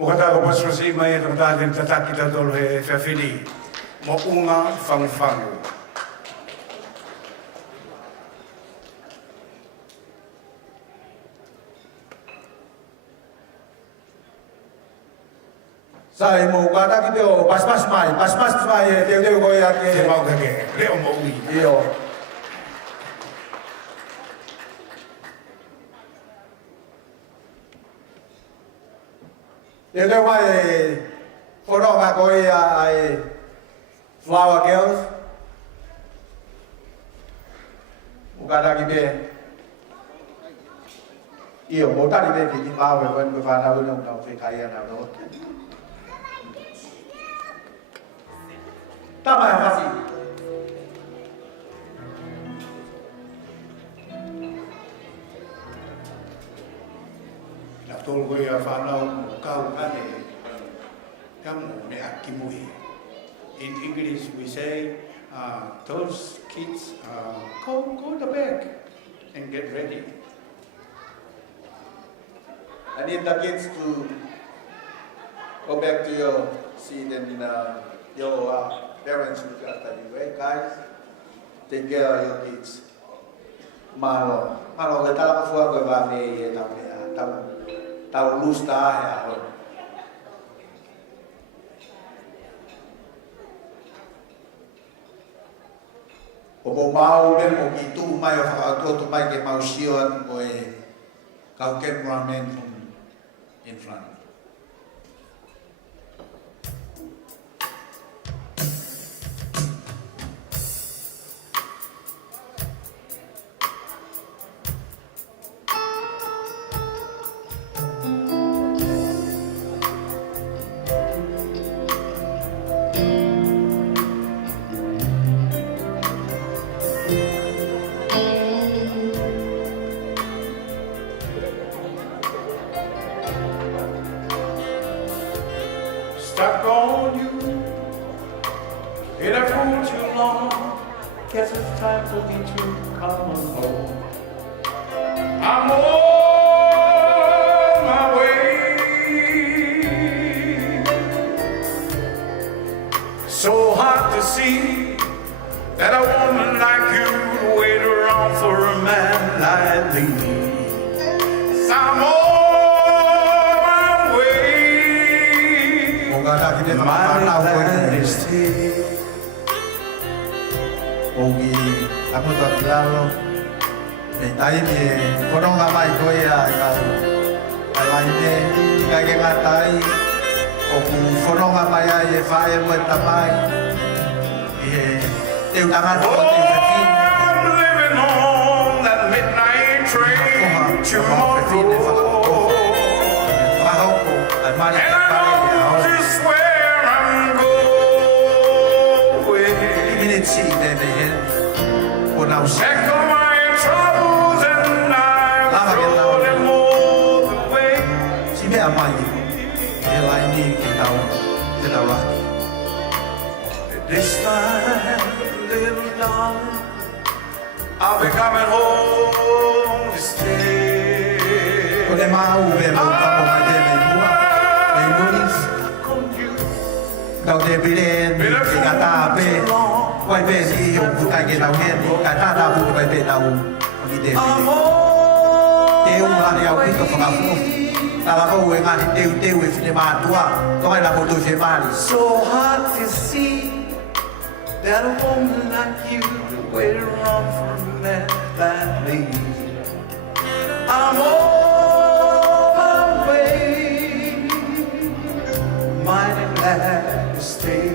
Mukatago paswasi mai tangtatin tataki tatol he fafili. Mo unga fangfangu. Sai mo kata kita pas mai dia ko ya Te mau kage, leo mo ui. iyo dia mai photo ma ko ya ai flower girls mo kata kita iyo mo tadi dia di bawah when we find out no fe kaya na no tama ya masih La tol ko ya whanau kau kane. Kamu me akimui. In English we say, those kids, go to bed and get ready. I need the kids to go back to your seat and your parents look after you, right, guys? Take care of your kids. Malo kita lang fuwa ko ba ni tau lusta ya. O mau ben mo gitu mai o fa mai ke mau sion o kau cameraman from in front. Stuck on you, been a fool too long. Guess it's time for me to come home. I'm on my way. So hard to see that a woman like you wait around for a man like me. I'm on my way. Kata kita My tahu ko majesty. Ogi aku tu kilalo. Mentai ni korong ramai ko ya kau. Alai ni kaya ngatai. Oku korong ramai ya ye fai mo tamai. Teu tangan ko teu sakin. I'm living on that midnight train tomorrow. Faham ko ay mali And ka I know just where I'm going. minutes si dehen. Ko na usah. Check on my troubles and I'm throw them all away. Si me amai. Elai ni kita lah. This time, little darling, I'll be coming home to stay. Ko le mau be mo ka mo ka de me mua. Me mulis. Kau de bilen ki kata be. Wai be si yo ku ka ke tau hen kata ta bu be be tau. Ki de I'm bilen. on Te un la ya ku ka fa fu. Ta la ko we nga te e fine ma tua. Ko ai la mo to se mali. so hard to see that a woman like you wait around for a man like me. I'm on my way, mighty glad to stay.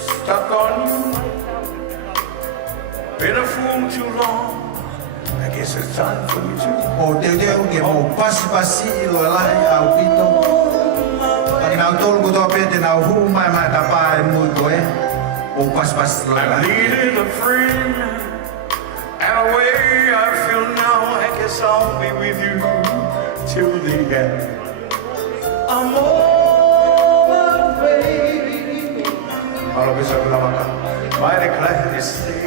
Stuck on you, been a fool too long. I guess it's time for me to. O te ke mo pasi lo la au pito. Aki na tol ko to pe te na hu mai ta pa mu ko e. O pas lo I la. needed a friend, and the way I feel now, I guess I'll be with you till the end. I'm all afraid. Kalau bisa berlama mighty glad to see.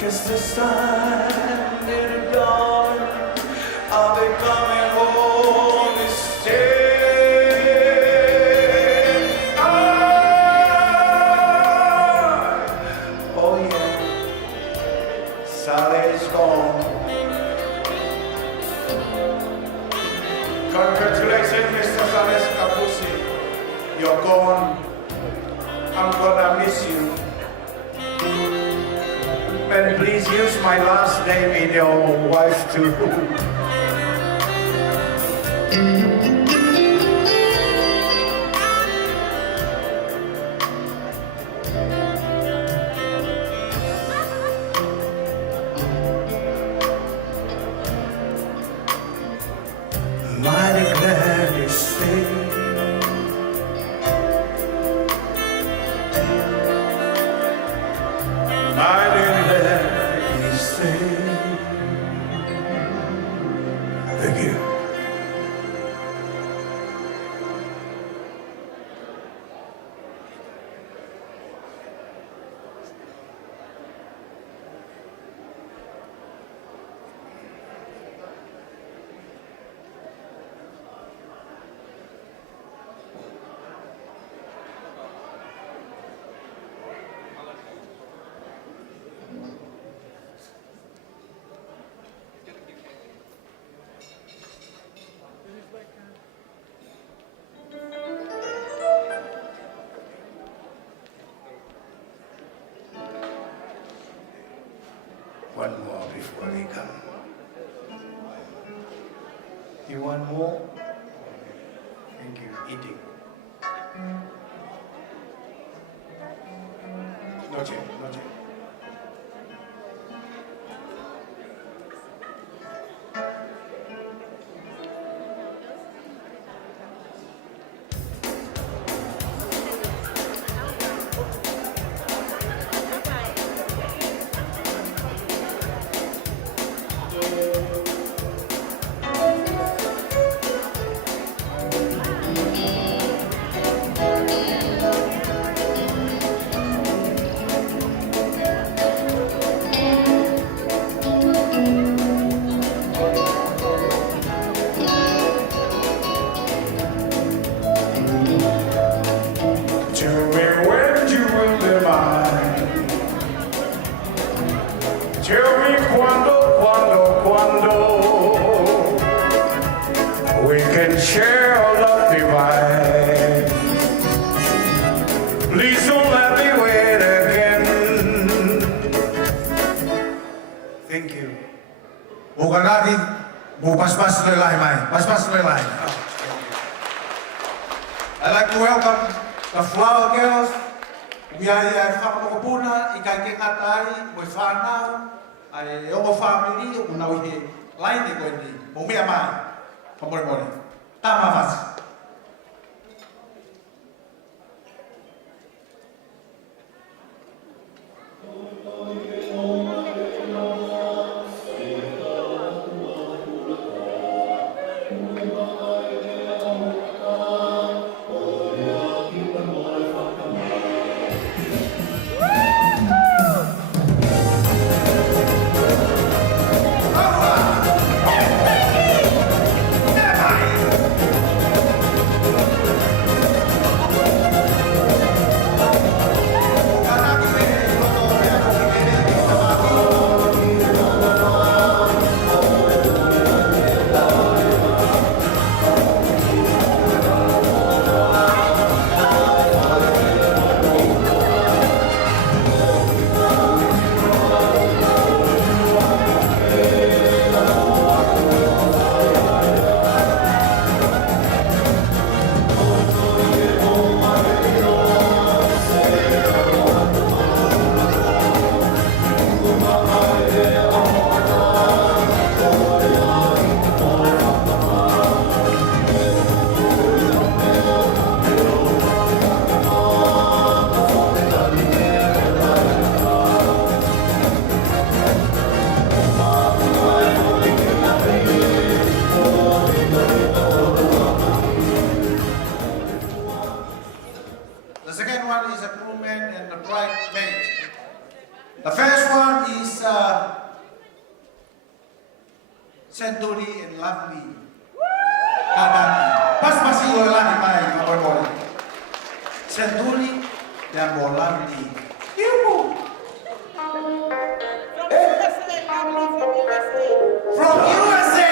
Guess this time in the dawn I'll be coming home instead. Oh yeah, Sally's gone. Congratulations, Mr. Sales Kapusi. You're gone. I'm gonna miss you. And please use my last name in your wife too. Mighty glad you stayed. Mighty glad you stayed. Thank you. One more before we come. You want more? Thank you. Eating. Noche, noche. Tell me cuando we can share a love divine. Please don't let me wait again. Thank you. Bukan lagi, bu pas-pas lelai mai, pas-pas lelai. I'd like to welcome the Flower Girls. We are here at Whakapuna, i kai ke ngatai, mo whanau, ai ongo family, o nau he laini koe ni, mo mea mai, pamore more. Tama vasi. The second one is a crewman and a bridesmaid. The first one is Century and Lovely. Pas masih lagi mai ngomong. Century dan Lovely. Ibu. From USA.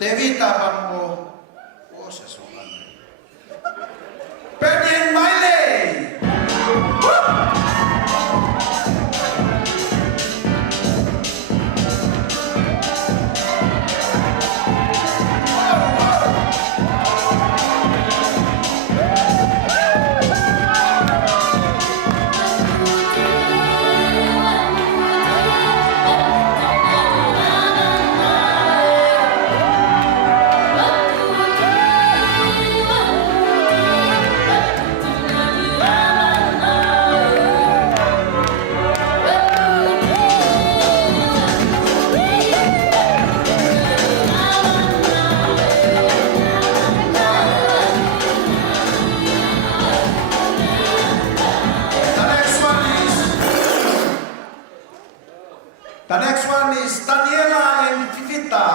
Tevita Bambo, oh sesuatu. Pengen Miley. The next one is Daniela and Vivita.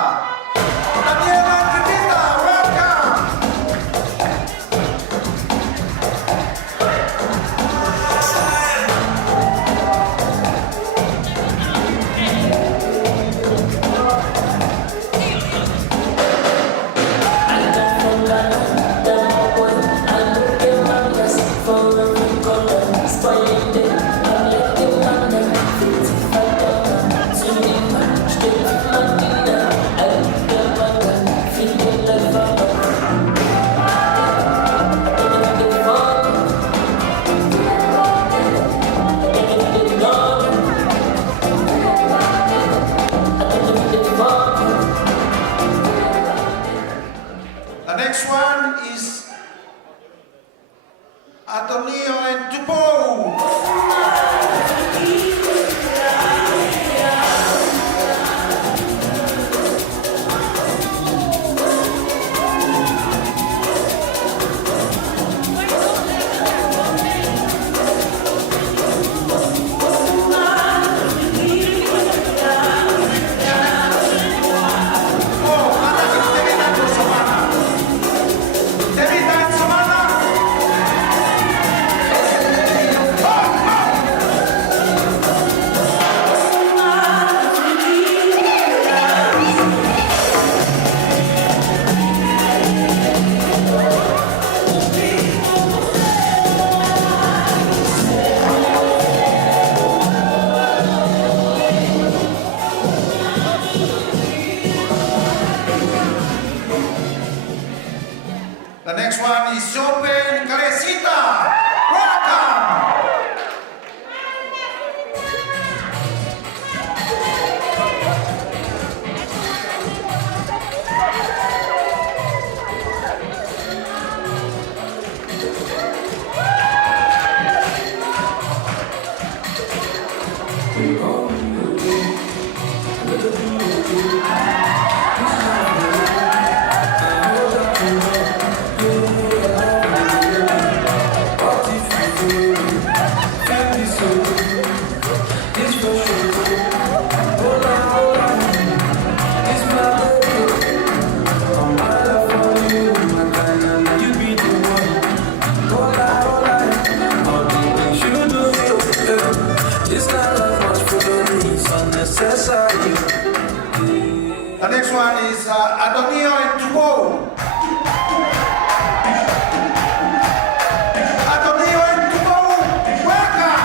Daniela and Vivita, welcome. Feel The next one is Adonio and Tubo. Adonio and Tubo, welcome.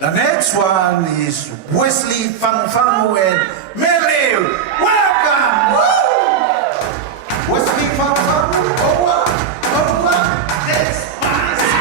The next one is Wesley Fangfangu and Mele. Welcome! Woo! Wesley Fangfangu, over, that's nice. That's nice.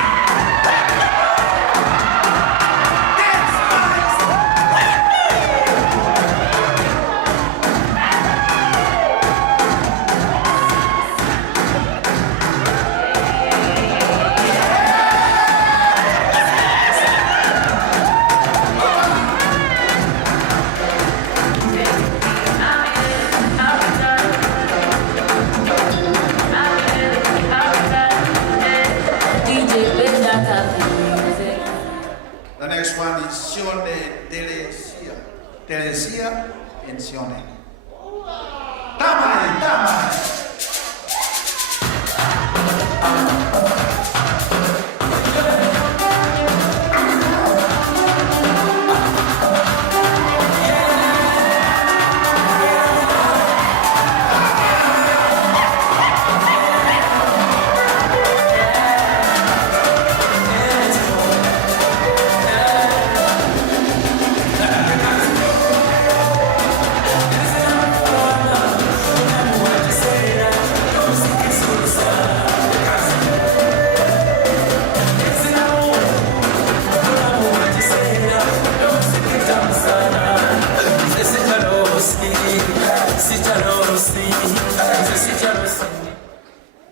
The next one is Sione Telesia and Sione. Tamai.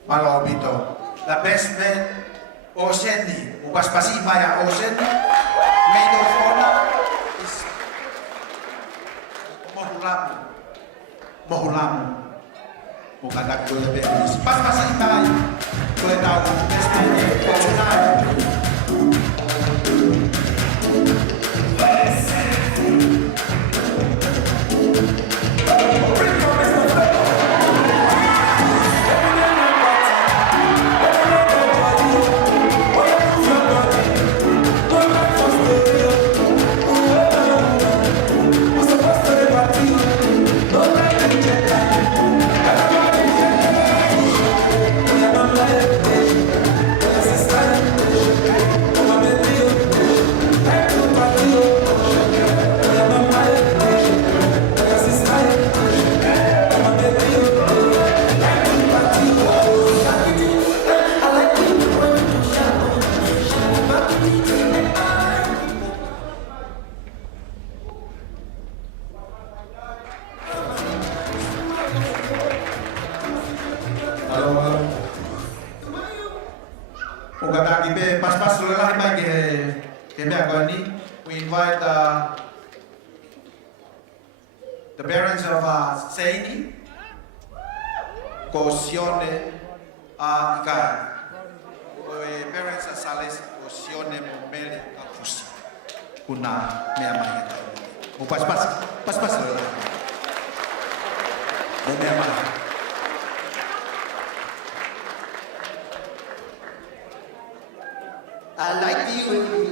Malobito. The best man, Osendi. Upaspasi Maya Osendi. Maid of honor is Mohulamu. Bukadak ko yung best. Paspasi Maya. Ko yung tao. Best man, Osendi. We invite the parents of Seini, Kosione Ikai. The parents of Sales, Kosione Mumeli Akusi. Kuna Miamaya. Pas. Miamaya. I like the way you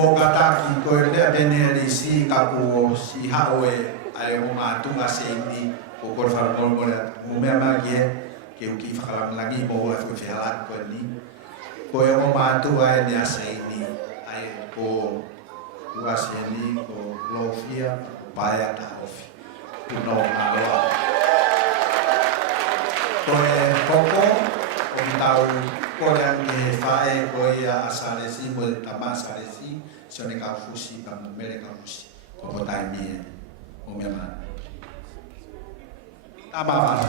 Mogataki ko le beneri si kapu si hawe ai o matunga seini o ko fa mo mo mo me magie ke o ki fa lagi mo ko fa hala ko ni ko o matu ai ni seini ai ko ua seini ko lofia baya ta ofi no aloa ko e koko o tau ko yang ke fae ko ia asale si mo tamasa si sone ka fusi ka mele ka fusi ko botai ni o me ma amava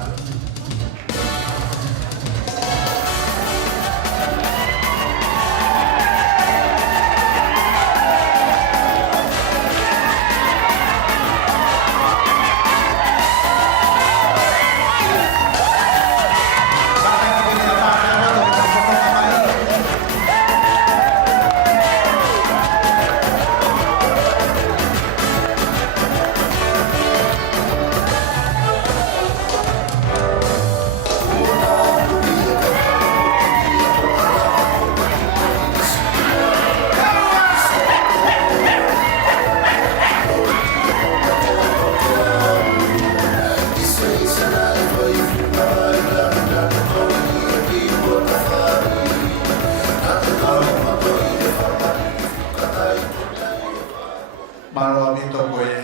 Malo mito koe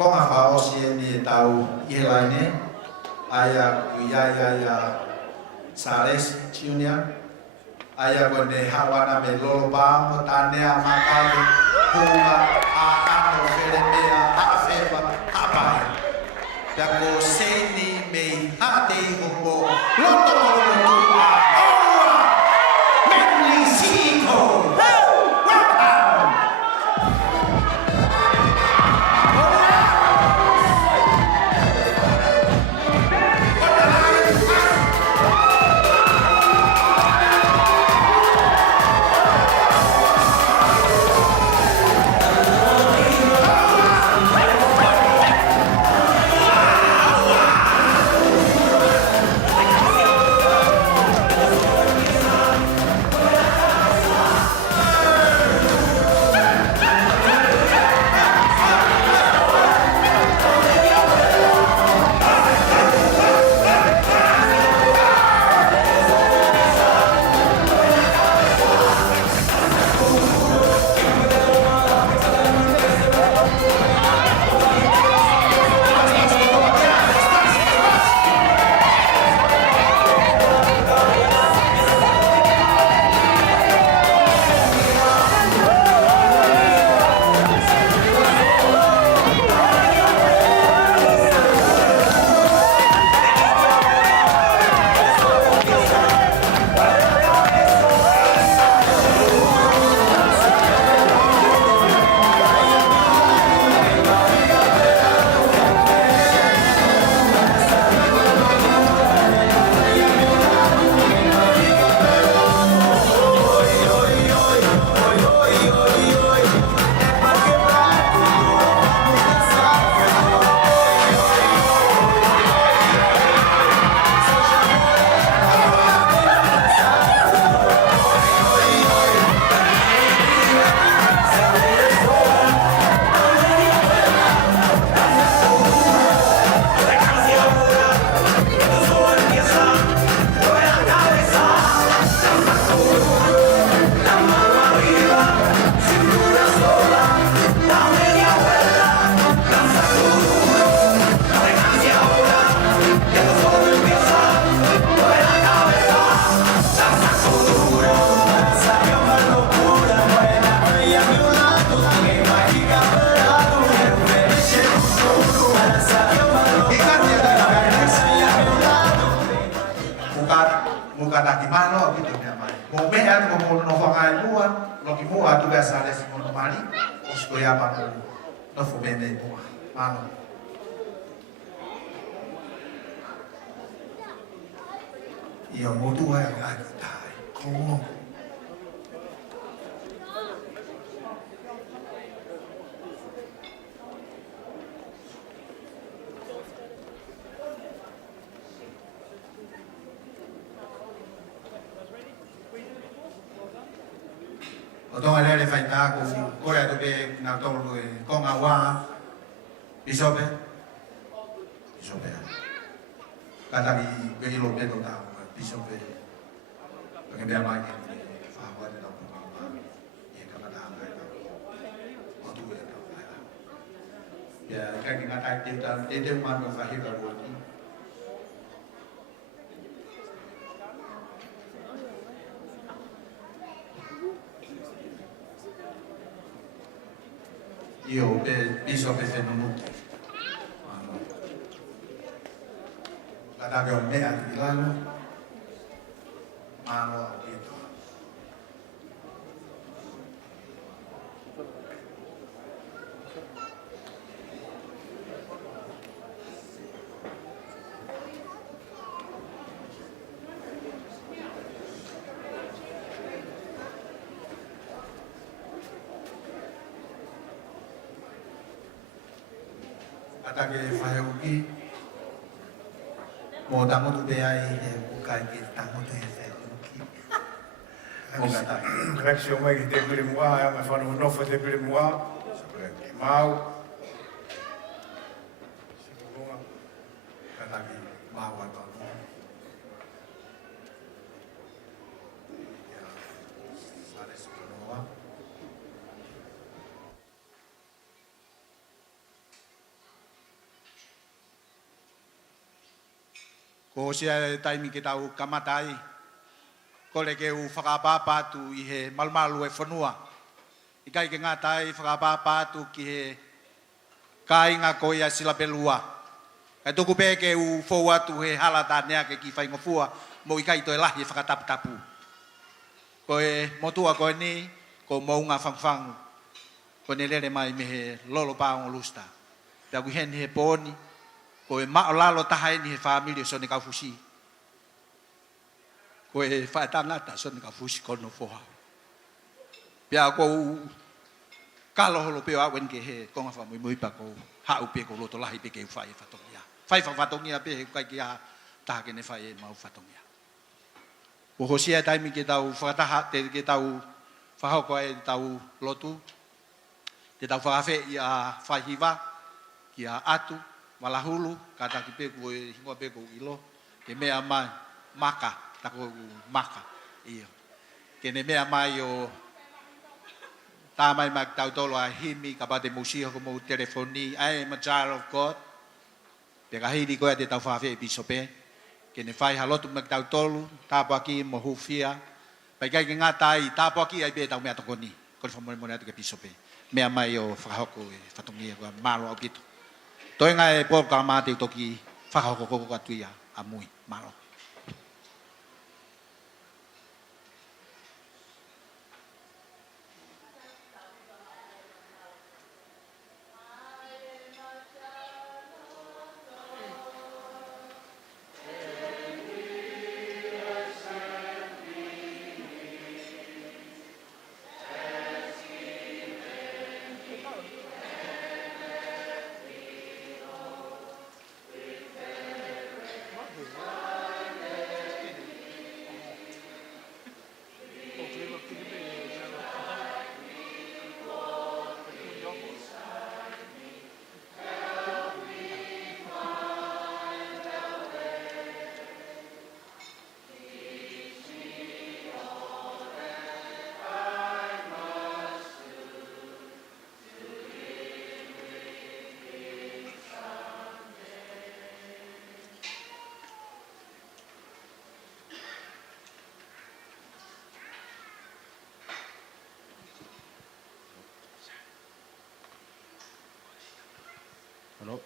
konga fa osi ni tau ilaine aya ya Sales Junior aya kone hawana me lolo ba mo tane amakale kunga a ano feretea a feba a pai dako seni me hate ho loto mo a oa menli siko ki malo ki to me mai. Mo me atu ko no fa ngai mua, lo ki mua tu be sa le si mo no mali. O sto ya pa no fo be me mua. Malo. Io mo tu ai ai tai. Ko. O tonga lele fai tā ko rea toke ngā tolu e ko ngā wā bisope bisope kataki kei lo peto tā bisope pake mea mai ke whākua te tau puka wā e kamata ngai tau o tu e tau ngai ia kai ki ngā tai te tā te te manu whahika ruaki io pe piso pe fenomeno kata me ati lalo mano itu kata ke fai uki mo tango tu be ai e ukai ke tango tu e fai uki o kata Reaksio mai ki te piri mua, e mai whanu nofa te piri mua, ki mau. Sikulunga. kata ke mau ata no ya sare sunoa ko sia taimi ke tau kamatai ko le ke u whakapapa tu i he malmalu e whanua i kai ke ngā tai whakapapa tu ki he kai ngā koia sila pelua kai tuku pe ke u fou atu he halata nea ke ki whaingofua mo i kai toi lahi e whakatapu ko e motua ko e ni ko mounga whangwhangu ko ne lere mai me he lolo paongo lusta pia ku hen he poni ko e mao lalo taha ni he family so ne ka fusi ko e fa tangata so ne ka fusi ko no foha pia ko kalo holo pe awen ke he ko nga fa moi pa ko ha u pe ko lo to lahi pe ke fa e fatongia fa fatongia pe ka ki a ta ke ne fa e mau fatongia ko hosia tai mi ke tau fa ta te ke tau fa ho ko e tau lotu te tau fa fe ia fa hiva ki a atu malahulu kata ki peku e hingoa peku ilo ke mea mai maka tako maka iyo ke ne mea mai o tā mai mak tau tolo a himi ka pate musio ko mo telefoni ai ma child of God pe ka hiri ko te tau whawhe e bisope ke ne whai halotu mak tau tolu tāpo aki mo hufia pai kai ke ngā tai tāpo aki ai pe tau mea tokoni ko le whamone mone atu ke bisope mea mai o whakahoko e whatongia ko malo au kitu toi ngai por ka mate toki whakahoko koko katuia a mui malo Hello.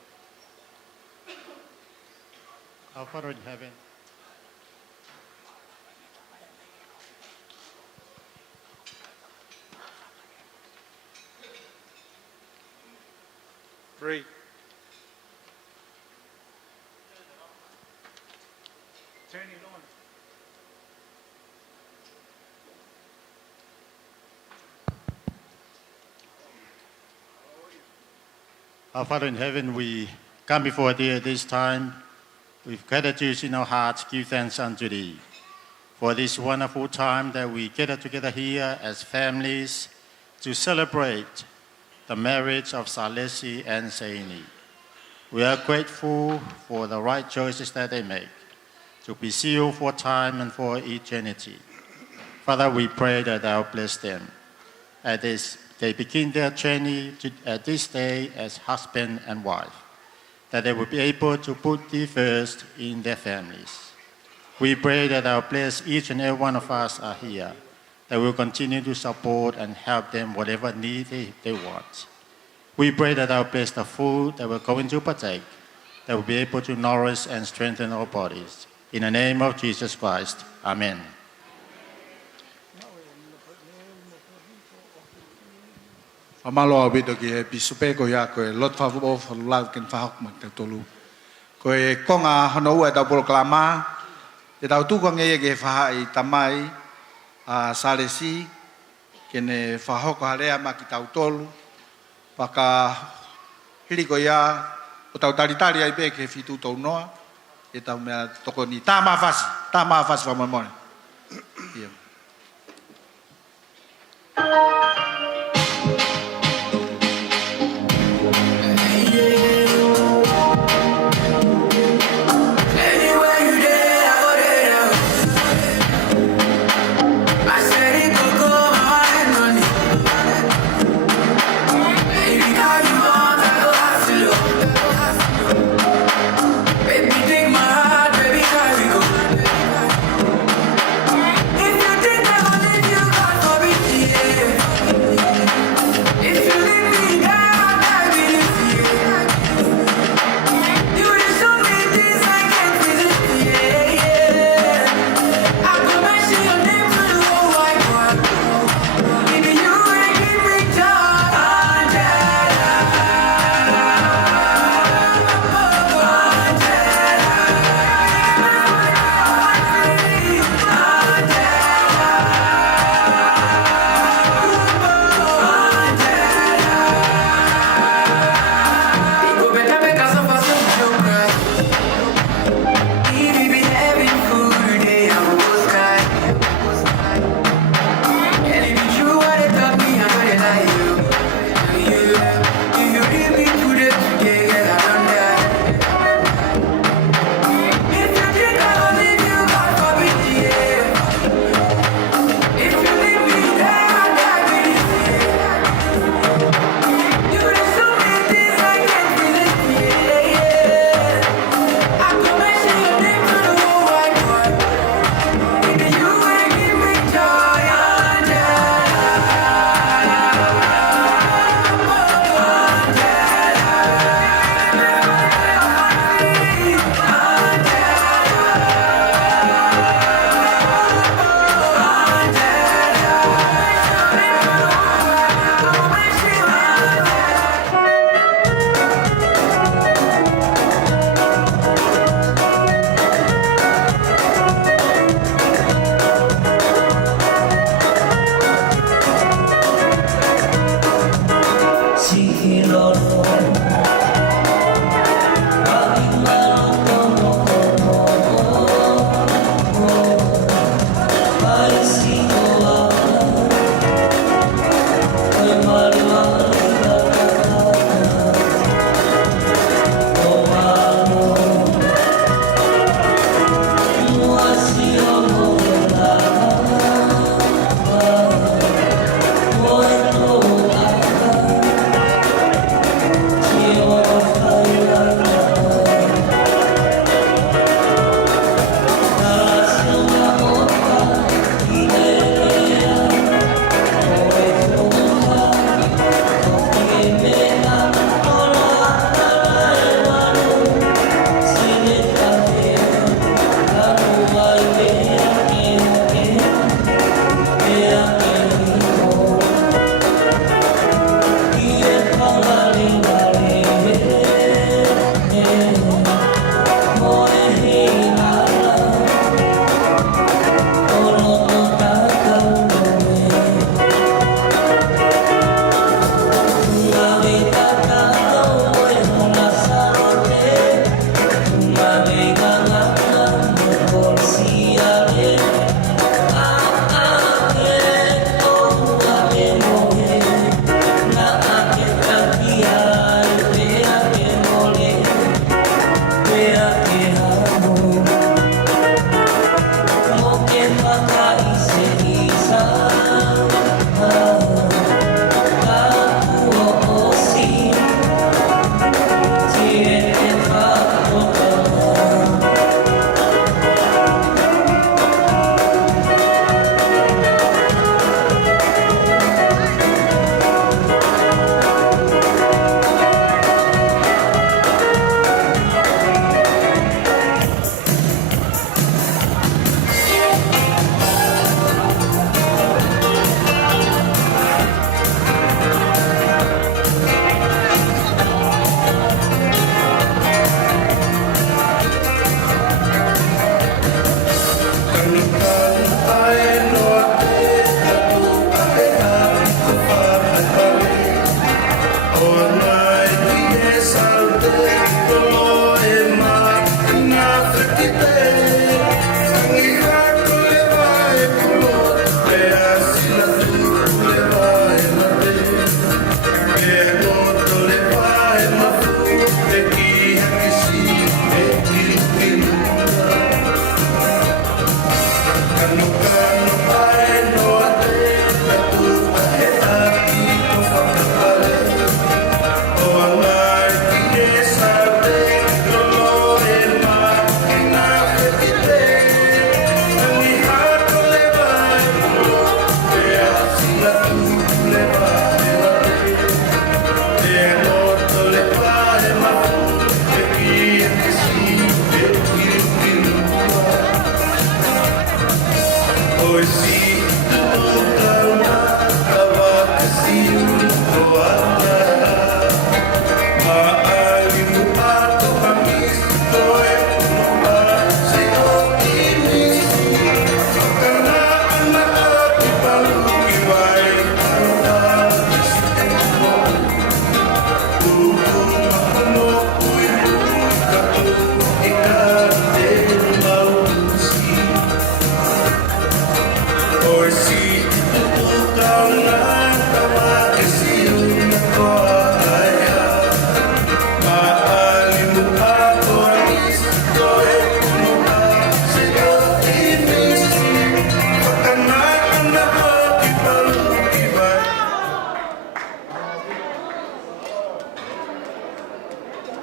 Our Father in heaven, 3. Turn it on. Our Father in heaven, we come before thee at this time with gratitude in our hearts, give thanks unto thee for this wonderful time that we gather together here as families to celebrate the marriage of Salesi and Saini. We are grateful for the right choices that they make to be sealed for time and for eternity. Father, we pray that thou bless them as they begin their journey at this day as husband and wife, that they will be able to put thee first in their families. We pray that thou bless each and every one of us are here, that we'll continue to support and help them whatever need they want. We pray that thou bless the food that we're going to partake, that we'll be able to nourish and strengthen our bodies. In the name of Jesus Christ, amen. Amalo abito ki bisupe ko ya ko lot fa bo fa la ken fa hok mak te tolu. Ko e konga hono e da proklama e da tu ko nge ge fa I tamai a Salesi kene fa hok harea mak ta tolu paka hili ko ya o ta talitaria I pe ke fitu to noa e ta me to ko ni tama fasi fa mo mo.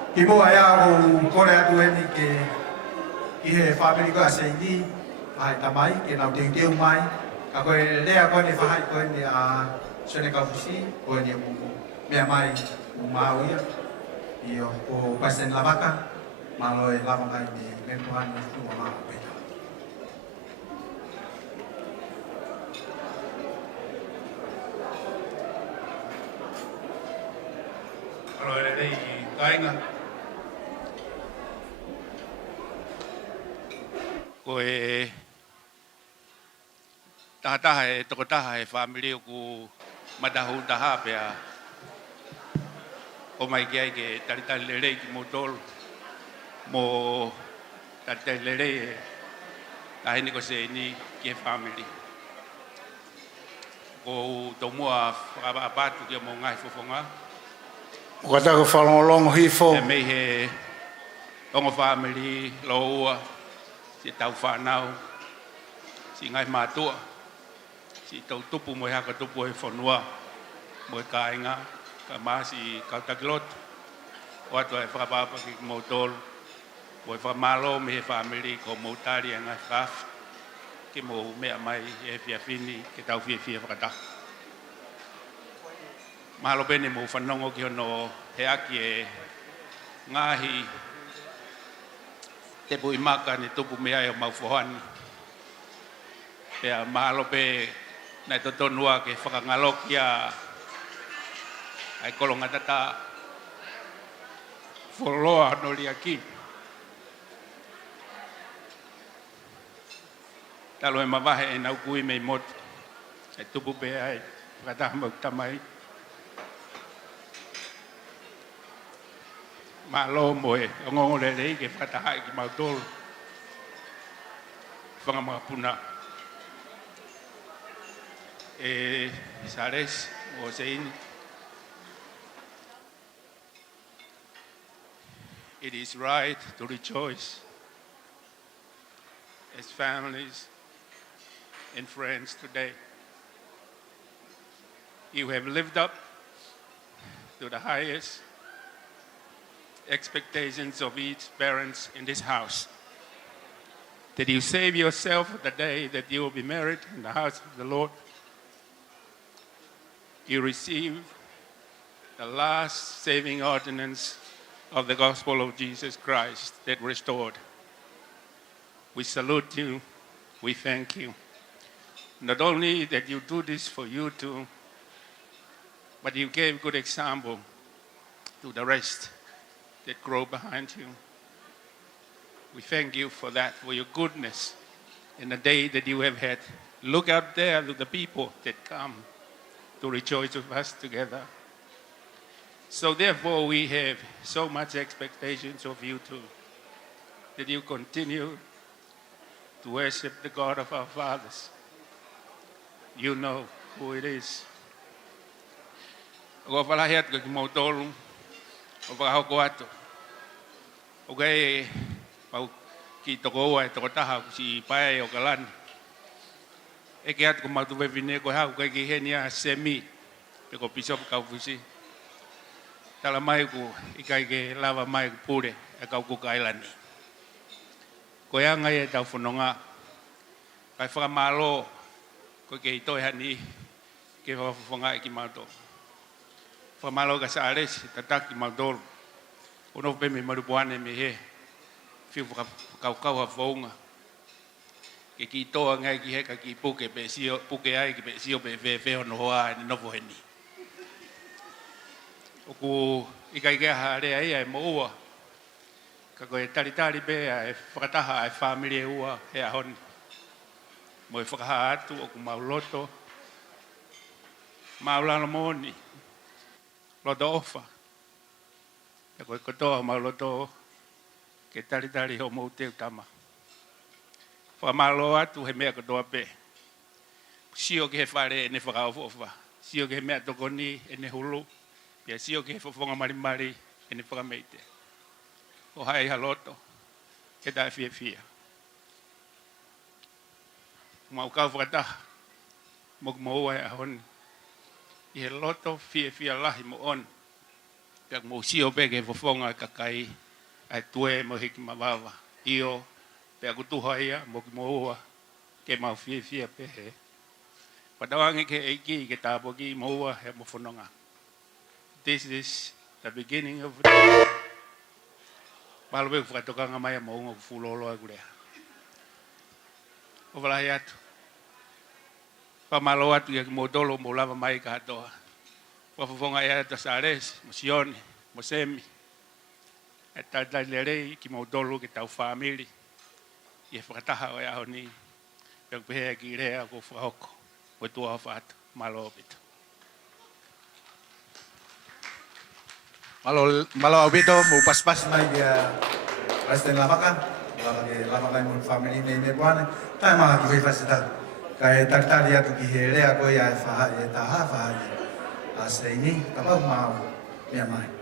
Ki mo ai a o kore atu eni ke ki he whapiri ko a seini, ai tamai, ke nau te teu mai, ka koe lea koe ni whahai koe ni a sone kaufusi, koe ni mea mai mau ia, i o Paisen Lavaka, malo e lava mai ni mentuan ni tua mau peta. Alo e rei i tainga. Ko e tahataha e tokotaha e whamiri o ku matahu taha pia o mai ki ai ke taritari lerei ki mo tolu mo taritari lerei e tahini ko se ni ki e whamiri. Ko tau mua whakapatu ki mo ngai fofonga. O ka tako whalongolongo hifo. E mei he ongo whamiri lo ua. Si tau whanau, si ngai mātua, si tau tupu mo haka tupu e whanua, mo e kāinga, ka māsi kautakilotu, o atua e whakapapa ki mo tolu, mo e whamalo me he whamiri ko mo tari e ngai whaafi, ki mo mea mai e whiawhini, ke tau whiawhia whakata. Mahalo pene mo whanongo ki hono he aki e ngahi, te pui maka ni tupu mea e o maufohani. Pea mahalo pe nai totonua ke whakangalokia ai kolonga tata wholoa no ria ki. Talo e mawahe e nau kui mei motu. E tupu pe ai whakataha mau tamai. Malo moe, o ngongo le rei ke whataha ki mautoro. Whangamanga puna. E sares o seini. It is right to rejoice as families and friends today. You have lived up to the highest expectations of each parent in this house. That you save yourself for the day that you will be married in the house of the Lord. You receive the last saving ordinance of the gospel of Jesus Christ that restored. We salute you. We thank you. Not only that you do this for you two, but you gave good example to the rest that grow behind you. We thank you for that, for your goodness in the day that you have had. Look out there to the people that come to rejoice with us together. So therefore we have so much expectations of you too, that you continue to worship the God of our fathers. You know who it is. O whalahiat ka ki mautolu, o whakahoko atu. O kai pau ki toko ua e toko taha si pae o kalani. E ke atu ko mautu wewine ko hau kai ki henia semi pe ko pisop kaufusi. Tala mai ku i kai ke lava mai ku pure e kau ku kailani. Ko ia ngai e tau whanonga. Kai whakamalo ko ke i toi hani ke whawhawhanga i ki mauto. Whamalo ka sa ares tataki mautoro. Ono pe me marupuane me he. Fiu kau whaunga. Ke ki toa ngai ki heka ki puke pe sio puke ai ki pe sio pe fe ono hoa ni novo heni. Oku ikai ke hare ai ai mo ua. Ka koe tari pe ai whakataha ai family ua he ahoni. Mo e whakaha atu oku mauloto. Maulano moni. Loto ofa. E koe kotoa mauloto ke tari ho mo teu tama. Whamalo atu he mea kotoa pe. Sio ke he whare e ne whakaofofa. Sio ke he mea tokoni e ne hulu. Pia sio ke he whafonga marimari e ne whakameite. O hai haloto. Ke tae fia. Mau kau whakataha. Mok mo ua e ahoni. I he loto fia lahi mo on. Pia mo sio pe ke fofonga kakai ai tue mo hiki mawawa. Io pe kutu haia mo ki moa ke mau fie pe he. Padawangi ke eiki ke tabo ki moa he mo fononga. This is the beginning of Balwe whakatokanga mai a maunga ku fulolo a gurea. O walahi atu. Pamalo atu ia ki modolo mo lava mai ka hatoa. Wafafonga ia ta sares, mo sioni, mo semi. E tata lerei ki modolo ki tau family. Ia whakataha o ia honi. Pia kupehe ki rea ko whahoko. Mo tua whatu, malo opito. Malo Obito, mo paspas na President Lavaka, Lavaka mo family ni buwan. Tayo mga kifasita. Kaya tagtali ato kihere ako ya faha ya taha faha. Asa ini kapag mau miyamay.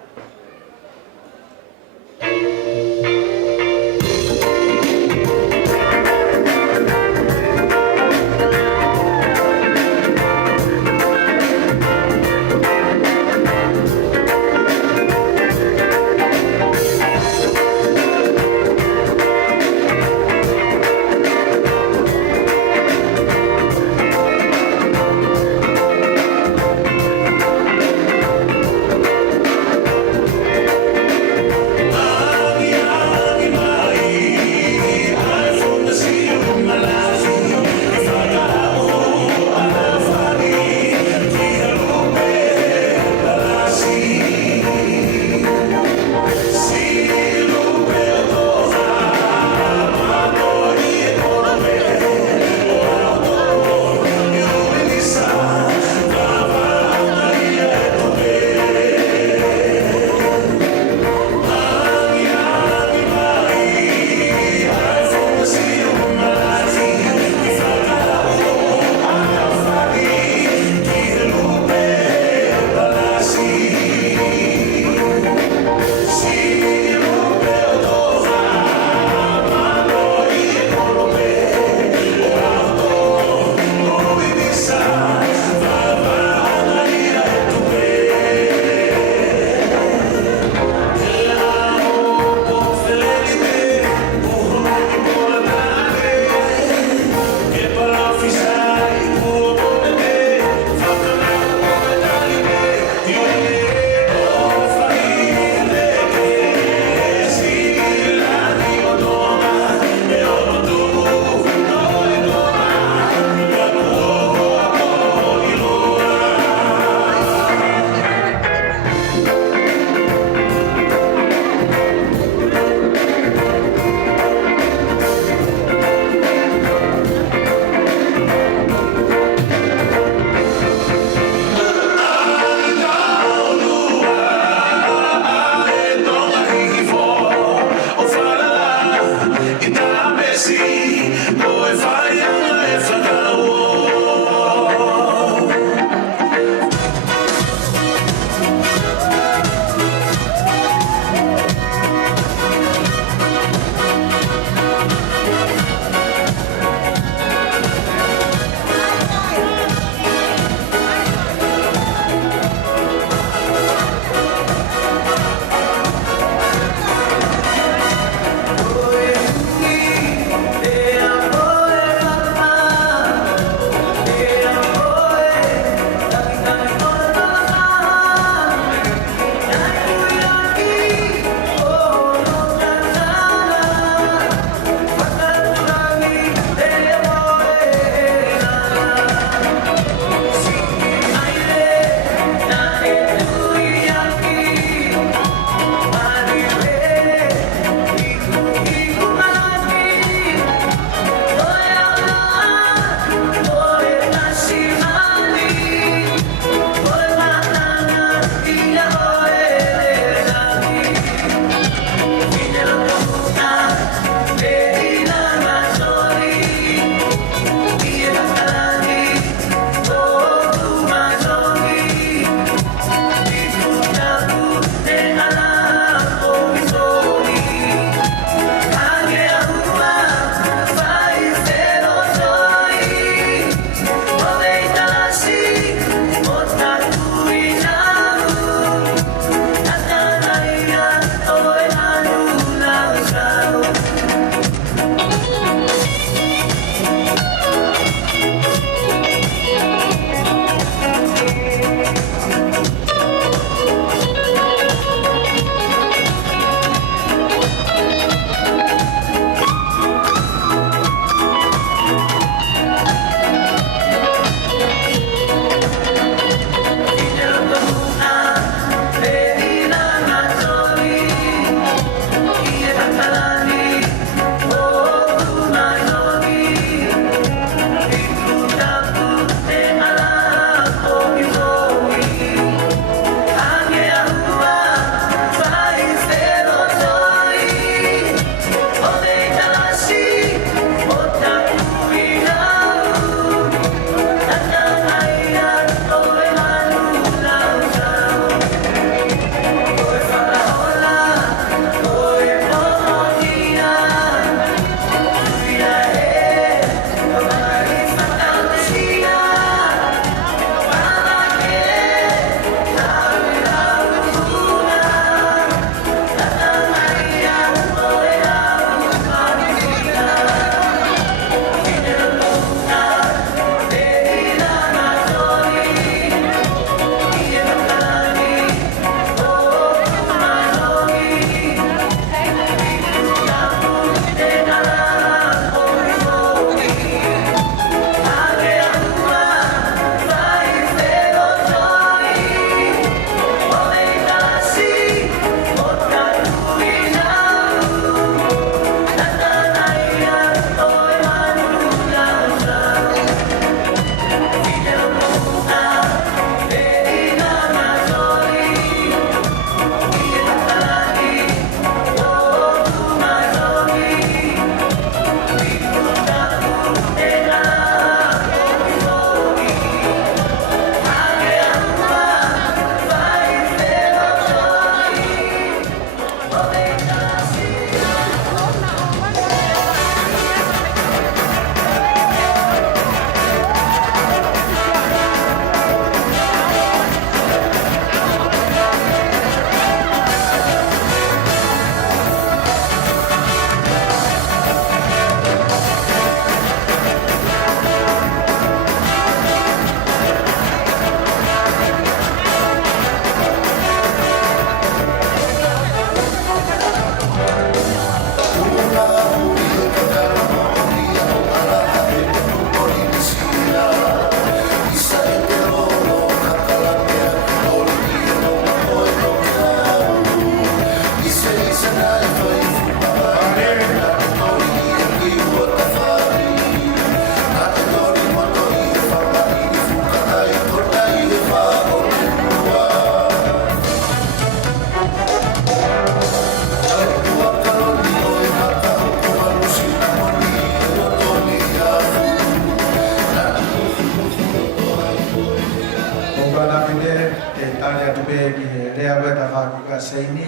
Ogana pide e talia tube ki rea weta ka ka seini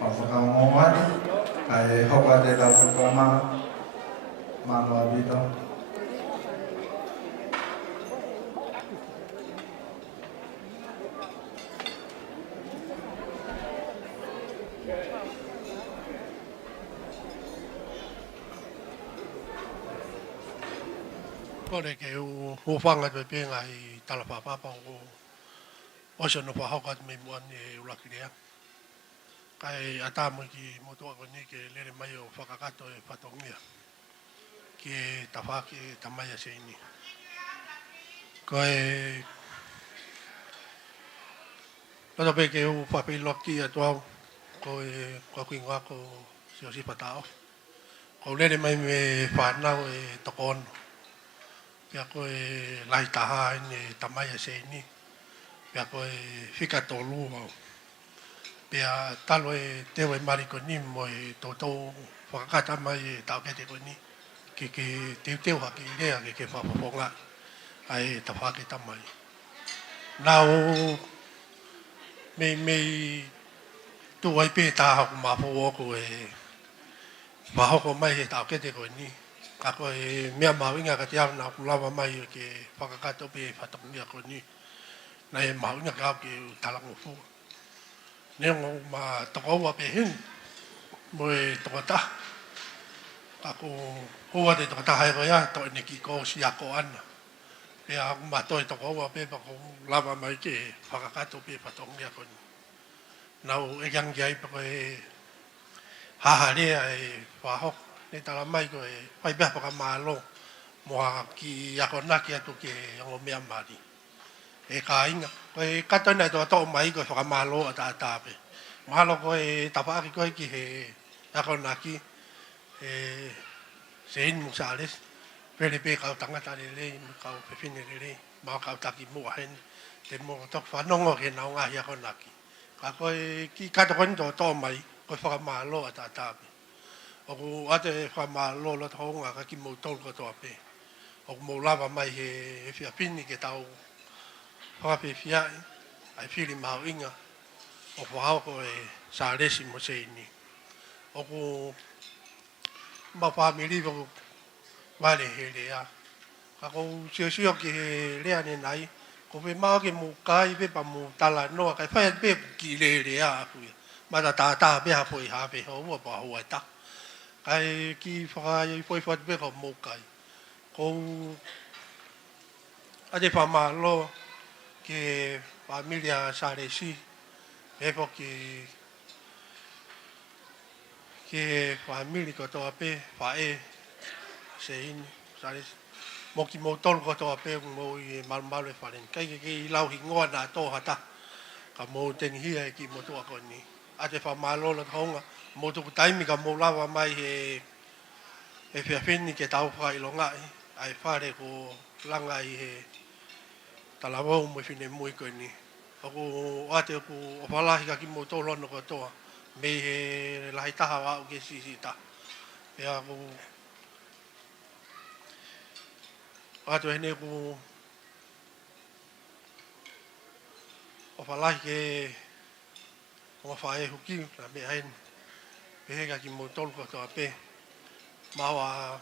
ma whaka ngomani ai hoka te la whaka ma no abito. Kore ke u whanga te penga i talapapapa o se no whahoka me muan e ulakirea. Kai atamu ki motua koni ke lere mai o whakakato e whatongia. Ke tawhaki tamaya se ini. Kai Roto pe ke u whapi loki a tuau ko e kuingoa ko se o si patao. Ko lere mai me whanau e tokono. Pia koe lai taha ni tamaya se ni. Pia koe whika tolu au. Pia talo e tewe mariko ni mo e tōtou whakakata mai e tau kete koe ni. Ke teu teu haki rea ke whapaponga ai ta whake tamai. Nau me tu ai pe taha ku mapo oko e whahoko mai e tau kete koe ni. Ka koe mea mawinga ka te au nā kulawa mai ke whakakato pe whatongia koe ni. Nā e mawinga ka au ke talango fua. Nengo ma tokoua pe hin, mo e tokata. Ka ko hua te tokata hai koe a, to e neki ko si ako ana. Pea aku ma toi tokoua pe pa ko lava mai ke whakakato pe whatongia koe ni. Nau e gangi ai pa koe haharea e whahoko. Ne tala mai ko e pai pia paka malo moa ki ako naki atu ke o mea mari. E ka inga. Ko e kato nei toa tō mai ko whaka malo a tātāpe. Mahalo ko e tapaki koe ki he ako naki e se in musales. Pere pe kau tangata le le, kau pepine le le, mau kau taki mua hen. Te mo tok whanongo ke nao ngahi ako naki. Ka koe ki kato koe ni tō mai ko whaka malo a tātāpe. Oku ate whama lolo ta honga ka ki mou tolu katoa pe. Oku mou lava mai he whiapini ke tau whakape whiai. Ai whiri maho inga. Oku hauko e sa resi mo se ini. Oku ma whamiri oku wale he rea. Ka kou sio ki he rea ne nai. Ko pe mao ke mou kai pe pa mou tala noa. Kai whai pe ki le rea aku. Mata tātā pe hapo i hape ho ua pa hua ta. Ai ki whakai poi whati peka mō kai. Kou ate whamalo ke familia Saresi. E po ke famili katoa pe whae se ini Saresi. Mō ki mō tolu katoa pe mō i malumalu e wharen. Kai ke i lau hi ngoa nā tōhata. Ka mō tengi hia e ki mō tua koni. Ate whamalo la taonga. Mo tuku taimi ka mo lawa mai he whiawhini ke tau whakailongai. Ai whare ko langa i he talawau mo whine mui koe ni. Ako ate ku o whalahi ka ki mo tōlono katoa. Me he lahi taha wau ke sisita. Pea ku ate hene ku o whalahi ke o whae huki na me haini. Pehega ki mo tolu katoa pe. Maua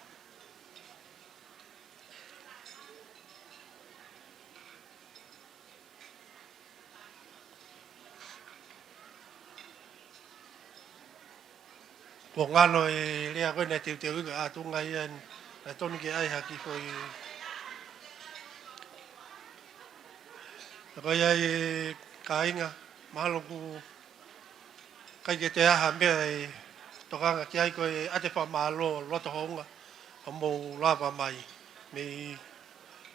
ko ngalo e rea koe na teu ika atunga ian na tonu ke ai haki koi koe ai kainga mahalo ku kai ke te aha mea e tokanga ki ai koe ate whamalo loto honga o mou lava mai me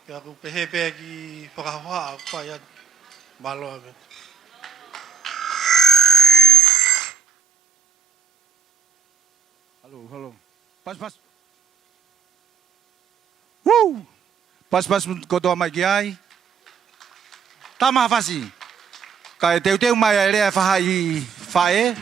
kia ku pehe pēr ki whakahoa au whai atu malo ame. Halo. Pas. Woo! Pas kotoa mai ki ai. Tama fasi. Kai teu mai ele fahai fae.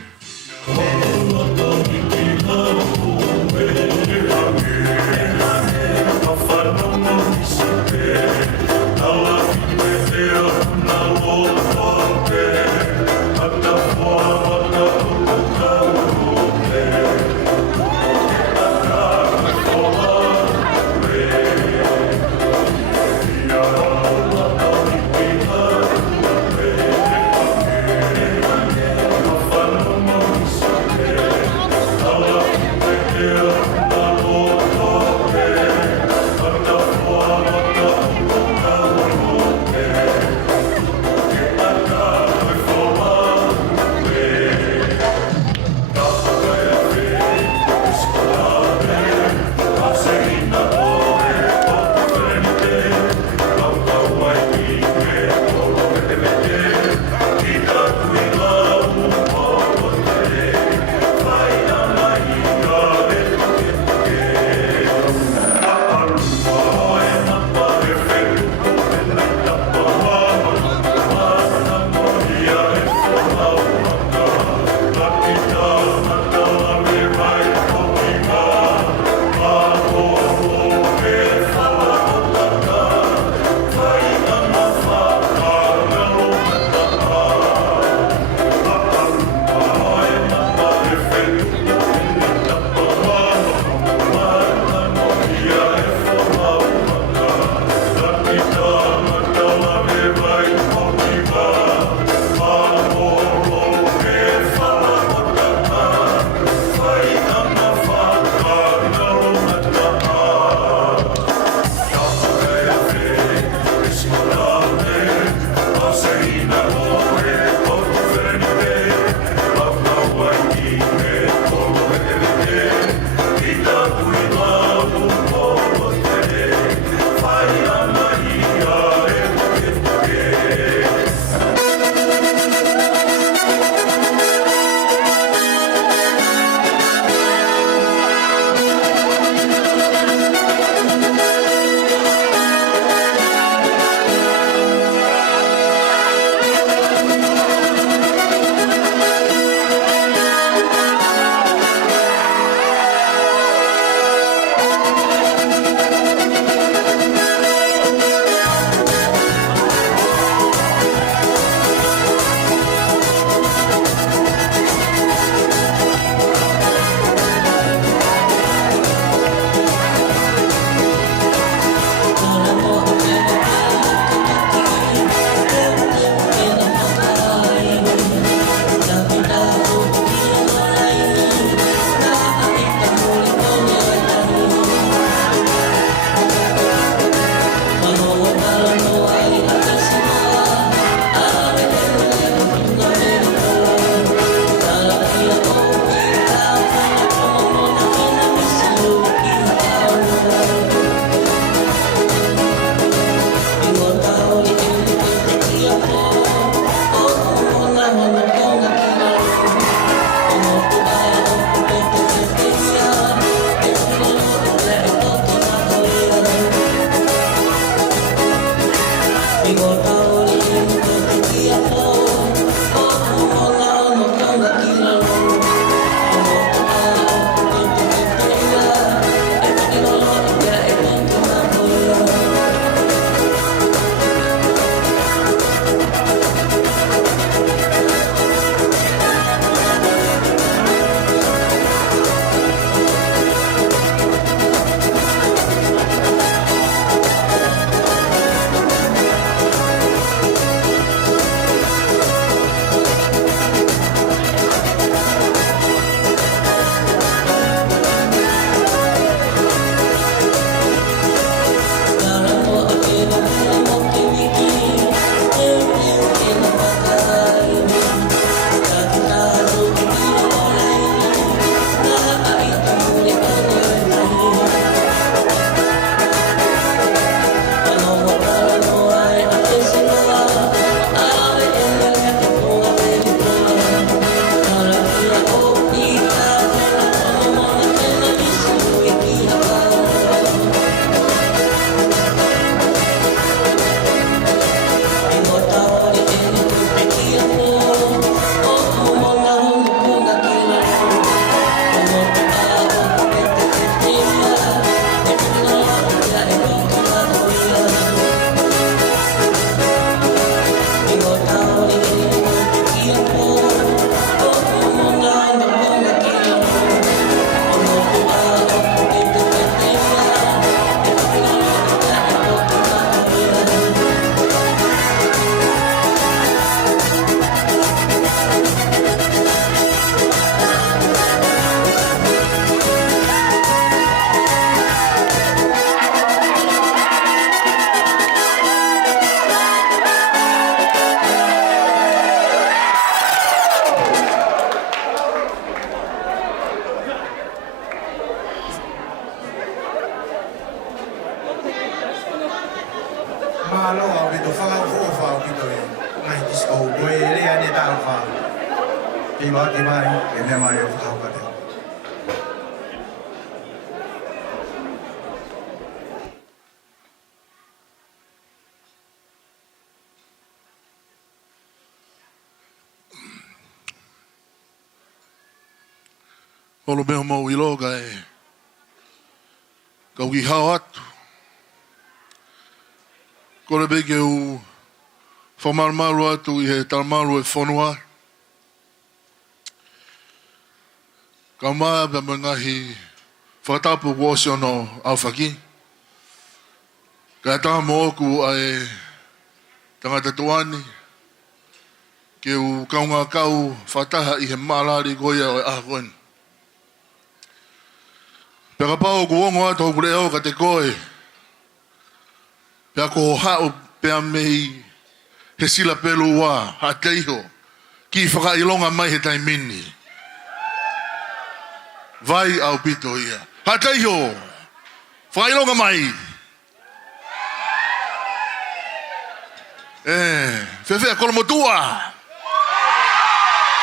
Ki loa ki mai, e mea mai o whakauka te. Olo meho mau ilo ka uki hao atu. Kore be ke u whamarmaru atu i he tarmaru e whanua. Ka maa pe me ngahi whatapu kuosi ono au whaki. Ka taha mo oku ai tangata tuani. Ke u kaunga kau whataha i he maalari goia o e ahakoen. Pea ka pao ku ongo ato kure eo ka te koe. Pea ko hao pea mei he sila pelu wā, ha teiho. Ki whakailonga mai he taimini. Vai au pito ia. Ha teiho. Whakailonga mai. Whewhea kolomotua.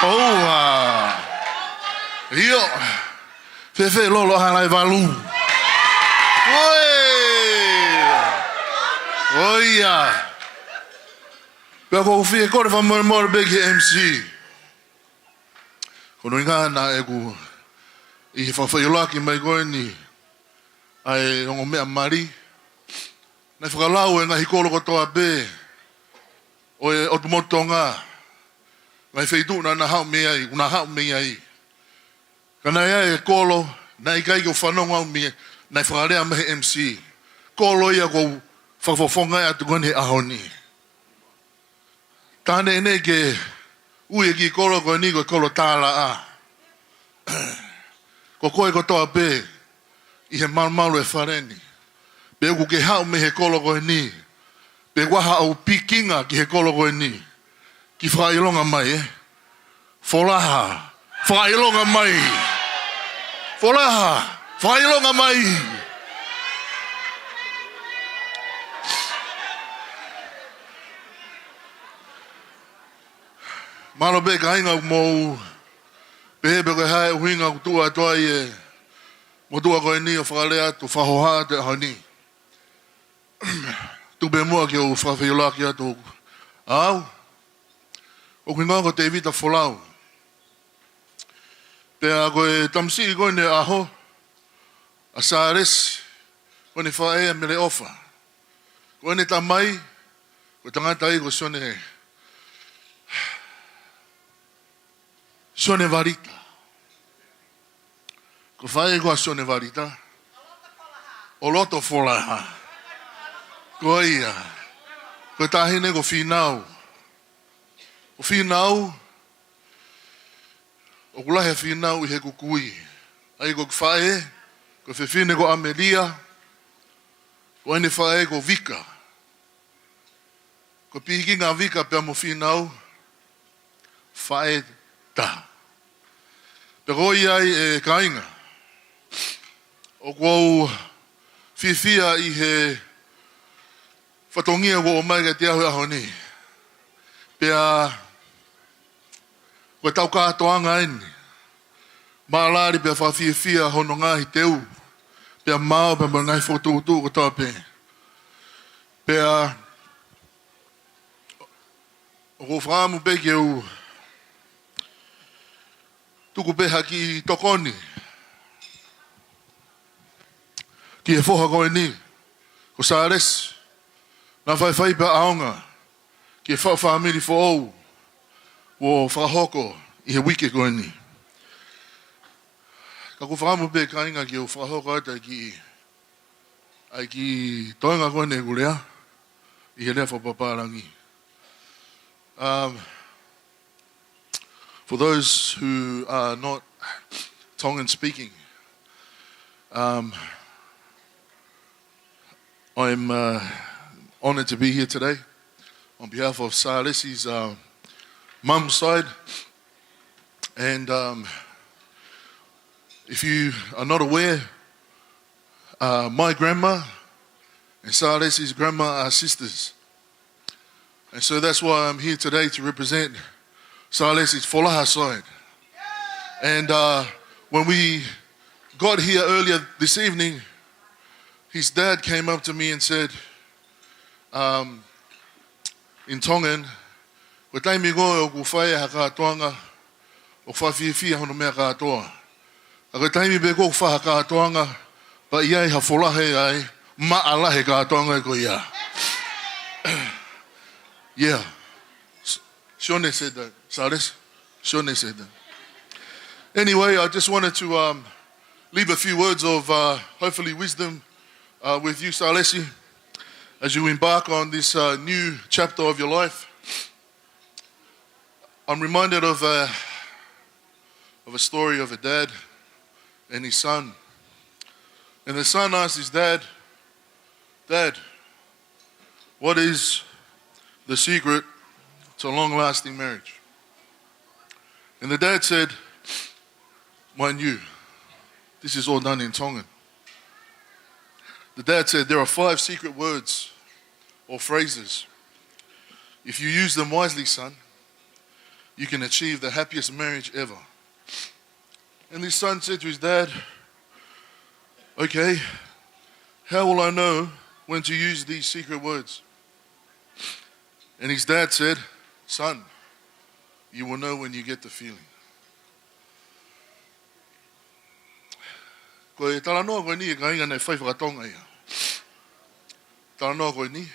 Oua. Io. Whewhea lolo halai walu. Oi. Oia. Pea ko whie kore whamore begi MC. Kono inga na e ku i he whawhaiolaki mai koe ni ai rongo mea mari. Nei whakalau e ngahi kolo kotoa be o e otumotonga. Ngai whaituna na hao mea i, una hao mea i. Kana ia e kolo, na ikai ko whanonga au mea, nei whakarea mehe MC. Kolo ia ko whakawhonga e atu kone ahoni. Tāne ene ke ue ki kolo koe ni koe kolo tāla a. Ko koe kotoa pē, i he maru e whareni. Pe uku ke hao me he kolo koe ni. Pe waha au pikinga ki he kolo koe ni. Ki whailonga mai Folaha, whailonga mai. Folaha, whailonga mai. Mano be ka inga mo Pehebe koe hae uhinga kutua toa i e motua koe ni o whakalea tu whahoha te ahoni. Tu be mua ki o whawhiolaki atu. Au? O kui ngā ko te evita wholau. Pea koe tamsi koe ne aho. A sāres. Koe ne whae a mele ofa. Koe ne tamai. Koe tangata i ko sone. Sone varita. Ko whae koa sone varita. O loto wholaha. Ko ia. Ko tahine ko whinau. O whinau. O kulahe whinau i he kukui. Ai ko whae. Ko whiwhine ko Amelia. Ko ene whae ko Vika. Ko pihiki ngā Vika pia mo whinau. Whae ta. Pero iai e kainga. O kou whiwhia i he whatongia ko o mai ka te ahu ahoni. Pea koe tau kātoanga eni. Maalari pea whawhiwhia hono ngahi teu. Pea mao pea ngai whotuutu ko toa pe. Pea o ko whaamu pe ke u tuku peha ki tokoni. Ki he whoha koe ni. Ko sāres. Nā whai pa aonga. Ki he whamiri fo ou. Wo whahoko i he wike koe ni. Ka ko whaamu pe kainga ki o whahoko ata ai ki toenga koe ne kurea. I he lea whapaparangi. For those who are not Tongan speaking, I'm honoured to be here today on behalf of Saalesi's mum's side. And if you are not aware, my grandma and Saalesi's grandma are sisters. And so that's why I'm here today to represent Saalesi's Folaha side. And when we got here earlier this evening, his dad came up to me and said, in Tongan, "Ko taimi go o ku whae haka atoanga, o whawhiwhia hono mea katoa. A ko taimi be ko wha haka atoanga, pa iai ha wholahe ai, maalahe katoanga ko ia." Yeah. Shone said that. Saris? Shone said that. Anyway, I just wanted to leave a few words of hopefully wisdom with you, Salesi, as you embark on this new chapter of your life. I'm reminded of a story of a dad and his son. And the son asked his dad, "Dad, what is the secret to long-lasting marriage?" And the dad said, mind you, this is all done in Tongan. The dad said, "There are 5 secret words or phrases. If you use them wisely, son, you can achieve the happiest marriage ever." And his son said to his dad, "Okay, how will I know when to use these secret words?" And his dad said, "Son, you will know when you get the feeling." Ko e tala noa koe ni e kainga nei whai whakatonga ia. Tala noa koe ni,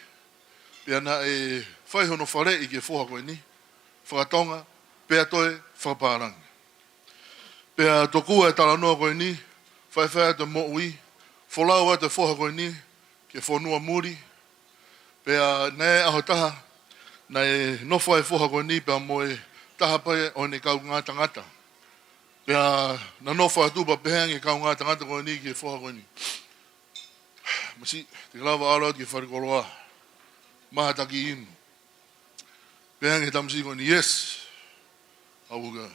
pia na e whai hono whare i ke whoha koe ni, whakatonga, pia toe whakaparangi. Pia tokua e tala noa koe ni, whai whai te mo ui, wholau te whoha koe ni, ke whonua muri, pia nei aho taha, na e nofo e whoha koe ni, pia mo e taha pai o ne kau ngā tangata. Pea na nofo atupa pehangi kau ngā tangata koe ni ke whoha koe ni. Masi, te lawa arau ke wharikoroa. Maha taki inu. Pehangi tamsi koe ni, yes, I will go.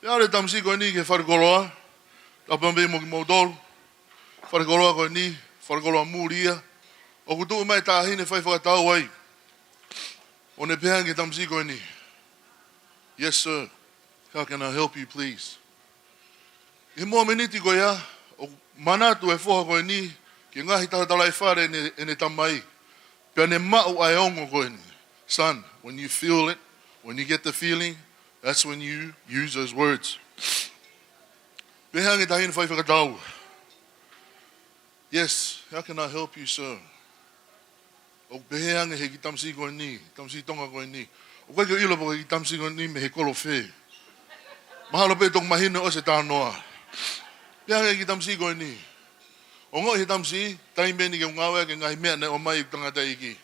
Pea are tamsi koe ni ke wharikoroa. Tapambe mo ki mautolu. Wharikoroa koe ni, wharikoroa mūria. O kutu mai tāhine whai whakatau ai. O ne pehangi tamsi koe ni. Yes, sir. How can I help you, please? E mua meniti koe ia, o manatu e whoha koe ni, ki ngahi tahatala e whare e ne tamai. Pea ne mau ai ongo koe ni. Son, when you feel it, when you get the feeling, that's when you use those words. Pehangi tahine whai whakatau. Yes, how can I help you, sir? O pehangi he ki tamsi koe ni, tamsi tonga koe ni. O koe ke ilo po ki tamsi koe ni me he kolo whee. Mahalo pe tong mahina o se tānoa. Pehangi ki tamsi koe ni. O ngoi he tamsi, taime ni ke ngawe ke ngai mea ne o mai tangata iki.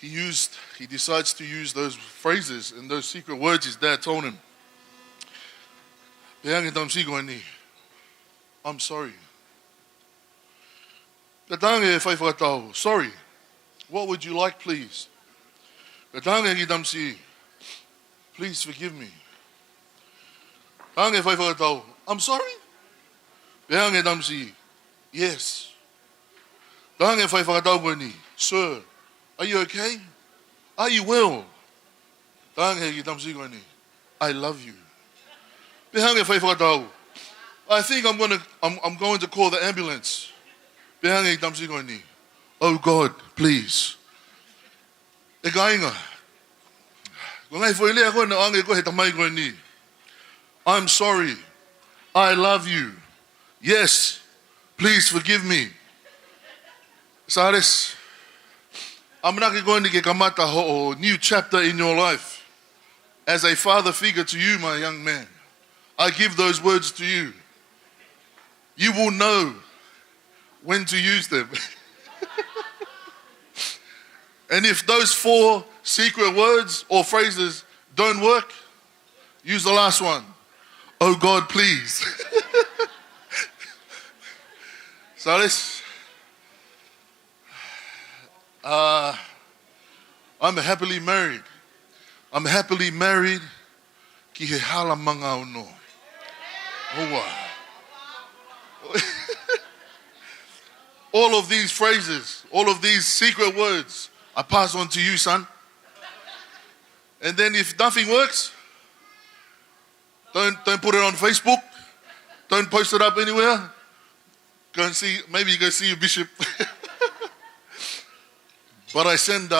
He decides to use those phrases and those secret words his dad told him. Pehangi tamsi koe ni. I'm sorry. Ka tange e whai whakatau. Sorry. What would you like, please? Ka tange ki tamsi. Please forgive me. Tange whai whakatau. I'm sorry. Pehange tamsi. Yes. Tange whai whakatau koe ni. Sir, are you okay? Are you well? Tange ki tamsi koe ni. I love you. Pehange whai whakatau. I think I'm going to call the ambulance. Pehange ki tamsi koe ni. Oh God, please. E kainga. Ko ngai whai lea koe na ange koe he tamai koe ni. I'm sorry. I love you. Yes. Please forgive me. Sares, I'm not going to get kamata ho new chapter in your life. As a father figure to you, my young man, I give those words to you. You will know when to use them. And if those 4 secret words or phrases don't work, use the last one. Oh God, please. Saris, I'm happily married. I'm happily married ki he hala manga ono. Owa. All of these phrases, all of these secret words, I pass on to you, son. And then if nothing works, Don't put it on Facebook. Don't post it up anywhere. Go and see, maybe go see your bishop. But I send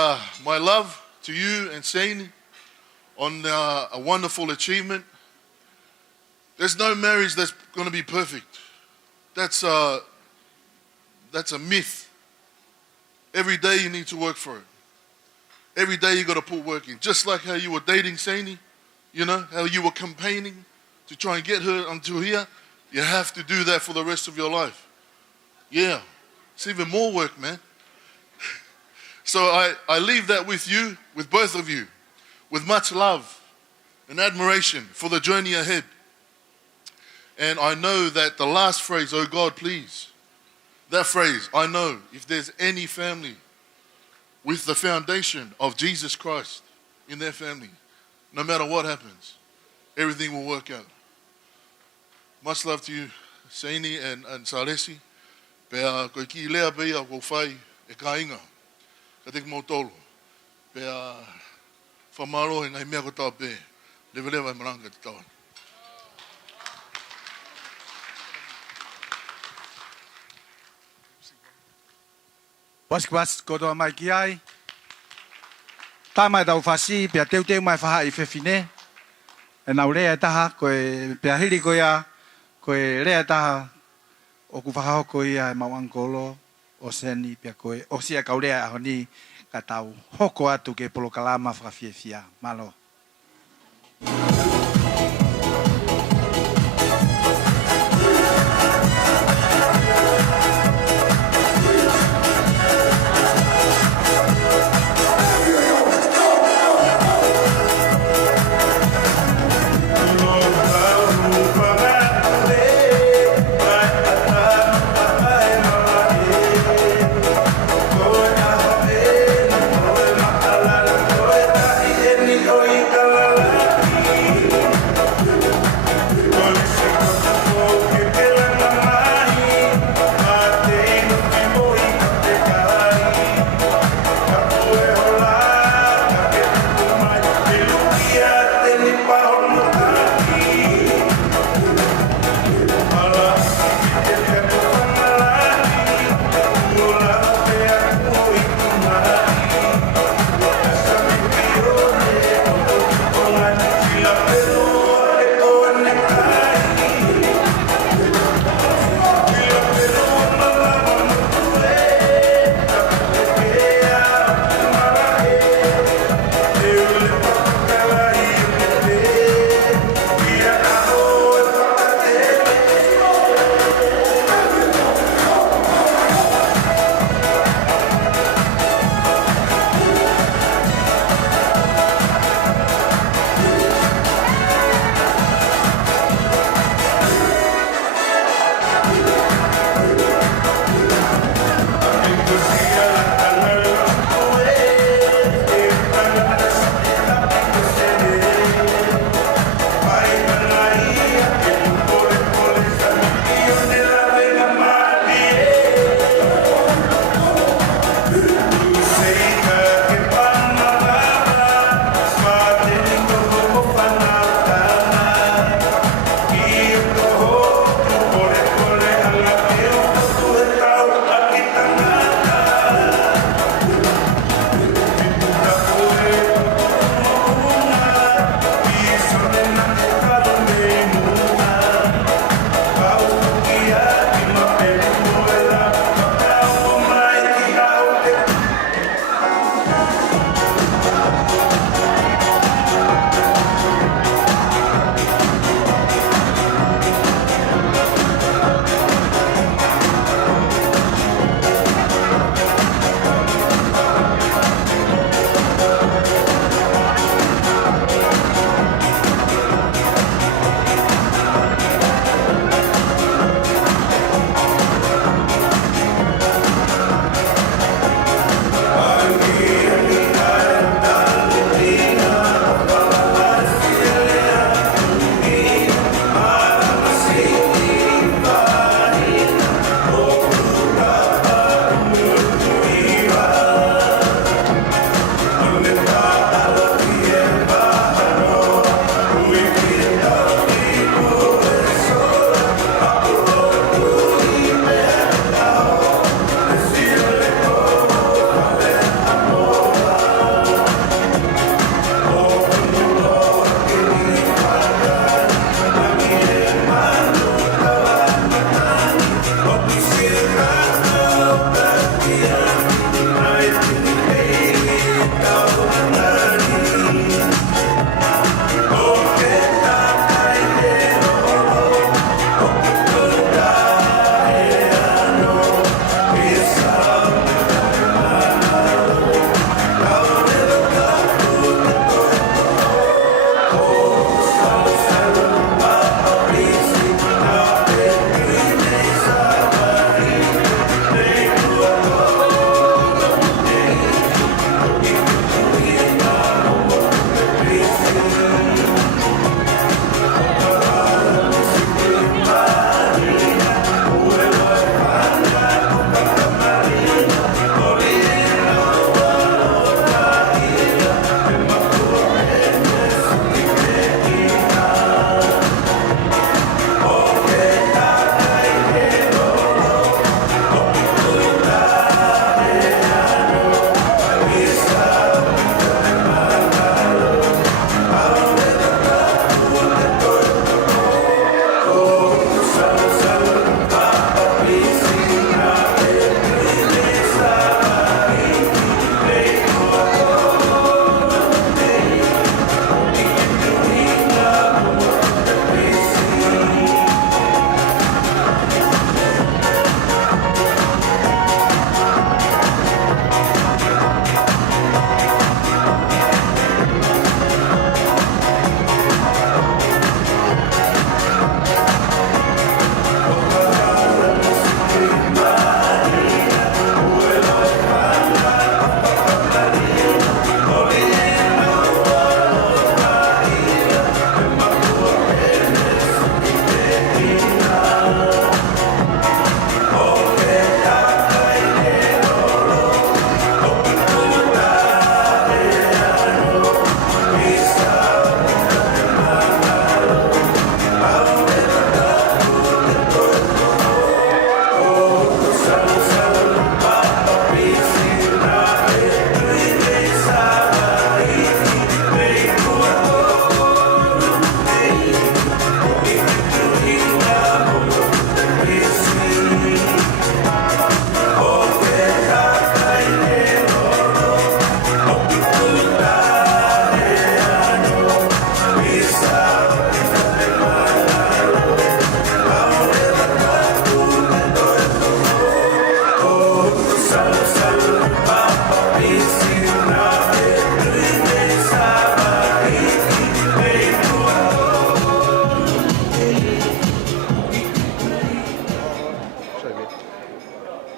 my love to you and Shane on a wonderful achievement. There's no marriage that's going to be perfect. That's a myth. Every day you need to work for it. Every day you got to put work in. Just like how you were dating Saini, you know, how you were campaigning to try and get her until here. You have to do that for the rest of your life. Yeah, it's even more work, man. So I leave that with you, with both of you, with much love and admiration for the journey ahead. And I know that the last phrase, oh God, please, that phrase, I know if there's any family with the foundation of Jesus Christ in their family, no matter what happens, everything will work out. Much love to you, Saini and Salesi. Pea koe ki lea pea kou whai e ka inga. Ka te mau tolu. Pea whamaro e ngai mea ko tau pē. Lewa lewa e maranga te tau. Waskas kotoa mai ki ai. Tā mai tau whasi, pia teu mai whaha I whewhine. E nau rea taha, koe pia hiri koe a, koe rea taha, o ku whahako ia e mawangkolo, o seni pia koe, o sia kaurea ahoni, ka tau hoko atu ke polokalama whakawhiewhia. Malo. Oi,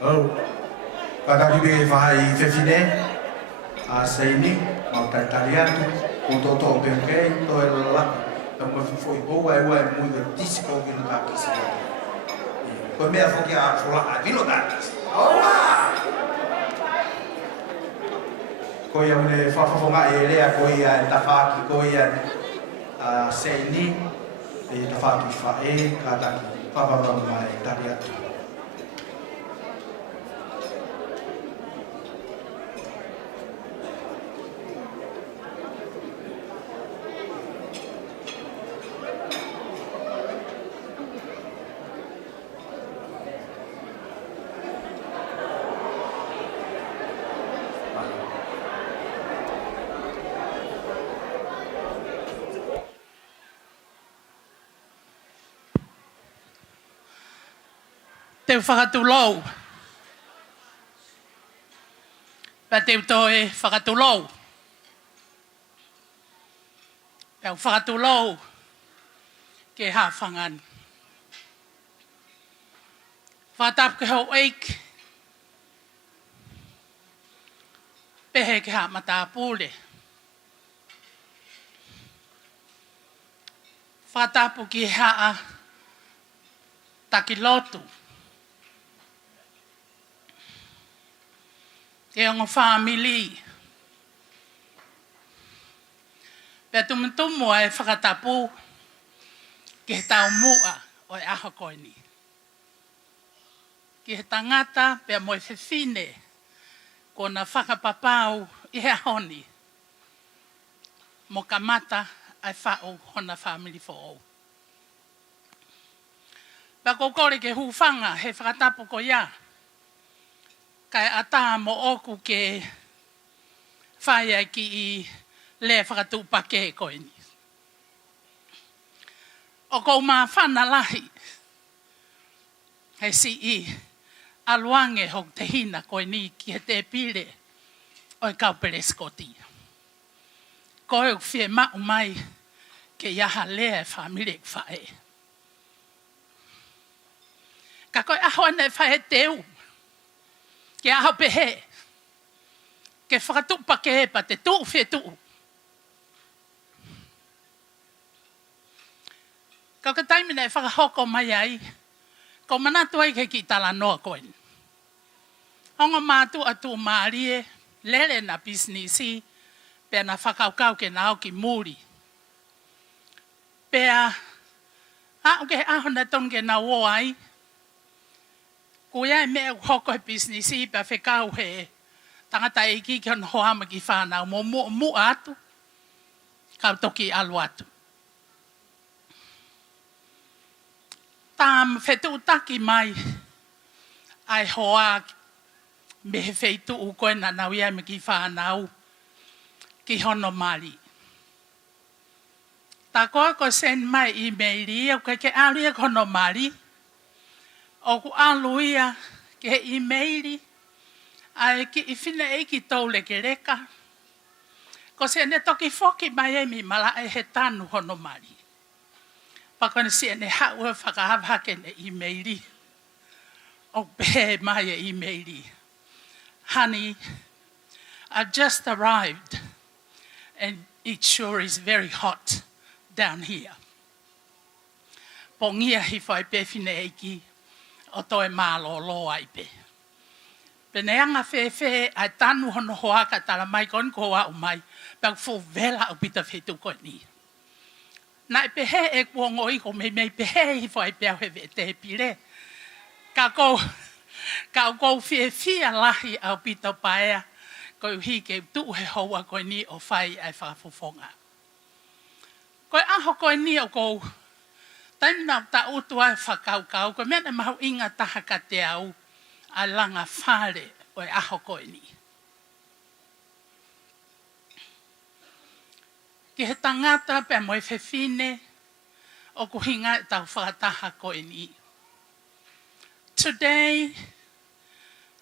Oh, kada kibe vai fefine a seini mau italiano con toto perché to la ma foi boa e uai muito disco que não tá aqui se foi me afoguei a falar a vilo da olá koia une fafafonga e lea koia tafaki koia a seini e tafaki fa e kada fafafonga e italiano. Te whakatulou. Pa te utoe whakatulou. Pau whakatulou ke hawhangan. Whakatap ke hau eik. Pehe ke ha matapule. Whakatapu ki haa takilotu. Ke ongo family. Pea tumutumu ai whakatapu ke he tau mua o e aho koe ni. Ki he tangata pea moe whewhine ko na whakapapau i he ahoni. Mo kamata ai whao hona family fo o. Pea koukore ke hufanga he whakatapu ko ia. Kai ata mo oku ke whaia ki i le whakatupake koe ni. O kou mā whana lahi, he si i aluange hok te hina koe ni ki he te pire o i kaupere skoti. Koe u whie mau mai ke iaha lea e whamire whae. Ka koe aho ane whae teu. Ke aho pehe, ke whakatupa ke he pa te tuu whetuu. Kau ka taimina e whakahoko mai ai, ko manatu ai ke ki tala noa koen. Hongo mātu atu maarie, lere na businessi, pea na whakaukau ke nao ki muri. Pea, hao ke aho na tonge na wo ai, ko ia e mea hoko he businessi pa whekau he tangata e ki on hoama ki whanau mo mu atu, kau toki alu atu. Tam whetu taki mai ai hoa me he wheitu u koe na nau ia me ki whanau ki hono mali. Tā koe ko send mai e-maili au kai ke aluia hono mali. O ku aluia ke he e-maili, ai ki i whina e ki taule ke reka. Ko se ne toki whoki mai e mi mala e he tanu hono mari. Pakone se ne haua whakahabhake ne e-maili. O pe mai e e-maili. Honey, I just arrived and it sure is very hot down here. Pongia hi whai pe whina e ki. O toi mālo lo ai pe. Pene anga whewhe ai tanu hono hoaka tala mai kon koa o mai, pau fu vela o pita whetu koe ni. Nai pehe e kuongo i ko mei pehe i whai pēo hewe te pire. Ka kou whia lahi au pita paea, kou hi ke tu he hoa koe ni o whai ai whakafufonga. Koe aho koe ni o kou, taimina ta utu ai whakaukau, ko mea mahu inga taha ka te au a langa whare o e aho koe ni. Ki he tangata pe moe whewhine o kuhinga e tau whakataha koe ni. Today,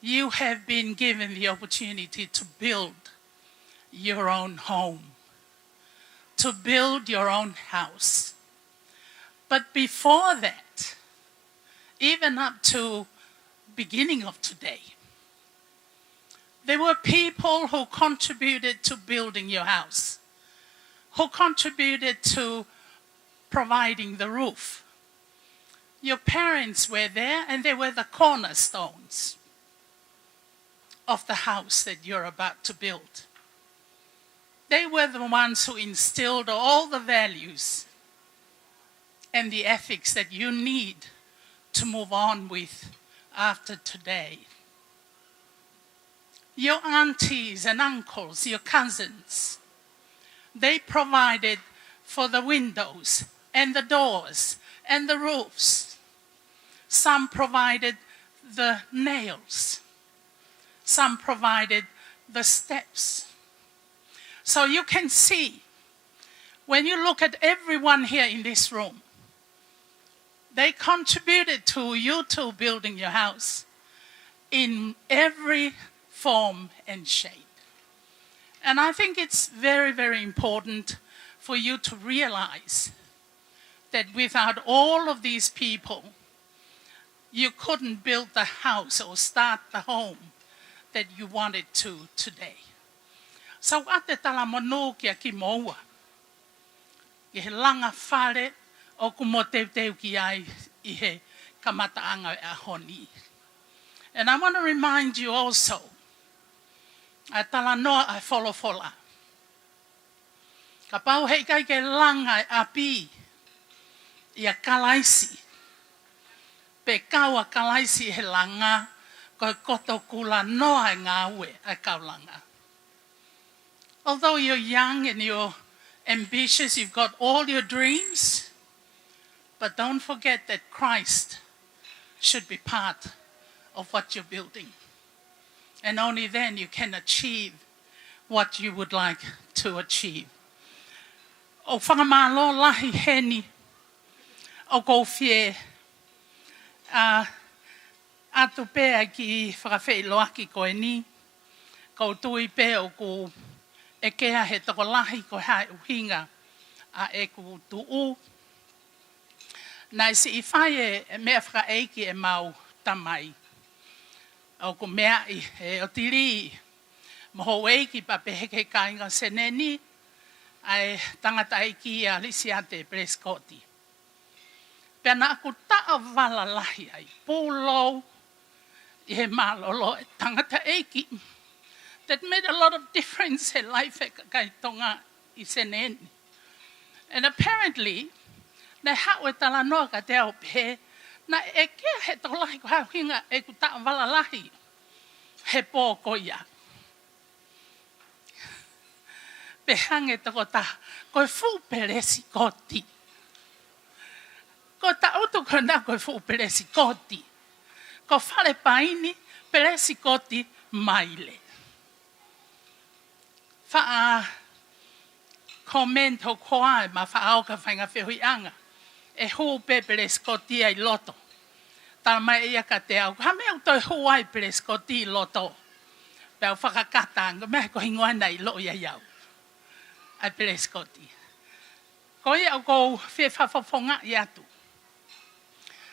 you have been given the opportunity to build your own home, to build your own house. But before that, even up to beginning of today. There were people who contributed to building your house, who contributed to providing the roof. Your parents were there, and they were the cornerstones of the house that you're about to build. They were the ones who instilled all the values and the ethics that you need to move on with after today. Your aunties and uncles, your cousins, they provided for the windows and the doors and the roofs. Some provided the nails. Some provided the steps. So you can see, when you look at everyone here in this room, they contributed to you two building your house in every form and shape. And I think it's very, very important for you to realize that without all of these people, you couldn't build the house or start the home that you wanted to today. So ate tala monu kia ki moua. I he langa whare o kumo teu ki ai I he kamataanga e ahoni. And I want to remind you also, a tala noa ai wholofola. Ka pau hei kai ke langa e api I a kalaisi. Pe kaua kalaisi he langa ko koto kula noa e ngā ue a kaulanga. Although you're young and you're ambitious, you've got all your dreams, but don't forget that Christ should be part of what you're building. And only then you can achieve what you would like to achieve. O whangamalo lahi heni, o kou fie, atu pēa ki whakawhei loaki koe ni, kou tui pēa o kou e kea he toko lahi ko hae uhinga a e ku tuu. Nai si I whae e mea whakaeiki e mau tamai. O ku mea I e o tiri moho eiki pa peheke kainga seneni ai tangata eiki a lisiate Prescotti. Pena aku taa wala lahi ai pūlou I he malolo e tangata eiki. That made a lot of difference in life e kai tonga I seneni. And apparently, na haue tala noa ka te au pe, na e kea he toko lahi ko hau hinga e ku taa wala lahi, he pō koia. Pe hange toko ta, koe fu peresi koti. Ko ta utu ko na koe fu peresi koti. Ko whare paini peresi koti maile. Wha komento koa ma whaao ka whainga whianga. E hu pe pereskoti ai loto. Tala mai ia ka te au. Ha mea utoi hu ai pereskoti loto. Pea whakakatanga mea ko hingoa nei lo ia iau. Ai pereskoti. Ko ia au kou whi whawhawhonga I atu.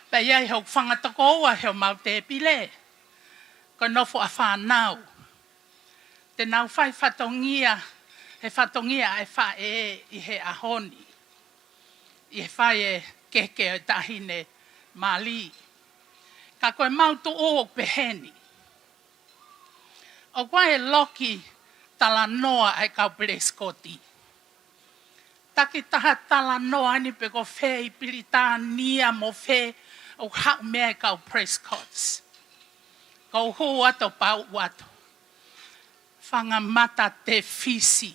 Pea iai hau whangatako ua heo mau te pile. Ko nofo a whanau. Te nau whai whatongia, he whatongia e whae I he ahoni. I he whae keke o tahine mali. Ka koe mautu o peheni. O koe he loki tala noa ai kau Prescotti. Taki taha tala noa ni pe ko whē I Piritania mo whē o hau mea kau Prescotts. Kau hu ato pau ato. Whangamata te fisi.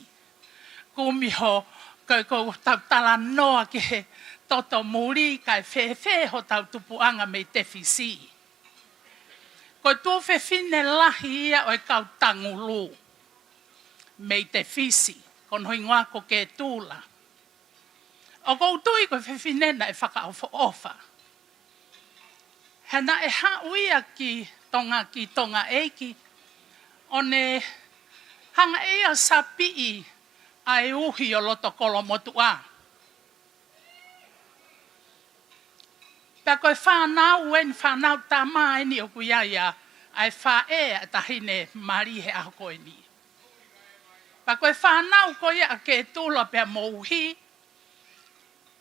Kumiho, ko tau tala noa ke he toto muri kai whewhe ho tau tupuanga me te fisi. Ko tō whewhine lahi ia o e kau tangulu me te fisi, kon hoi ngoa ko ke tūla. O kou tui ko whewhine na e whakaofo ofa. Hena e hauia ki tonga eiki, o ne hanga ea sapi ai uhi o loto kolo motua. Pea koe whanau en whanau tā mai ni o kuia ia ai wha e tahine mari he aho koe ni. Pa koe whanau koe a ke tūla pea mouhi,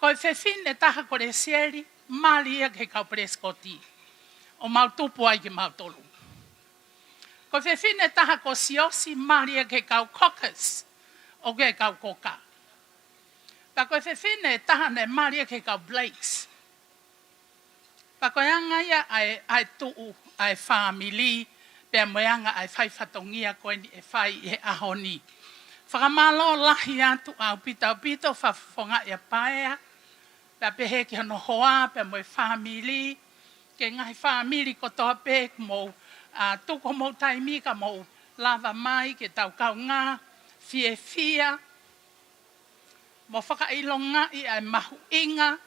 koe whewhine taha kore sieri, mari e ke kau preskoti, o mautupu ai ke mautolu. Koe whewhine taha ko siosi, mari e ke kau caucus, o ke kau koka. Pa koe whewhine taha ne mari e ke kau Blakes. Pa koe anga ia ai tuu, ai family, pea moeanga ai whai whatongia koe ni e whai e aho ni. Whakamalo lahi atu au pito whafonga ia paea, pea pehe ki hono hoa, pea moe family, ke ngahi family ko toa pe mo tuko mo taimi ka mo lava mai ke tau kau ngā, fia, mo whakailonga i ai mahu inga,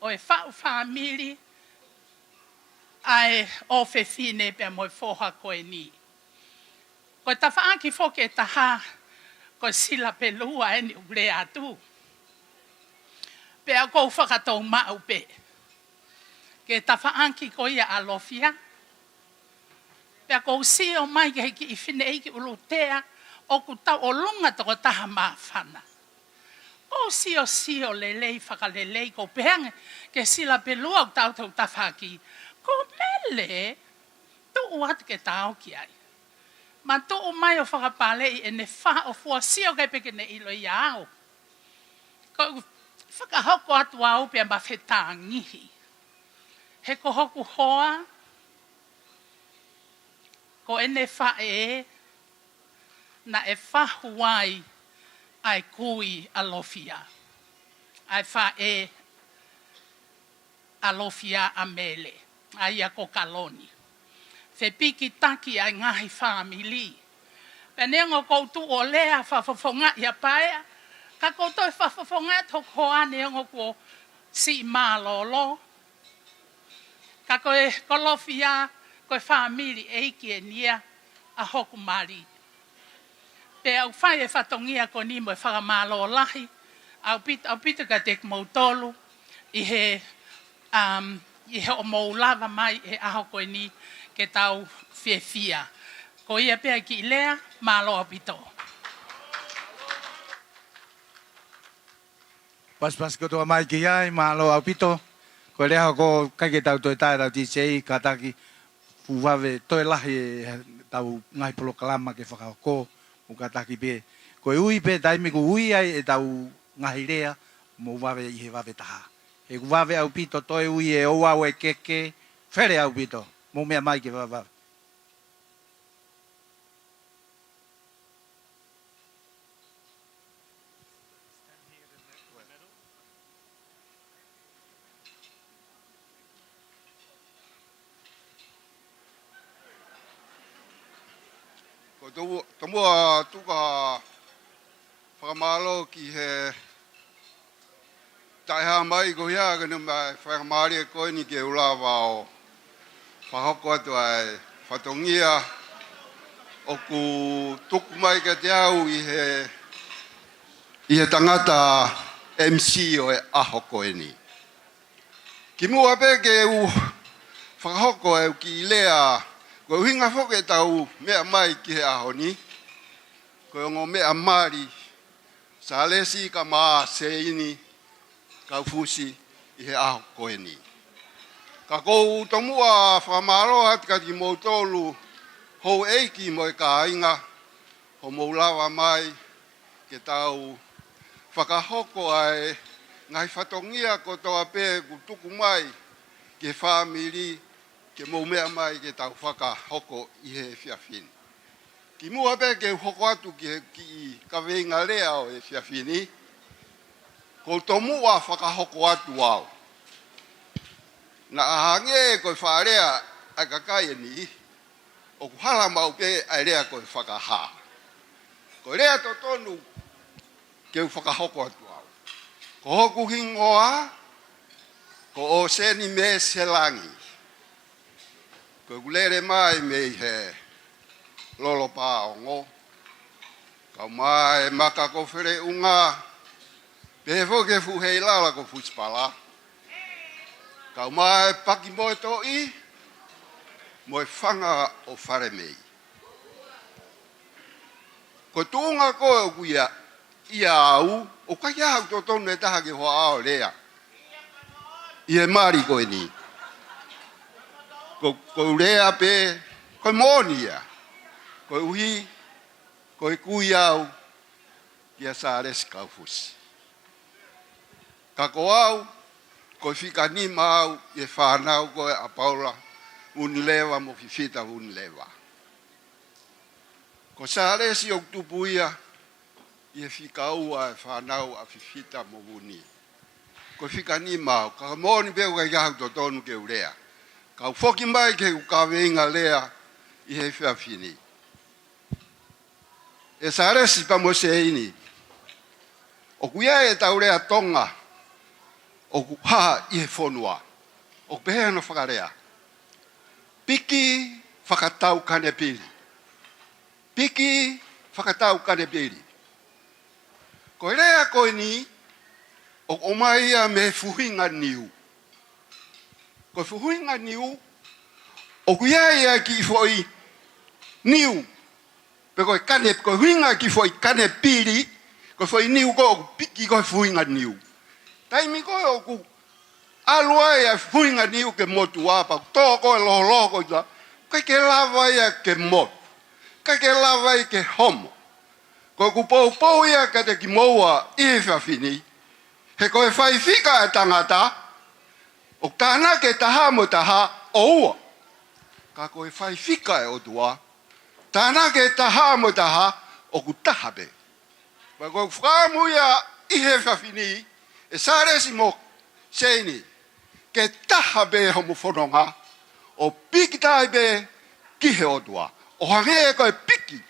o e whau family, ai o whewhine pea moe whoha koe ni. Koe ta whaaki whoke taha, koe sila pe lua e ni ure atu. Pea kou whakatou mau pe. Ke ta whaaki koe ia alofia. Pea kou sio mai ke hiki i whine eiki ulutea, o ku tau o lunga toko taha maa whana. Kou sio lelei whakalelei kou pehange, ke sila pe lua o tau ta whaaki. Ko mele, tu atu ke tau ki ai. Ma tu mai o whakapale i ene wha o fua sio kai peke ne ilo i au. Ko whakahoko atu au pia ma whetangihi. He ko hoku hoa, ko ene wha na e whahuai ai kui alofia. Ai wha alofia a mele. Ai a ko kaloni. Fe piki taki ai ngahi family. Penengo koutu o lea whafafonga ia paea. Ka koutu e whafafonga toko hoa neongo ko si malolo. Ka koe kolofia koe family eiki e nia a hoku mari. Pe au whai e whatongia ko ni mo e whakamalo lahi. Au pita ka tek mautolu i he i he o mou lava mai e aho koe ni ke tau whia. Ko ia pia ki i lea, malo apito. Pas kotoa mai ki ai, malo apito. Ko lea ko kai ke tau toi tae tau TCI, kataki fuwawe toi lahi tau ngai polo kalama ke whakako, o kataki pe. Ko ui pe taimi ko ui ai e tau ngahi rea, mo wawe i he wawe taha. E wawe au pito toi ui e oa o e keke, where au pito, mo mea mai ke wawe. Ko tomua tuka whakamalo ki he taiha mai ko hea kanu mai whakamari e koe ni ke ula wao whahoko atu ai whatongia o ku tuku mai ka te au i he tangata MC o e aho koe ni. Ki mua pe ke u whakahoko e ki lea ko hinga whoke tau mea mai ki he aho ni. Ko ngo mea mari sa lesi ka maa se ini ka fusi i he aho koe ni. Ka kou tomua whamaro at ka ki mautolu hou eiki mo e ka inga ho moulawa mai ke tau whakahoko ai ngai whatongia ko toa pē ku tuku mai ke whamiri ke moumea mai ke tau whakahoko i he whiawhini. Ki mua pē ke hoko atu ki ka veinga lea o e whiawhini, ko tomua whakahoko atu au. Na ahange koe wharea ai kakai e ni, o ku hala mau pe ai rea koe whakaha. Ko rea to tonu ke whakahoko atu au. Ko hoku hingoa, ko o seni me se langi. Ko kulere mai me he lolo pa ongo. Ka mai maka ko where unga, pe fo ke fu hei lala ko fuspala. Ka mai paki mo to I mo fanga o fare mei. Ko tunga ko ku ia au o ka ia to to ne ta ke ho ao lea. Ie mari ko ni. Ko lea pe ko monia. Ko uhi ko ku iau ia sa res ka fusi. Ka ko au ko fika ni mau e whanau ko a Paula un lewa mo fifita un lewa. Ko sare si oktupu ia e fika ua e whanau a fifita mo uni. Ko fika ni mau ka moni pe ka iau to tonu ke urea. Ka ufoki mai ke ukaweinga lea I he whiawhini. E sare si pa mo se ini. O kuia e taurea tonga o ku ha I he whonua. O pehe no whakarea. Piki whakatau kane piri. Piki whakatau kane piri. Ko rea koe ni, o omaia me fuhinga niu. Ko fuhinga niu, o kuia ia ki foi niu. Pe koe kane, ko huinga ki foi kane piri, ko foi niu ko piki ko fuhinga niu. Taimi koe o ku alua ia fuinga niu ke motu apa. Tō koe loho koe ta. Kai ke lava ia ke motu. Kai ke lava ia ke homo. Koe ku pou ia ka te ki moua I whiawhini. He koe whaifika e tangata. O tāna ke taha mo taha o ua. Ka koe whaifika e o tua. Tāna ke taha mo taha o ku tahabe. Koe whakamu ia I he whiawhini. E sare si mo seini, ke taha be homo whanonga, o piki tahi be kihe o tua. O hange e koe piki.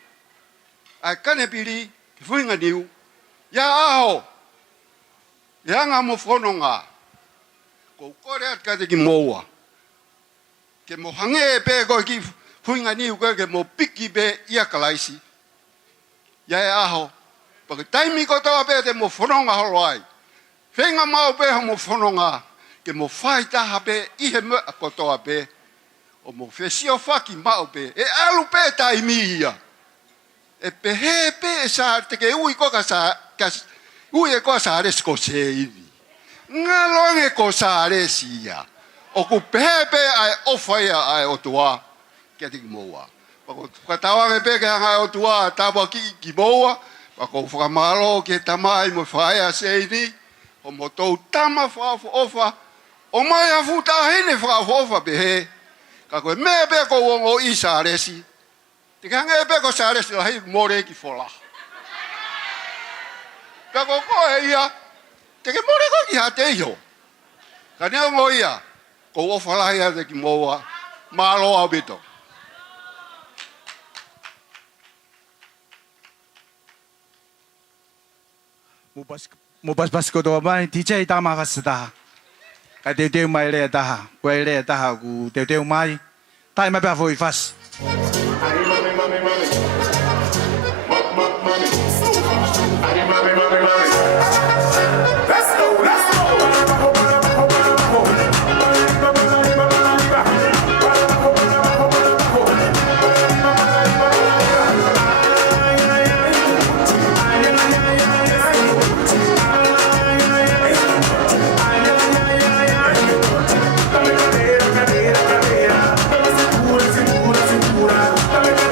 Ai kane piri, ki whuinga niu, ia aho, ia ngā mo whanonga. Ko kore at kate ki moua. Ke mo hange e be koe ki whuinga niu koe ke mo piki be ia kalaisi. Ia e aho, pake taimi ko toa be te mo whanonga holo ai. Whenga mau pe mo whanonga, ke mo whai taha pe, I he mua kotoa pe, o mo whesio whaki mau pe, e alu pe tai mihia. E pe he pe e sa, te ke ui ko ka sa, ui e ko sa ares ko se iwi. Ngā longe ko sa ares ia. O ku pe he pe ai ofaya ai o tua, kia tiki moua. Pako whakatawange pe ke hanga o tua, tawa ki moua, pako whakamalo ke tamai mo whaia se iwi, o mo tau tama whaafofa, o mai a futa hene whaafofa pe he, ka koe mea pe ko wongo I sa aresi, te kanga e pe ko sa aresi la hei more ki whola. Ka ko koe ia, te ke more ko ki hate iho, ka neo ngo ia, ko ofa la ia te ki moa, malo au beto. Mo pas ko to mai ti chei ta ma fasita. Ka te mai le ta, ko le ta ku te mai. Tai mai pa foi fas. Segura, segura, segura.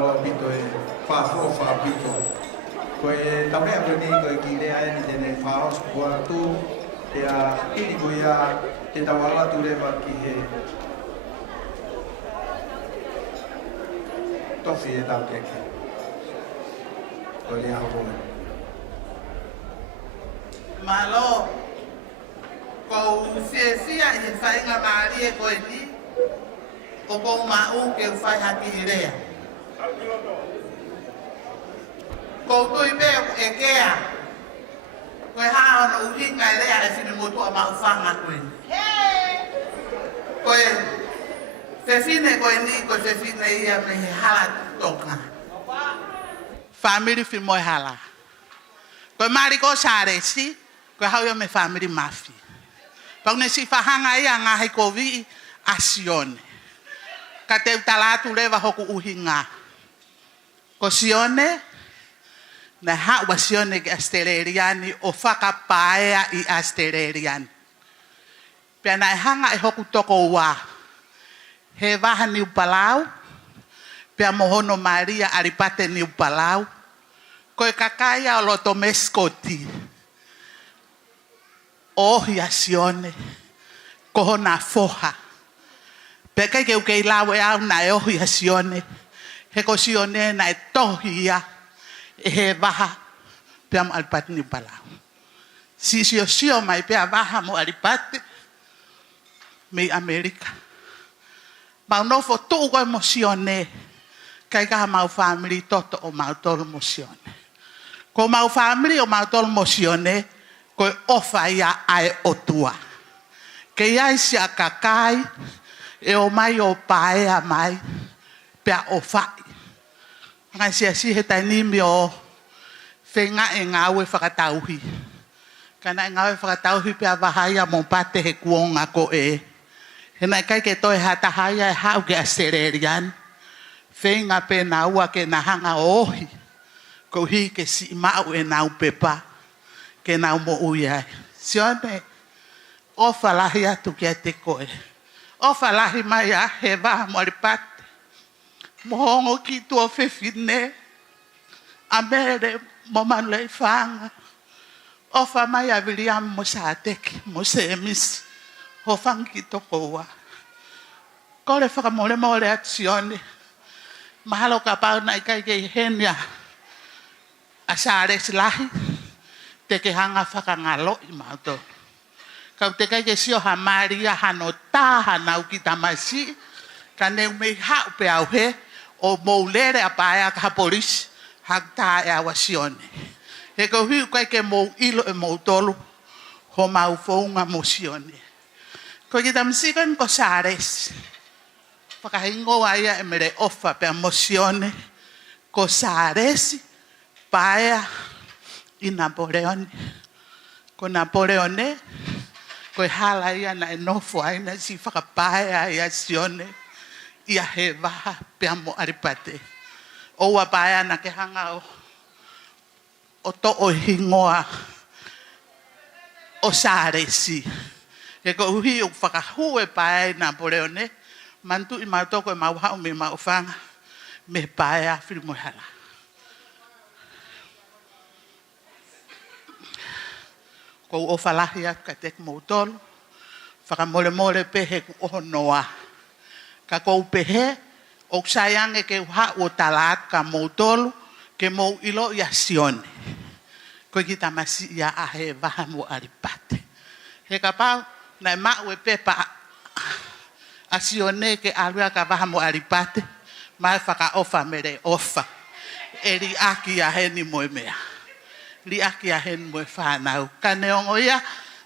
whalo pito e whafo whapito. Ko e taurea koe ni koe ki rea e ni tene whaos kua tu e a pini koe a te tawala tu rewa ki he tofi e tau teke. Koe lea hapone. Malo, ko fia i whainga maari e koe ni, o ko mau ke whai haki i rea. Ko tui bea e kea, koe hao na uhinga i rea e whini motua mau whanga koe ni. Koe, te whine koe ni, koe te whine ia me he hala toka. Family fi moe hala. Koe maari ko saresi, koe hau ia me family mafi. Pau ne si whahanga ia ngā hei ko vii asione. Ka te utalatu rewa hoku uhinga. Ko sione, na haua sione ki Astereriani o whakapaea i Astereriani. Pea nai hanga e hoku toko wā. He waha ni upalau, pea mohono Maria aripate ni upalau. Koe kakaia o loto meskoti. Ohi asione, koho na foha. Peka ke ukei lawe au na e ohi asione, he ko sione na e tohia, e he waha, pea mo alipate ni upalau. Si sio mai pea waha mo alipate, mei Amerika. Mau nofo tuu koe mo sione, kai kaha mau family toto o mau tolo mo sione. Ko mau family o mau tolo mo sione, koe ofa ia ai otua. Ke iai si a kakai, e o mai o paea mai, pea o fai. Ngai si he tai nimi o whenga e ngāwe whakatauhi. Kana e ngāwe whakatauhi pea wahaia mō pate he kuonga ko e. He nai kai ke toi hatahaia e hau ke Astererian. Whenga pe na ua ke na hanga ohi. Ko hi ke si mau e nau pepa. Ke nau mo ui ai. Sione, ofa lahi atu kia te koe. Ofa lahi mai a he waha mo alipate. Mohongo ki tua whewhine. A mere mo manulei whanga. Ofa mai a William mo sāteki, mo semis. Ho whangi toko ua. Kore whakamore more atu sione. Mahalo ka pau na ikai kei henia. A sāres lahi. Te ke hanga whakangalo i mauto. Kau te kai ke sio ha Maria hano taha nau ki tamasi. Ka neu mei hau pe au he. O moulere a paea ka polisi. Hak taha e awa sione. He kau hiu kai ke mou ilo e mou tolu. Ho mau founga mo sione. Ko ki tamasi kan ko sares. Whakahingo aia e mere ofa pe a mo sione. Ko saresi paea. I Napoleone. Ko Napoleone, ko hala ia na e nofo aina si whakapaea ia sione. Ia he waha pea mo aripate. Oua paea na ke hanga o to o hingoa o saresi. E ko uhi o whakahue paea i Napoleone. Mantu i mautoko e mauhau me maufanga. Me paea whirimohala. Ko o whalahi atu ka te mautolo, whakamore pehe ku oho noa. Ka kou pehe, o sayange ke uha o talat ka mautolo, ke mou ilo ia sione. Ko ki tamasi ia ahe waha mo aripate. He ka pau, nai mau e pepa a sione ke alua ka waha mo aripate, mai whaka ofa mere ofa. E ri aki ahe ni moe mea. Li aki a hen mo whanau. Ka neongo ia,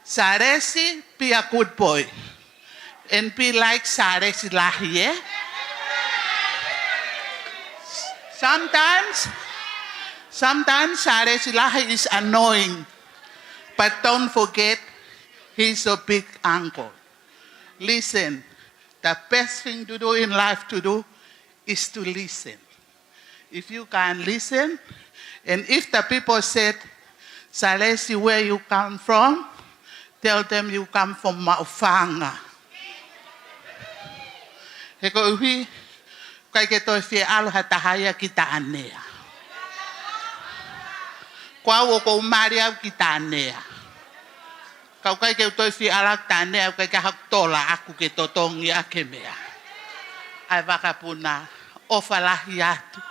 Saresi, be a good boy. And be like Saresi lahi, eh? Sometimes Saresi lahi is annoying. But don't forget, he's a big uncle. Listen, the best thing to do in life is to listen. If you can listen, and if the people said, Saresi, where you come from, tell them you come from Maufanga. He ko uhi, kai ke toi fie alo ha tahaya ki ta anea. Kwa wo ko maria ki ta anea. Kau kai ke toi fie ala ta anea kai ka hak tola aku ke totongi ake mea. Ai wakapuna ofa lahi atu.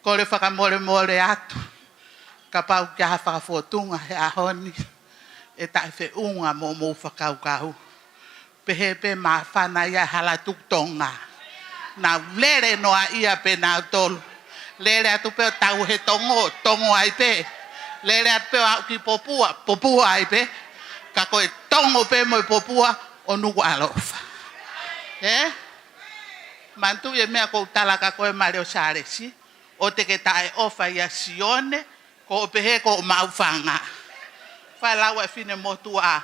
Ko le whakamore atu. Ka pau kia ha whakafotunga he ahoni. E tae whi unga mo whakaukau. Pehe pe ma whana ia hala tuktonga. Na lere noa ia pe nā tolu. Lere atu peo tau he tongo ai pe. Lere atu peo au ki popua ai pe. Ka koe tongo pe mo popua o nuku alofa. Mantu e mea kou talaka koe Mario Saresi. O te ke tae ofa ia Sione. Ko pehe ko maufanga. Whai lawa e whine motu a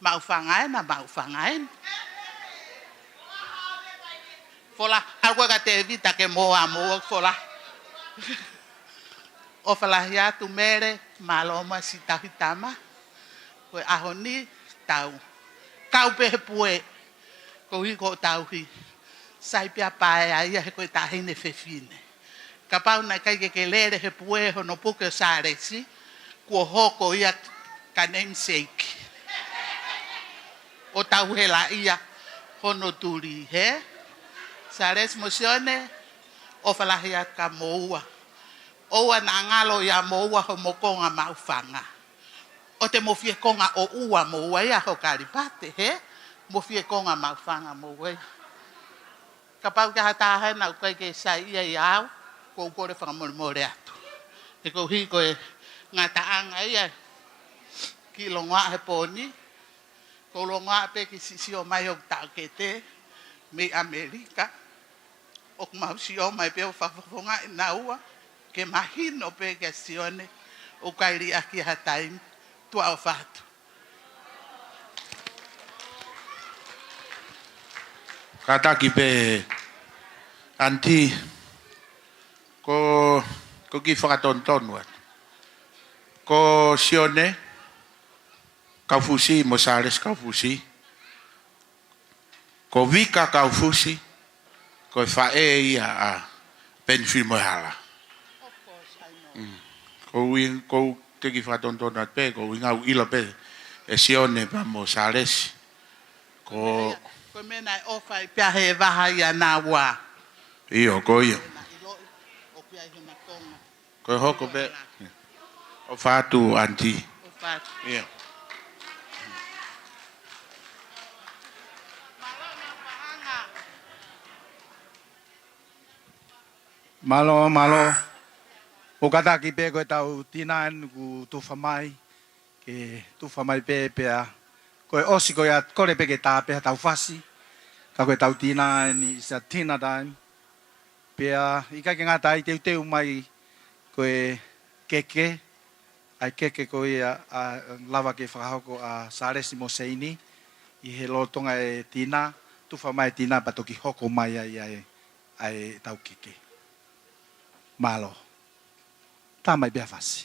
maufangae na maufangae. Fola, algo ka te evita ke moa fola. O whalahi atu mere, maloma si tahitama. Koe ahoni tau. Kau pehe pue. Ko hiko tau hi. Sai pia pae a ia he koe tahine fefine. Ka pau na kai ke lere he pue hono puke Saresi. Kua hoko ia ka namesake. O tau he la ia hono turi he. Saresi Mosione o whalahi atu ka moua. Oua na ngalo ia moua ho mokonga maufanga. O te mofie konga o ua moua ia ho karipate he. Mofie konga maufanga moua ia. Ka pau ka hatahe na ukai ke sa ia iau. Ko kore whakamore atu. E ko hi koe ngata anga ia. Ki longa he poni. Ko longa pe ki sisio mai o tau kete. Me Amerika. O kumau sio mai pe o whafafonga i naua. Ke mahino pe ke Sione. O kairi aki hataim. Tua o whatu. Kataki pe anti ko ki whakatonton wat. Ko Sione kaufusi Mosales kaufusi. Ko Vika kaufusi. Ko whae ia a Benfield Mohala. Ko te ki whakatonton at pe, ko ingau ila pe e Sione pa Mosales. Ko mena ofa i pia he waha ia nā wā. Iyo, ko iyo. Ko hoko pe. O whātu anti. O whātu. Iyo. Malo. O kataki pe koe tau tinaen ku tuwha mai. Ke tuwha mai pe pea. Koe osi koe at kore pe ke tāpea tau whasi. Ka koe tau tinaen i sa tina taim. Pea, ika ke ngata i teu mai koe keke. Ai keke koe a lava ke whakahoko a Saresi Moseini. I he lotonga e tina. Tuwha mai tina patoki hoko mai ai tau keke. Malo. Tā mai bea whasi.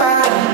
Bye.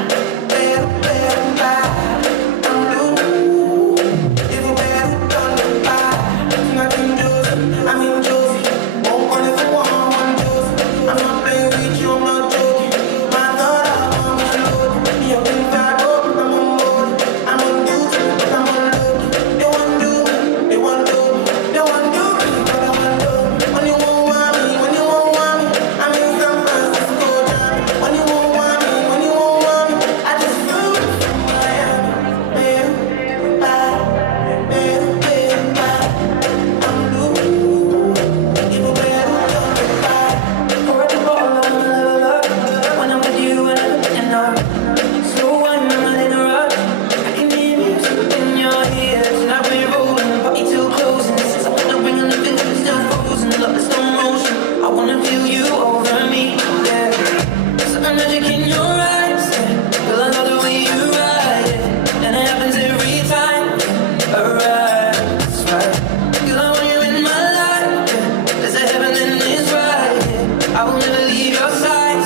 I will never leave your side.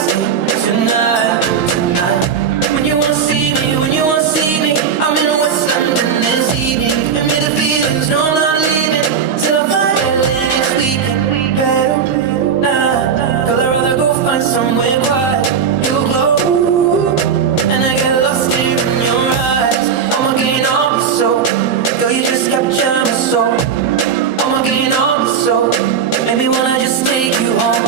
Tonight, tonight. When you wanna see me, when you wanna see me, I'm in West London this evening. And me the feelings, no, I'm not leaving till I find that next weekend. Better, nah, girl, I'd rather go find somewhere quiet. You'll glow, and I get lost here in your eyes. I'ma gain on me so, girl, you just capture my soul. I'ma gain on me so, maybe wanna just take you home.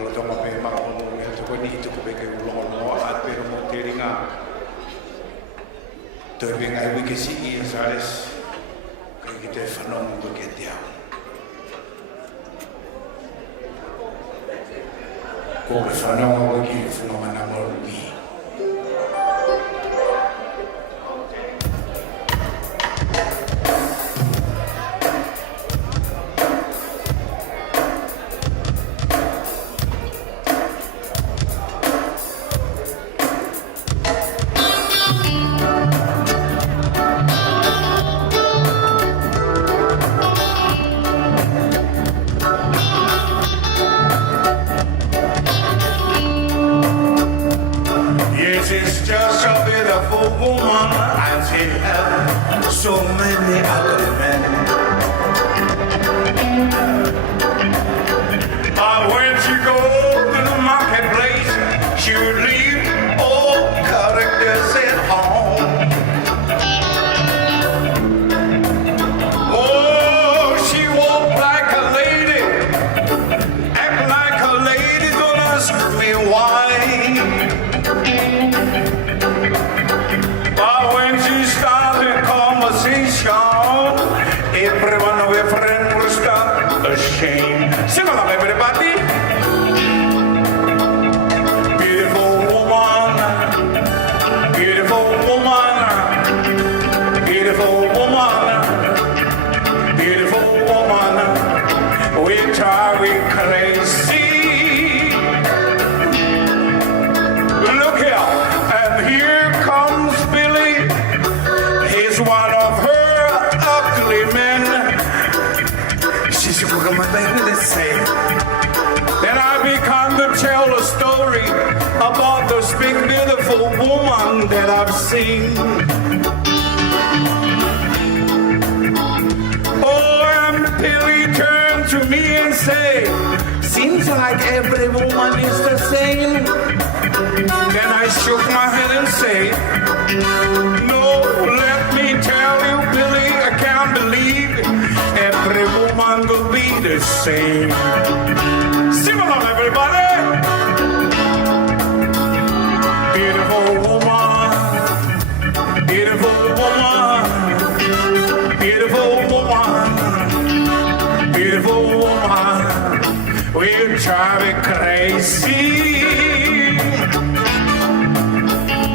Lo toma pe ma o mo me to ko ni to ko be ke lo no a pero mo te ringa. To be ngai we ke si i sares. Ka ki te fanom to ke dia. Ko ke fanom o ki fu no mana mo ni. It's just a beautiful woman, and she has so many other men. When she goes to the marketplace, she would leave all characters at home. Oh, she walk like a lady, act like a lady, don't ask me why. But when she started conversation, everyone of her friend will start ashamed. Sing along, everybody. Beautiful woman, beautiful woman, beautiful woman, beautiful woman. We drive me crazy. Look here, and here comes Billy. He's one of her ugly men. She's going my baby, let's say. Then I began to tell a story about this big beautiful woman that I've seen. Oh, and Billy turned to me and say, seems like every woman is the same. Then I shook my head and said, no, let me tell you, Billy, I can't believe it. Every woman will be the same. Sing along, everybody. Beautiful woman, beautiful woman, beautiful woman, beautiful woman. We'll drive me crazy.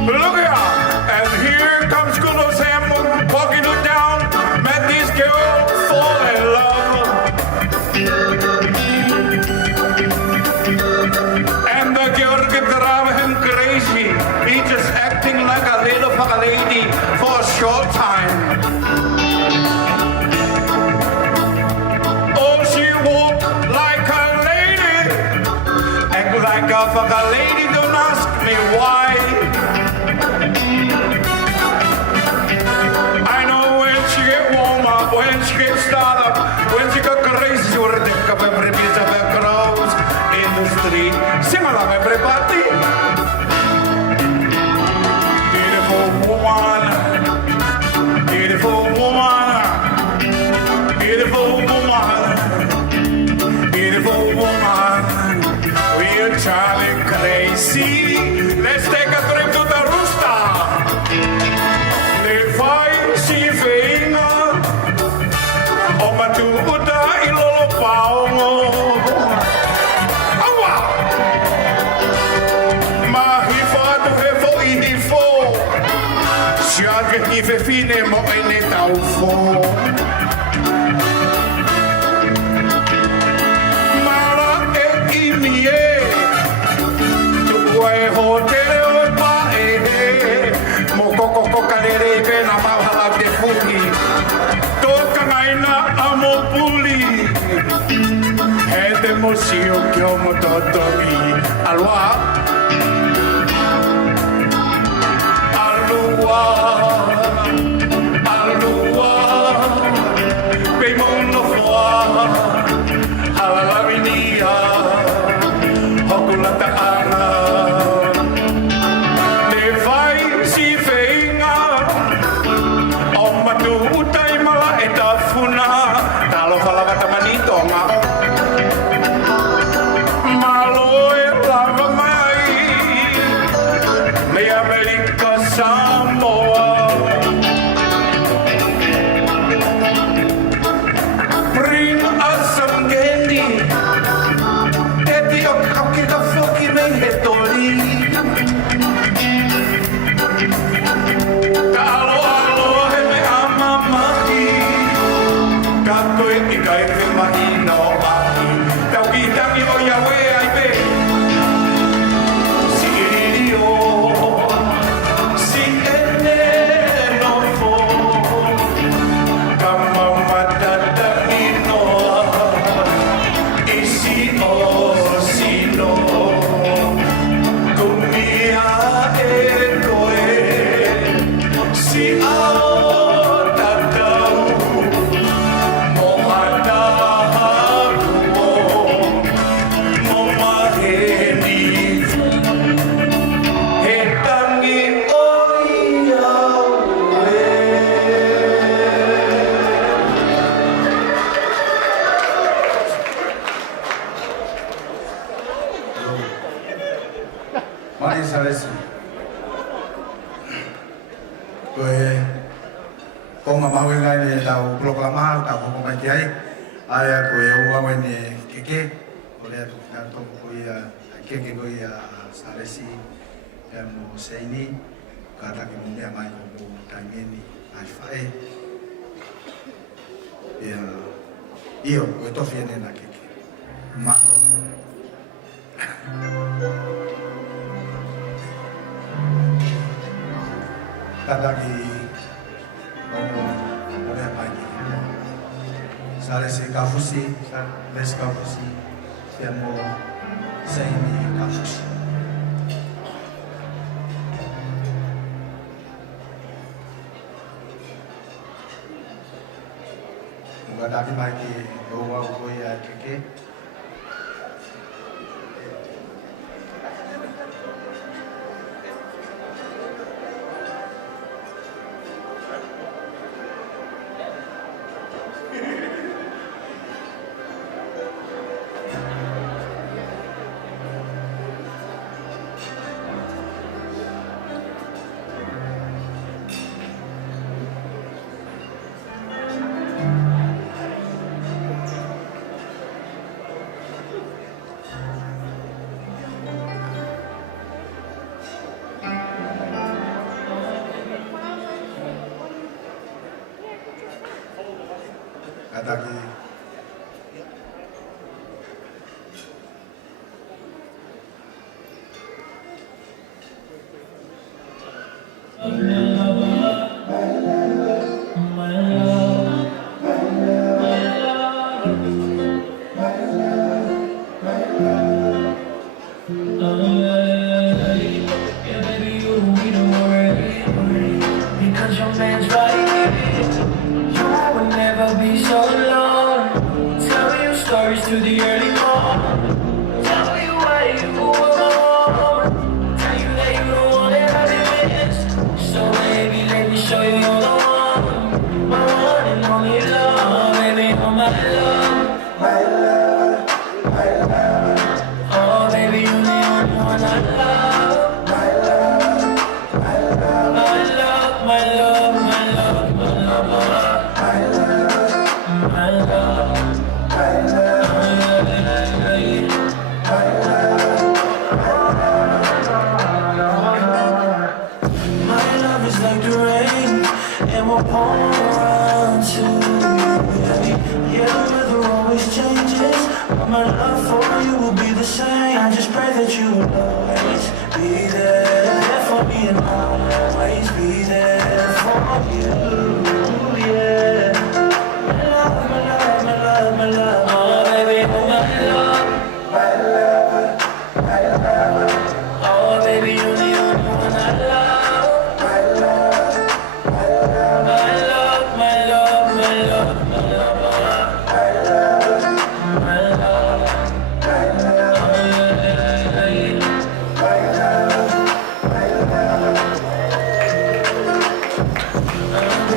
Look here, and here comes Kuno Sam walking down, met this girl, fall in love. And the girl could drive him crazy. He just acting like a little fuck lady for a short time. Oh, she walk like a lady, act like a fuck lady, don't ask me why. I know when she get warm up, when she get started up, when she got crazy, she would take up every piece of her clothes in the street. Sing along, everybody. Beautiful woman, beautiful woman, beautiful woman, beautiful woman. We're driving crazy. Let's take a trip to the rooster. If I see Vena, o matuuta ilolo paongo. Awa! Mahifa tu hefo ihifo. Siaga hife fine mo ene taufo. Mara e imie. Tuwe hotele o pae. Mokoko kalere pena mahala te puli. Toka ngaina amo puli. Hete mosio kyo mototomi. Alwa. Alua. Alua. Peimono foa. Alalavinia. Hokulata ara. Mari Salesi. Koe konga mahui ngai ni tau proklama tau ko mai kiai. Aya koe ua mai ni keke. Ole atu kanto ko ia keke ko ia Salesi mo seini kata ki mo mea mai ko taimeni ai fae. Ia io ko tofi ene na keke. Ma Kataki oleh pagi. Salesi kafusi, les kafusi, siamo seini kafusi. Muka tadi pagi bawa ukoya keke. Kataki Because your man's right here. You will never be so alone. Tell you stories to the early morning. Tell you why you were born. Tell you that you don't want it as it is. So baby, let me show you you're the one. My one and only love. Baby, you're my love. My love. My love. Oh baby, you're the only one I love. My love. My love. My love. My love. My love. My love. My love. My love. My love is like the rain, and we'll pour around to you. Yeah, the weather always changes, but my love for you will be the same. I just pray that you will always be there for me, and always be there for you. Yeah. My love, my love, my love, my love. Oh, baby, you're my love. My love, my love. Oh, baby, you're the only one I love. My love, my love. My love, my love, my love, my love. My love, my love, my love. My love, my love.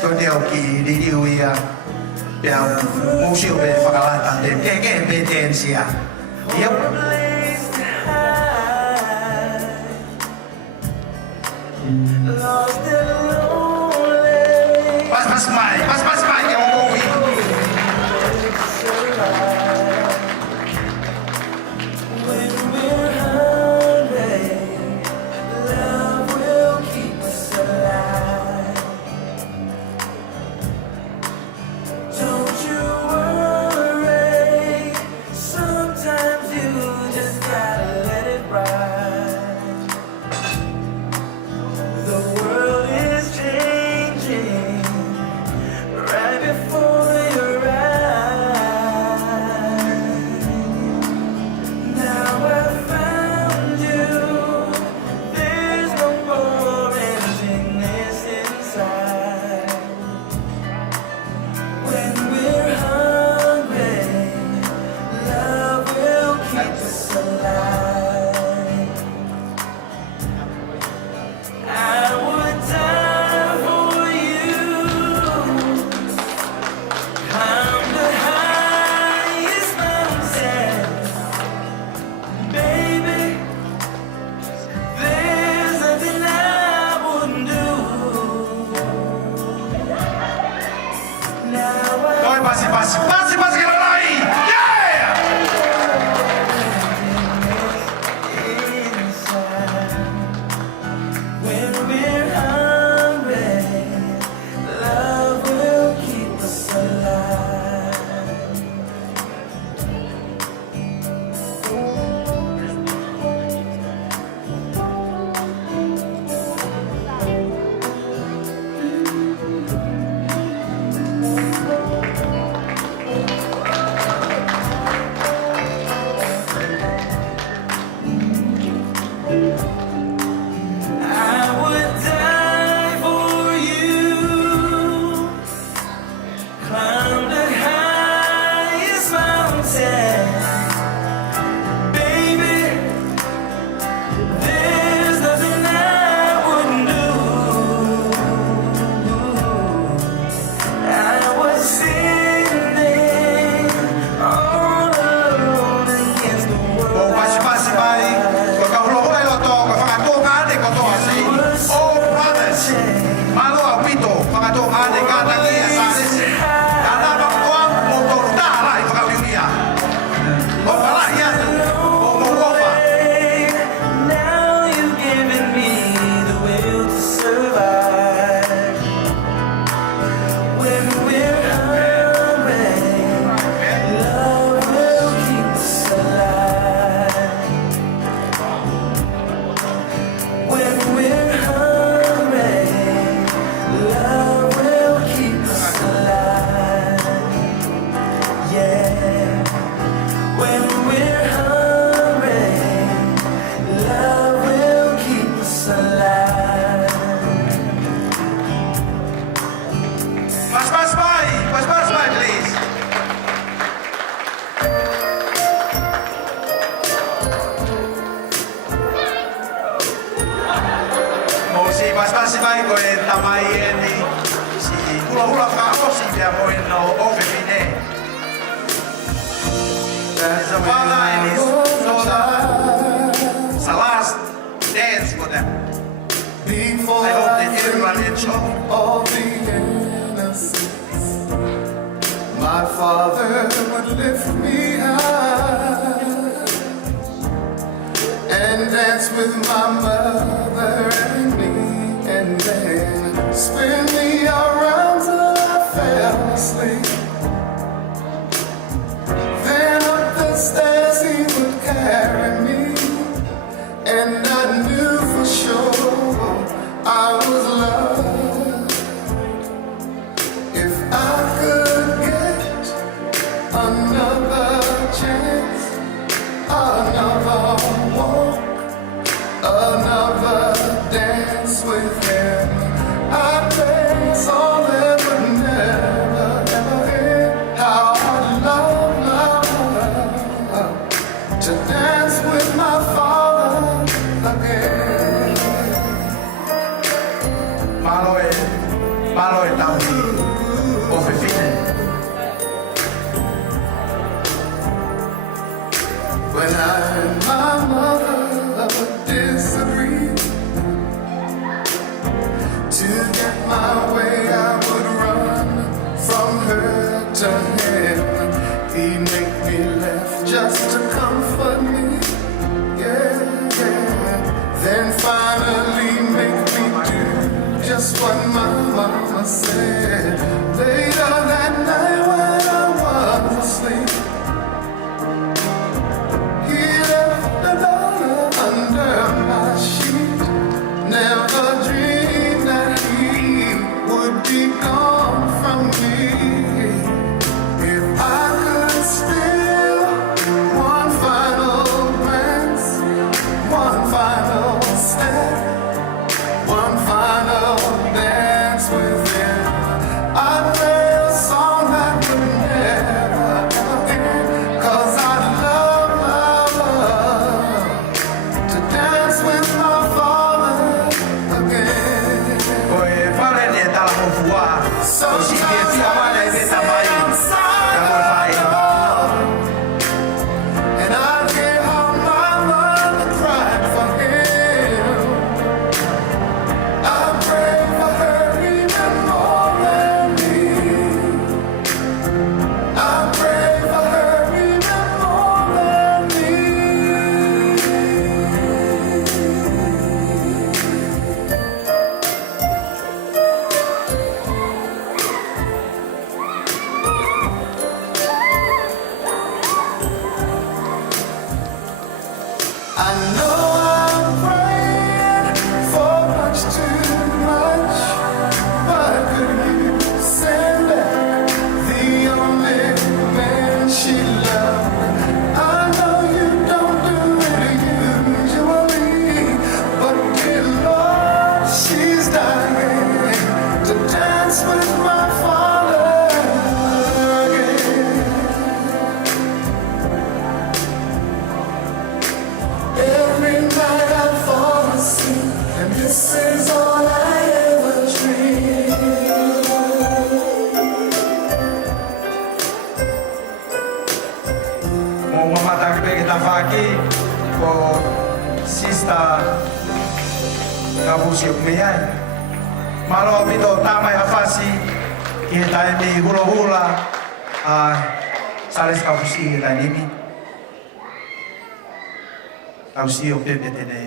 ko te o ki ririu ia. Pea museo pe whakalata te keke pe te ensia. Ia. Pas mai, ke o koui. Pasi que la lai. Yeah! When we're hungry, love will keep us alive. It's a last dance for them. I hope that everyone enjoy. All the innocence, my Father would lift me high and dance with my mother and me, and then spin me around till I fell asleep. Then up the stairs he would carry me, and I knew for sure I was loved. If I could get another chance, another walk, another dance with him, I'd dance all that would never, ever end. to him. He make me laugh just to comfort me. Yeah, yeah. Then finally make me do just what my mama said. Later that night when I was asleep, he left a dollar under my sheet. Never dreamed that he would be gone from me. If I could steal one final glance, one final step, one final dance with him, I'd play a song that would never end. 'Cause I'd love, love, love to dance with my father again. Koe whare ne tala mo fua. So Ko si ke fia wale ke tamai. Ka mo whae. and I hear how my mother cried for him. I pray for her even more than me. I pray for her even more than me. I know I'm praying for much too much, but could you send back the only man she loved? I know you don't do it usually, but dear Lord, she's dying to dance with my father again. Every night I fall asleep, and this is all I ever dream. Mo mamata ke peke ta whaki. Ko sista ka busi o kumei. Malo pito tamai hawhasi. Ki he tae mi hula hula. Sales ka busi he tae nimi. Ka busi o pepe tene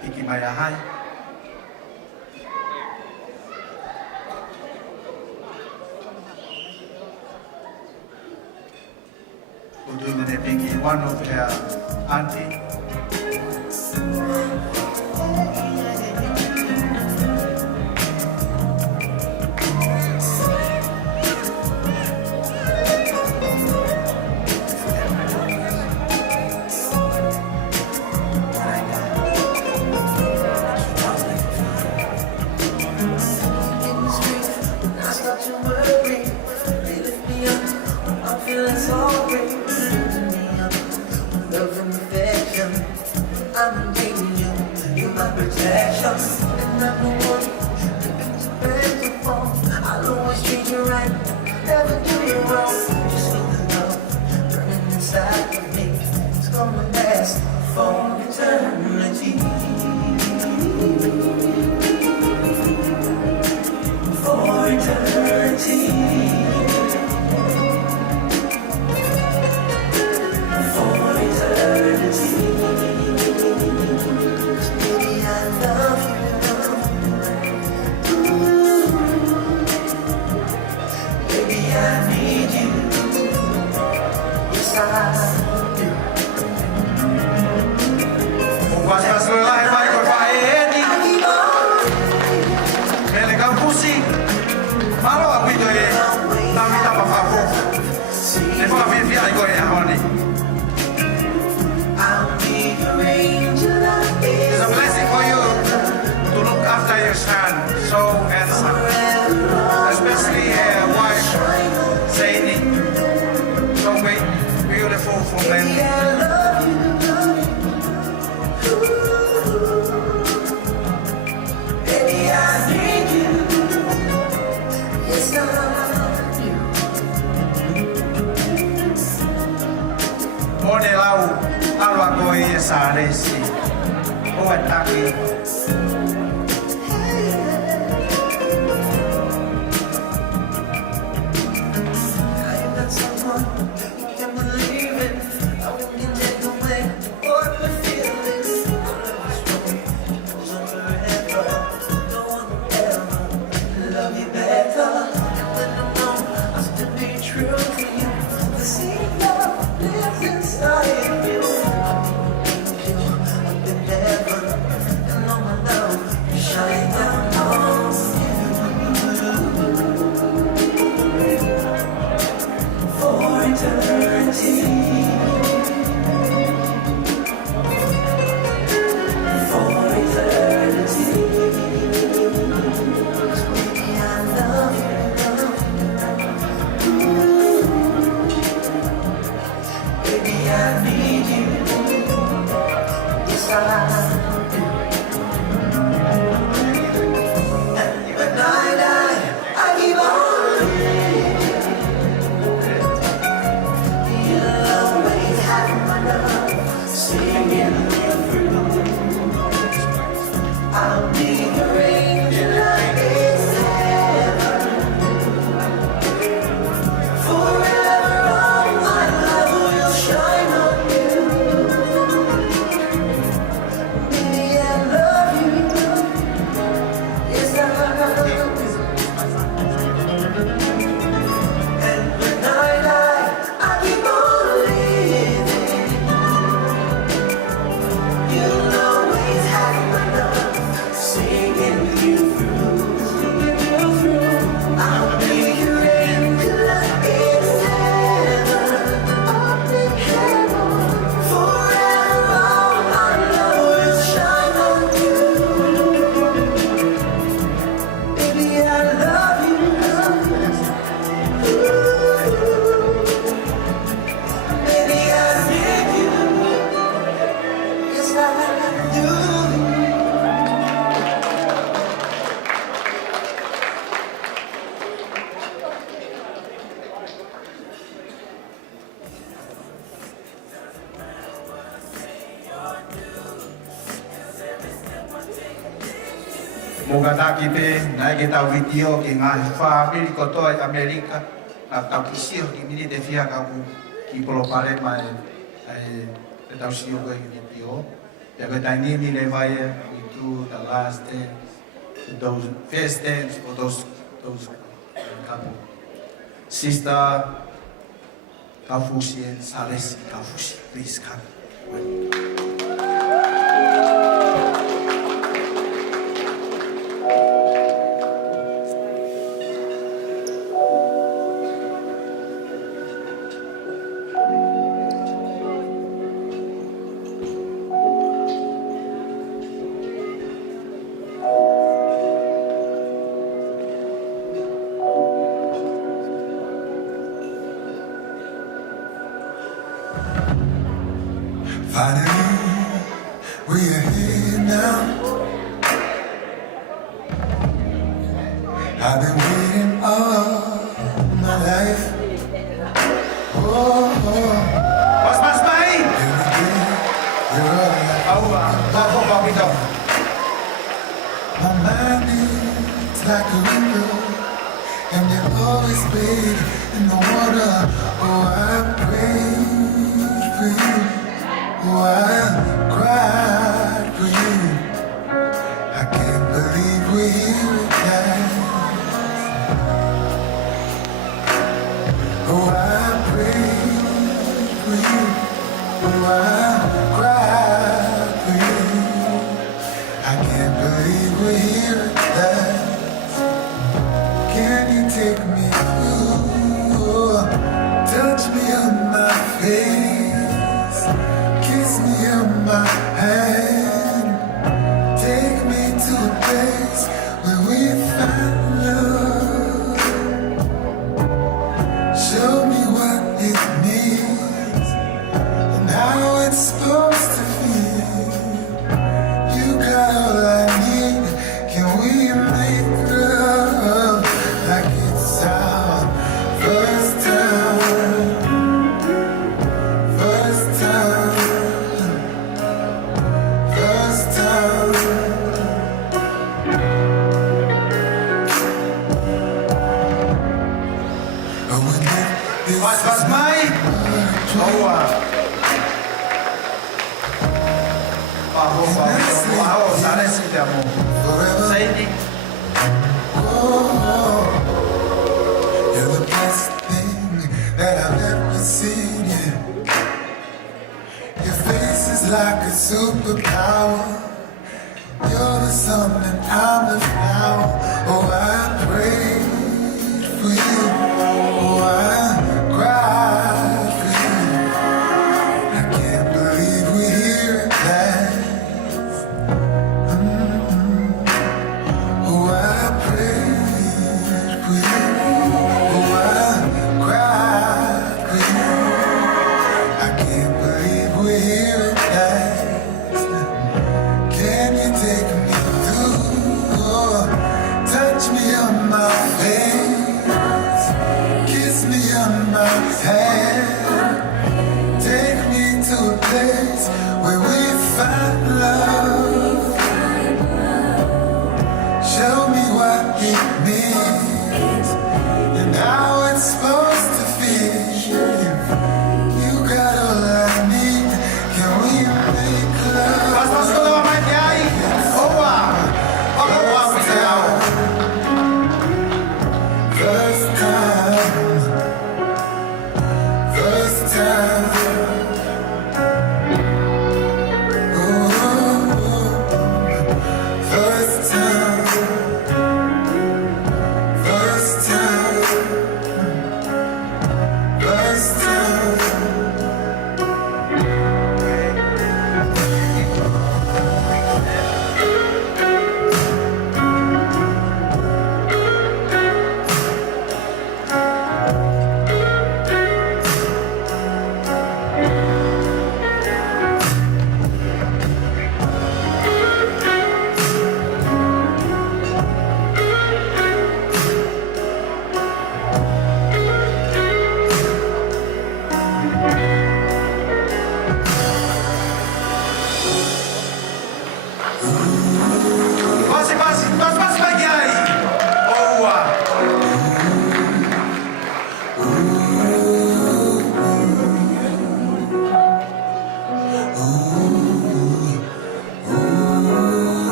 piki mai a hai. O tūne ne piki one of her auntie. I start to worry, they lift me up. I'm feeling so great. Lifting me up, love and affection. I'm needing you, you're my protection, and I'm the one that you better for. I'll always treat you right, never do you wrong. Just feel the love burning inside of me. It's gonna last for eternity. For eternity. For eternity. 'Cause baby, I love you. Ooh. Baby, I need you. Yes, I do. O wasa selai mai ko whae eni. Mele ka busi. Malo a pito e tami tama whako. Ne whawhiwhi ai koe e hone. I'll be your angel. I'll be It's a blessing for you to look after your son, so handsome. Especially her wife, Zaini. So beautiful for men. Baby, I need you. Yes, I love you. Mone lau, alwa koe e sa resi. O e taki. Can believe it. I won't be led away. What my feelings. Goes on forever. No one will ever love you better. And when I'm wrong, I'll still be true to you. The same love lives inside you. I've been heaven. And all my love shine down on you. For eternity. For eternity. Baby, I love you. Baby, I need you. Yes, I do. And when I die, I keep on living. You'll always have my love, singing me through. I'll be your angel like it's heaven. Forever all my love will shine on you. Baby, I love you. Yes, I do. And when I die, I keep on living. You'll always have my love, singing you through. I'll be your angel like it's heaven, up in heaven. Forever all my love will shine on you. Baby, I love you. Baby, I need you. Yes, I do. Moga kite nai ke tau video ke ngā whāmiri kotoa i Amerika na tau ki sio ki mini te whia kapu ki polo pare mai te tau sio koe ki video. Pia koe tai nimi le vai we do the last dance, those first dance for those couple. Sister Kafusi and Salesi Kafusi, please come. Finally, we are here now. I've been waiting all my life. Mas baik. My mind is like a window, and they're always big in the water. Oh, I pray for you. Oh, I cried for you. I can't believe we're here again. Oh, I pray for you. Oh, I cried for you. I can't believe we're here again. Can you take me through? Touch me on my face. Kiss me on my hand. Take me to a place where we find love. Show me what it means and how it's supposed to feel. You got all I need. Can we make love like it's our first time? First time. First time. Oh, when Pas mai. Boa. Wow, sare si demo. Saidi. You're the best thing that I've ever seen. Yeah. Your face is like a superpower. You're the sun and I'm the flower. Oh, I pray for you. Oh, I cried for you. I can't believe we're here at last. Oh, I prayed for you. Oh, I cried for you. I can't believe we're here at last. Can you take me through? Oh, touch me on my face, kiss me on my hand, take me to a place where we find love. Show me what it means and how it's supposed to feel. You got all I need. Can we make love? Pas kalau mai kiai. Boa. Boa betul. First time. First time. Ooh. First time. First time. First time. Pas mai kiai. Boa.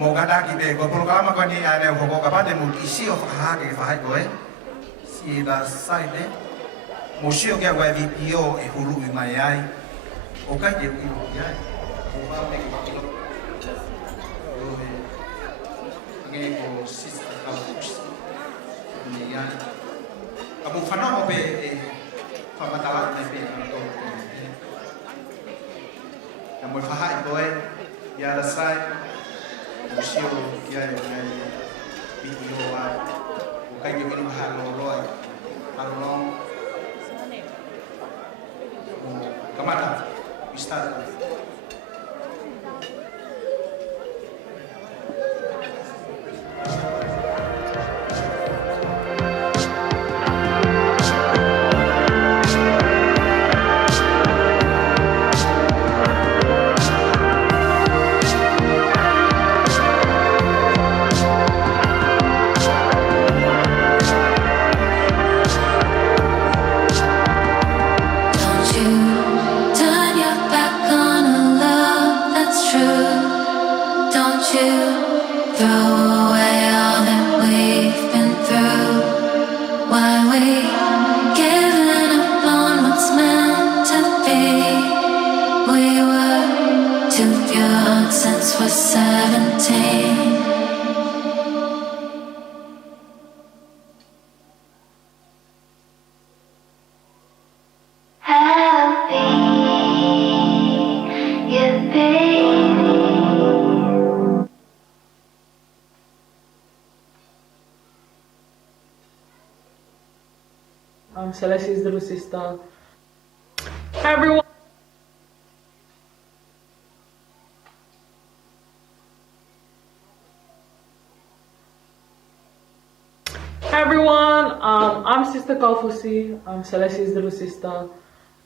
Mo kada ki be ko programa ko ni ane ko ko kapate mo isi of ha ke fa ko si da side mo si o ke wa video e hulu i mai ai o ka je i ai o ba me ki ko o me nge ko sis ka ko ni ya abu fano mo be fa matala me be to ya mo fa ha ko ya da side museo que hay video a bukan yang minum haloloy halolong kemana Ustaz Don't you turn your back on a love that's true. Don't you throw away all that we've been through. Why we giving up on what's meant to be? We were too young since we're 17. Celeste dulu sister. Hi everyone. Hi everyone, I'm Sister Kalfusi. I'm Celeste's little sister.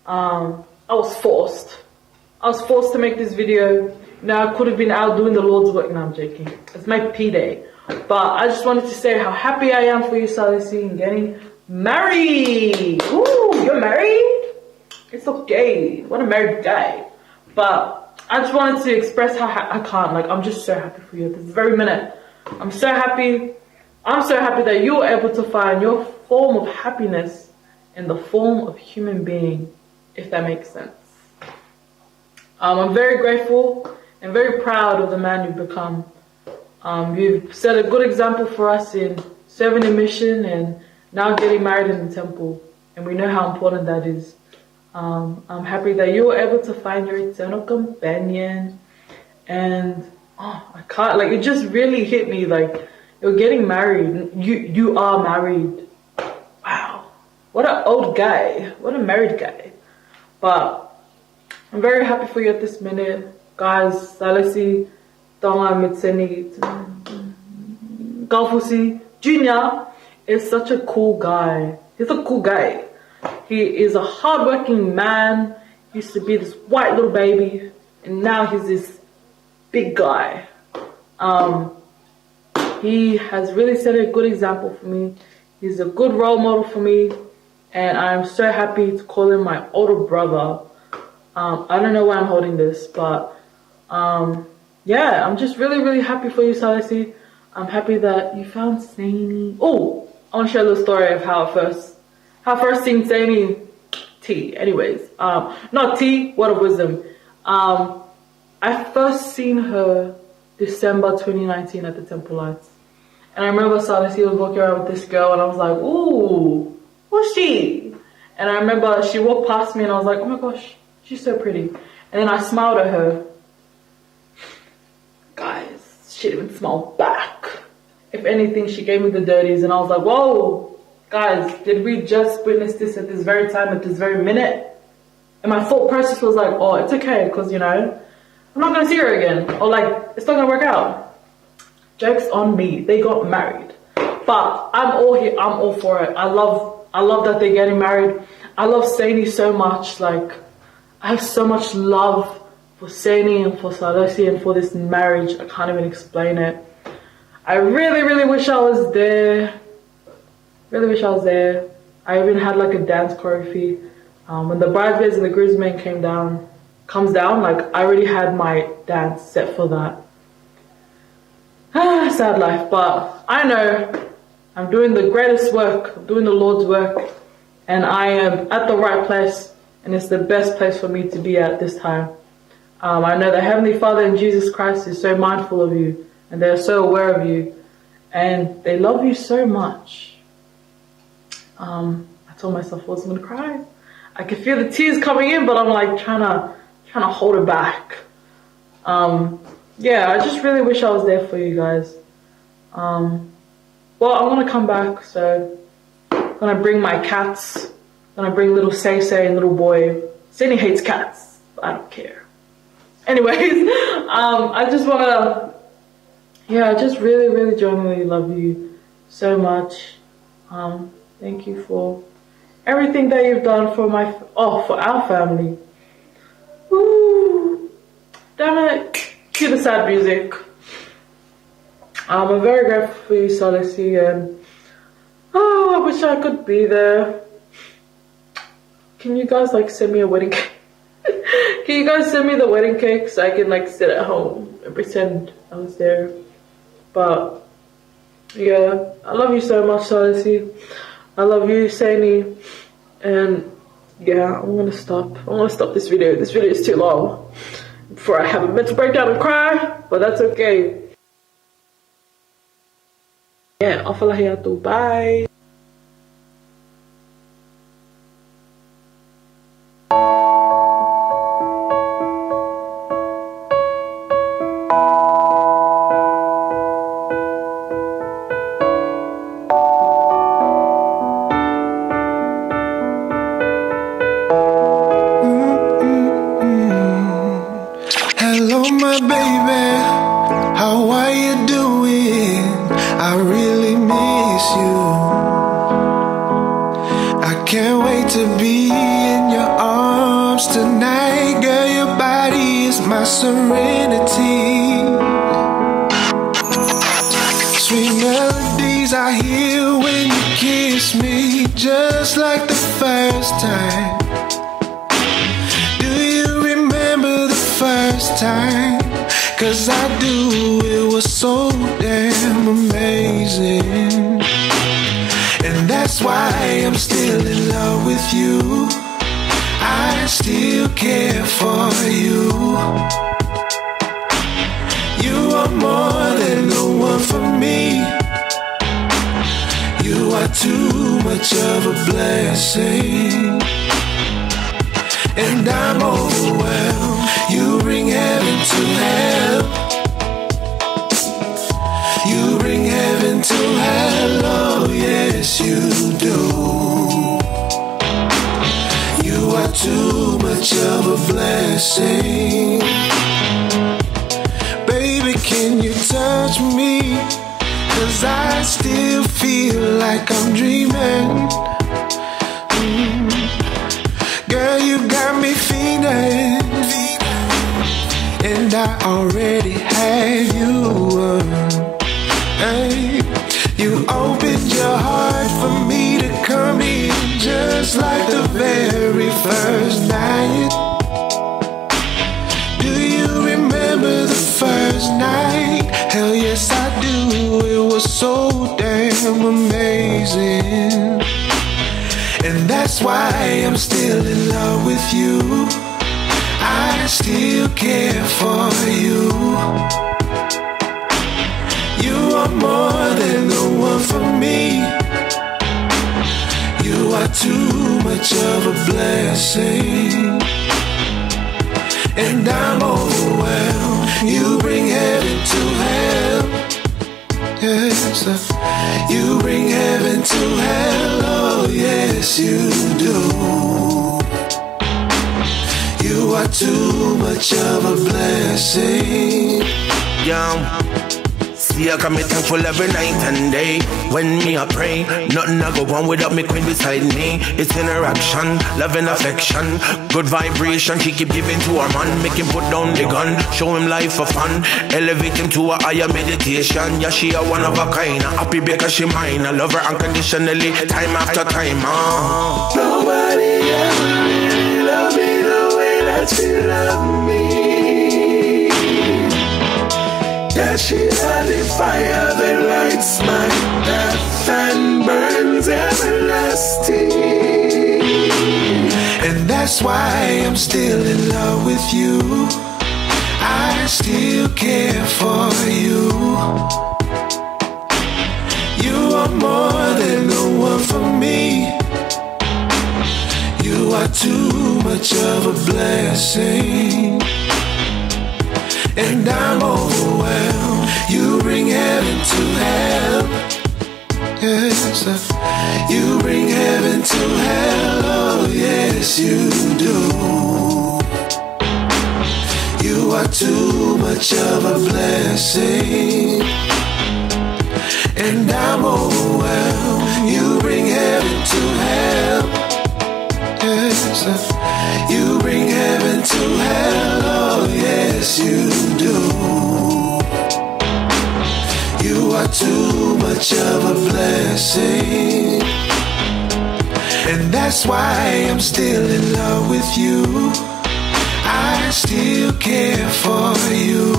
I was forced to make this video. Now I could have been out doing the Lord's work. No, I'm joking. It's my P-Day. But I just wanted to say how happy I am for you, Celeste, in getting married. Ooh, you're married? It's okay. What a married guy. But I just wanted to express how I'm just so happy for you at this very minute. I'm so happy that you're able to find your form of happiness in the form of human being, if that makes sense. I'm very grateful and very proud of the man you've become. You've set a good example for us in serving in mission and now getting married in the temple. And we know how important that is. I'm happy that you were able to find your eternal companion. And it just really hit me, like, you're getting married. You are married. Wow. What an old guy. What a married guy. But I'm very happy for you at this minute. Guys, Salesi, Tonga, Mitseni, Kalfusi Jr. is such a cool guy. He's a cool guy. He is a hardworking man. He used to be this white little baby. And now he's this big guy. He has really set a good example for me. He's a good role model for me. And I'm so happy to call him my older brother. I don't know why I'm holding this, but yeah, I'm just really, really happy for you, Salesi. I'm happy that you found Saini. Oh, I want to share a little story of how I first seen Saini T. Anyways, not T, Word of Wisdom. I first seen her December 2019 at the Temple Lights. And I remember Salesi was walking around with this girl and I was like, ooh, who's she? And I remember she walked past me and I was like, oh my gosh, she's so pretty. And then I smiled at her. Guys, she didn't even smile back. If anything, she gave me the dirties and I was like, whoa, guys, did we just witness this at this very time, at this very minute? And my thought process was like, oh, it's okay, because, you know, I'm not going to see her again. Or like, it's not going to work out. Joke's on me. They got married. But I'm all here. I'm all for it. I love that they're getting married. I love Saini so much. Like, I have so much love for Saini and for Salesi and for this marriage. I can't even explain it. I really, really wish I was there. Really wish I was there. I even had like a dance choreography. When the bridesmaids and the groomsmen comes down, like I already had my dance set for that. Sad life, but I know I'm doing the greatest work, I'm doing the Lord's work, and I am at the right place, and it's the best place for me to be at this time. I know that Heavenly Father and Jesus Christ is so mindful of you, and they're so aware of you, and they love you so much. I told myself I wasn't gonna cry. I could feel the tears coming in, but I'm like trying to hold it back. Yeah, I just really wish I was there for you guys. Well, I'm gonna come back, so I'm gonna bring my cats. I'm gonna bring little Say and little boy. Saini hates cats, but I don't care. Anyways, I just I just really, really genuinely love you so much. Thank you for everything that you've done for for our family. Ooh, damn it. Cue the sad music. I'm very grateful for you, Salesi, and I wish I could be there. Can you guys like send me a wedding cake? Can you guys send me the wedding cake so I can like sit at home and pretend I was there? But yeah, I love you so much, Salesi. I love you, Saini, and yeah, I'm gonna stop this video. This video is too long before I have a mental breakdown and cry, but that's okay. Yeah, afalahiatu. Bye. Hello, my baby. How are you doing? I really miss you. Can't wait to be in your arms tonight. Girl, your body is my serenity. Sweet melodies I hear when you kiss me, just like the first time. Do you remember the first time? 'Cause I do, it was so damn amazing. And that's why I'm still in love with you. I still care for you. You are more than the one for me. You are too much of a blessing. And I'm overwhelmed. You bring heaven to hell. You bring heaven to hell, oh yes you do. You are too much of a blessing. Baby, can you touch me? 'Cause I still feel like I'm dreaming. Girl, you got me feeling. And I already have you. Hey, you opened your heart for me to come in, just like the very first night. Do you remember the first night? Hell yes I do, it was so damn amazing. And that's why I'm still in love with you. I still care for you. You are more than the one for me. You are too much of a blessing. And I'm overwhelmed. You bring heaven to hell. Yes, you bring heaven to hell. Oh yes you do. You are too much of a blessing. Young. See, I come thankful every night and day. When me I pray, nothing I go on without me queen beside me. It's interaction, love and affection, good vibration. She keep giving to her man, make him put down the gun, show him life for fun, elevate him to a higher meditation. Yeah, she a one of a kind, happy because she mine. I love her unconditionally, time after time. Nobody ever really loved me the way that she loved me. Yeah, she had the fire that lights my path and burns everlasting. And that's why I'm still in love with you. I still care for you. You are more than the one for me. You are too much of a blessing. And I'm overwhelmed. You bring heaven to hell. Yes, you bring heaven to hell. Oh yes you do. You are too much of a blessing. And I'm overwhelmed. You bring heaven to hell. Yes, you bring heaven to hell. Oh yes you do. You are too much of a blessing. And that's why I'm still in love with you. I still care for you.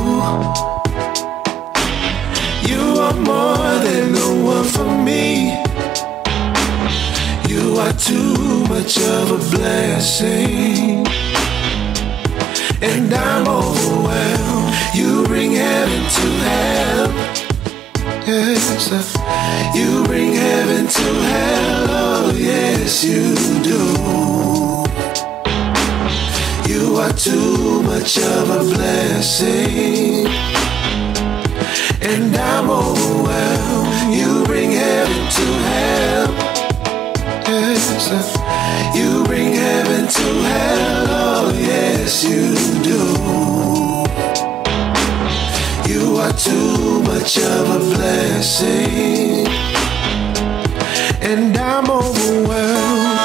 You are more than the one for me. You are too much of a blessing. And I'm overwhelmed. You bring heaven to hell. Yes, you bring heaven to hell. Oh yes you do. You are too much of a blessing. And I'm overwhelmed. You bring heaven to hell. Yes, you bring heaven to hell. Oh yes you do. You are too much of a blessing. And I'm overwhelmed.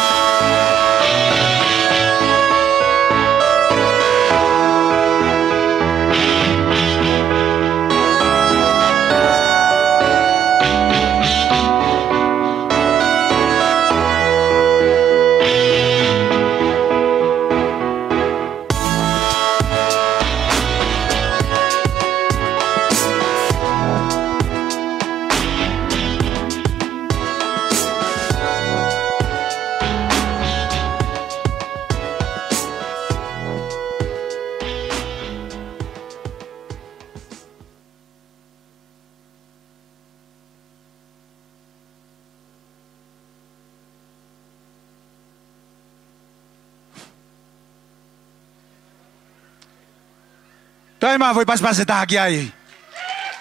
Toi ma voi pas se taha ki ai.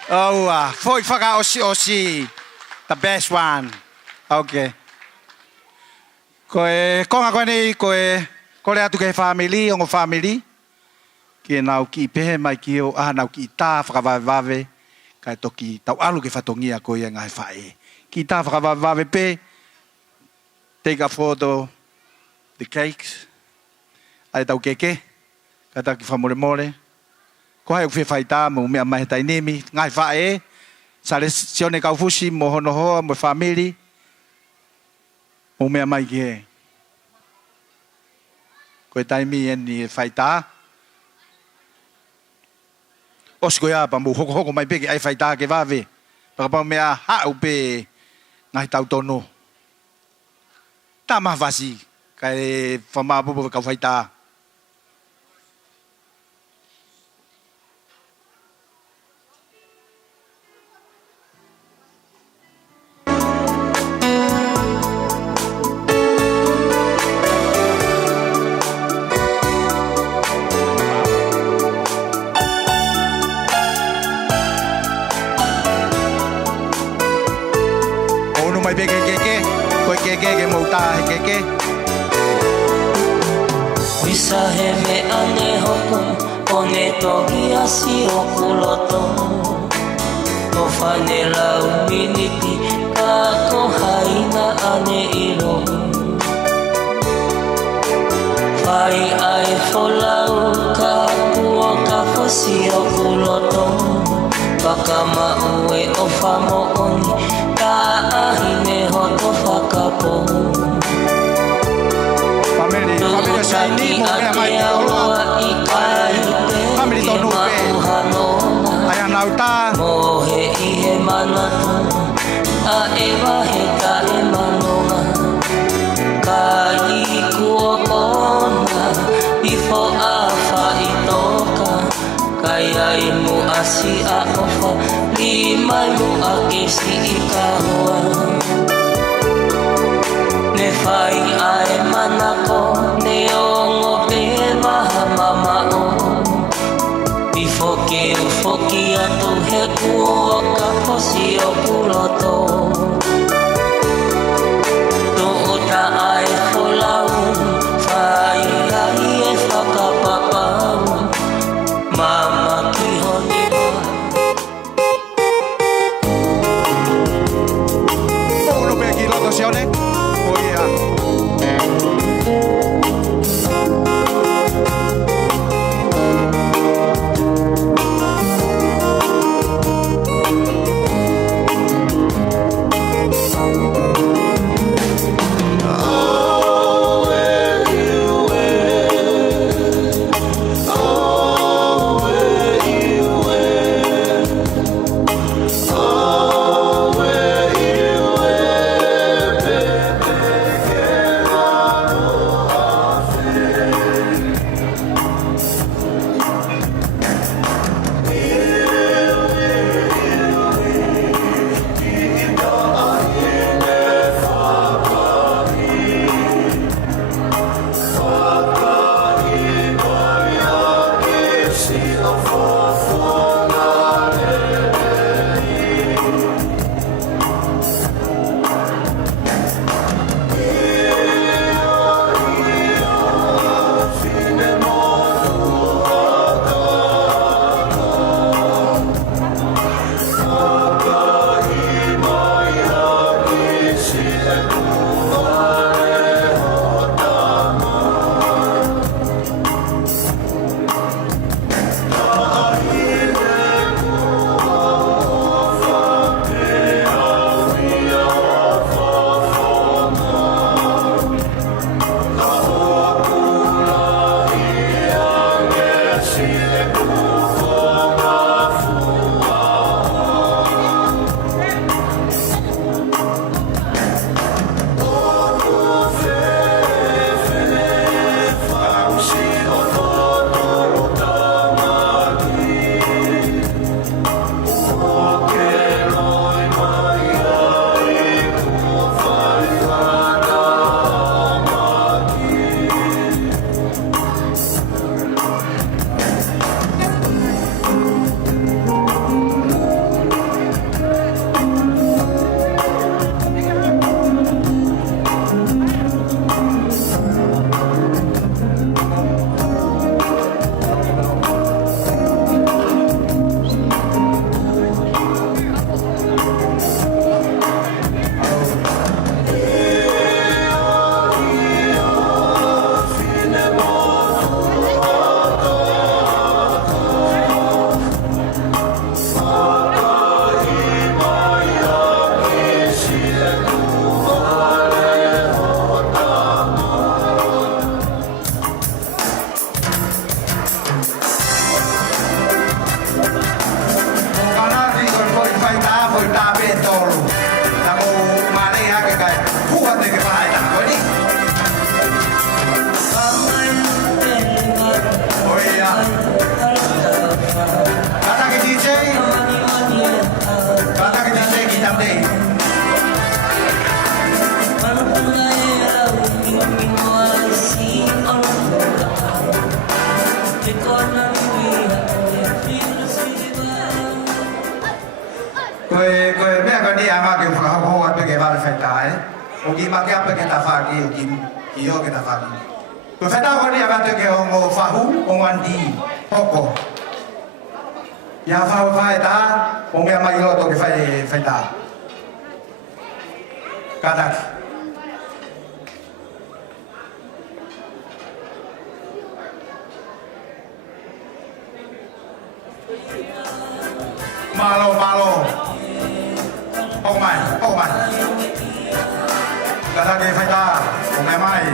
Oh, foi whaka osi. The best one. Okay. Koe konga koe nei koe atu ke family, ongo family. Ki nau ki pehe mai ki o nau ki tā whakawawave. Kai toki tau alu ke whatongia koe ngai whae. Ki tā whakawawave pe. Take a photo. The cakes. Ai tau keke. Kai tau ki whamore more. Ko hai uwhi whaita mo mea mai tai nemi. Ngai whae. Sare sione kaufusi mo hono hoa mo family. Mo mea mai ki he. Koe taimi eni whaita. Osi koe apa mo hoko mai peke ai whaita ke wawe. Pakapau mea hau pe ngai tau tono. Tā maha wasi. Kai whamabubu kau whaita. Mai pe keke ko keke mo ta keke Wisa he me ane hoko One toki asi o kuloto Ko whane lau miniti Ka ko haina ane ilo Whai ai wholau Ka kua ka whasi o kuloto Waka maue o whamo oni Ka ahine hoto whakapo Family shiny mo mea mai te oloa Family tonu pe Ai anau tā Mohe i he manatu A ewa he ka e manonga Ka i kua kona Bifo a whai toka Kai ai mu asi a ofa Limai mu a kesi i ka hoa Ne whai ai manako Ne ongo pe maha mama o Bifo ke ufoki atu he kua ka posi o kuloto To uta ai wholau Whai ai e whakapapau Mama ki honi Uno pe ki loto sione Oia koe mea ka ni ama ke whakahoho a peke wale whaitai. O ki make apa ke ta whaki o ki o ke ta whaki. Koe whaitai ko ni a kate ke o ngō whahu o ngandi hoko. Ia whahu whaitai o mea mai roto ke whaitai. Kadaki. Malo. Oh my. Kata ke faita, oh mai.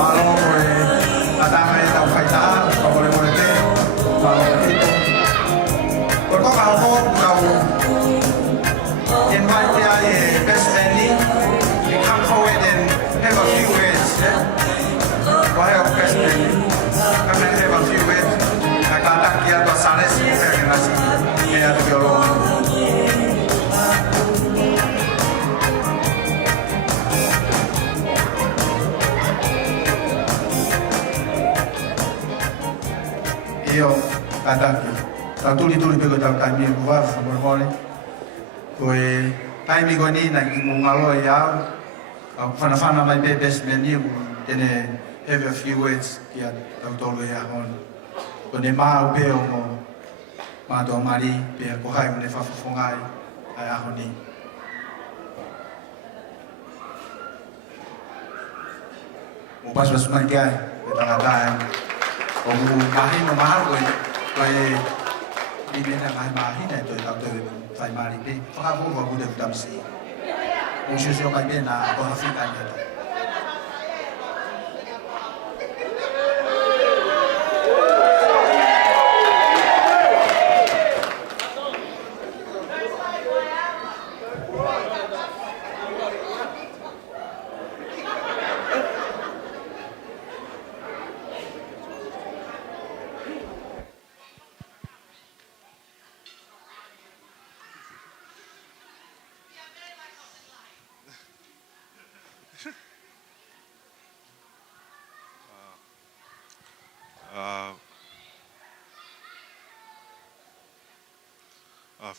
Malo adama e tau whaita, ka mole mole te, malo hito. Ko toka ho kau invite te ai e best ending, to come forward and have a few words. Ko hea o best ending, come and have a few words. Ka taki ato Salesi, kaya nasi, kaya ato kiolo. Io kataki tau tuli pe ko tau taimi ko va mo mole ko e taimi ko ni na mo ngalo ya au fana mai be best menu tene have a few words ya tau tolo ya hon ko ne ma o pe o mo ma do mari pe ko hai mo ne fa fongai ai a honi mo pas mai kai tanga dai o mahi no mahal ko ni bena mai mahi na to ta to fai mari pe fa vo va bude dam si o se mai bena ko ha fika ni to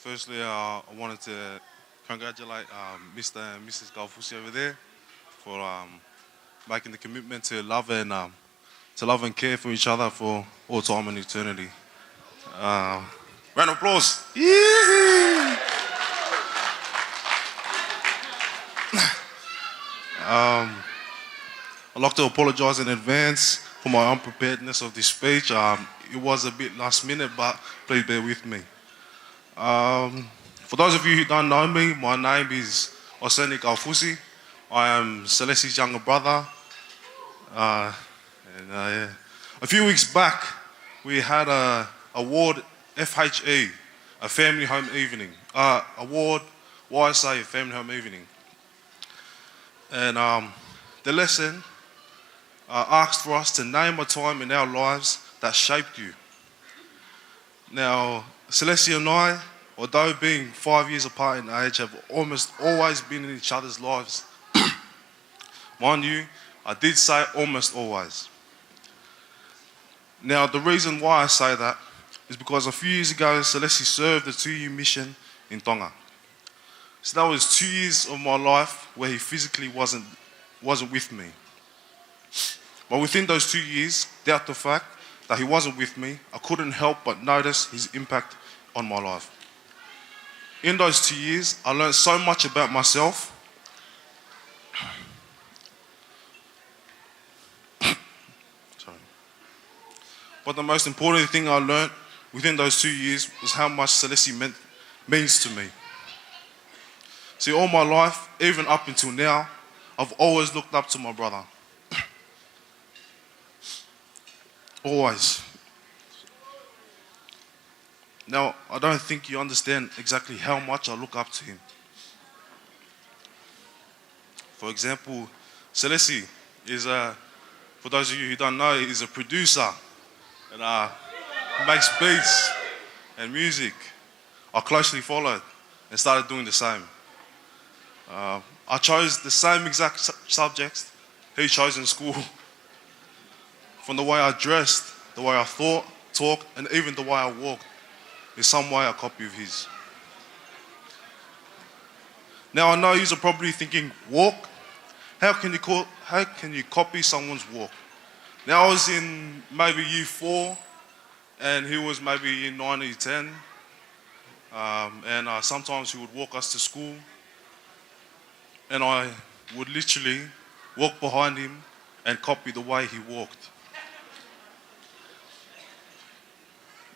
Firstly, I wanted to congratulate Mr. and Mrs. Galfusi over there for making the commitment to love and care for each other for all time and eternity. Round of applause. Yeah. I'd like to apologise in advance for my unpreparedness of this speech. It was a bit last minute, but please bear with me. For those of you who don't know me, my name is Oseni Galfusi. I am Celeste's younger brother. A few weeks back, we had a award FHE, a family home evening. Award YSA, a family home evening. And the lesson asked for us to name a time in our lives that shaped you. Now, Celeste and I, although being 5 years apart in age, have almost always been in each other's lives. Mind you, I did say almost always. Now, the reason why I say that is because a few years ago, Celeste served a 2-year mission in Tonga. So that was 2 years of my life where he physically wasn't with me. But within those 2 years, doubt the fact that he wasn't with me, I couldn't help but notice his impact on my life. In those 2 years, I learned so much about myself. Sorry. But the most important thing I learned within those 2 years was how much Celeste means to me. See, all my life, even up until now, I've always looked up to my brother. Always. Now, I don't think you understand exactly how much I look up to him. For example, Celeste is for those of you who don't know, he's a producer and makes beats and music. I closely followed and started doing the same. I chose the same exact subjects he chose in school. From the way I dressed, the way I thought, talked, and even the way I walked, is some way a copy of his. Now I know you're probably thinking, walk? How can you copy someone's walk? Now I was in maybe year 4, and he was maybe in 9 or 10, and sometimes he would walk us to school, and I would literally walk behind him and copy the way he walked.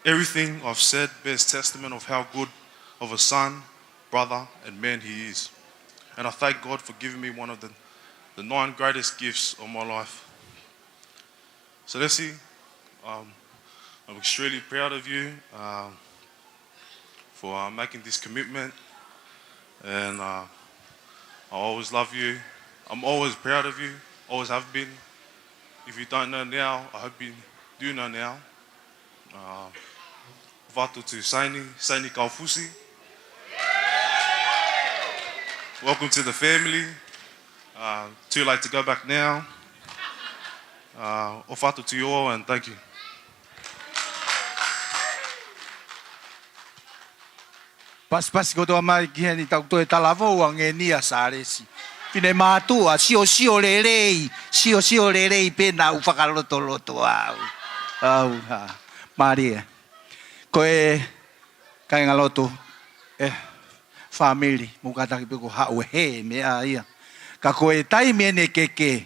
Everything I've said bears testament of how good of a son, brother and man he is. And I thank God for giving me one of the 9 greatest gifts of my life. So Leslie, I'm extremely proud of you for making this commitment, and I always love you. I'm always proud of you, always have been. If you don't know now, I hope you do know now. Whātu to Saini Kaufusi. Welcome to the family. Too late to go back now. O whātu to you all, and thank you. Pas ko to mai ki ni tau to e talavo ang e ni asaresi. Pine matua sio lelei pena u whakaloto loto au. Au ha. Maria. Ko e kai ngaloto family mukata ki ko ha he me ia. Ka ko e tai me ne keke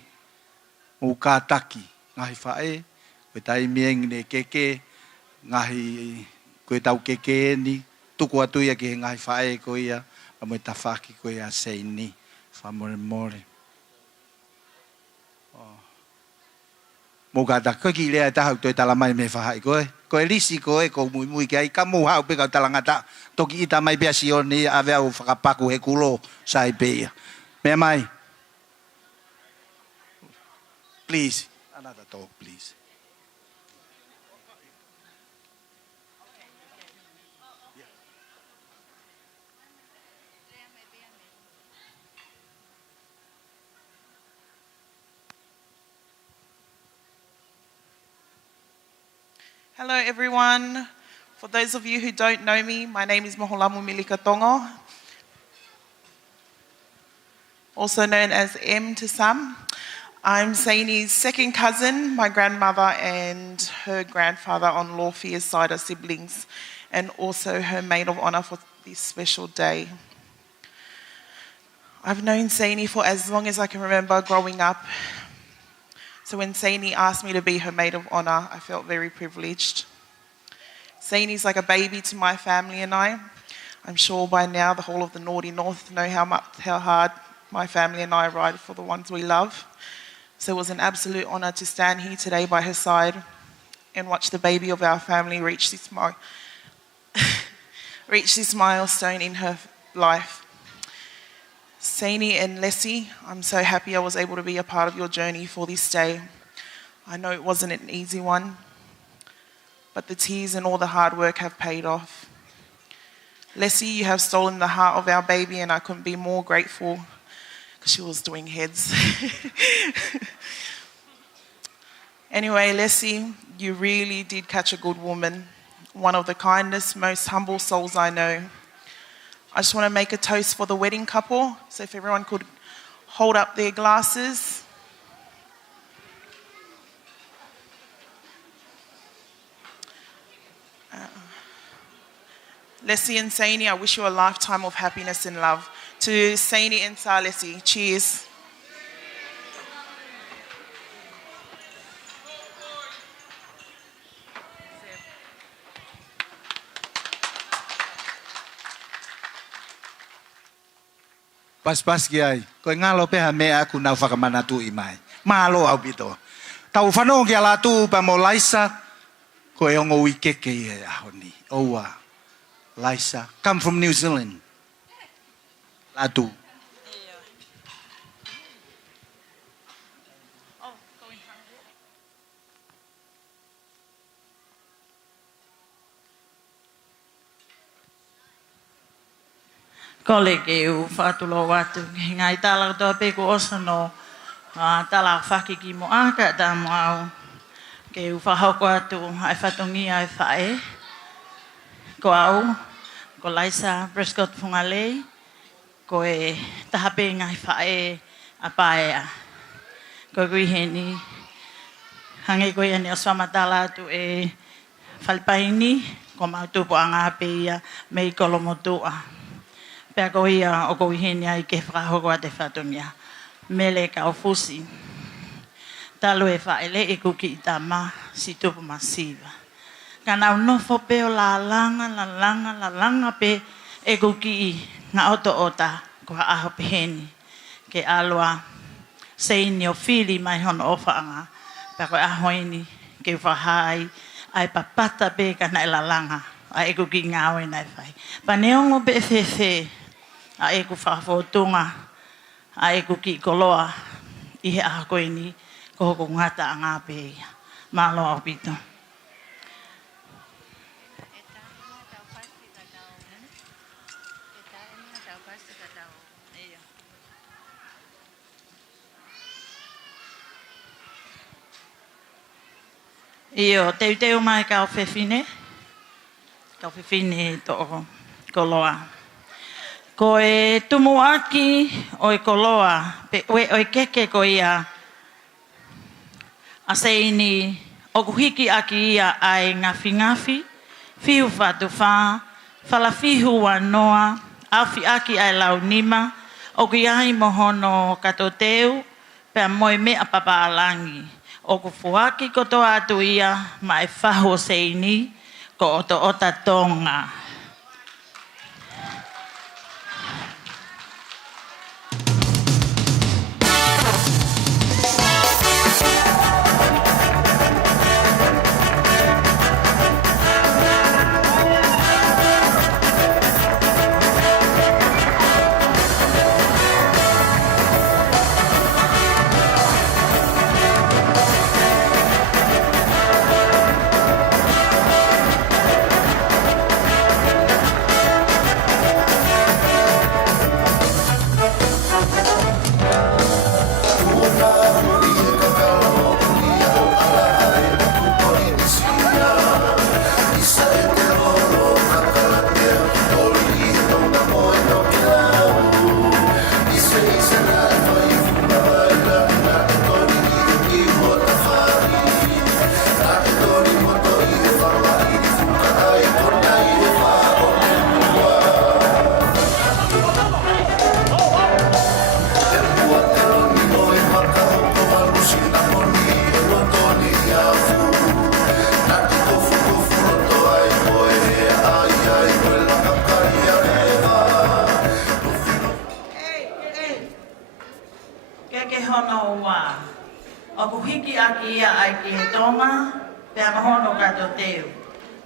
mukataki ngai fae. Ko tai me ne keke ngai ko tau keke ni tuku atu ia ki ngai fae ko ia mo tafaki ko ia seini famore. Mugada ko ki le ta to ta la mai me fahai ko e lisi ko e ko mui kai ka mu ha pe ka ta langata to ki ita mai be sioni ave au whakapaku he kulo sai pe me mai please another talk please. Hello everyone. For those of you who don't know me, my name is Moholamu Milika Tongo, also known as M to some. I'm Saini's second cousin. My grandmother and her grandfather on Lawfia's side are siblings, and also her maid of honour for this special day. I've known Saini for as long as I can remember growing up. So when Saini asked me to be her maid of honour, I felt very privileged. Saini's like a baby to my family and I. I'm sure by now the whole of the Naughty North know how hard my family and I ride for the ones we love. So it was an absolute honour to stand here today by her side and watch the baby of our family reach this milestone in her life. Saini and Leslie, I'm so happy I was able to be a part of your journey for this day. I know it wasn't an easy one, but the tears and all the hard work have paid off. Leslie, you have stolen the heart of our baby, and I couldn't be more grateful because she was doing heads. Anyway, Leslie, you really did catch a good woman, one of the kindest, most humble souls I know. I just want to make a toast for the wedding couple. So if everyone could hold up their glasses. Leslie and Saini, I wish you a lifetime of happiness and love. To Saini and Sa Leslie, cheers. Pas ki ai ko ngalo pe ha me aku na whakamana tu i mai malo au pito tau whanau ki ala tu pa mo Laisa ko e ongo i keke i ahoni oua Laisa come from New Zealand la tu Ko le ke u whātulo watu. Ngai tāla toa pe ko osano tāla whaki ki mo aka tā mo au. Ke u whahoko atu ai whatongi ai whae. Ko au, ko Laisa Prescott Fungalei. Ko e tahape ngai whae a paea. Ko kui heni. Hange ko ia ni oswama tāla atu e whalipaini. Ko mautupo anga ape ia mei kolomotua. Pea ko ia o ko iheni ai ke whakahoko a te whatongia. Mele ka o fusi. Talo e whaele e kuki i tā ma si tupu masiva. Ka nau nofo pe o la langa pe e kuki i ngā oto ota ko aho peheni ke aloa seini o whiri mai hono ofaanga pa koe ahoini ke whahai ai papata pe ka nai lalanga a eku ki ngāwe nai whai. Pa neongo be whewhe a eku whawhotunga a eku ki koloa i he aha koe ni ko hoko ngata a ngā pēia. Mālo au pito. Io, teu mai kau whewhine. Kau whewhine to koloa. Ko e tumu aki o e koloa, pe o e keke ko ia a seini o kuhiki aki ia ai ngafi, fiu whatu wha, whalafihu wa noa, awhi aki ai launima, o ki ai mohono kato teu, pe moe mea papaalangi. O ku fuaki ko to atu ia mai whaho seini ko o to ota tonga.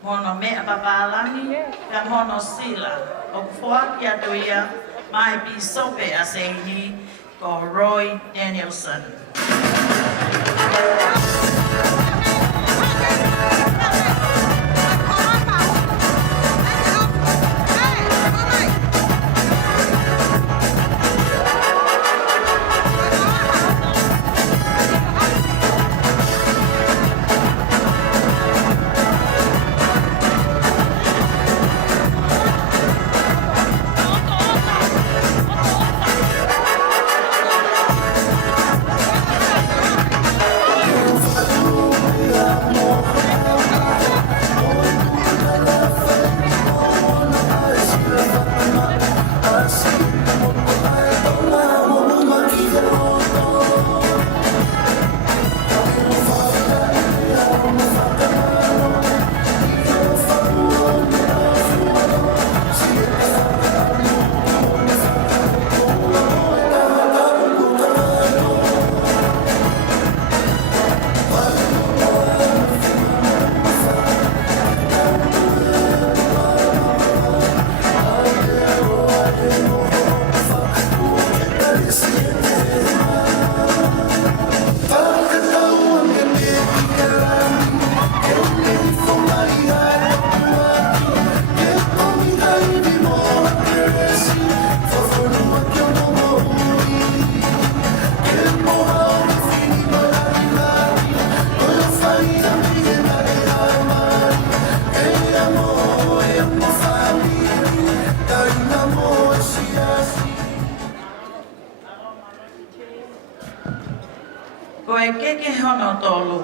Mono mea papalani, pe mono sila, o kufuaki atuia, mai pisope a seini, ko Roy Danielson. Koe keke hono tolu,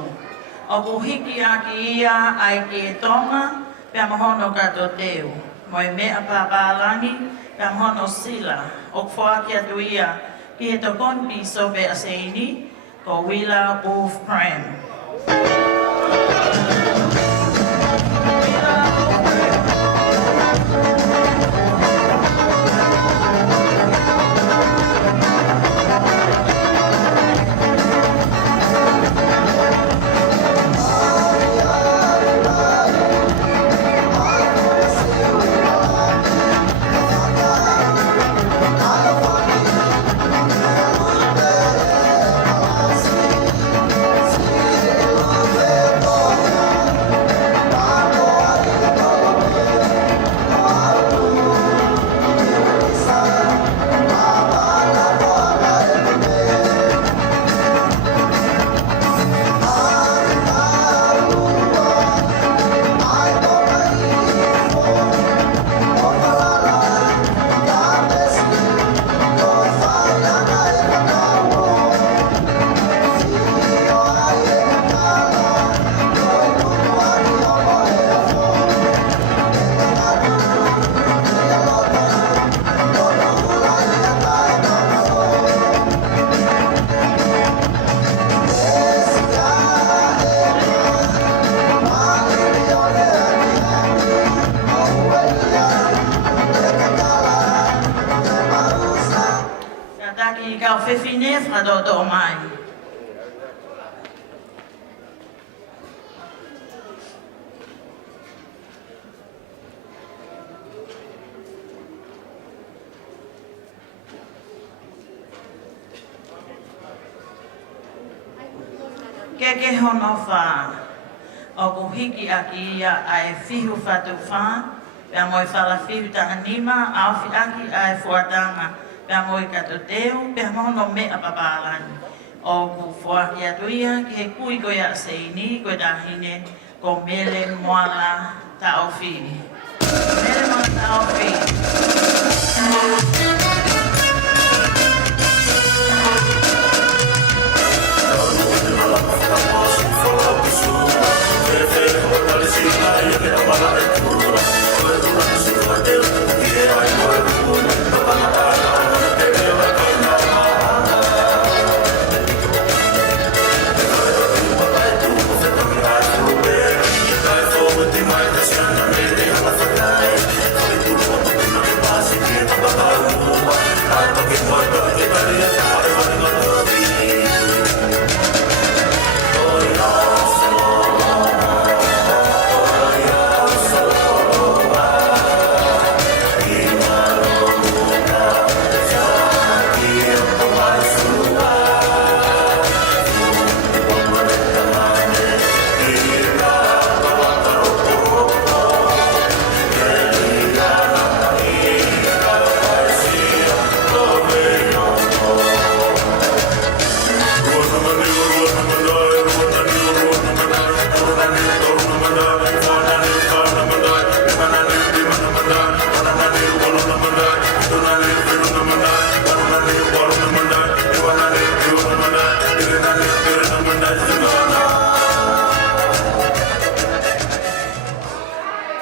o kuhiki aki ia ai ki e tonga, pia mahono kato teu. Moe mea papalangi, pia mahono sila, o kufuaki atu ia, ki e tokon piso pe aseini, ko Willa Wolf Pram. Willa aki kau whewhine whadoto mai. Ke hono wha, o ku hiki aki ia ai whihu whatu wha, pia moi whala whihu tanga nima, au whi aki ai fuatanga, pia moi kato teo, pia mono mea papalani. O ku whaaki atuia, ki he kui koe a seini, koe tahine, ko mele moala ta o whihi. Mele moala ta o whihi.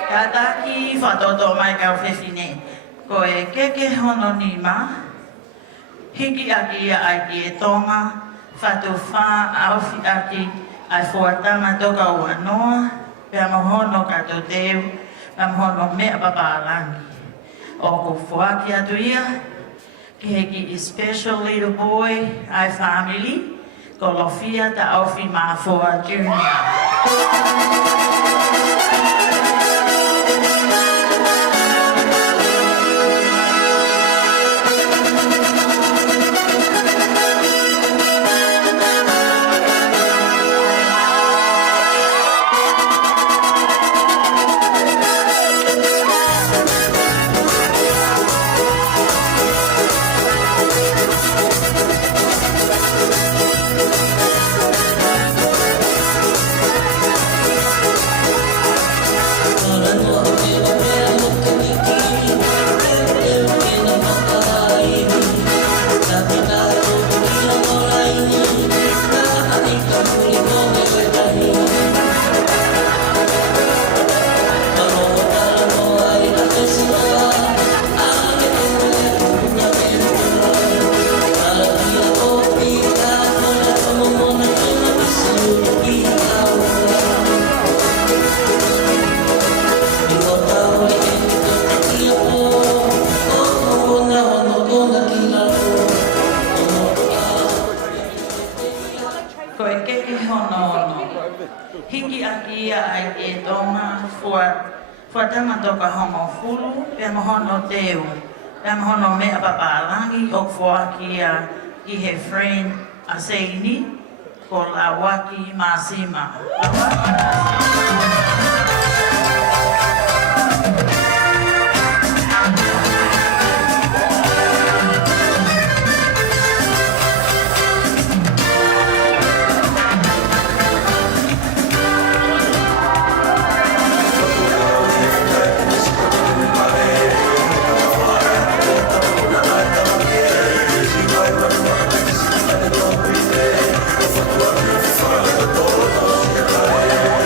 Kataki whatoto mai kau whewhine. Ko e keke hono ni ma. Hiki aki ia ai ki e tonga. Whatu wha awhi aki ai fuatanga toka ua noa. Pea mohono kato teu. Pea mohono mea papalangi. O ku whuaki atu ia. Ki heki special little boy ai family. Ko lofia ta awhi Mafua Junior. Hiki aki ia ai e tonga fuatanga toka hongo fulu, pia mohono teu, pia mohono mea papalangi o fuaki ia i he friend a seini, ko la waki masima. La waki masima.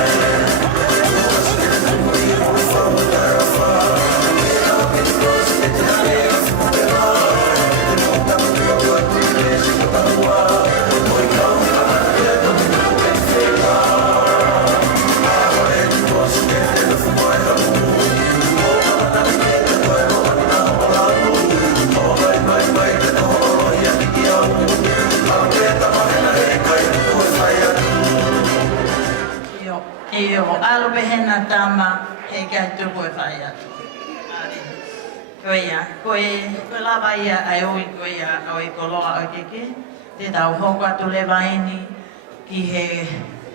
Yeah. ana tama he kai tuku e whai atu. Koe lawa ia ai oi koe a oi koloa o keke. Te tau hoko atu le waini ki he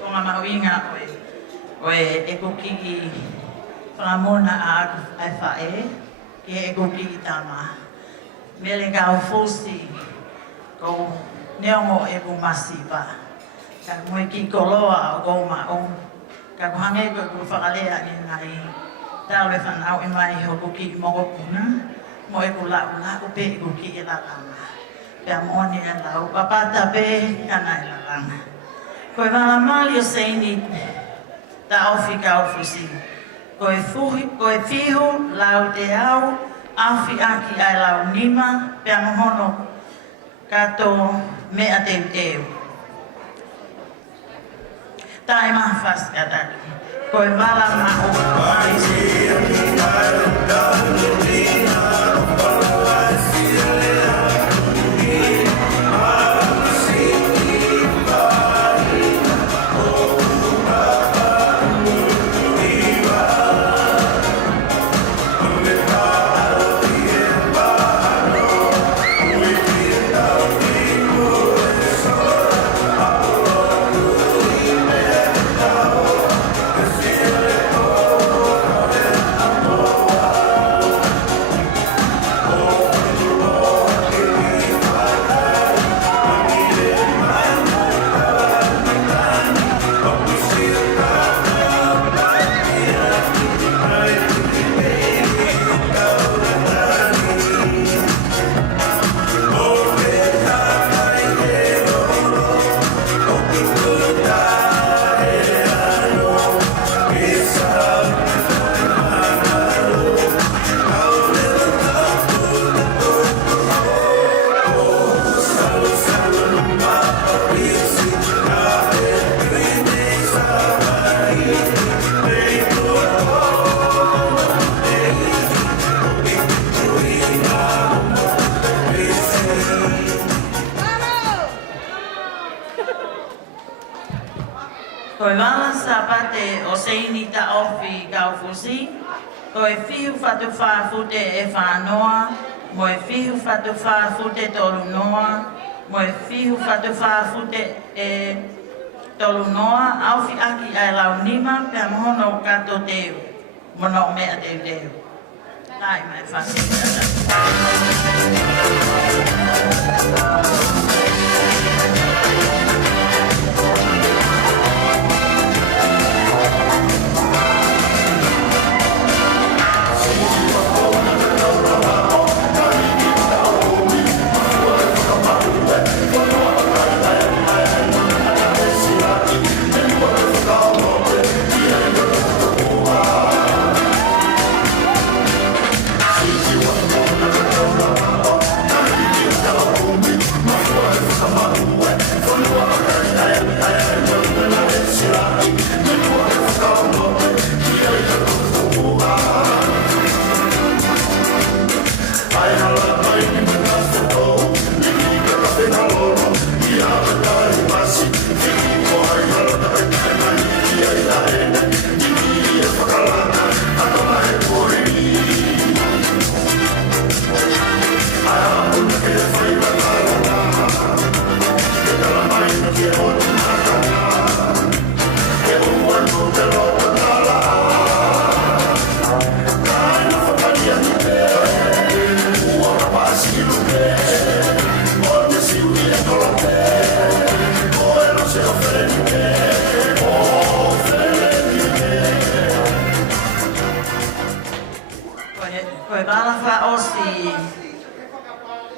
tonga mauinga oe e kukiki whamona a aku ai whae ki he e kukiki tama. Mele ka au fusi ko neongo e ku masipa. Ka moe ki koloa o kou mao. Ka kuhange koe ku whakalea ni ngai. Tau le whanau e mai ho kukiki moko puna. Mo e ku lau pe e kukiki la langa. Pea moni e lau papata pe ana e la langa. Koe wala mali o seini ta ofi ka ofusi. Koe fihu lau te au, afi aki ai lau nima, pea mohono kato mea teu teu. Tai mahafas kataki. Koe wala maho mai se. Koe wala sapate o seini ta ofi kaufusi, koe fiu fatu whafute e whanoa, moe fiu fatu whafute tolu noa, moe fiu fatu whafute e tolu noa, aufi aki ai lau nima, pia mohono kato teu, mono mea teu teu. Tai mai whasi.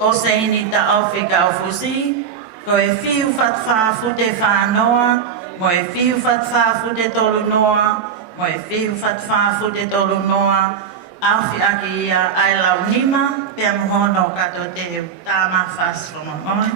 O seini ta ofi kaufusi, koe fiu fat whafute whanoa, moe fiu fat whafute tolu noa, moe fiu fat whafute tolu noa, awhi aki ia ai lau nima, pia mohono kato teu, tāma fas whamamoi.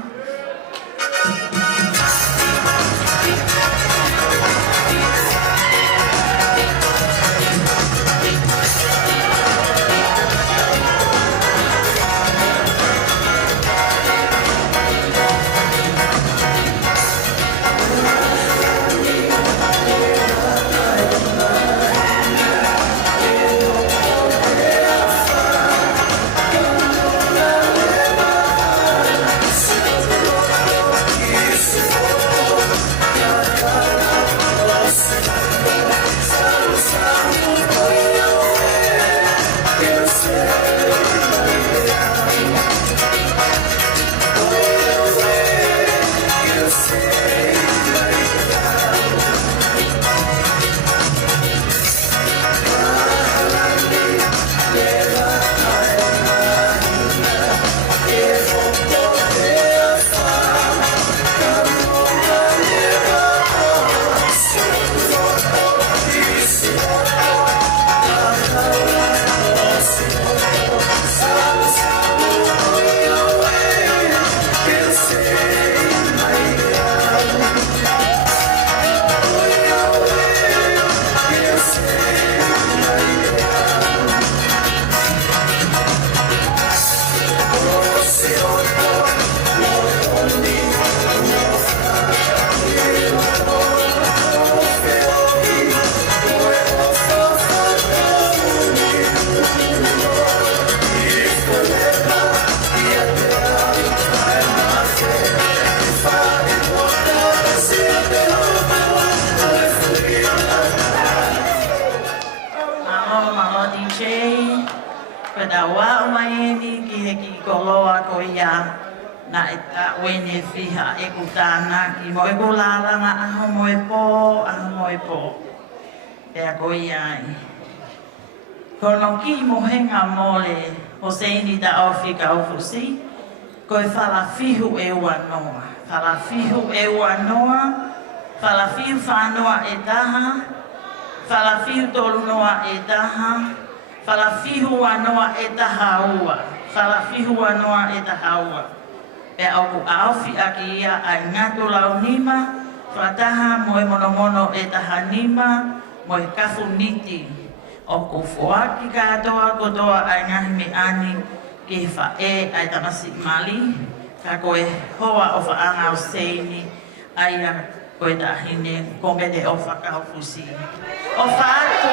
ia na e ta wene fiha e kutana ki mo e kulalanga aho mo e po e a koi ai kono ki mo henga mole Hoseini da ofi ka ofusi koe whalafihu e wanoa whalafihu e wanoa whalafihu whanoa e taha whalafihu tolunoa e taha whalafihu wanoa e taha ua whalafihu wanoa e taha ua e au aofi aki ia ai ngatu lau nima whataha moe monomono e taha nima moe kafu niti o ko foaki katoa kotoa ai ngahi me ani ke wha e ai tamasi mali ka koe hoa o whaanga o seini ai a koe tahine kongene o whakaufusi o whaatu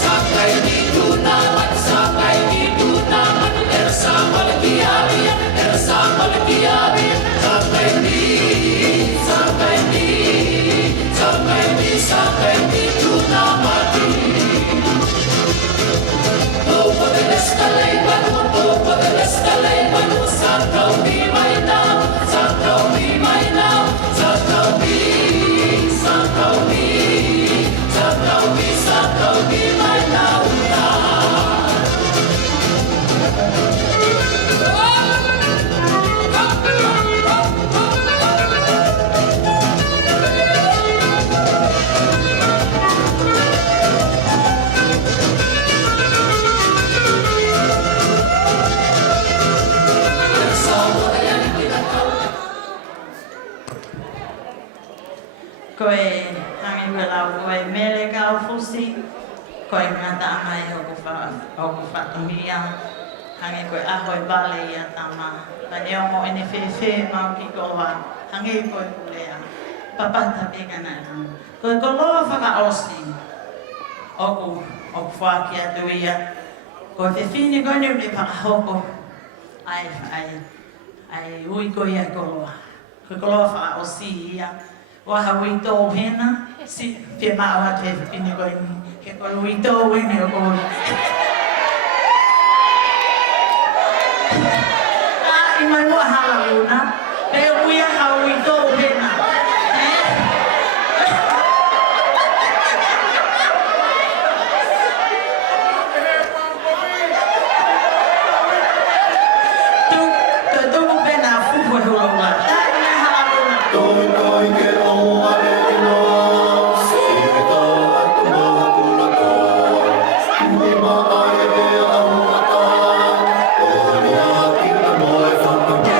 Sampai di tuna, o ku whatumia, hange koe ahoi wale ia tama. Ka neongo ene whewhe mau ki koha, hange koe kulea, papata pekana rau. Koe ko loa whakaosi, o ku whaki atu ia, koe whewhini koe niu ne whakahoko, ai ui koe ia koloa. Koe ko loa whakaosi ia, waha ui tō hena, si pia maa te whewhini koe ni, ke koe ui tō wini o koe. I mai mua hala luna, pe uia hau I tō hena. Tuku pena fufu e hulaula. Tai mai hala luna. Toi toi ke o ale ino, se ke tō atu maha kula tō. Ni ma ae te au ata, o ni a kina moe whakaka.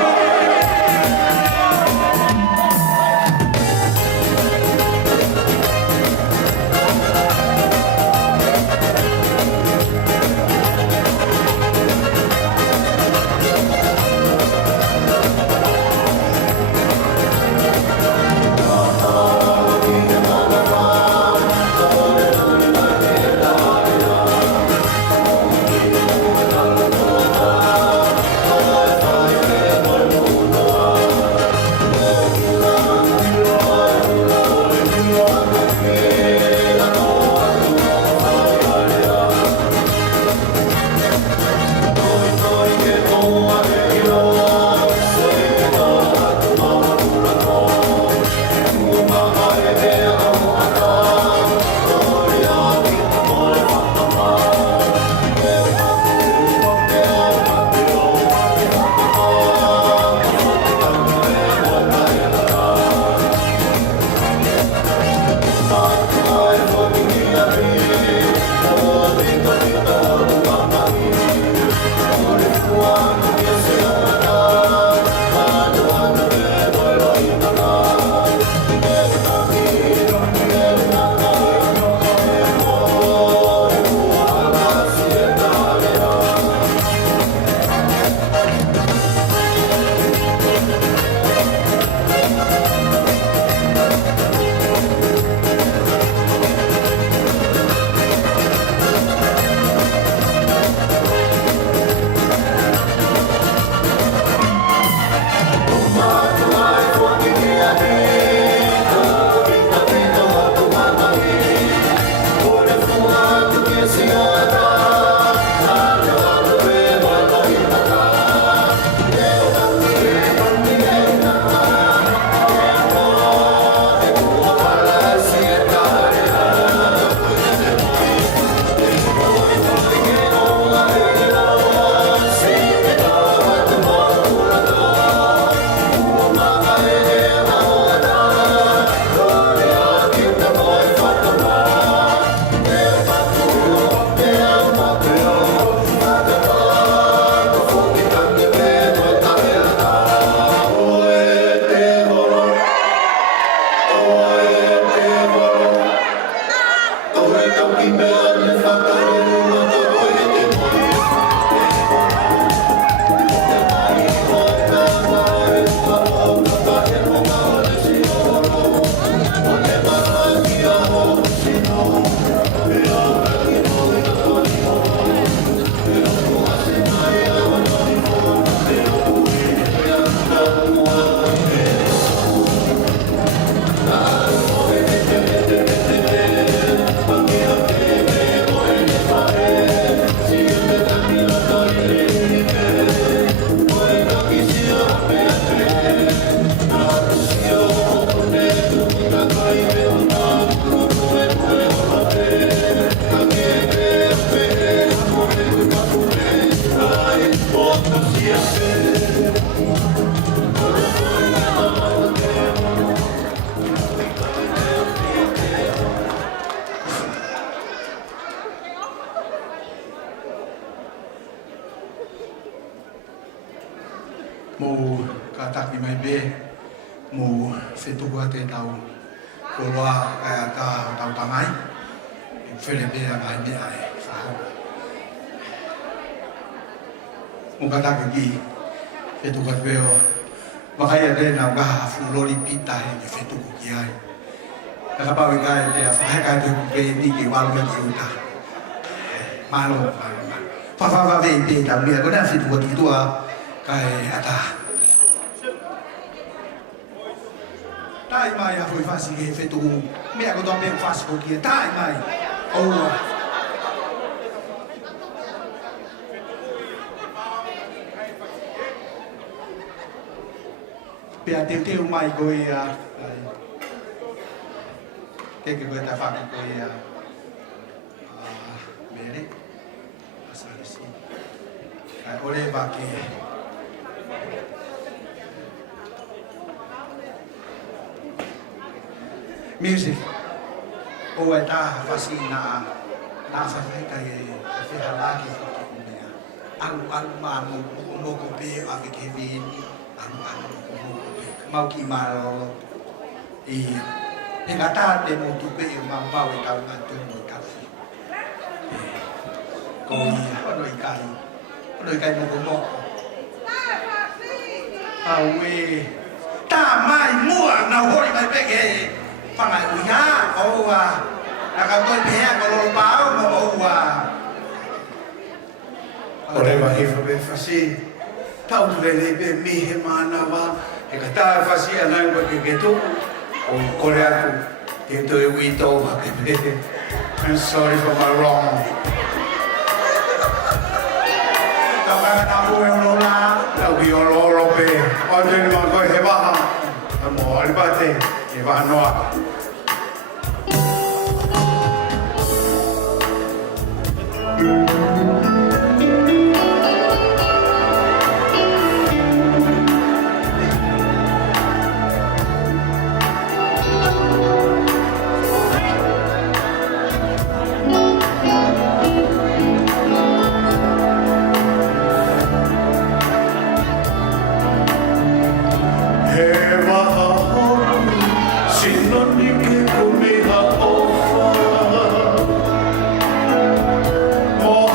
Mo katak ni mai be mo fetuga te tau kolwa kaya ta tau tangai fele be ai me ai fa Mukatake ki fetu ka veo makaya de na ga fulori pita e fetu ki ai ka pa we ka de fa ka de ku pe ni ki wa lo ki uta malo fa ve pe ta mi ko na fetu ki tua ka ata tai mai a foi fasi ke fetu me ko do me fasi ko ki tai mai oh Pia teu mai ko ia ke ko ta fa ko ia mere asal si ai ore ba ke music o ta fa si na fa ka e fa halaki al ma mo ko pe a ke vin al mau ki malo i e ngata te mo tu pe ma mau e ka ma tu mo ka fi ko i no i kai mo mo a we ta mai mua na hori mai pe ke fa mai u ya o wa na ka ko pe ko lo pa mo o wa ore va e fa be fa si tau le be mi he mana wa e ka tā whasi anai wa ke tu o kore aku ke tu e wito wa ke me I'm sorry for my wrong ka waka na hu e lo la la wi o lo pe o te ni ma koe he waha a mo alipate e waha noa Oh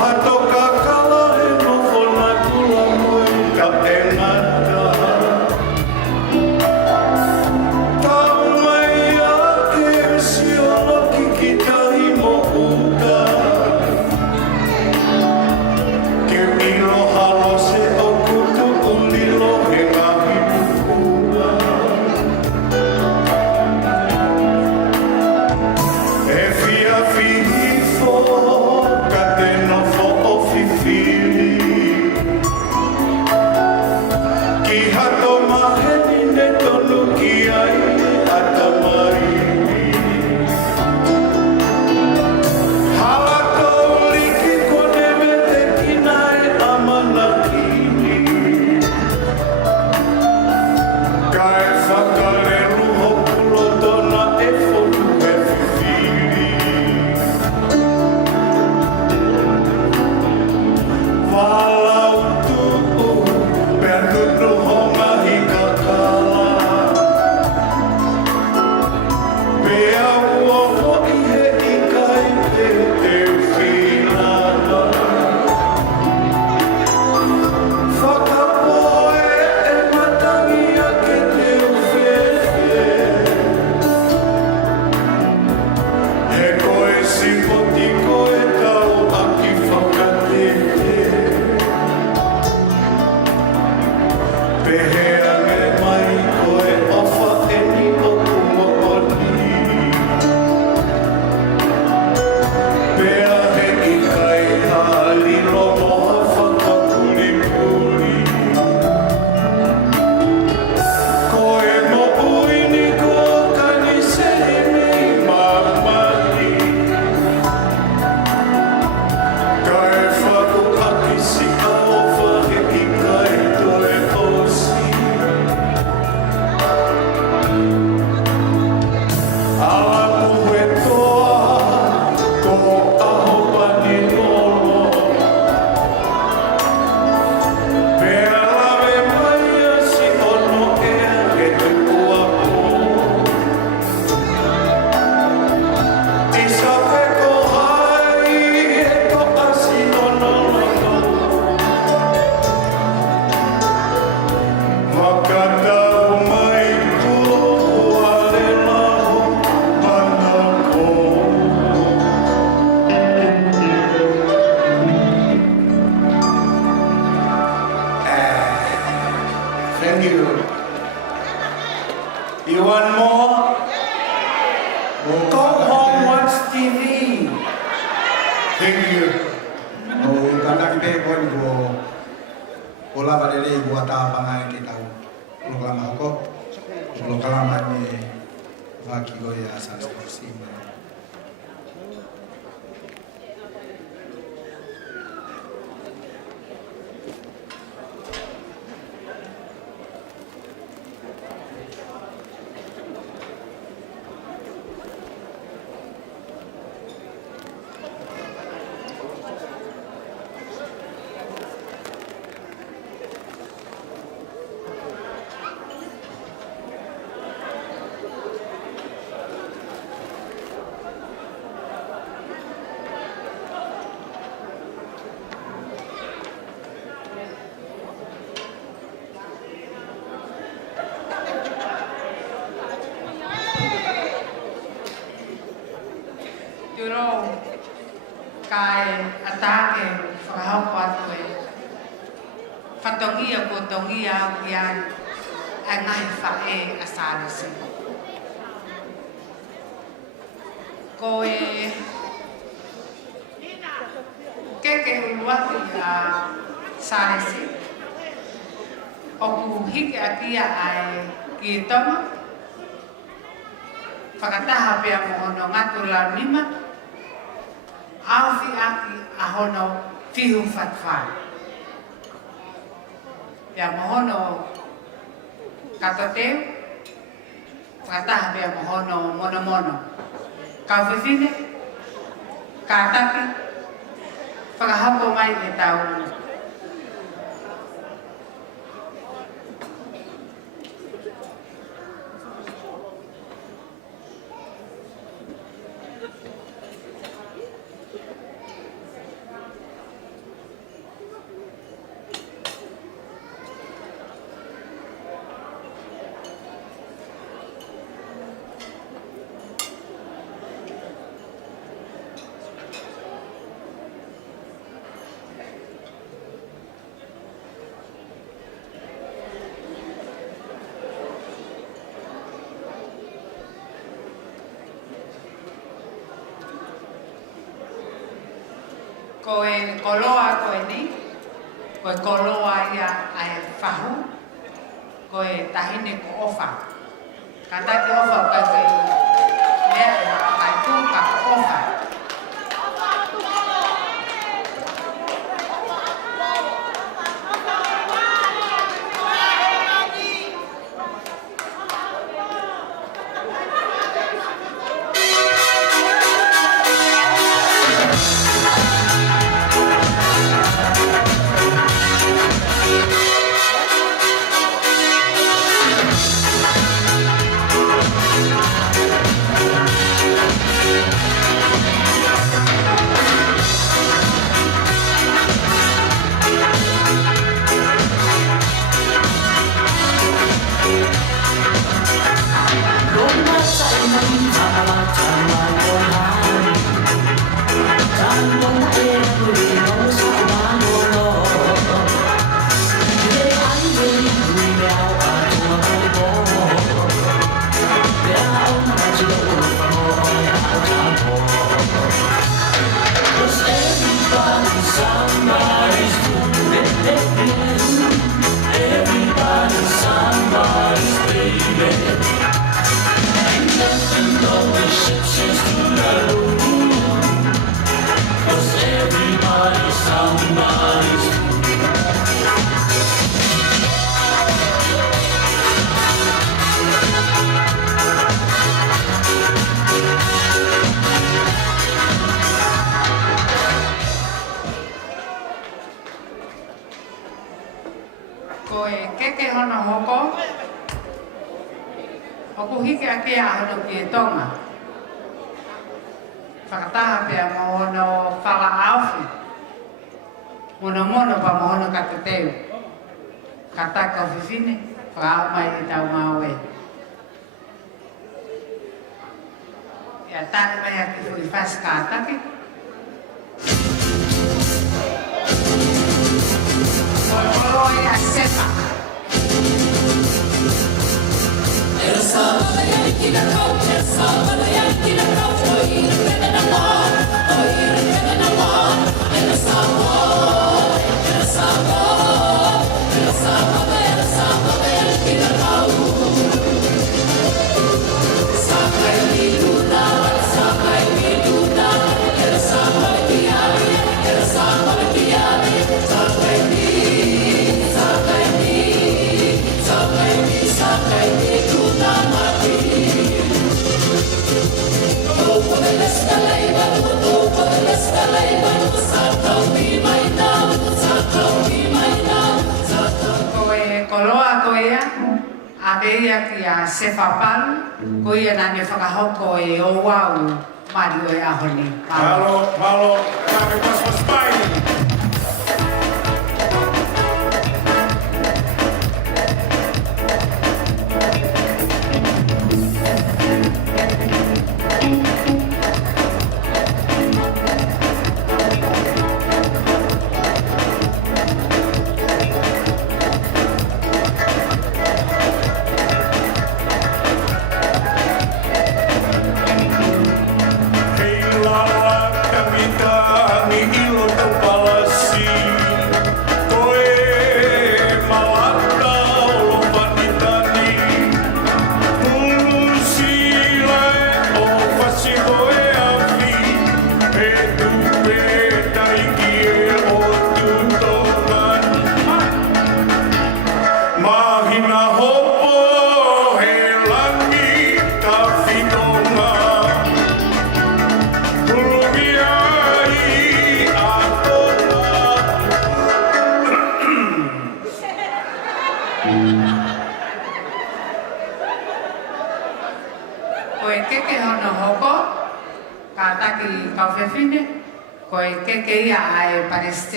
lava le rei bua ta banga ke tau lo lama ko lo kalama ni va ki go ya sa si Turo kai atake whakahau atu e whatongia ko tongia au ki ai a ngai whae a sārisi. Ko e keke uruati a sārisi o ku hike a kia ai ki e tonga whakataha pia mohono ngatu la mima Alfi aki ahono fihu fatwai. Pia mohono katoteu, whakataha pia mohono mono mono. Kauwhiwhine, kātaki, whakahoko mai e tau. Ko e koloa ko e ni, ko e koloa ia ai whahu, ko e tahine ko ofa. Ka taki ofa ka ke mea ai tu ka ofa. a ke ia ki a se whapalu, ko ia nane whakahoko e o wau mari o e ahoni. Malo, kame paswa spine.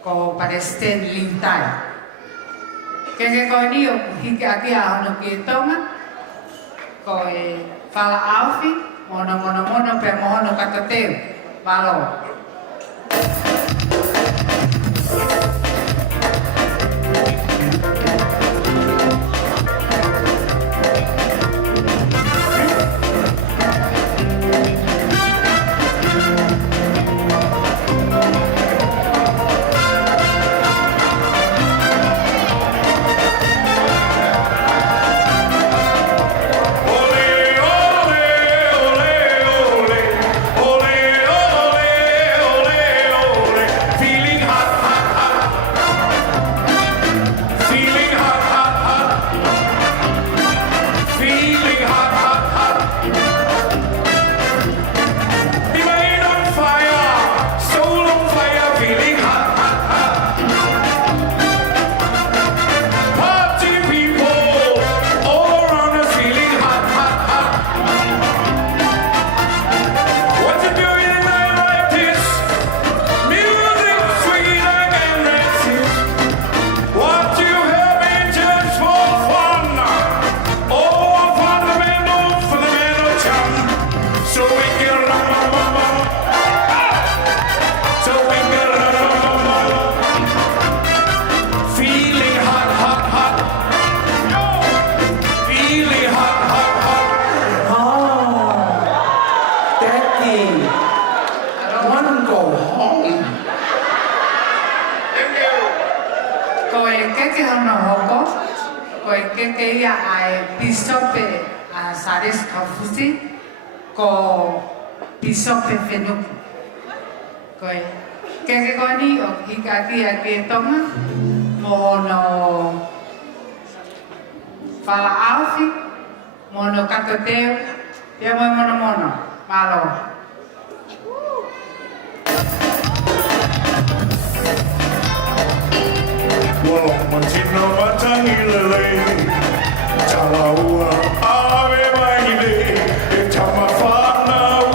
Ko paresten lintai. Kenge ko ni o hiki aki a hono ki tonga. Ko e fala aufi, mono pe mono katateu. Malo. Fala alfi, mono katateu, ia mono, malo. Walo matino matangi lele, talaua ave maile, e tama whanau,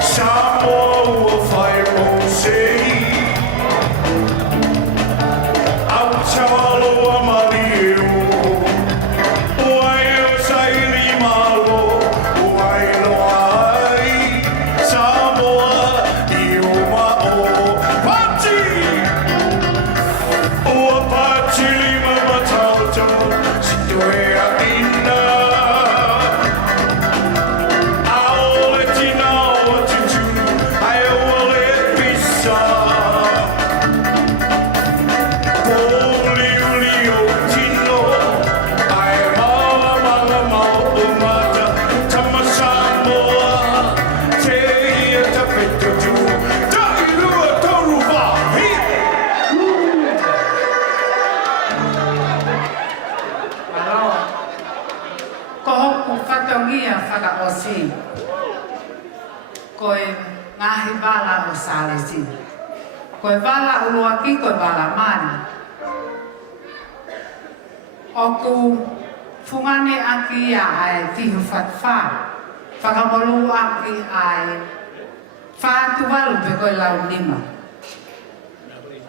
Samoa whai o sei. Au tawalo amari eu, oai o sairi malo, oai loa ai, Samoa i o mao, Pati! O Pati lima matau, sitoe a ina. Aole tina o tutu, ai ole pisa. Poli uli o tino, ai mala mau o mata, tama Samoa, te ia ta peto tu, ta irua toru wa, hi! Malo. Ko hoku whatongia whakaosi. Ko e ngahi wala o salesi. Ko e wala uluaki, ko e wala mani. Oku fungane aki ai tihu fatfa. Whakamolu aki ai whātualu pe koe lau lima.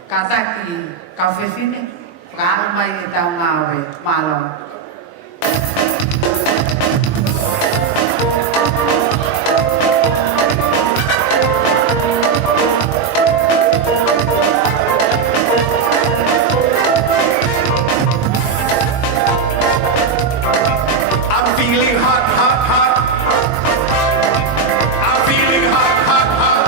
Kataki kawhewhine, whakaaro mai e tau ngāwe mālo. I'm feeling hot, hot, hot. I'm feeling hot, hot, hot.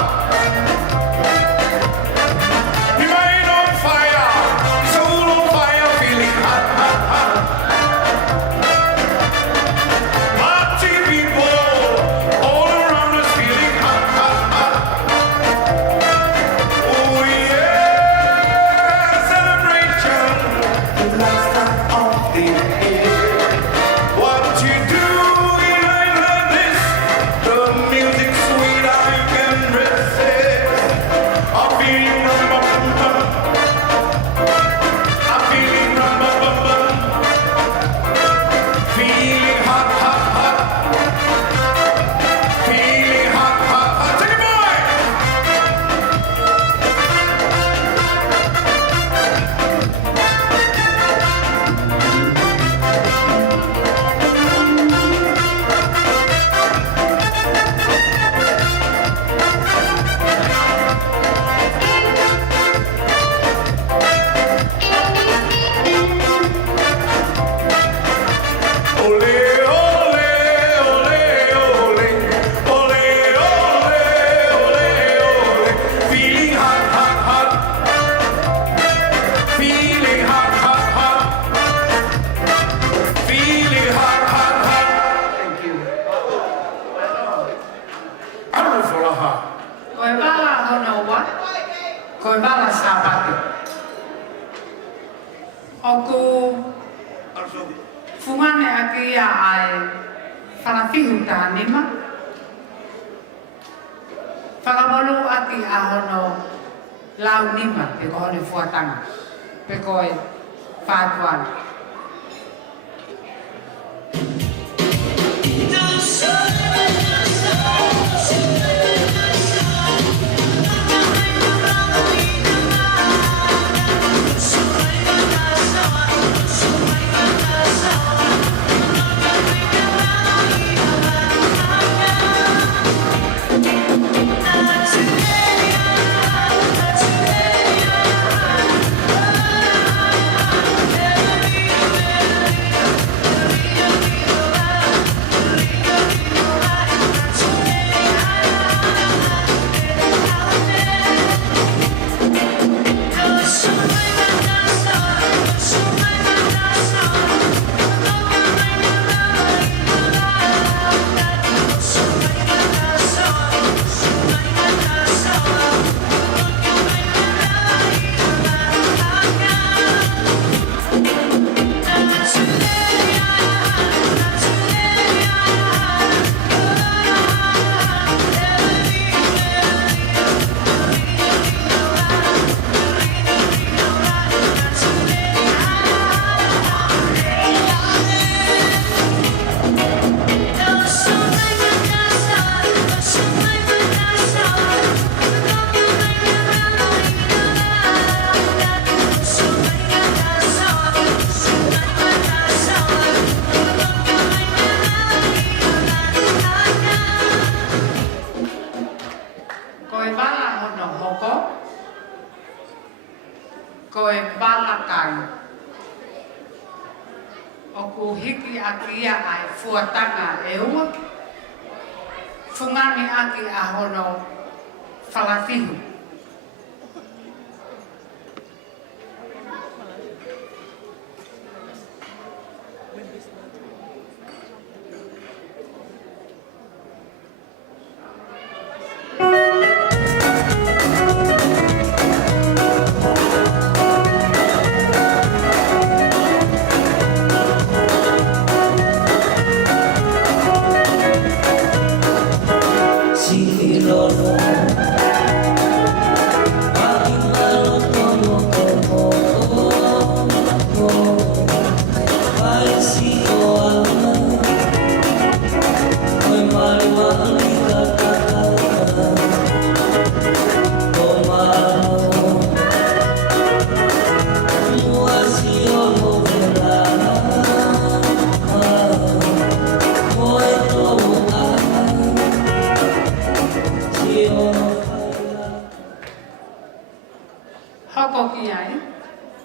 The mind on fire, soul on fire, feeling hot, hot, hot. Party people all around us feeling hot, hot, hot. Oh yeah, celebration, the last time of the year. What you do in like this? The music sweet, I can resist. I'm feeling rumba-bum-bum. I'm feeling rumba-bum-bum. Feeling hot, hot, hot. Feeling hot, hot, hot. Take it, boy! Ole, ole, ole, ole. Ole, ole, ole, ole. Feeling hot, hot, hot. Feeling hot, hot, hot. Feeling hot, hot, hot. Thank you. I'm for a hot. Koe wala hono wa, koe wala sabate. Oku fungane aki ai whakawhihu tā nima. Whakamolu aki a hono lau nima pe ko hone fuatanga. Pe koe whātuana. Koe wala hono hoko, koe wala kai. Oku hiki aki ia ai fuatanga e ua. Fungani aki a hono whakawhihu. Si lo Hoko ki ai.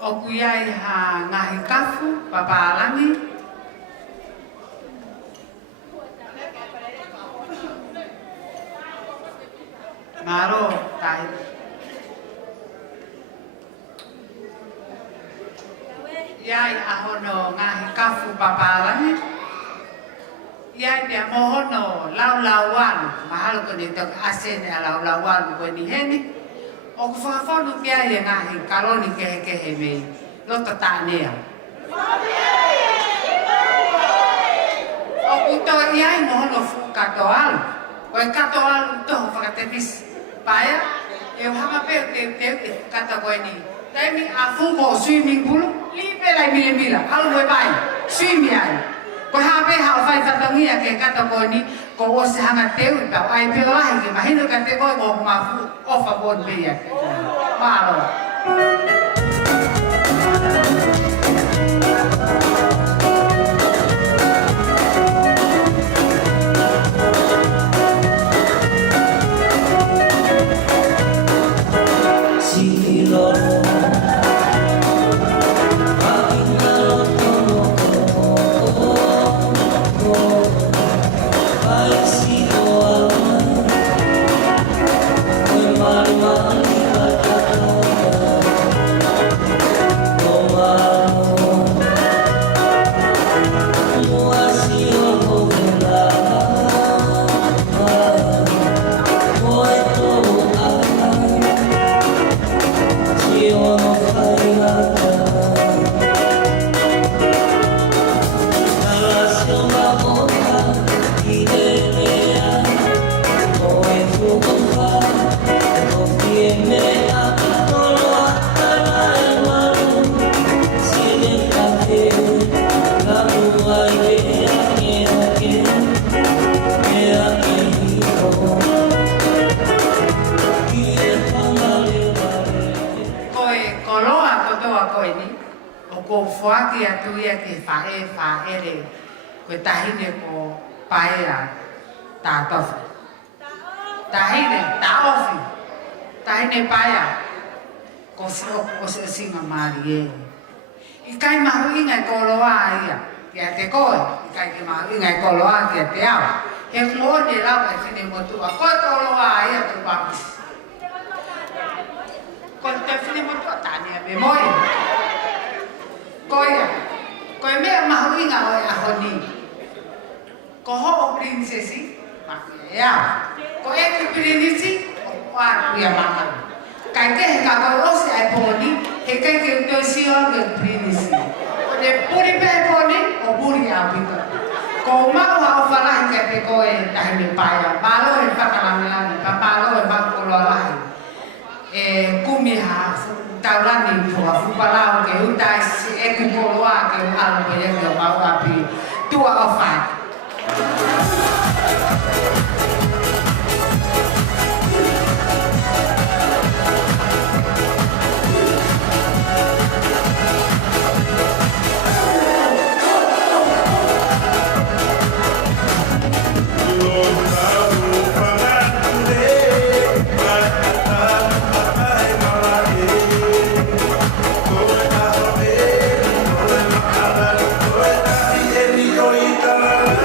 O kui ai ha ngahi kafu, papalangi. Maro tai. Iai ahono ngahi kafu papalangi. Iai pia mohono lau mahalo kone tok asene lau kone heni. O ku whakawhanu ki ai ngahi karoni kehe mei. Lota tānea. O ku toa iai mohono fu katoalu. O e katoalu toho whakatepis. Paia, e hama peo te kata koe ni. Taimi a fuko swimming pool, lipe lai mila. Alu we bai, swimmi ai. Ko hape hao whai whatangia ke kata koe ni, ko o se hanga teu i pao. Ai peo lahi ke mahino ka te koe ko mafu ofa bon pia. Maro. Whaki atu ia ke whaere koe tahine ko paea tā tofu. Tahine, tā ofi. Tahine paea ko se singa maari e. I kai mahu inga ko loa ia kia te koe. I kai ke mahu inga ko loa kia te au. He ngone lau e whine motua. Koe ko loa ia tu papu. Koe te whine motua tānia me moi. Koe mea mahu inga o e ahoni. Ko ho o prinsesi, makia ea. Ko e ku prinsesi, o kuaru ia makaru. Kai ke he ka koe ose ai poni, he kai ke utoi sio ke prinsesi. O ne puri pe poni, o puri au pika. Ko mau hao whalahi ke te koe tahi me paia. Malo e whakalangelani, papalo e makolo alahi. E kumi haafu. Taulani pua fupalau ke utai si eku poloa ke alu peyenga mau api tua ofai. Yo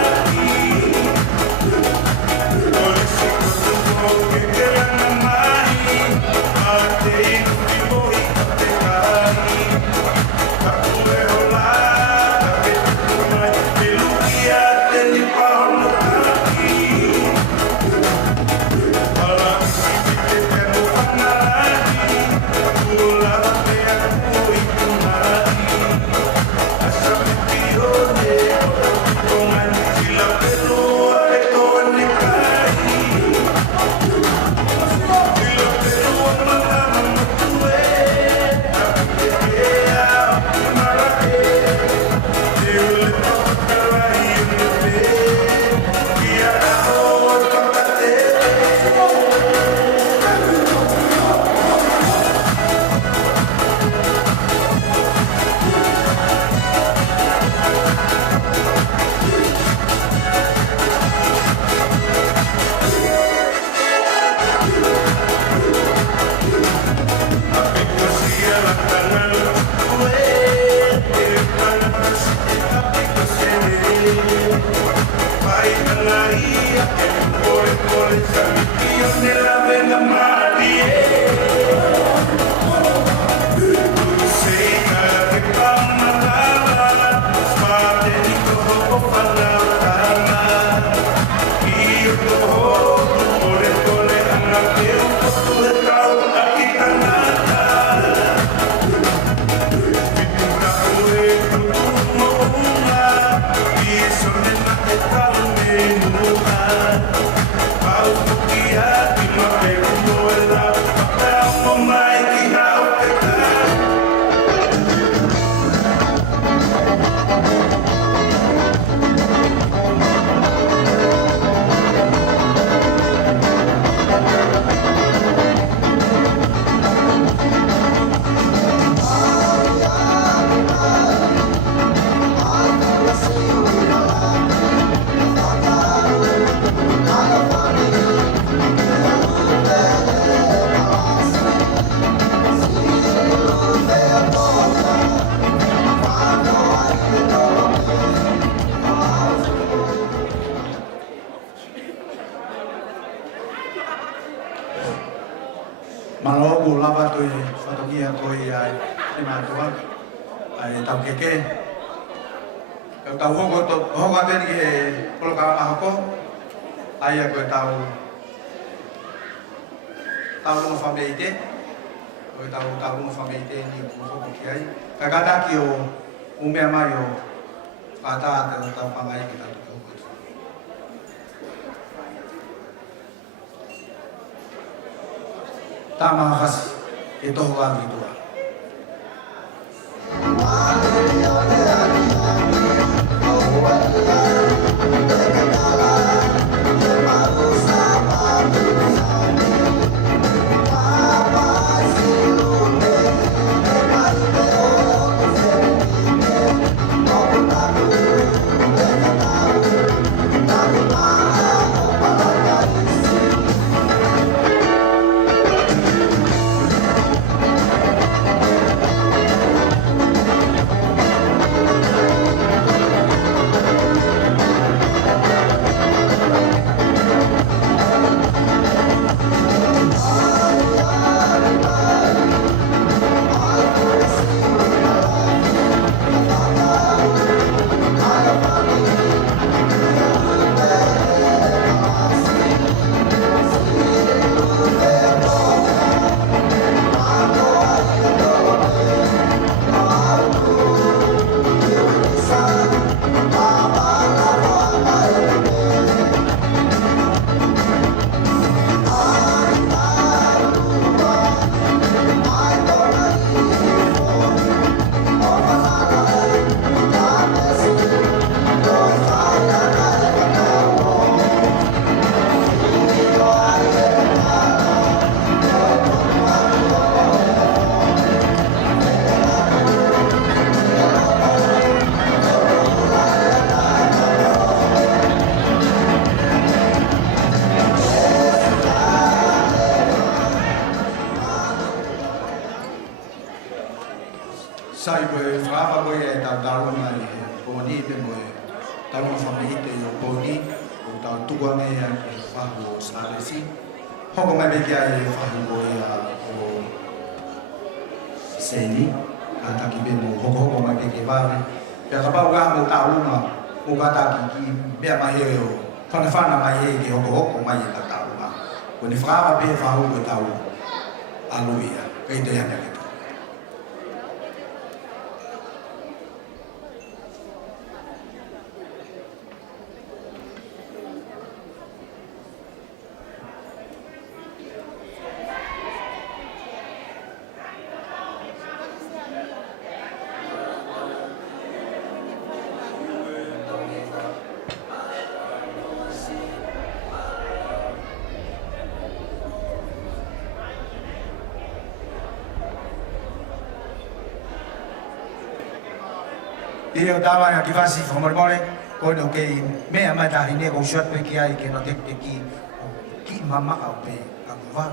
ko ai e matua ai tau keke ka tau ho te ni e polo ka ma ko ai ko tau no famete ko tau no famete ni ko ki ai ka kata ki o me mai o kata te tau pangai ki tau tama kasi ito ang ito. Sai koe whaawa koe e tau tarunga i pōni pe moe tarunga whamihite i o pōni o tau tuanga e i whahu o Saresi. Hoko mai peke ai e whahu koe o Seni, a taki pe mo hoko mai peke whawe. Pea ka pau ngā mo tarunga o kataki ki mea mai e o whanawhana mai e ki hoko mai e tau tarunga. Ko ni whaawa pe whahu koe tau aluia, kei te hana ke. Ia tawa ya kivasi famormore ko no ke me ama ta hine ko shot pe ki ai ke no tek tek ki mama au pe akwa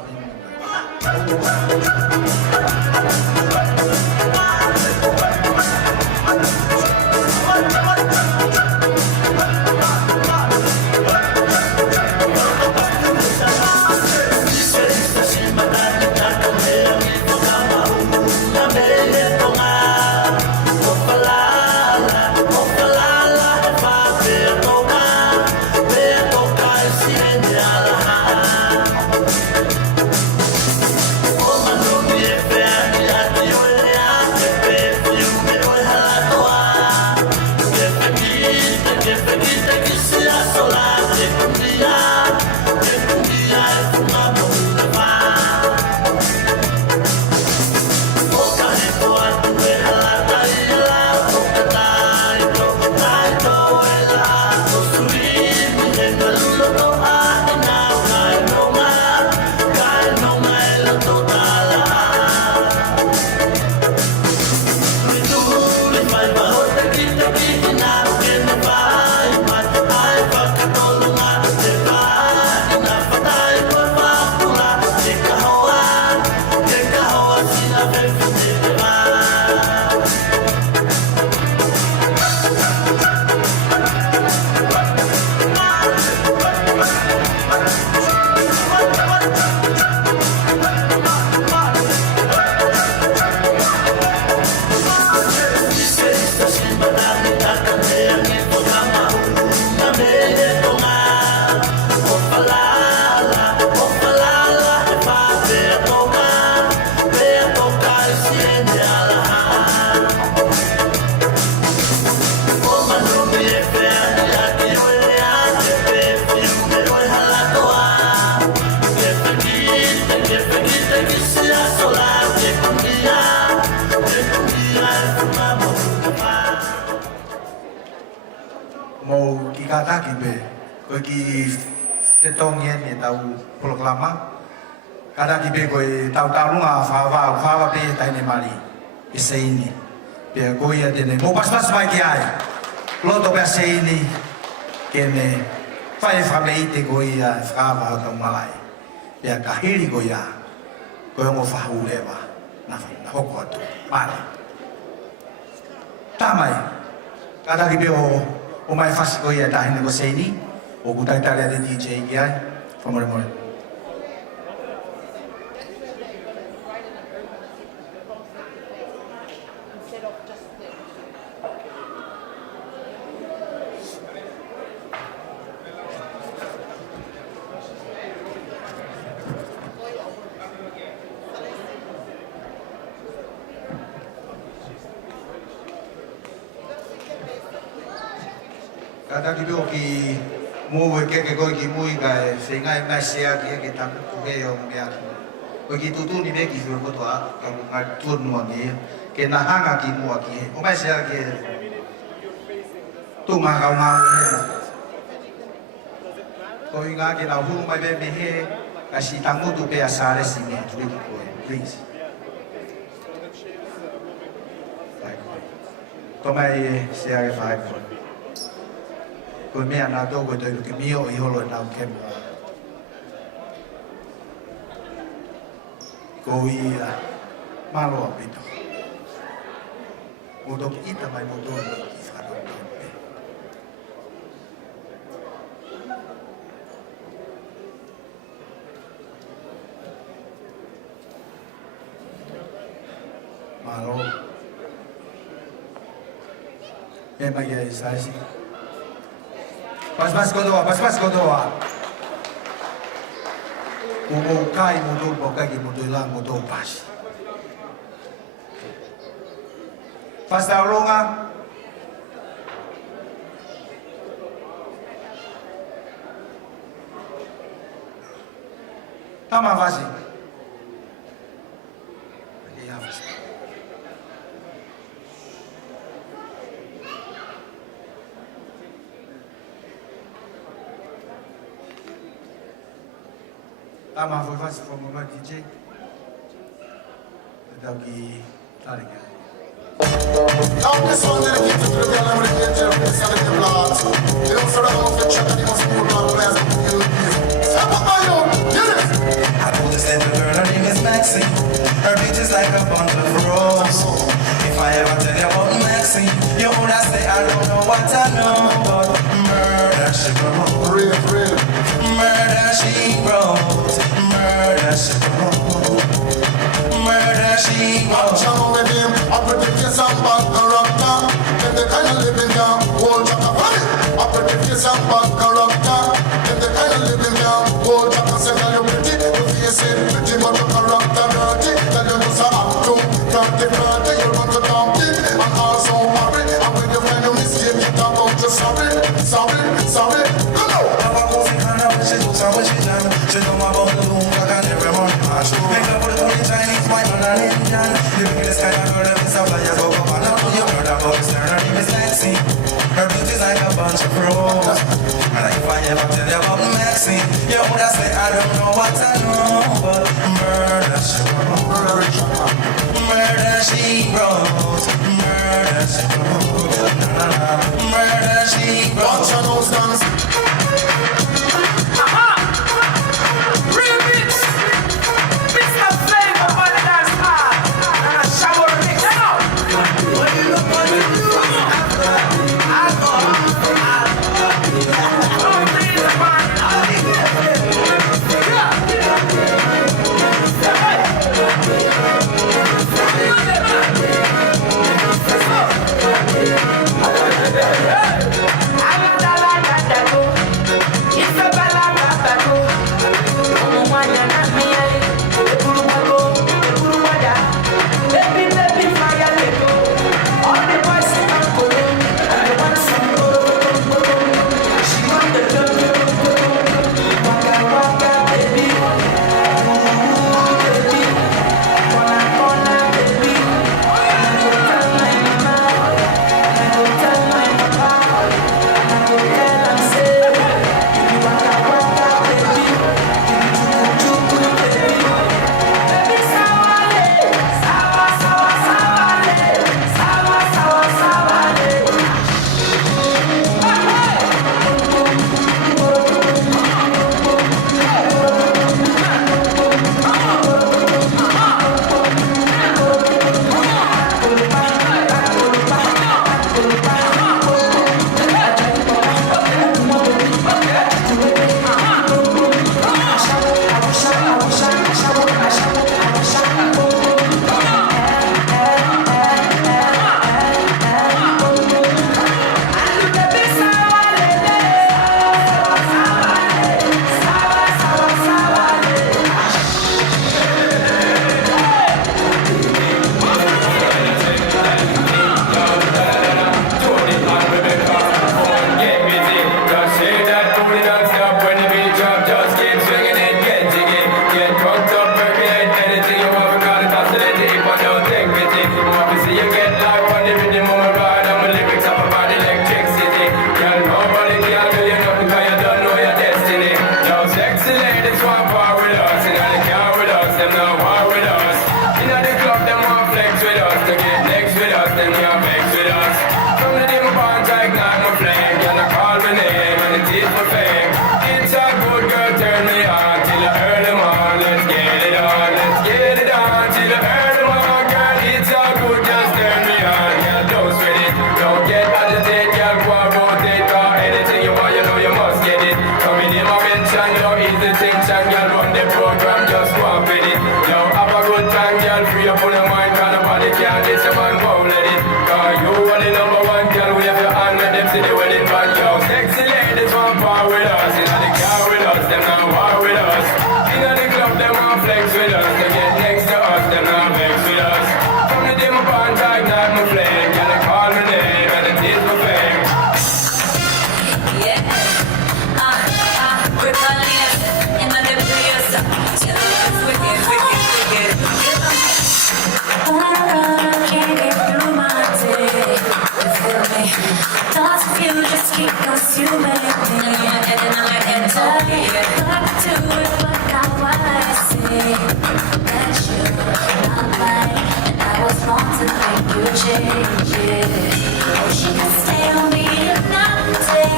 kataki be ko ki setong yen ni tau proklama kataki be ko tau lunga fa be tai ni mali iseini pe ko ia tene mo pas mai ki ai loto be seini kene fai famei te ko ia fa tau malai pe ka hiri ko ia ko mo fa uleva na hoko atu mali tamai kada ki be o mai fasi ko ia tahi ko seini o kutai tale de DJ ki ai famore more kata kido ki mu ke ko ki mu ga se ngai mai se a ki ta ku ke yo me a ko ki tu ni be ki fu ko to a ka mu ga tu no ni ke na ha ga ki mu a ki o mai se a ki tu ma ga ma ko i ga ki na hu mai be me he ka si ta mu tu pe a sa le si ni tu ki ko please to mai se a fa ko me ana do ko te ki mio I holo na ke ko ia malo apito mo do kita mai mo do ki fa do malo e mai ai sai Pas kodoa. Umo kai mudo bokai mudo lang mudo pas. Pas taulonga. Tama vasi. Ya vasi. Tama foi fácil for my DJ. Daqui tá ligado. Now this one dedicated to the girl I'm with the angel of the Saturday blood. They don't sort of know the track and they must move blood players and you step up my own, get it! I know this little girl, her name is Maxine. Her beach is like a bunch of roses. If I ever tell you about Maxine, you would have say I don't know what I know, but murder she wrote. Real. Murder she wrote. Murder she wrote. Murder she wrote. I'm trying with him, I predict you some bad character. Then the kind of living down, whole chaka funny. I predict you some bad character. Then the kind of living down, whole chaka say that you're pretty. You face it pretty, but your character dirty. Then you know some act too, dirty. You run to dumping, and also worry. And when you find a mistake, you talk out your sorry. Go now. She know my bone loom, I can every morning mash. Make up for the only Chinese, white man and Indian. The biggest kind of girl that is a flyer, go up and up. You heard about this, her name is Maxine. Her beauty's like a bunch of pros. And if I ever tell you about Maxine, you would have say I don't know what I know, but murder she wrote. Murder she wrote. Murder she wrote. Murder she wrote. Watch your nose dance. I them can't vex with us. From the day my bonds I ignite my flame, girl I call my name and it is my fame. It's a good girl, turn me on till I earn them on. Let's get it on, let's get it on till I earn them on. Girl, it's all good, just turn me on. Girl, don't sweat it, don't get agitated. Girl, go and rotate, or anything you want, you know you must get it. Coming in my mention, yo, easy tension. Girl, run the program, just go and fit it. Yo, have a good time, girl, free up on your mind. Cause nobody can this, your man won't let it. Cause you are the number one, girl, wave your hand, let them see the wedding band. Yo, sexy ladies want part with us. In the car with us, them not war with us. In the club, them want flex with us. They get next to us, them not vex with us. From the day my bonds I ignite my flame, girl, I call my name and it is my fame. Rebellious, and manipulous. Wicked, wicked, wicked. Can't get through my day. You feel me? Thoughts of you just keep consuming me. And then I enter back to it, but now I see that you're not mine. And I was wrong to make you change it. Oh, she can stay on me and not stay.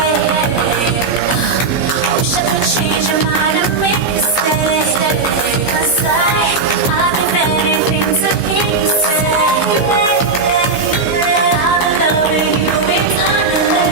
Wish I could change your mind and make you stay. Cause I've been anything to hear you say. I've been loving you eternally.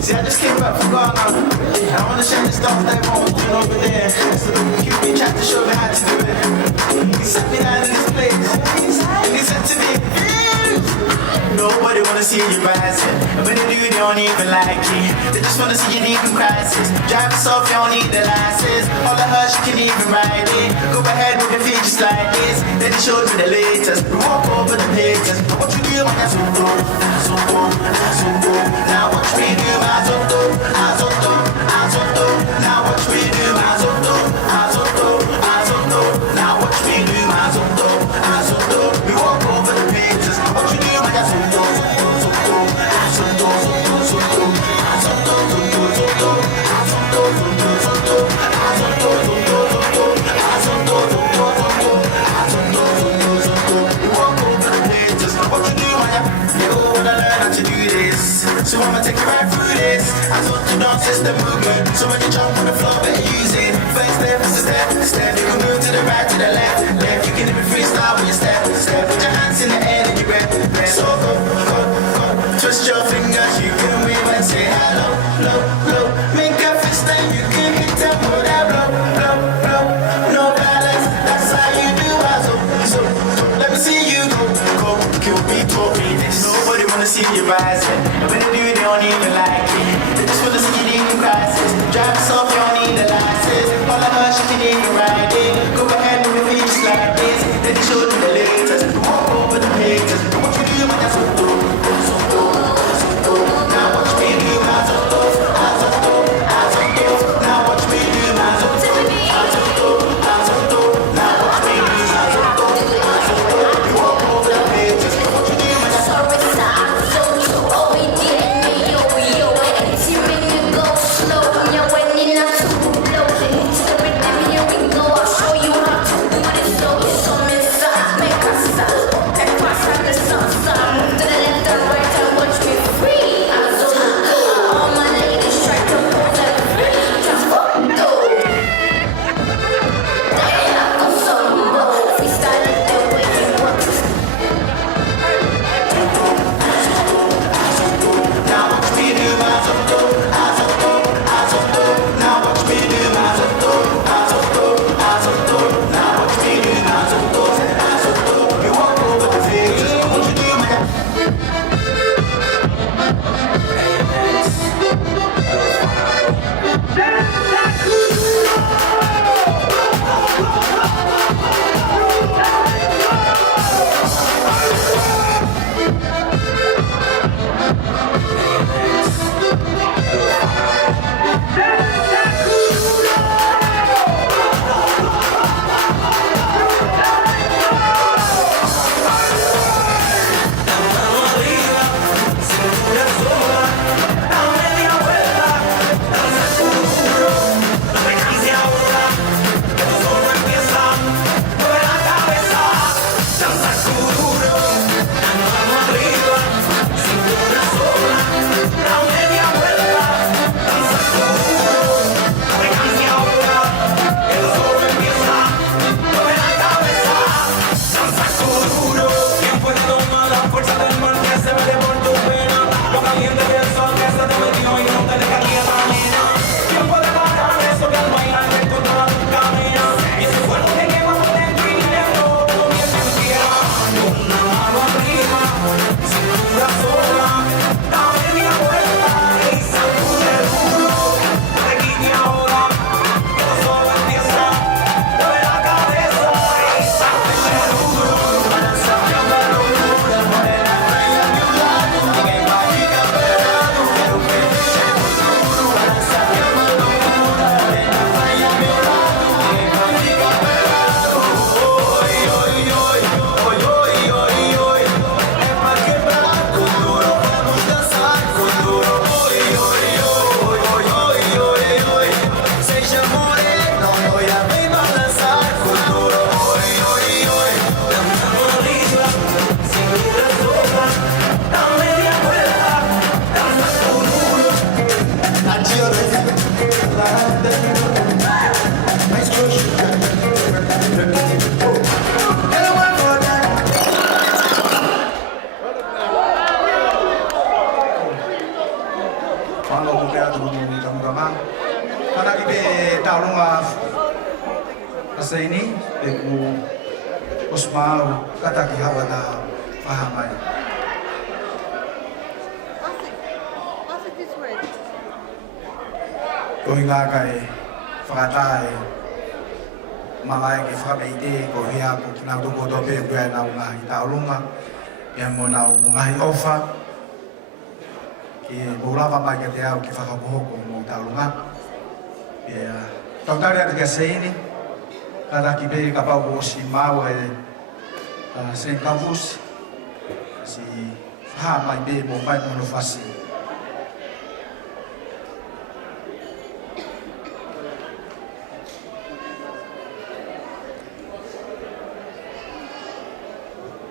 See, I just came back from Ghana. I wanna share the stuff that won't do over there. So the Cupid tried to show me how to do it. He set me down in this place, and he said to me, nobody wanna see you rising. And when they do, they don't even like it. They just wanna see you deep in crisis. Drive us off, you don't need the license. All the hush, you can even ride it. Go ahead with your feet just like this. Then they showed me the latest. We walk over the pages. What you do, my Zoto, Zoto, Zoto. Now watch me do my Zoto, Zoto, Zoto. Now watch me do my Zoto, Zoto, Zoto. Now watch me do my Zoto, Zoto. We walk over the pages. What you do, my Zoto, Zoto, Zoto, Zoto, Zoto, Zoto, Zoto, Zoto, Zoto, Zoto, Zoto, Zoto, Zoto, so I'ma take you right through this. I taught you dance system movement. So when you jump on the floor, better use it. First step is a step, step. You can move to the right, to the left, left. You can even freestyle when you step, step. Put your hands in the air and you grab, grab. So go, go, go. Twist your fingers, you can wave and say hello, hello, hello. Make a fist and you can hit tempo that blow, blow, blow. No balance, that's how you do it. So, let me see you go, go. Kill me, told me this. Nobody wanna see you rising. And when they do, they don't even like it. They just wanna see you deep in crisis. Drive us off, you don't need the license. All the hush, you can even ride it. Go ahead with your feet just like this. Then they showed me the latest. Walk over the pages. What you do, man, that's so dope. So dope, so dope. Now watch me do my Zoto, Zoto, Zoto. Now watch me do my Zoto, Zoto, Zoto. Now watch me do my Zoto, Zoto. You walk over the pages. What you do, man, that's so dope. Kana ki be taulunga asaini be ku osmau kata ki hawa da pahamai. Ko inga kai whakatai malai ki whakameite ko hia ko kina tuko tope ko ia nau ngahi taulunga ia mo nau ngahi ofa ki mulawa mai ke te au ki whakapohoko mo taulunga ia tautari atu kia seini kata ki peri ka pau o si mau e sen kavus si wha mai be mo mai mono fasi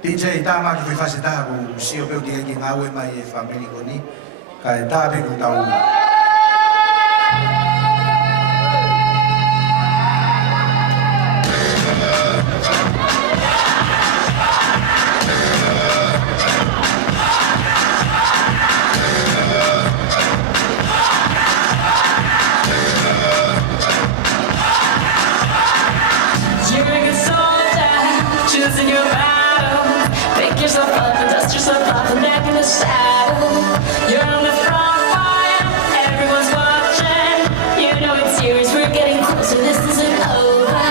DJ tama ki fase ta ko si o pe ki ki ngawe mai e family ko ni ka ta be ko tau You're a good soldier, choosing your battle. Pick yourself up and dust yourself off and back in the saddle. You're on the front line, everyone's watching. You know it's serious, we're getting closer, this isn't over.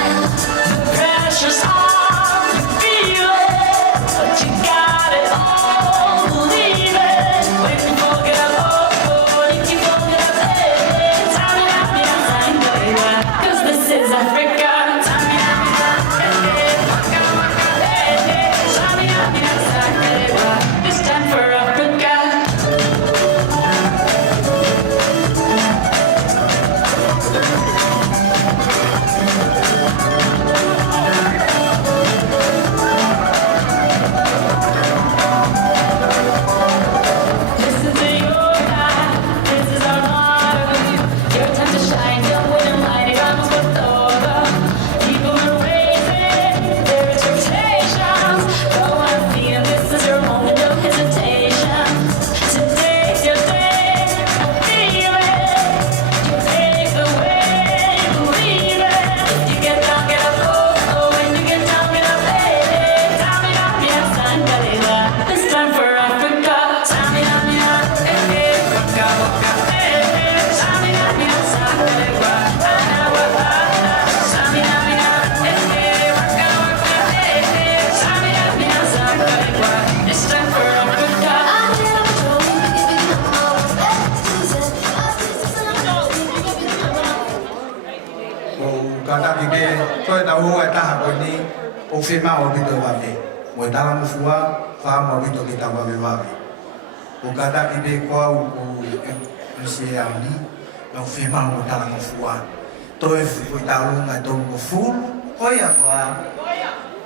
The pressure's on, you feel it, but you got it all, believe it. When you fold it up, you keep folding up, hey. Time it out, yeah, time, baby. 'Cause this is Africa. It's time for Africa. Listen to your God, this is our motto. Your time to shine, don't wait and light it, vamos por todo. People are raising their expectations. Go on, feed them, this is your moment, no hesitation. Today's your day, feel it. You pave the way, believe it. If you get down, get up, oh, when you get down, get up, hey. Time it up, yeah, son, this time for Africa. Time it up, yeah, hey, waka, waka, hey. Time it up, yeah, son, time it up, yeah, hey, waka, waka, hey. Time it up, yeah, son, this time for Africa. o kata ki be ko na ho e ta ko ni o fe ma o bito ba be mo ta la mo fuwa fa mo bito ki ta ba be ba be o kata ki be ko au ko e se a ni o fe ma mo ta la mo fuwa to e fu ta lu nga to mo fu o ya ba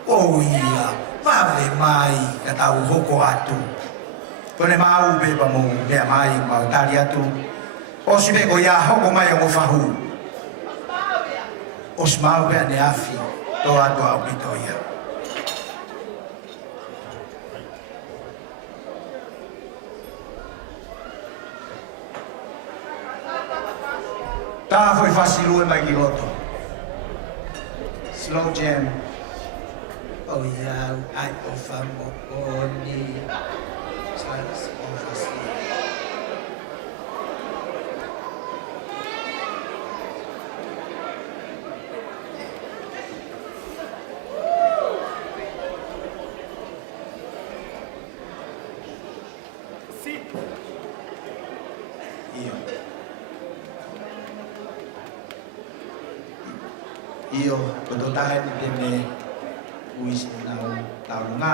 o ia va le mai ka ta ho ko atu ko le ma u be ba mo le mai ma ta ri atu o si be ko ya ho ko mai mo fa hu os mau be ane afi to ato au pitoia. Tā foi fasilu e mai ki roto. Slow jam. O iau ai o famo oni. Salas o fasilu. Io kototahe ni tene uisi nau taurunga.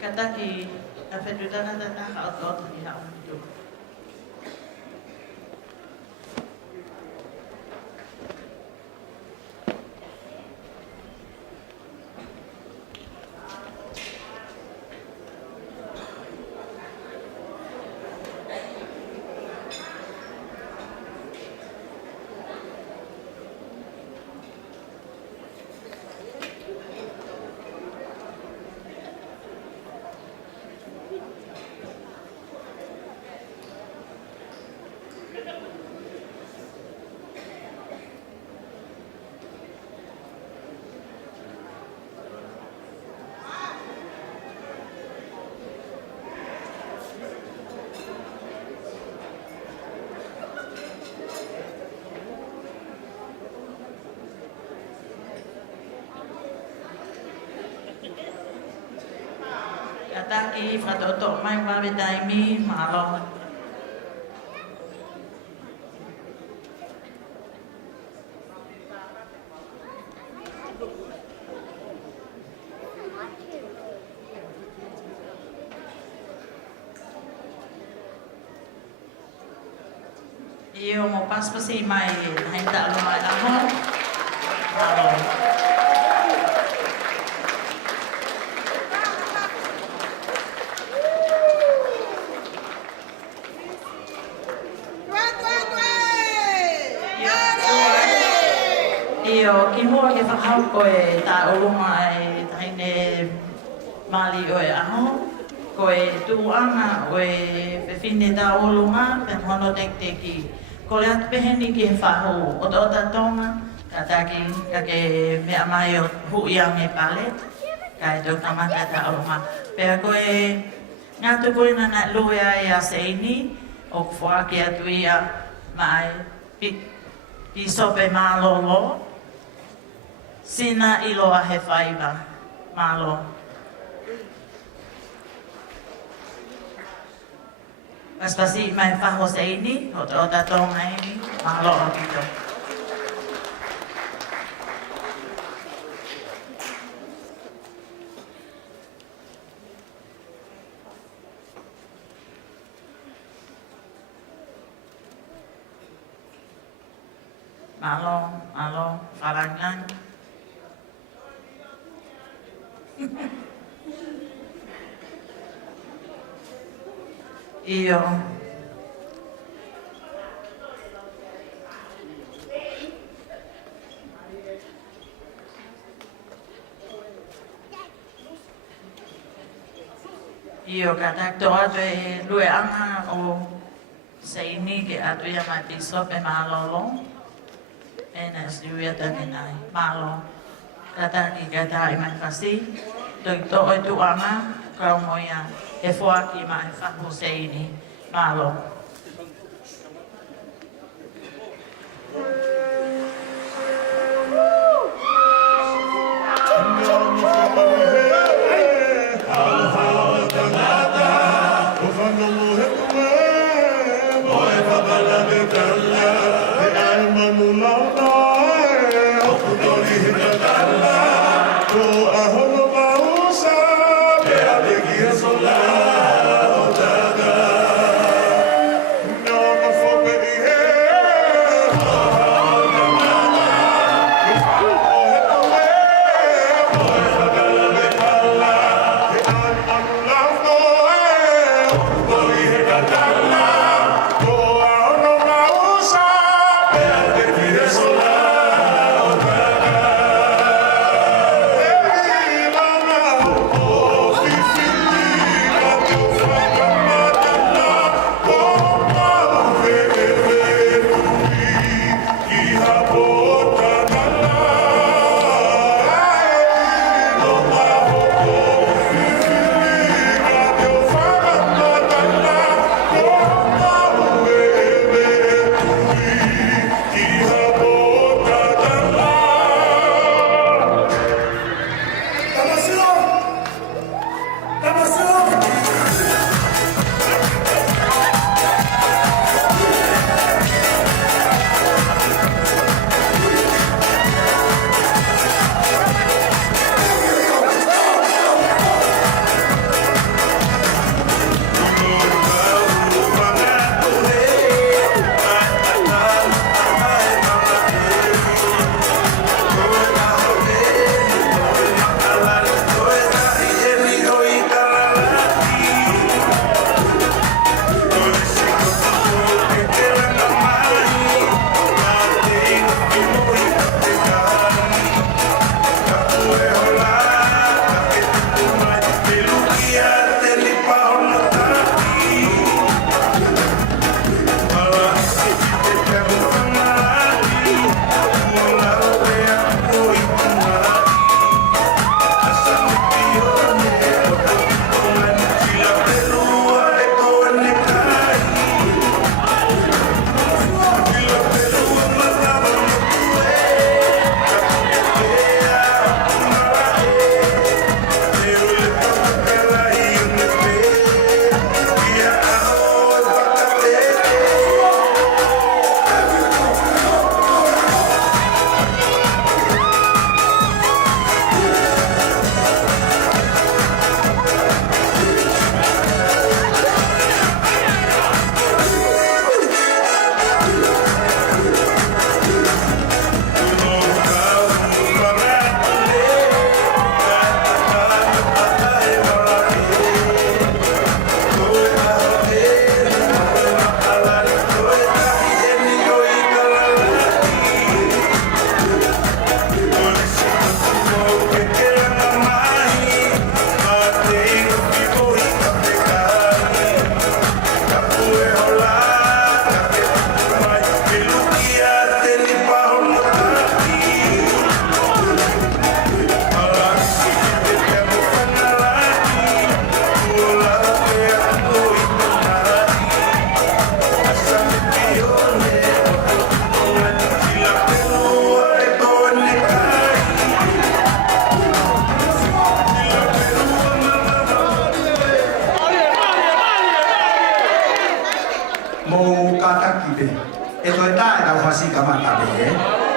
Kata ki a whetutanga tata ka o tōta ki hao mitu. Kataki, whatoto mai wawe taimi, malo. Iyo mo paspasi mai, hai tak lumai aho. Malo. Iyo, ki mua ke whakahau koe tā orunga e taine mali oe aho. Koe tuanga oe whewhine tā orunga, pe hono tekteki. Ko le atu peheni ki he whahu o ta tonga, ka taki ka ke mea mai o huia me pale, ka e tau tamata tā orunga. Pea koe ngā tuku ina na luea e a seini, o kufua ki atu ia mai pi sope mālolo. Sina iloa he whaiva, mālo. Paspasi mai whaho seini, o ta tonga eini, mālo o kito. Mālo, wharangang. Iyo. Iyo katak to atu e lue anga o seini ke atu ia mai piso pe malolo. Ena siuia taminai, malo. Katak i katai mai kasi. Tui to e tu anga, kau moia. E fuaki mai whaku seini, malo.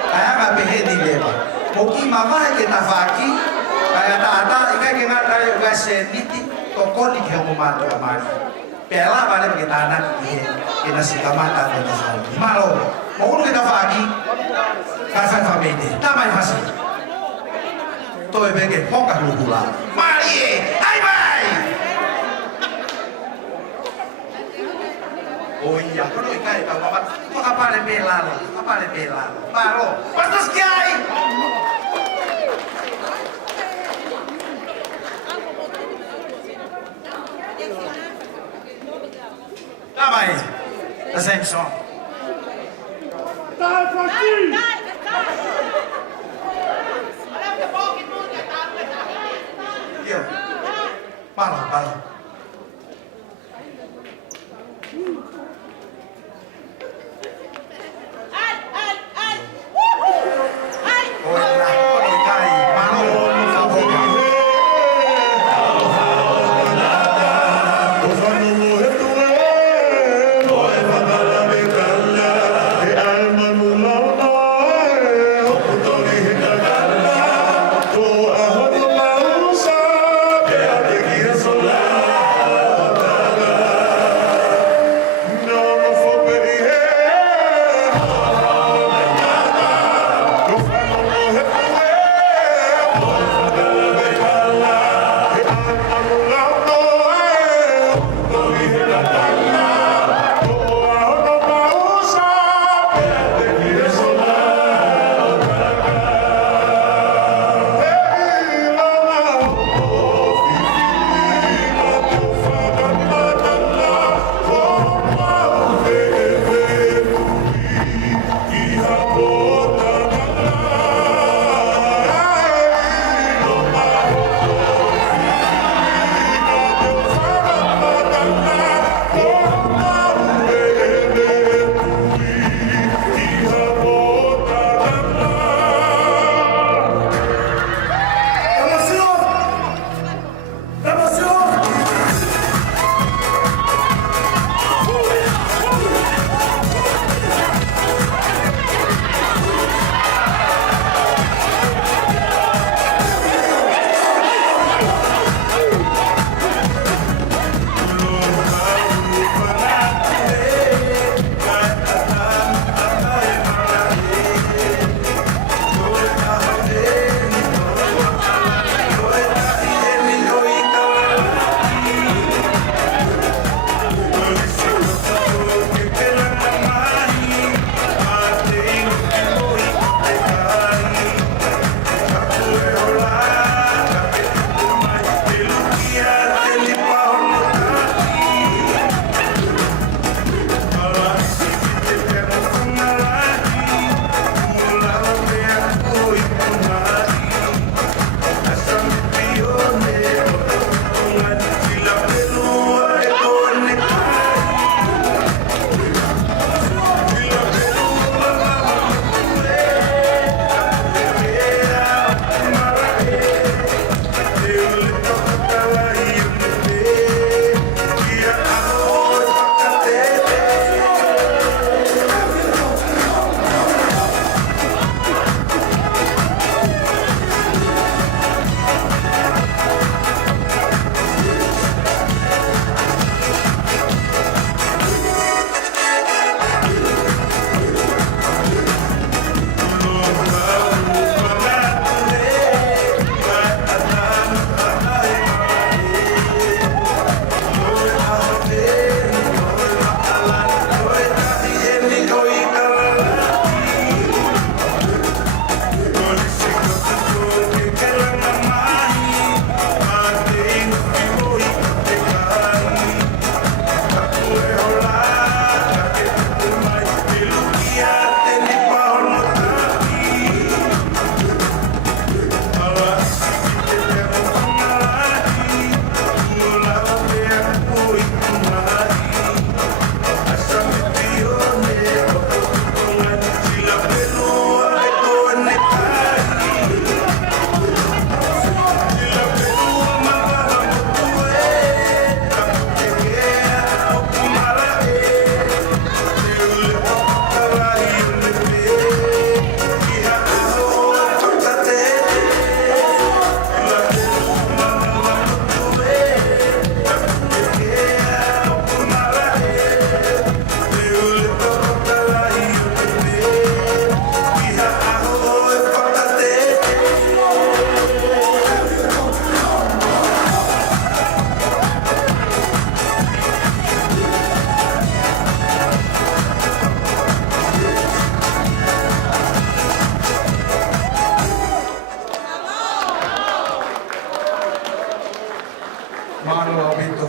Kaya ka pehe di leba. Moki mama ke tafaki. Kaya tata ika ke ngata yo gase niti tokoli ke umato amari. Pela bale ke tanah ke nasi kamata ke nasi. Malo. Mau kita tafaki. Kasa famede. Tamai fasi. Toi bege poka lugula. Mari. Ai bai. Oh iya, kalau ikai tahu apa? Itu apa le belalo? Apa le belalo? Balo. Pastos kiai. Damai. The same song. Yo. Balo, balo. Solar.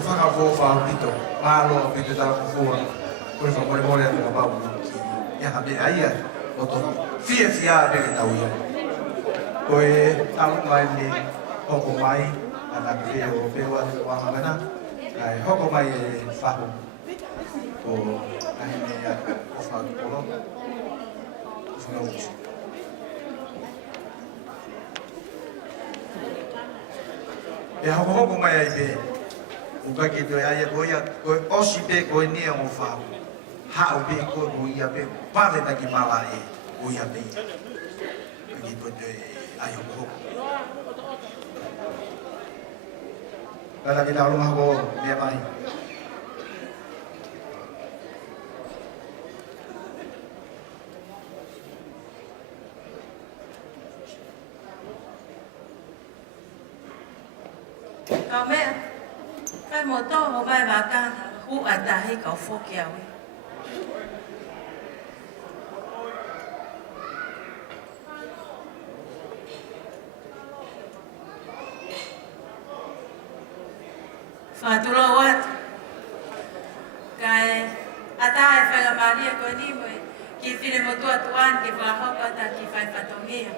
whakawhōwha pito, mālo pito tā kōwhora, koe whakoremore atu ka pau ki iaha me aia, o tō fia pere tau ia. Koe taunga me hoko mai, ana peo peo atu wahangana, kai hoko mai e whahu, ko ahi me atu o whau koro, o whau usi. E hoko mai ai pe, o ka ke toi aia koe osi pe koe nia o whau. Hao pe koe ko ia pe, pāwe na ki mala e o ia pe. Ka ke toi toi ai hoko. Kala ki tau lunga hoko mea mai. Kau mea, kai mo tō mo mai waka, hu a tahi kau whoki awe. Whāturo watu, kai a tahi whangamaria koe ni moe, ki whine mo tua tuan ki whahoka ta ki whai whatongia.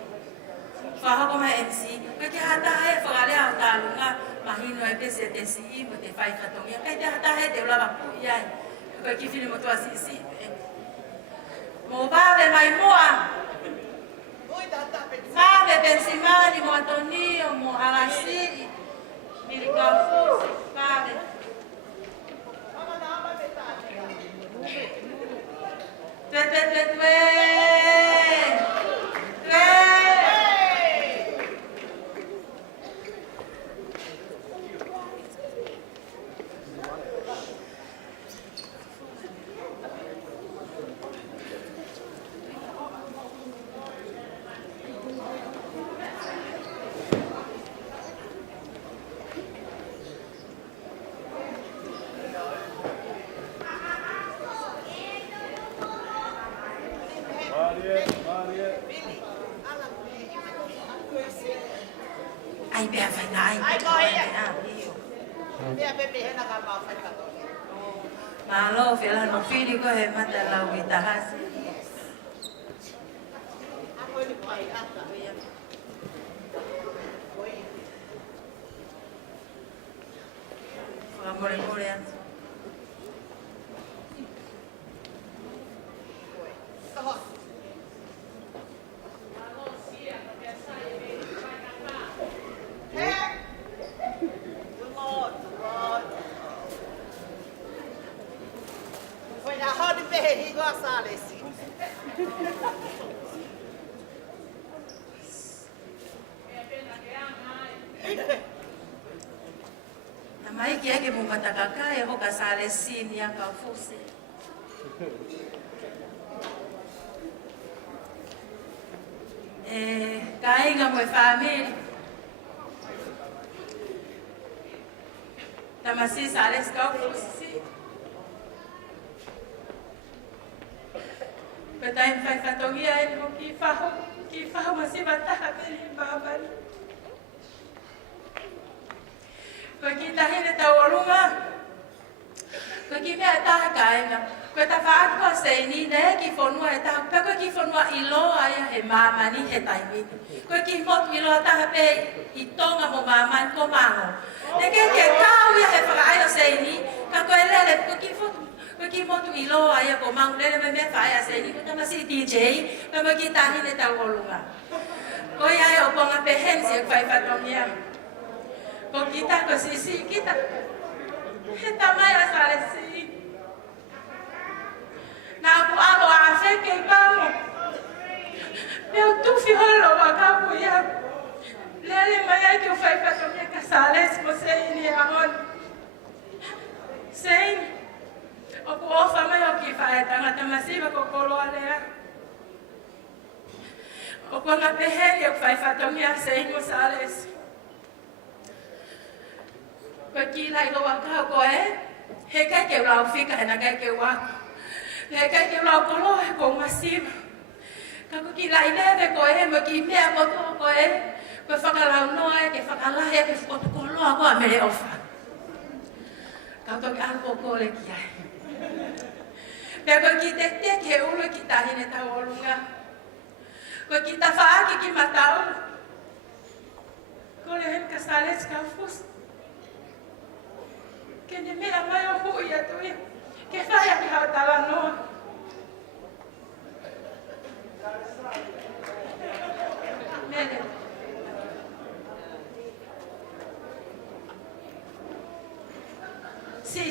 Whahoko mai MC, koe ki hatahe whakalea o tālunga, mahino e pese te si mo te whai whatongia, kai te hatahe te ulawa pui ai, koe ki whine mo tua si. Mo bawe mai moa, bawe pensimani mo Antonio, mo Arasiri, Mirika Fusi, bawe. Tue. Ai bea whai nai. Ai koe ia. Bea pepe hena ka pao whai kato. Malo, whila no whiri ko he mata lau i tahasi. Ako ni pai ata. More atu. Mai ki ake mo matakaka e hoka sale sini ya ka fuse. Kainga mo family. Tamasi sale ska fuse. Petain fai fatongia e mo ki faho masi bataha peli babani. Koe ki tahine tau orunga. Koe ki mea taha kainga. Koe ta whaatua seini ne ki whonua e taha. Pe koe ki whonua i loa ia he mamani he taimini. Koe ki motu i loa taha pe i tonga mo mamani ko mango. Ne ke kau ia he whakaaio seini. Ka koe lele koe ki motu i loa ia ko mango. Lele me mea whaia seini. Koe tamasi DJ. Pe mo ki tahine tau orunga. Koe ai o ponga pe hensi e kwai whatongia. Ko kita ko sisi kita. Kita mai asale si. Na ku alo ase ke pamo. Meu tu fi holo wakapu ya. Lele mai ke fai patomia ka sales mo sei ni ahon. Sei. O ku ofa mai o ki fai tanga tamasiva ko kolo alea. O ku na peheli o fai patomia sei mo sales. Koe ki lai lo waka ko he kai ke lau fika he na kai ke waka. He kai ke lau kolo he ko masima. Ka ko ki lai leve ko mo ki mea mo to ko koe whakalau noa ke whakalahe ke whakotokoloa ko a mere ofa. Kato ki arko kole ki ai. Peko ki te ke ulu ki tahine ta olunga. Ko ki ta faaki ki matau. Kole hem kasales ka fus. Ke ne mea mai o hui atu e. Ke whai aki hao tala noa. Mene.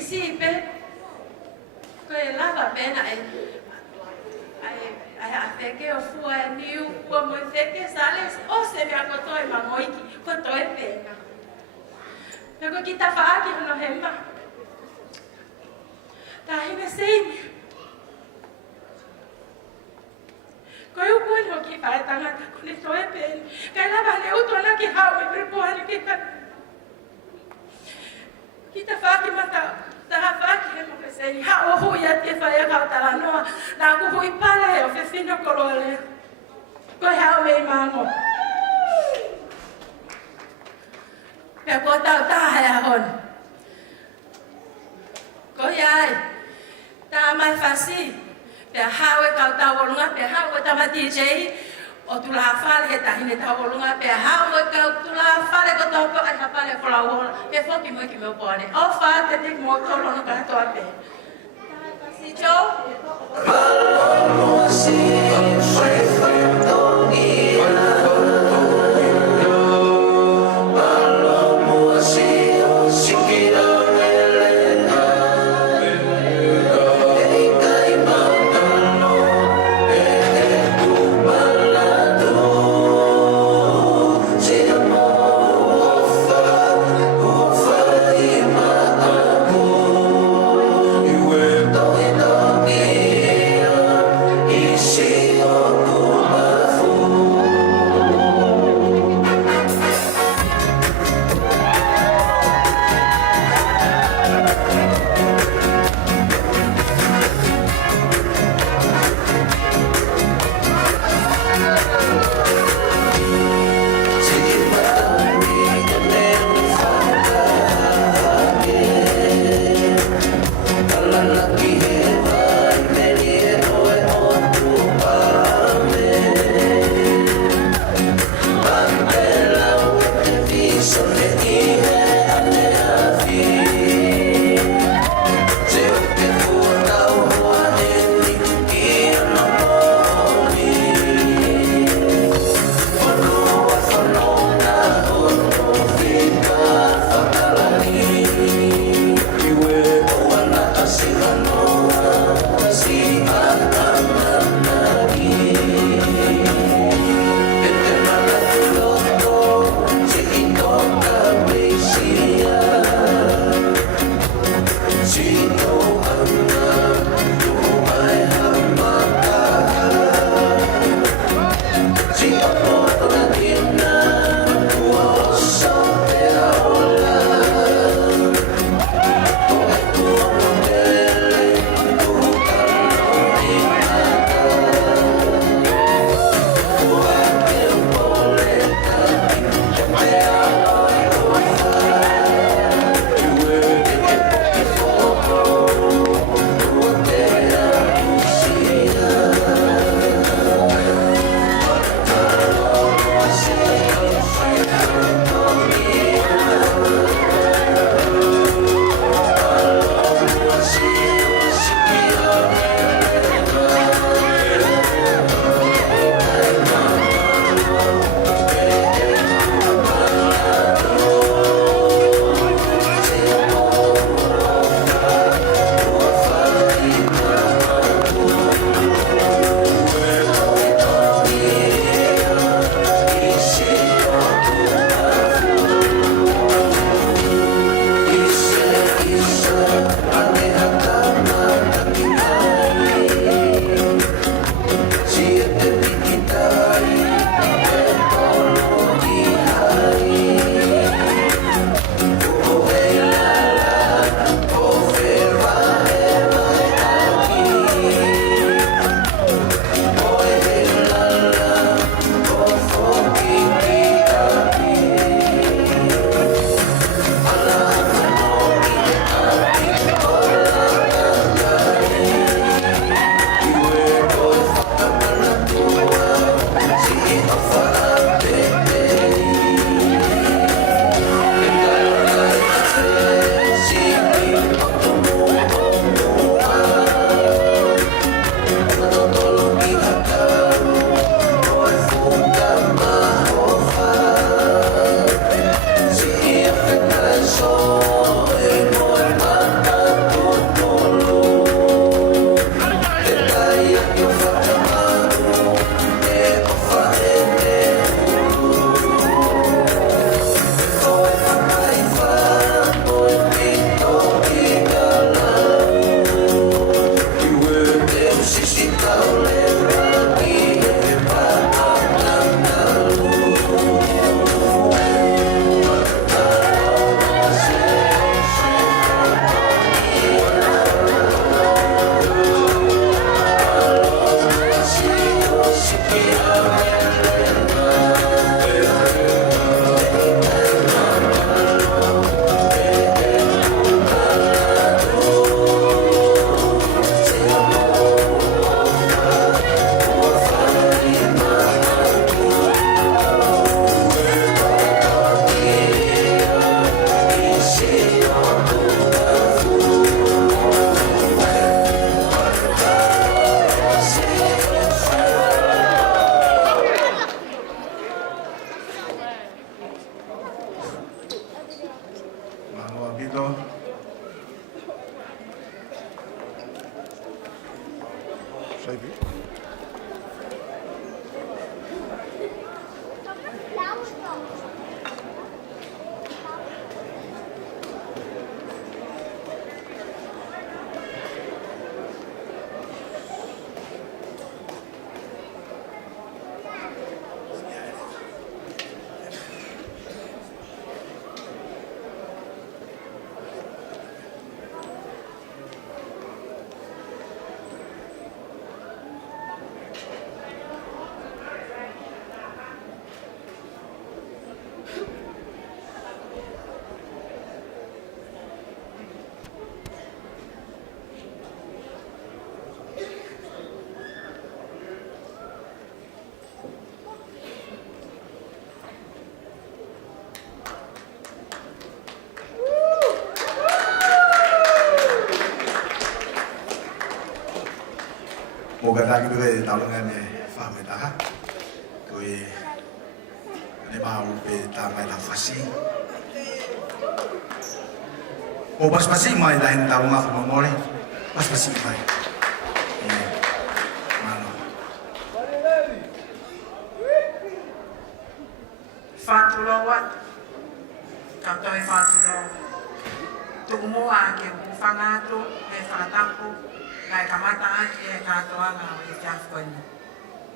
Si, pe. Koe lava pena ai afeke o fua e niu, ua moi feke sales, o se mea kotoe mangoiki, kotoe pena. Peko ki ta whaaki hono hemba. Tahine seimi. Koe ukuen ho ki whae tangata kone toe pena. Kai lava ne utona ki hao me prepuani ki ka. Ki ta whaaki matau. Taha whaaki he mo peseni. Ha o hui a te whae a kau tala noa. Nā ku hui pala he o whewhino koloale. Koe hao mei mango. Pea kua tau taha e ahon. Koe ai. Tā mai whasi. Pea hao e kau tau olunga. Pea hao e tama DJ. O tu la whale he tahine tau olunga. Pea hao e kau tu la whale ko tau ko ai hapale ko la wola. Pea whoki moi ki meu poane. O wha te te mo tolo no ka toa pe. Tā whasi Joe. See you. Tito. Moga lagi boleh tahu dengan faham tak? Kau ni mau beta mai tak fasih. Oh pas fasih mai lain tahu ngah memori. Pas fasih mai. Fatulawat kata fatulo tumuwa ke fangato e fataku kai kamata ake katoa na e jafkoni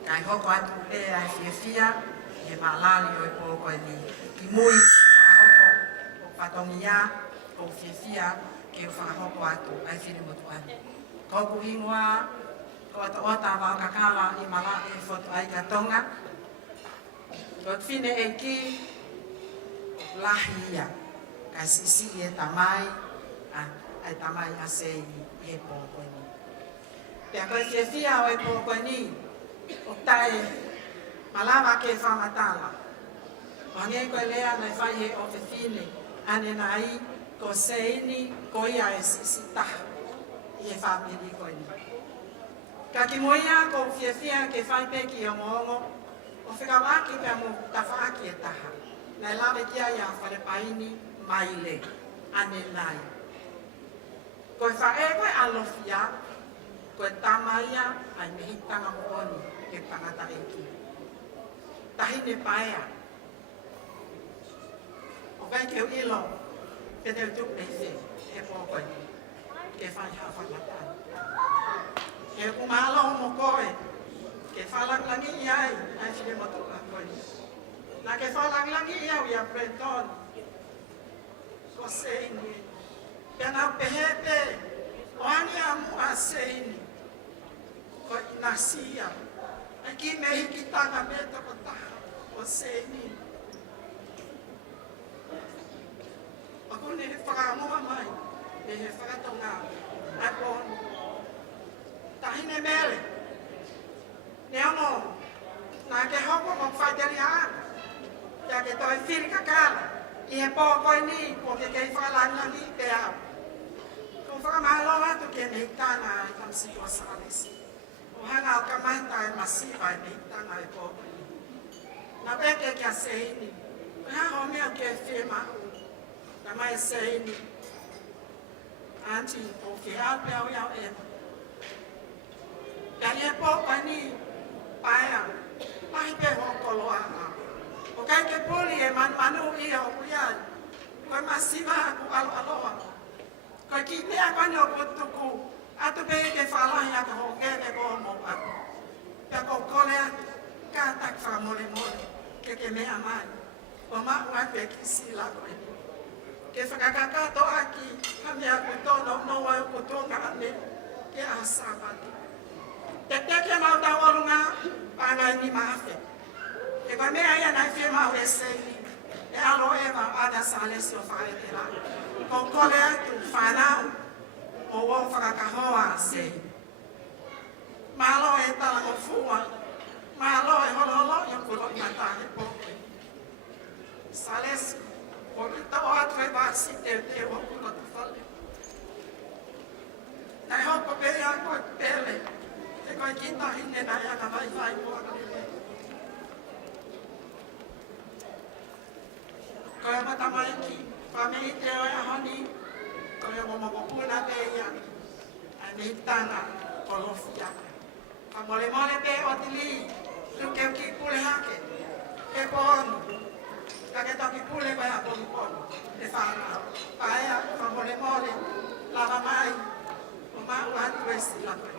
kai hoko atu e a fiafia e malali o e pokoni kimui hoko o patongia o fiafia ke hoko atu ai fini motuani koku ingwa ko ata wa kakala i mala e foto ai katonga Tot fine eki lahia kasisi e tamai ai tamai asei e pokoni. Pea koe fiafia o e pokoni o tae malama ke whamatala. Wange koe lea nei whai he o fine ane nai ko seini ko ia e sisi taha i e whamiri koe ni. Ka ki moia ko fiafia ke whai peki o mongo o whikawaki pia mo tawhaaki e taha. Nei lawe kia ia whare paini maile, ane lai. Koe whae koe alofia, koe tamaia ai mehitanga mooni ke tangata eki. Tahine paea. O kai keu ilo, pe teo tuk eise, e pōkoe, ke whai hawha matai. Ke kumalo mo koe, ke whalanglangi iai, ai whine motuka koe. Na ke whalanglangi iau ia Brenton, ko seini. Pena pehete, o ani amu a seini, ko inasia. Aki mehi ki tanga meta ko taha, ko seini. Ako ne he whakamoa mai, ne he whakatonga, ai pōnu. Tahine mele, Neono, na ke hoko mo whaiteri ana, kia ke toi whiri kakala, i he pōkoi ni, po ke kei whakalanga ni te au. Ko whakamahalo atu ke neitana ai tamsi o salesi. O hanga o kamata e masiva e neitana e pōkoi ni. Na peke kia seini, o hanga o mea ke whima, na mai seini. Anti, o ke alpe au iau ema. Kia ni e pōkoi ni, Paia, mahi pe hoko loa. O kai ke puli e manu ia o kuiai. Koe masiva ku alo aloa. Koe ki mea kone o kutuku. Atu pe ke whalahi aka hokene ko mo aku. Pea ko kole atu, ka tak whamore more. Ke mea mai. O mahu ake ki sila koe. Ke whakakakato aki, ha mea kutono noa o kutonga ane. Ke asabati. Te teke mau tau orunga, pāngai ni maafe. E koe mea ia nai whie mau e seini. E alo ewa ada salesi o whae te la. Ko kore atu whanau, o o whakakahoa sei. Malo e tala o fua. Malo e hololo i o kuro i matahe poke. Salesi, o ki tau atu e wasi te o kuro tu whale. Nai hoko pere a koe pele. E koe kita hine nai ana vai vai mua kalele. Koe mata maiki, whamei te oe ahoni, Koe mo makopuna te ia. Ane tana kolofia. Ka mole mole pe o tili. Luke ki pule hake. E ponu. Ka ke toki pule koe a ponu ponu. E whana. Paea ka mole mole. Lava mai. O mau atu e sila koe.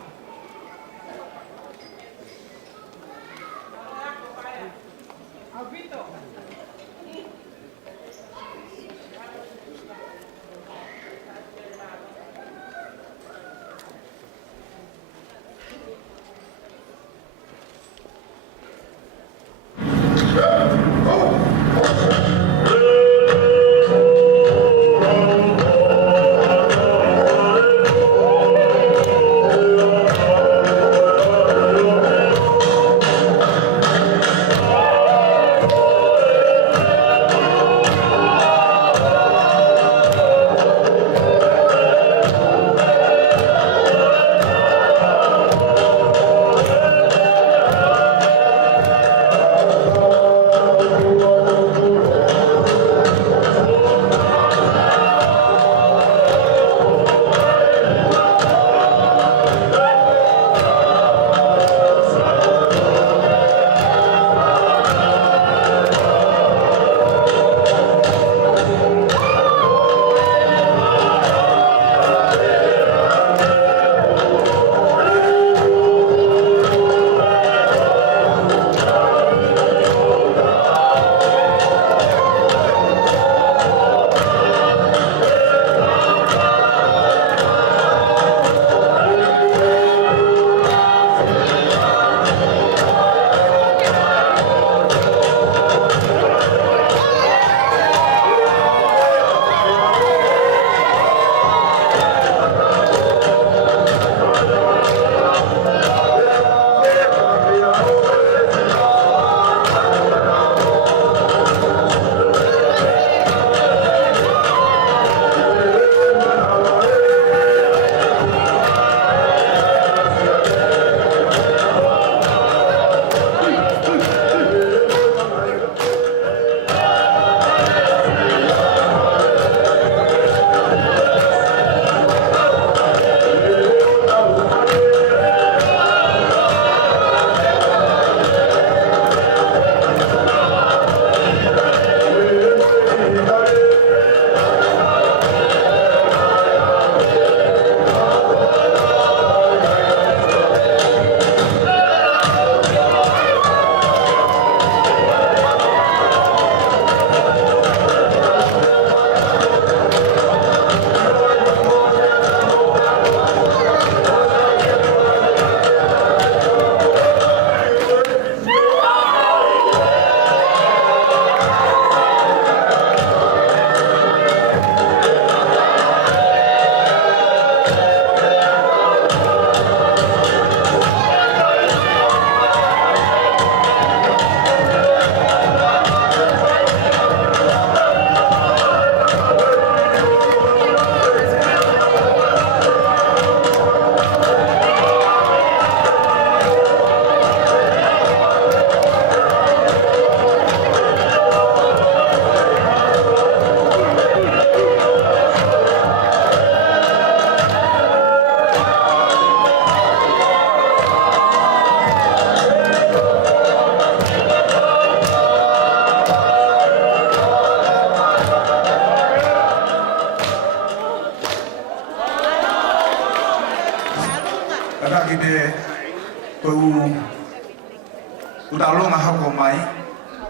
Utalonga hako mai,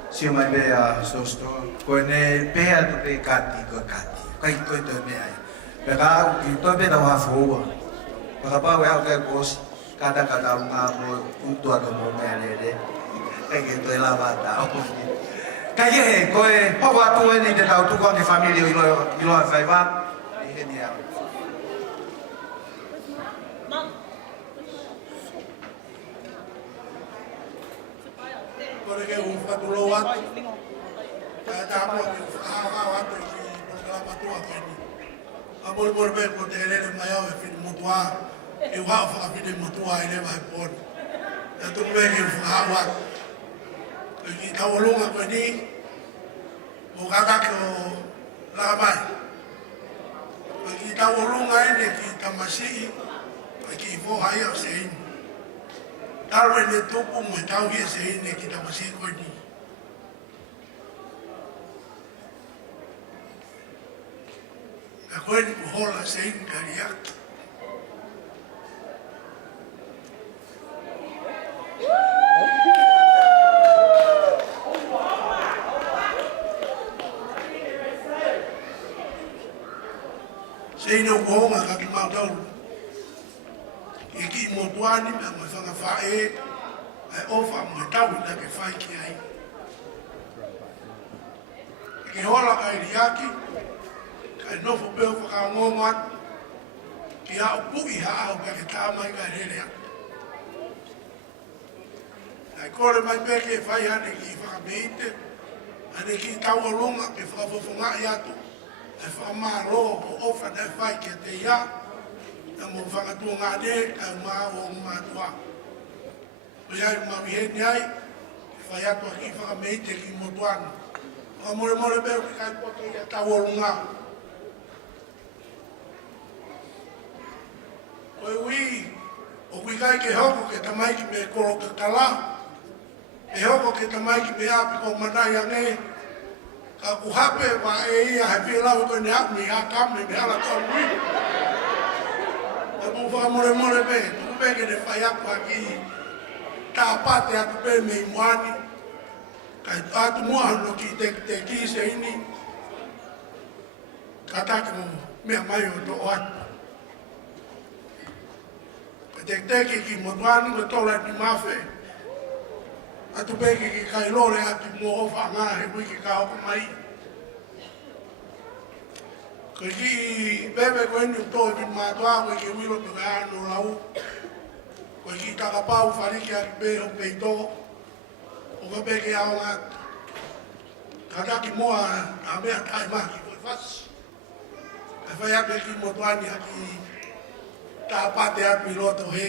si mai bea sosto, ko ne bea to be kati ko kati, kai ko to me ai. Pega ki to be da wa fo. Pega pa wa ka kos kada nga mo unto ato mo me le. Kai ke to la bata. Kai he ko e pa wa to ni de ta tu ko ke familia ilo fai va. Ni genial. Porque un fatulo atu. Kata mo hawa atu ki programa tu akeni. Abol borber ko te ele maya e fin mutua. E wa fa fi de mutua ele vai por. Ya tu me ki hawa. Ki ta wolunga ko ni. Mo kaka ko la bai. Ki tawolunga ene ki tamasi ki fo hai o sein. Tarwe ne tupu mo tau hi sein ki tamasi ko ni. A koe ni ku hola sein kariaki. Sei no konga ka ki mautau. Ki mo tuani me mo whanga whae ai ofa mo tau na ke whai ki ai. Ki hola ka iriaki, kai nofo peo whakaongonga, ki hao puki hao ka ke tāmai ka rerea. Ai kore mai peke whai ane ki whakameite, ane ki taualunga ke whakafofonga i atu. E whakamaro o ofa na whai kia te ia, na mo whakatua ngā ne, kai maa o mātua. O iai mawi heni ai, e whai atua ki whakameite ki motuana. O more more beo ki kai poto ia tau o runga. O ui, o kui kai ke hoko ke tamai ki me koro ka kala, e hoko ke tamai ki me api ko manai ange, ka ku hape wa e ia he whilau ko ni hapu ni hakame me hala ka ui. E mo wha more more be, tuku be ke ne whai aku aki tā pate atu be me i moani, kai atu mua hano ki te ki se ini, ka take mo mea mai o to o atu. Ka te teke ki motuani me tola ni mawhe, atu peke ki kai lore atu mo ofa ngā he wiki ka hoko mai. Ka ki bebe ko eni uto i mātua koe ki wilo pe kai anu lau, koe ki takapau whariki aki pe o peito, o ka peke ao ngātu. Ka taki moa a mea tai maki koe whasi. Ka whai ape ki motuani aki tā pate atu i loto he,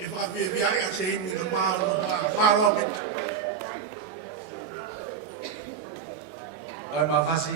e whawhia viai a se imi na māro mita. Oi mawhasi.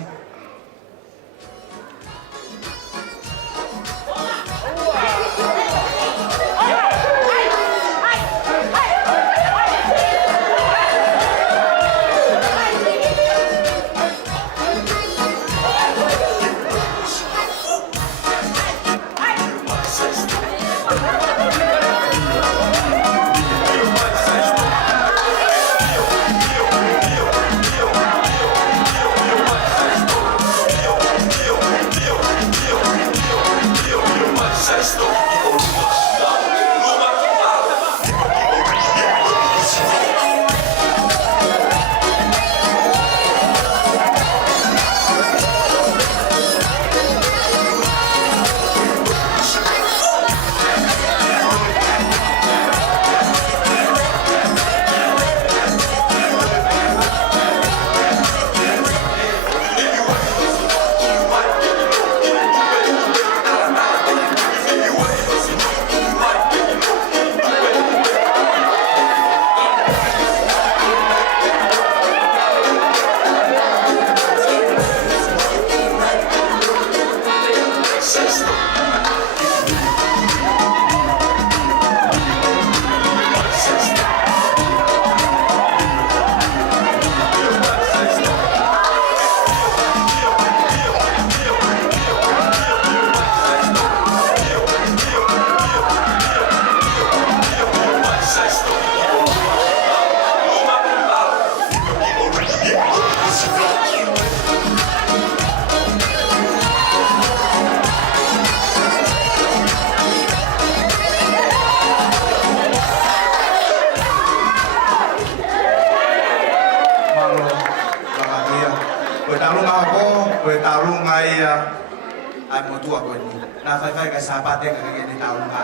ai mo tua ko ni na fai fai ka sapate ka ke ni taun ka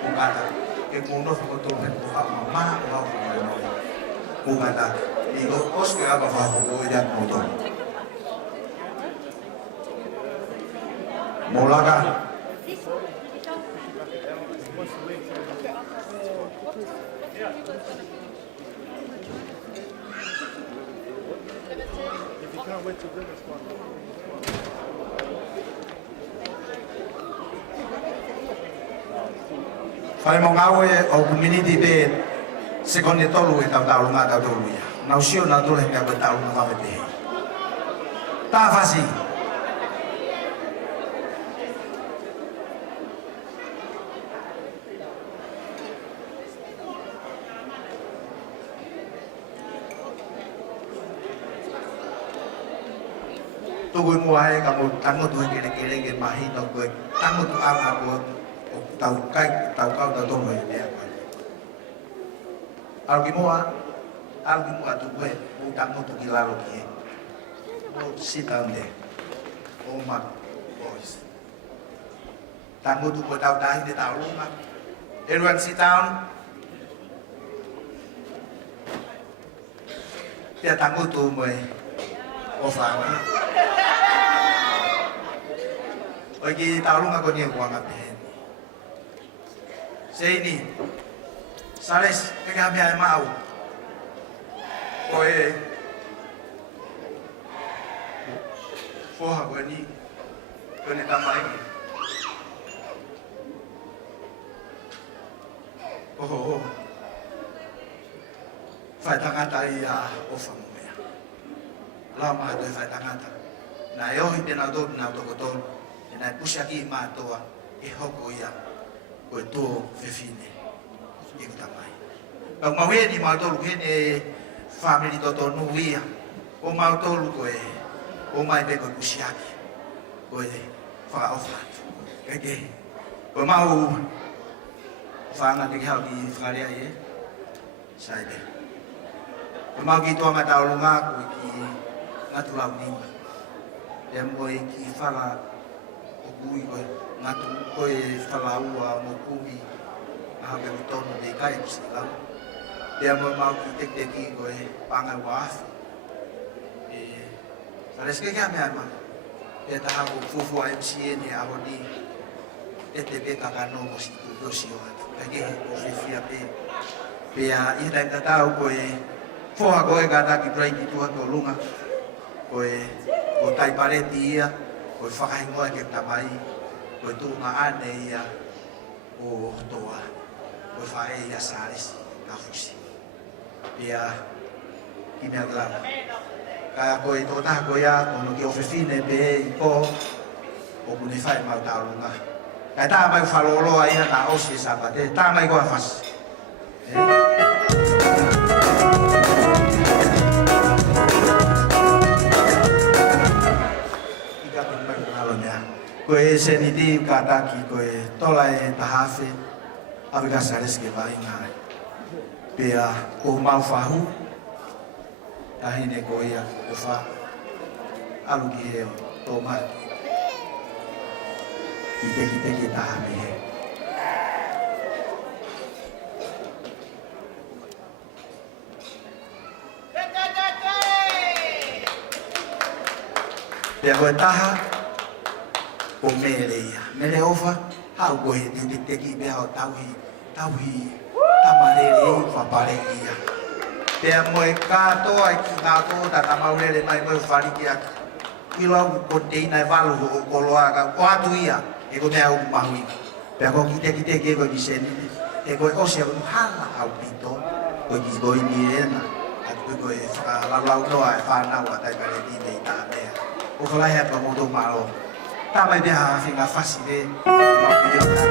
ku kata ke kuno fa to ne ko ma ko ku kata ni ko os ke apa fa ko ya mo to molaka If you can't wait to bring us one. Whai mo ngau e o community pe sekondi tolu e tau tau lunga tau tolu ia. Nau sio na tole mea koe tau lunga me pe. Tā whasi. Tugui mua e ka mo tango tu kere kere ke mahi no koe tango tu anga ko tau kai tau kau tau tolu e mea koe. Algi mua tu koe o tango tu ki lalo ki e. Oh, sit down there. Oh my boys. Tango tu koe tau tahi te tau lunga. Everyone sit down. Pia tango tu moe o whanga. Oi ki tau lunga ko ni kuanga pehen. Sei ni. Sales ke ka mea e mau. Koe Foha koe ni. Koe ni tamai. Oho. Whai tangata i a ofa mo mea. Lau maha toi whai tangata. Nā e ohi tēnā tōru nā toko tōru. E nā e pusia ki i mātoa e hoko ia. Koe tō whewhine. I ku tamai. Pau mau heni mātoru hene e whamiri toto nuia. O mātoru koe o mai pe koe pusiaki. Koe whakaofatu. Keke. Koe mau whanga te hau ki whakarea i e. Saipe. Koe mau ki toa mata o lunga koe ki ngatu lau nima. Te moe ki whala o kui koe ngatu koe whala ua mo kui. Aha pe utono te kai kusi lau. Te moe mau ki tek koe panga ua afi. Sales ke kia mea ma. E taha ko fufu a MCN e aho ni. E te pe kakano mo si tudosi o atu. Kake ko fefia pe. Pe a i tai tatau ko e foha ko e kata ki prai ki tua to lunga. Ko e ko tai pareti ia. Ko e whakahingoa ke tamai. Ko e tunga ane ia. O toa. Ko e whae ia Sales. Ka fusi. Pe a ki mea glava. Kaya koe tō taha koe a, kono ki ofefine pe e i ko, o kune whai mau tau lunga. Kaya tā mai whaloloa ia nā osi e sapate, tā mai koe whasi. Ika tō mai kukalo mea. Koe e seniti ka taki koe tola e tahawhi, awika Sales ke vai ngāi. Pea ko mau whahu, tahine ko ia ko fa alu ki heo tō mai i teki taha me he. Pea koe taha ko mele ia. Mele ofa hau koe te teki pea o tauhi tamarele i whapare ia. Pea moe kātoa i ki ngā tōta ka maurele mai moe whariki aki. I lau ko te ina e walu o koloa o atu ia e ko mea uku mahui. Pea ko ki te e koe ki senine. E koe osi a koe hala au pito. Koe ki koe ni ena. Atu koe whakalalau noa e whanau a tai kare ni mei tā mea. O whalahe atu a moto maro. Tā mai mea hawhi ngā whasi me. Mau ki reo tā.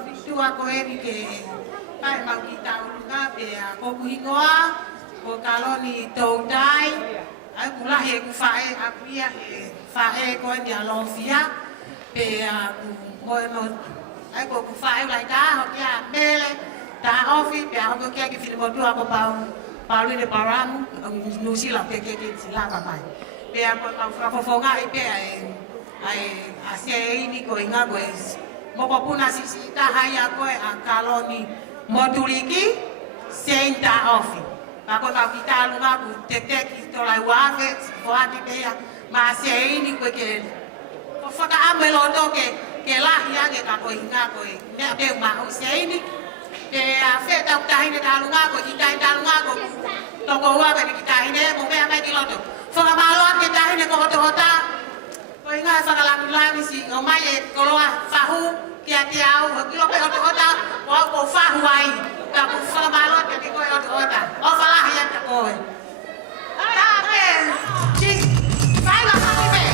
tua ko eri ke kai mau ki tau lunga pe ko kuingoa ko kaloni tau dai ai kula he ku fae apia he fae ko dia lofia pe mo ai ko ku fae lai da ho ya mele ta ofi pe ko ke ki filmo tua ko pau ni paramu no sila pe ke sila ka mai pe ko fonga ai pe ai asia ini ko inga ko moko puna sisi ta haya ko kaloni moduliki senta ofi ako ka kita lunga ku tete ki to lai wave voati pe ma asia ini ko ke ko faka amelo to ke la ya ke ka ko inga ko ne pe ma asia ini ke afeta ta hine ta lunga ko kita ta lunga ko to ko wa ke kita hine mo pe ama di loto faka malon ke ta hine ko hota ko inga faka la mi si o mai ko lo fahu kia tiao kilo pe hota wa ko fahu ai ta ko faka malon ke ko hota o fala ya ta ko ta pe chi vai la pa pe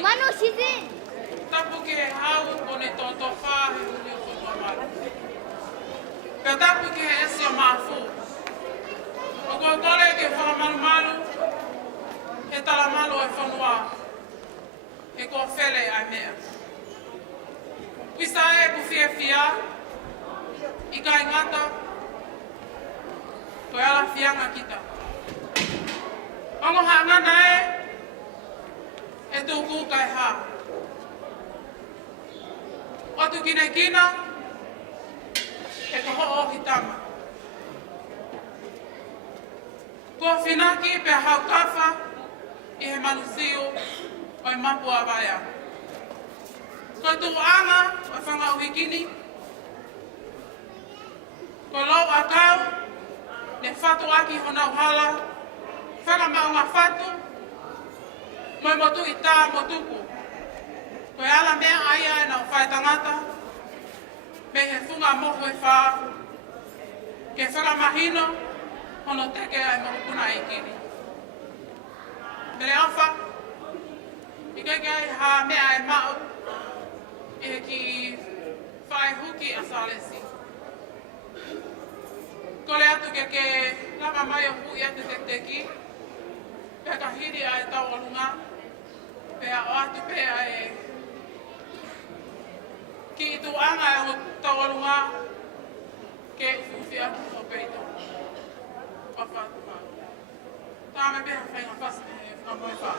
Manu, she's in. Tapu ke hau pone toto whahe uni o whanua mara. Ka tapu ke he esi o mafu. O kua tole ke whamaru maru, he tala malu e whanua. He kua whele ai mea. Wisa e ku fia fia, i ka ingata, koe ala fianga kita. Ongo hangana e tūku kai hā. O tu kine kina, e ka ho o hitama. Kua whinaki pe hau kawha, i he manusiu o i mapu a waia. Ko tu anga o whanga uhikini, ko lau a kau, ne whatu aki honau hala, whanga maunga whatu, moi motu i tā motuku. Koe ala mea aia e nau whae tangata, me me he funga mohu e wha, ke whakamahino, hono teke ai mohu puna e kiri. Mere awha, i keke ai ha mea e mao, e ki whae huki a Salesi. Kole atu ke lama mai o hui atu te teki, pea ka hiri ai tau olunga, pea o atu pea e ki i tu anga e o tau olunga, ke ufufi atu o peito. Papa atu maa. Tā me pea whainga whasa me he whamoe wha.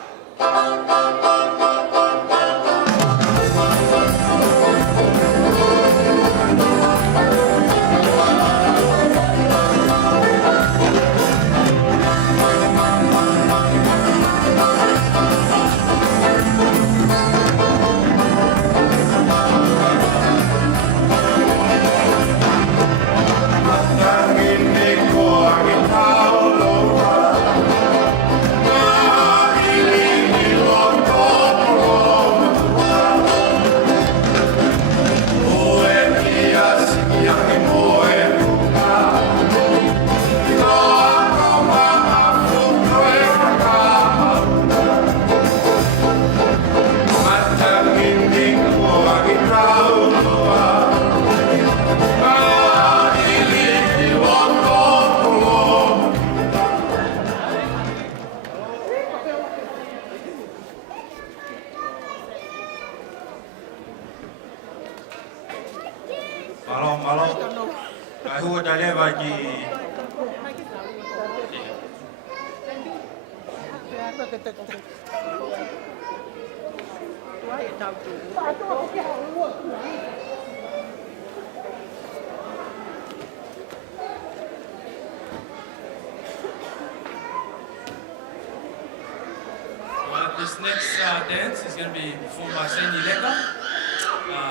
This next dance is going to be performed by Saini Leka.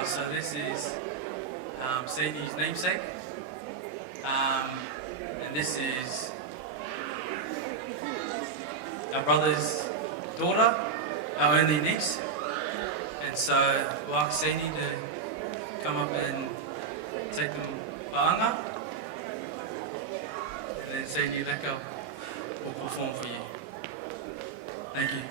So this is Saini's namesake. And this is our brother's daughter, our only niece. And so we'll ask Saini to come up and take them ba'anga. And then Saini Leka will perform for you. Thank you.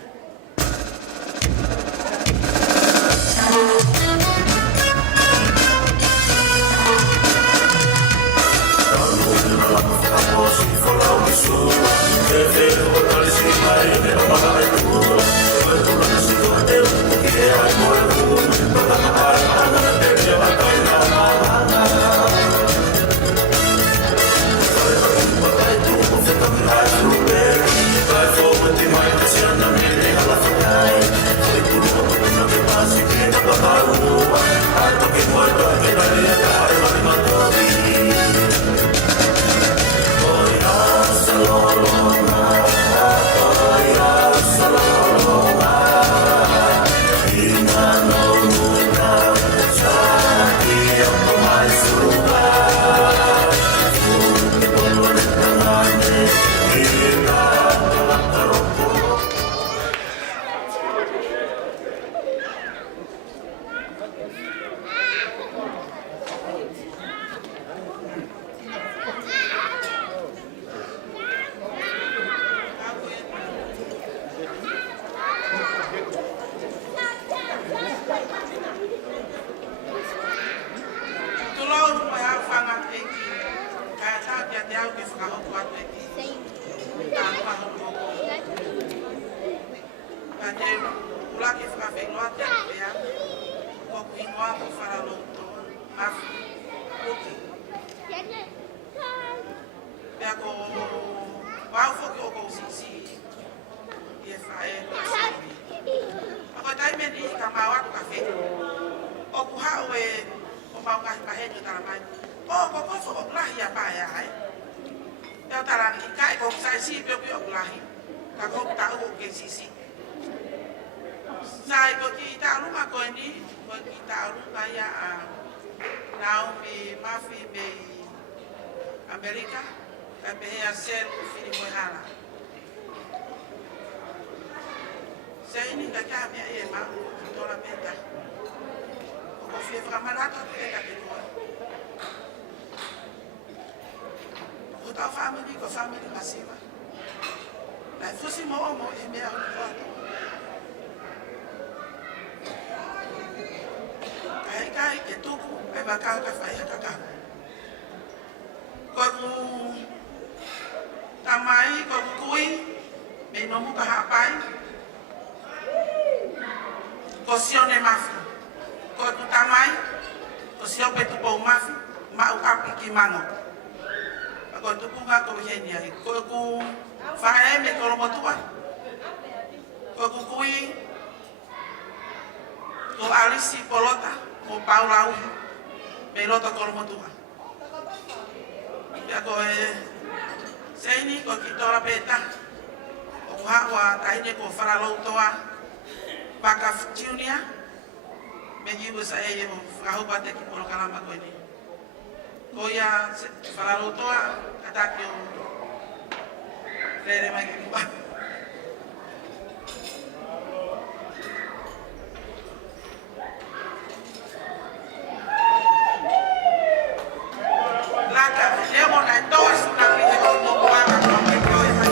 Amerika, KPH Sel Filimuhala. Saya ini tak kami ayah mahu kita orang minta. Kau fie framalata tu dekat di luar. kau family ko family masiva. Lai fusi mo e mea o kuato. Kai ke tuku e bakau ka fai kaka. Ko ku tamai ko kui me no mu ka hapai. Ko sione mafi. Ko tu tamai ko sio petu po mafi ma u api ki mango. Ko tu kunga ko henia ko ku fae me ko mo tua. Ko ku kui ko alisi polota mo paulau pelota ko mo tua. Ya ko Saini ko kitora beta. O hawa taine ko faralo toa. Baka junior. Menyibu saya yo frahu bate ki polo kalama ko ini. Ko ya faralo toa kata ki lere mai ki ba. Laka lemo na dos na ni ko no ba ko me ko e mai.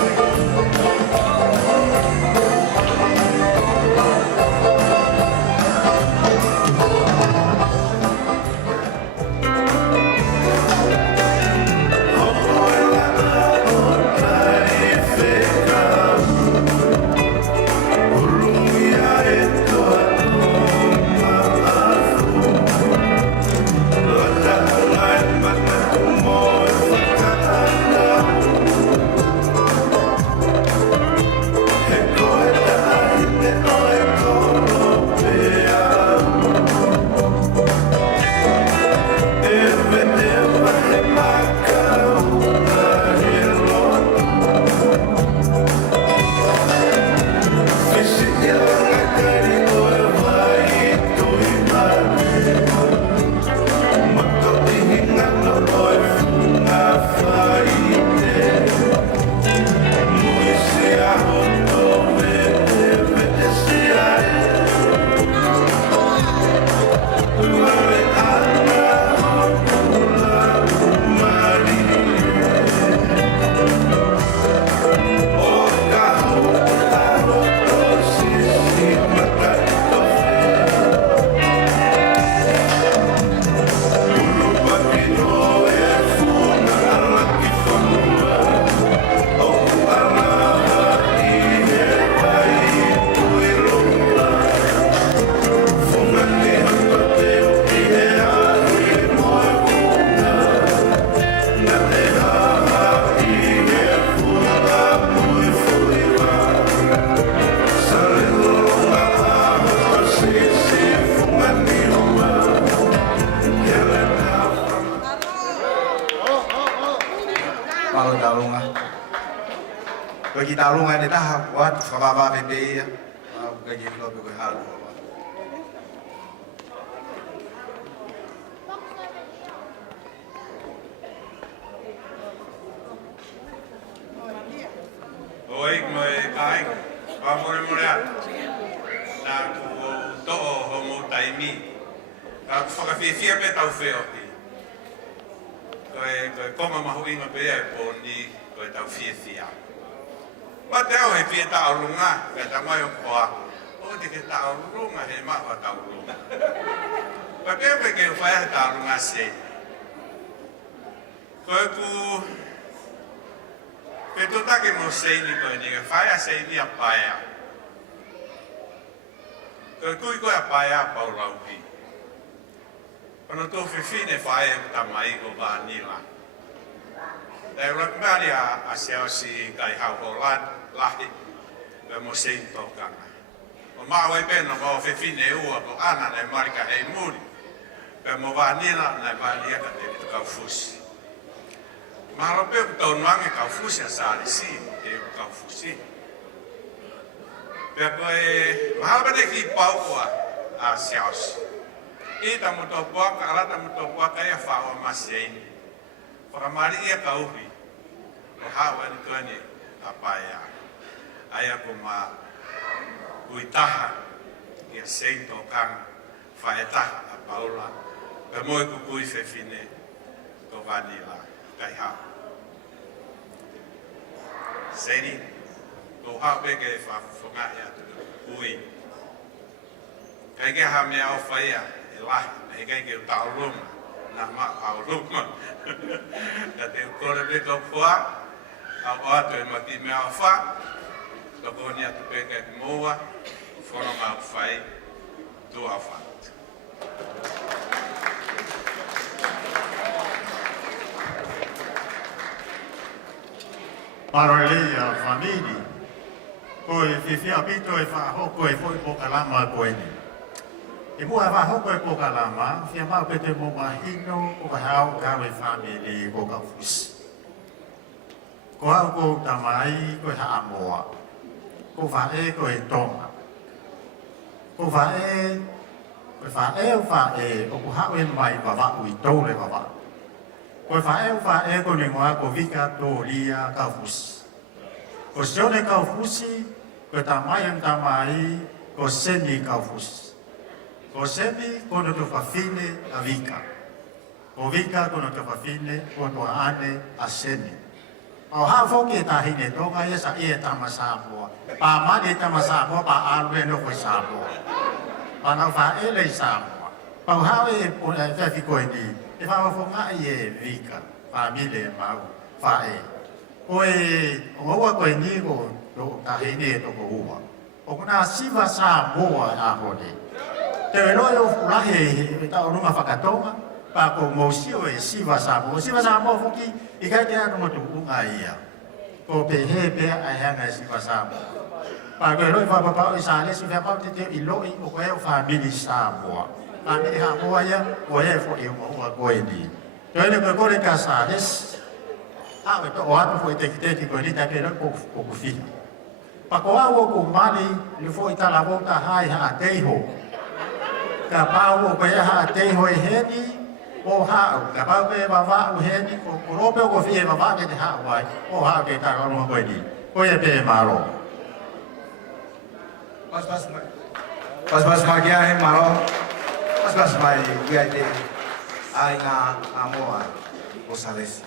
Kalau dalunga. Bagi dalunga ni dah buat sababa bebe ya. Bagi lo bego hal. Oi, moi kai. Ba more more. Na ku to homo taimi. Ka whakawhiwhia pe tau wheo ti. Koe koma mahuinga pe e pōni koe tau whiwhia. Ma te au he whia tau runga, ka ta mai o koa. O te ke tau runga he maha tau runga. Koe pe pe ke whaia he tau runga se. Koe ku... Pe totake mo seini koe ni, ke whaia seini a paea. Koe kui koe a paea pau raupi. Kono tō whiwhine whae o tamai ko wānila. Tei rakmari a seosi kai hau ho lahi pe mo sein tōkanga. O māwai pēna mo whiwhine ua ko ana nei marika hei muri. Pe mo wānila nei wānia ka te vitu kau fusi. Mahalo pe ku tau nuange kau fusi a sāri si, te u kau fusi. Pe koe mahalo pe te ki paukua a seosi. I ta mutopuaka, ala ta mutopuaka ia whaua maseini. Whakamari ia kauhi. O hawa ni tuani a paia. Aia ko ma uitaha ia seito kanga. Whaetaha a paula. Pe moe kukui whewhine ko vanila kai hao. Seni, go out big if I forgot ya. Ui. Kai ke ha me au faia, e la, e kai ke tau room, na ma au room. Da te kore be ko fua, au atu e mati me au fa, ka koni atu pe ke moa, fono ma au fai, tu au fa. Parolia famili. Koe fifia pito e wha hoko e foi po kalama koe ni. E mua wha hoko e po kalama, fia mau pete mo mahino o ka hao kawe famili ko ka fusi. Ko hao ko tamai ko ha amoa. Ko wha e ko e tonga. Ko wha e o ko hao e mai wawa ui tole wawa. Ko wha e ko ni ngoa ko vika tō lia ka fusi. Ko sione ka fusi, ko tamai ang tamai, ko seni ka fusi. Ko seni ko no to whawhine a vika. Ko vika ko no to whawhine ko to ane a seni. O hafo ke tahine tonga ia sa ia tama Samoa. Pa mani tama Samoa, pa alwe no ko Samoa. Pa na wha ele Samoa. Pa hao e whawhi koe ni, e whawawhonga i e vika, famile mau, whae. Koe, o ua koe ni ko tahine e toko ua. O kuna siwa Samoa a hone. Te roi o furahe e tau runga whakatonga, pa ko mausio e siwa Samoa. Siwa Samoa fuki, i kai te anu matu unga ia. Ko pehe pea ai hanga e siwa Samoa. Pa koe roi whapapau i sāle, si whapau te teo i loi o koe o famili Samoa. Famili Samoa ia, o e fo i ua koe ni. Toene koe kore ka sāles, a we to o atu fo i teki koe ni tai pera ko kufiha. Pa ko au o ko mani, li fo i tala wota hai ha a teiho. Ka pau o koe ha a teiho e heni, o hao, ka pau koe wawa u heni, ko rope o ko fie wawa ke te hao wai, o hao ke taka runga koe ni. Koe e pe maro. Pas magia he maro. Pas mai ia te ai ngā amoa o Salesi.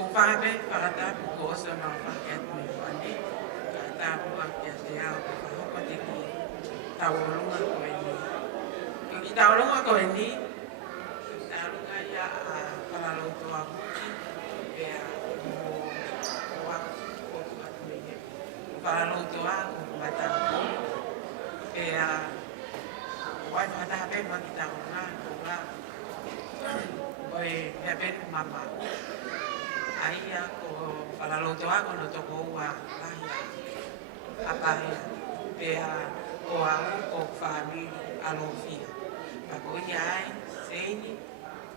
Upare pada kuasa mafakat mewani kata buat dia apa tadi tahu lu aku ini tahu lu aku ini whalaroto a o mata. E a wai whata hape maki tau ngā o ngā. Oi mea pēru mama. Aia ko whalaroto a kono toko ua lahia. Apahia. Pea o au o whamiri alofia. Pako ia ai, seini.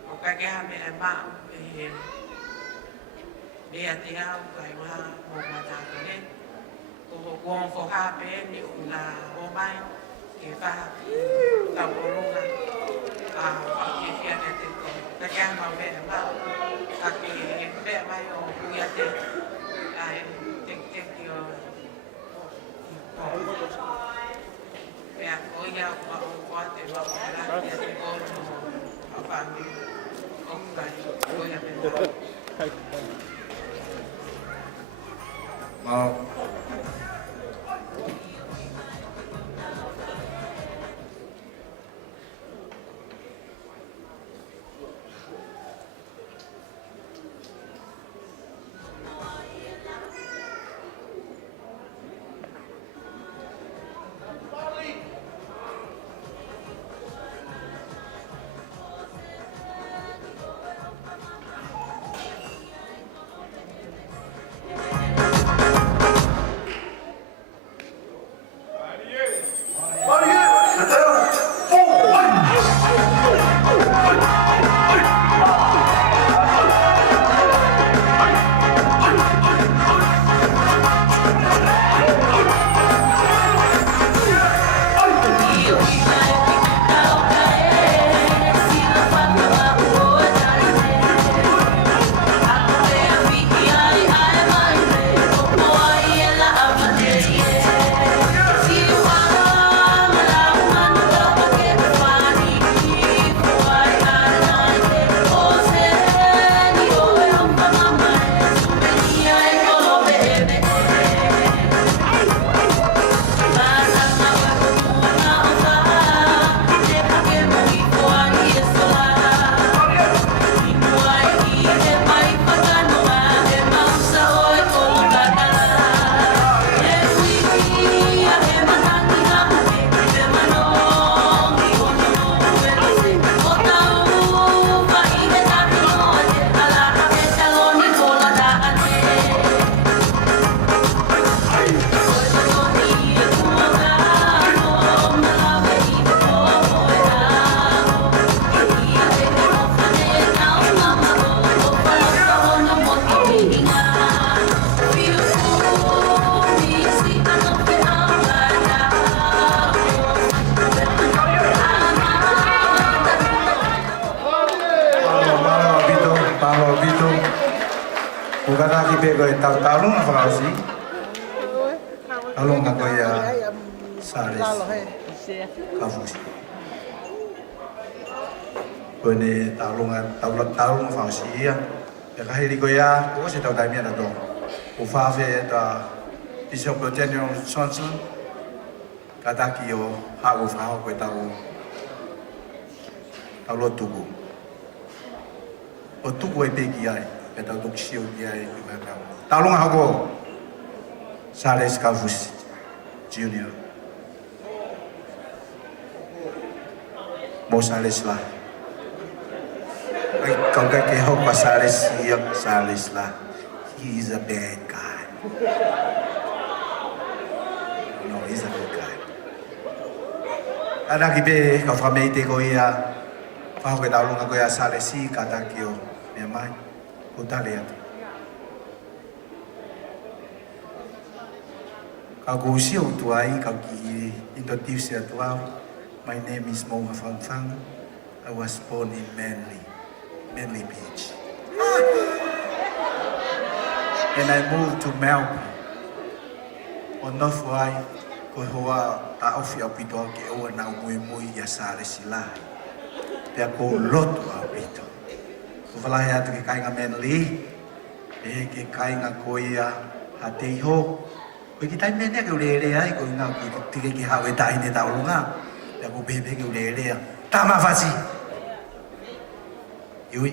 O kakeha mea mau e mea te au kai ngā o matako ne. Ko kuong whoka pēni o ngā o mai ke whaha tau o runga. A whake whia ne te ko. Kakeha mau mea mau. Ake mea mai o kuia te. Ai te ki o mea koia o kua te wapara kia te kono o whangi o kai koia te Mau. Bukan pe ko tau talung na fangasi. Talung na ko ya sares. Kafusi. Ko ne talung fangasi ya. Ya kahiri ko ya ko si tau dai mia na do. Ko fa fe ta Bishop Daniel Johnson. Kataki yo ha o fa ko tau. Tau lo tuku. O tuku e pe ki ai. Kita untuk siu dia itu memang. Tolong aku, Sales Kavus Junior. Mau Sales lah. Kau kakek hok pas Sales siap Sales lah. He is a bad guy. No, he's a good guy. Anak ibe kau family te kau ya. Faham ke tolong aku ya Sales si kata kio memang. Utalia. Kau siu tuai kau ki introduce tuau. My name is Mo Fang Fang. I was born in Manly Beach. And I moved to Melbourne. On North Wai, ko hoa ta ofi au pito ke o na mui ya sare sila. Te ko lotu au pito. Whalai atu ke kainga Manly, e ke kainga koia hatei ho. Koe ki tai mene ke ure ai, koe ngā koe tike ki hawe tai ne tau lunga. Te ko bebe ke ure. Tama fasi. Iui.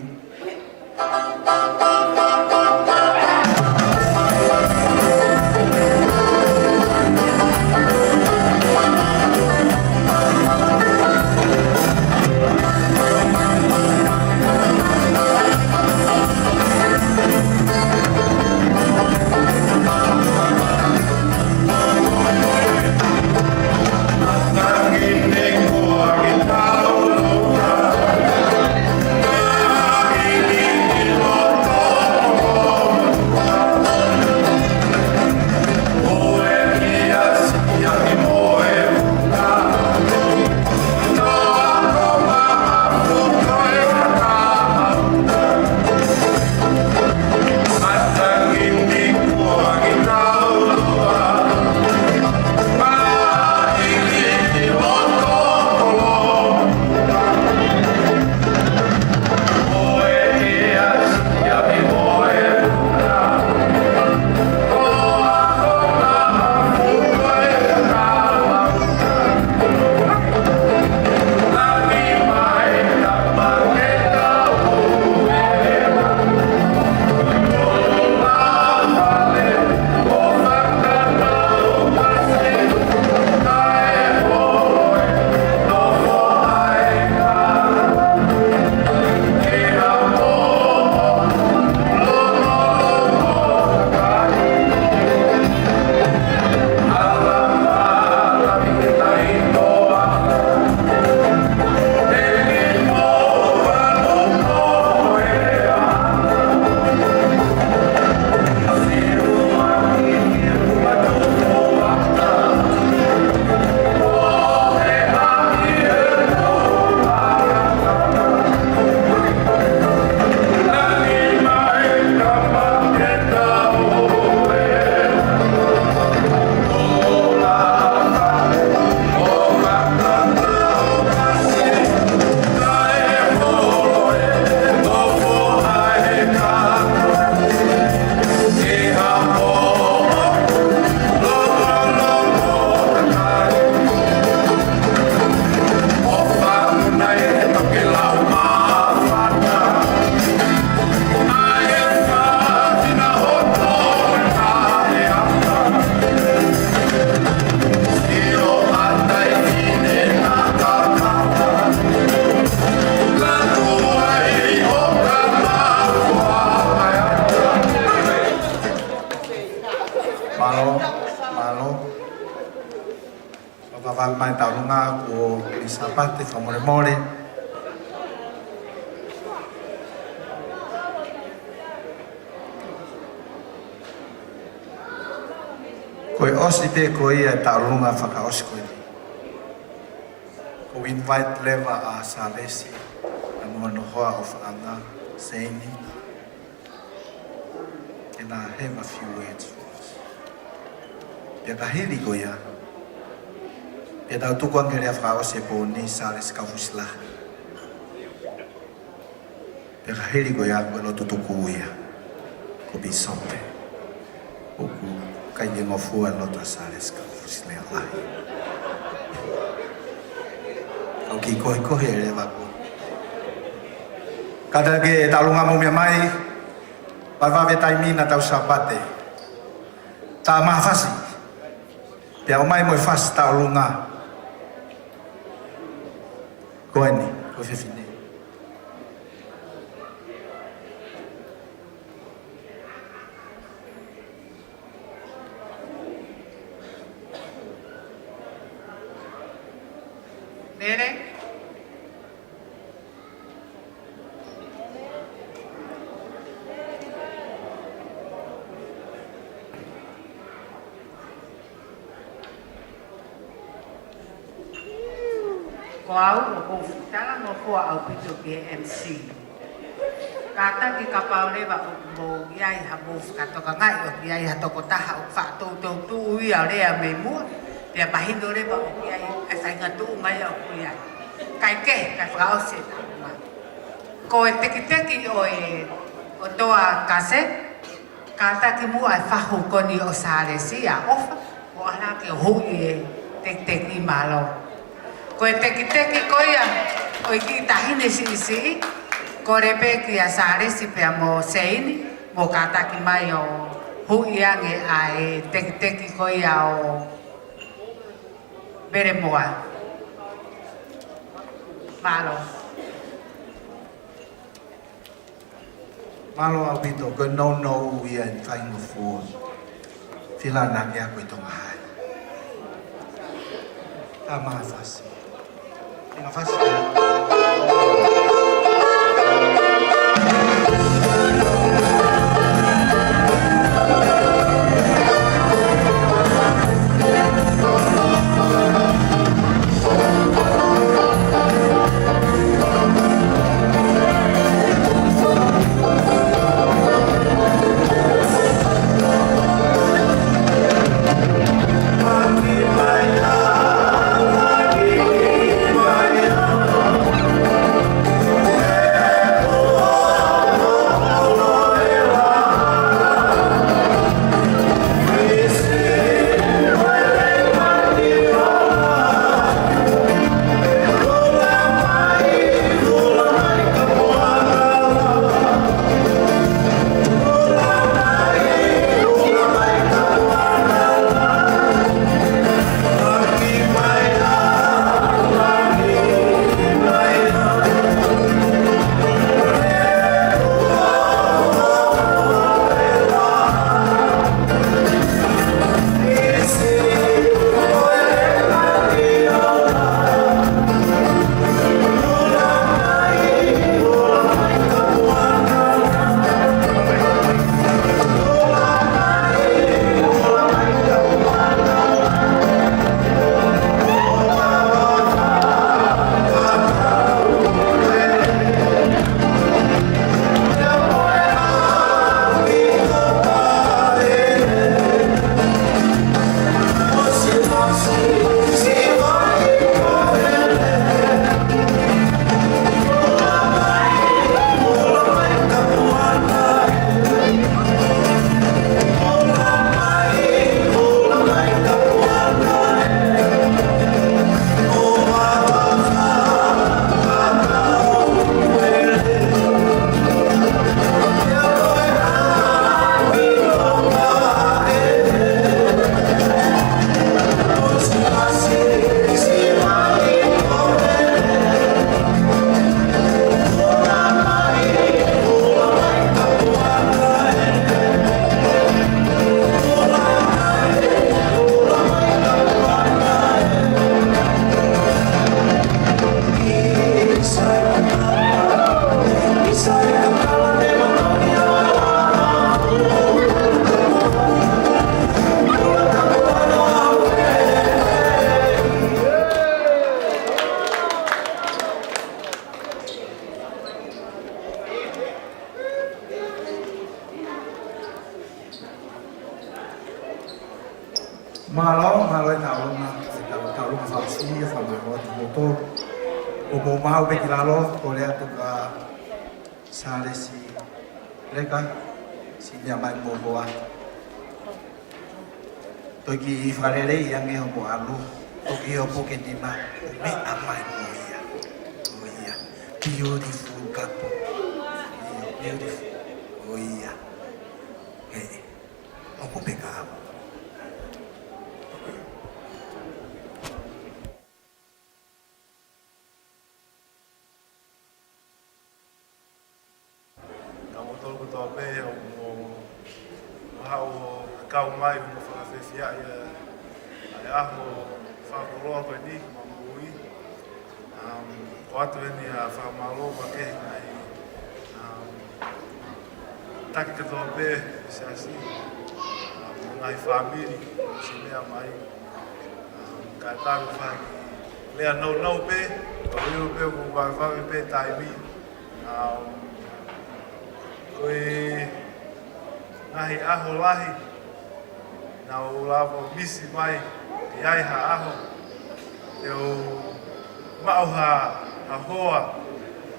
mai taurunga ko isapate famore more. Koe osi te ko ia taurunga whaka osi koe. Ko invite leva a Salesi, a mua nohoa o whaanga, Seini. And I have a few words for us. Pia ka hiri ko ia. Pia tau tuku angere a whaka osi e po ni Salesi ka fusila. Pia ka hiri ko ia koe no tutuku ia. Ko bisope. Oku kai e ngofua lota Salesi ka fusila lai. Au ki kohi e rewa ko. Kata ke talunga mo mea mai, wawawe taimina tau sapate. Ta mahafasi. Pia o mai mo e fasi talunga. Koeni, ko fefine. Nere? Ko au o ko futala no ko au pito ke MC. Kata ki ka paure wa mo iai ha mo ka to ka ngai o iai ha to ko taha o fa to tu ia le a me mu. Pia pahindo le ba o iai a sai nga tu ngai o iai. Kai ke ka fa o se. Ko e teki o toa kase. Kata ki mu ai fa ho ko ni o Salesi a ofa. O ala ke ho e teki malo. Ko e teki ko ia o ki tahine si ko repe ki a Salesi pe mo Seini mo kata ki mai o hu ia nge a e teki ko ia o bere moa malo Malo au pito ko no ia in fai ngofua. Fila na kia koe tonga hai. Ta mahafasi. Mahafasi. Maki mai la, maki mai la. whaasi, whamaroa tu moto. O mo mau pe kilalo, ko lea tu ka sale si reka, si mea mai mo boa. Toki I wharere I ange ho mo alu, toki ho po ke tima, o me amai mo ia. O ia, beautiful couple. Beautiful. O ia. Hei, o po pe ka amu. Kau mai mo whakawhewhia ai aho whakoroa koe ni ma mui. Ko atu eni a whakamalo ma kehi ngai taki katoa pē se asi. Ngai whamiri si mea mai. Ka tāru whaki lea nau pē, o iu pē ko whaki pē taimi. Koe ngahi aho lahi. Na o lavo misi mai I ai ha aho e o mao ha hoa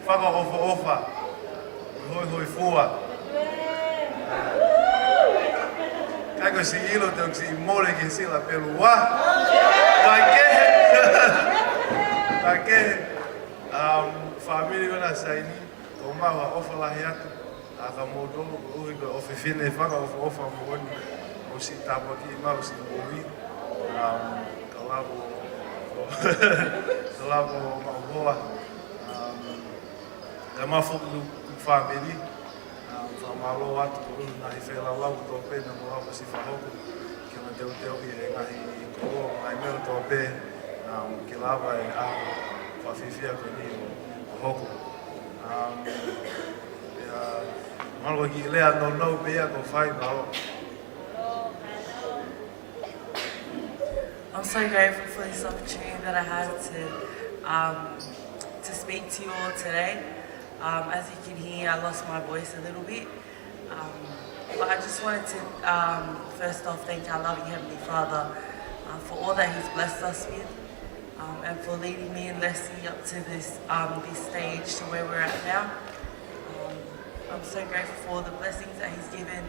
whaka ofa hoi fua kai ko si ilo te o si more ki sila pelu wa kai ke family wana saini o mao ofa lahi atu a ka modo ui ko ofa fine whaka ofa mo o si tapa ki mau si mui kalabo mauhoa ka mafoku family whamalo atu ko ngahi whela lau tō pē na mo hapa si whahoku ki na teo I e ngahi koro ngai meo tō pē ki lawa e aho whawhiwhia ko ni o hoku Malo ki lea no pēa ko whai mao I'm so grateful for this opportunity that I had to speak to you all today. As you can hear, I lost my voice a little bit. But I just wanted to first off thank our loving Heavenly Father for all that He's blessed us with and for leading me and Leslie up to this stage to where we're at now. I'm so grateful for all the blessings that He's given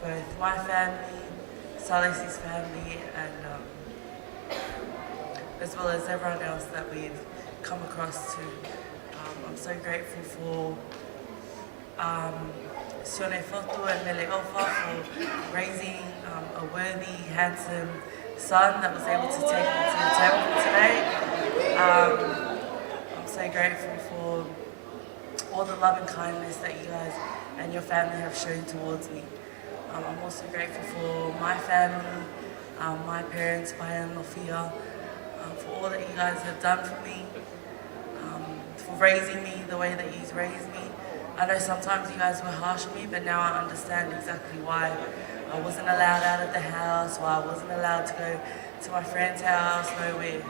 both my family, Salesi's family, and as well as everyone else that we've come across to. I'm so grateful for Sione Fotu and Mele Ofa for raising a worthy, handsome son that was able to take me to the temple today. I'm so grateful for all the love and kindness that you guys and your family have shown towards me. I'm also grateful for my family, my parents, Bayan Lofia, for all that you guys have done for me, for raising me the way that you've raised me. I know sometimes you guys were harsh on me, but now I understand exactly why I wasn't allowed out of the house, why I wasn't allowed to go to my friend's house, nowhere.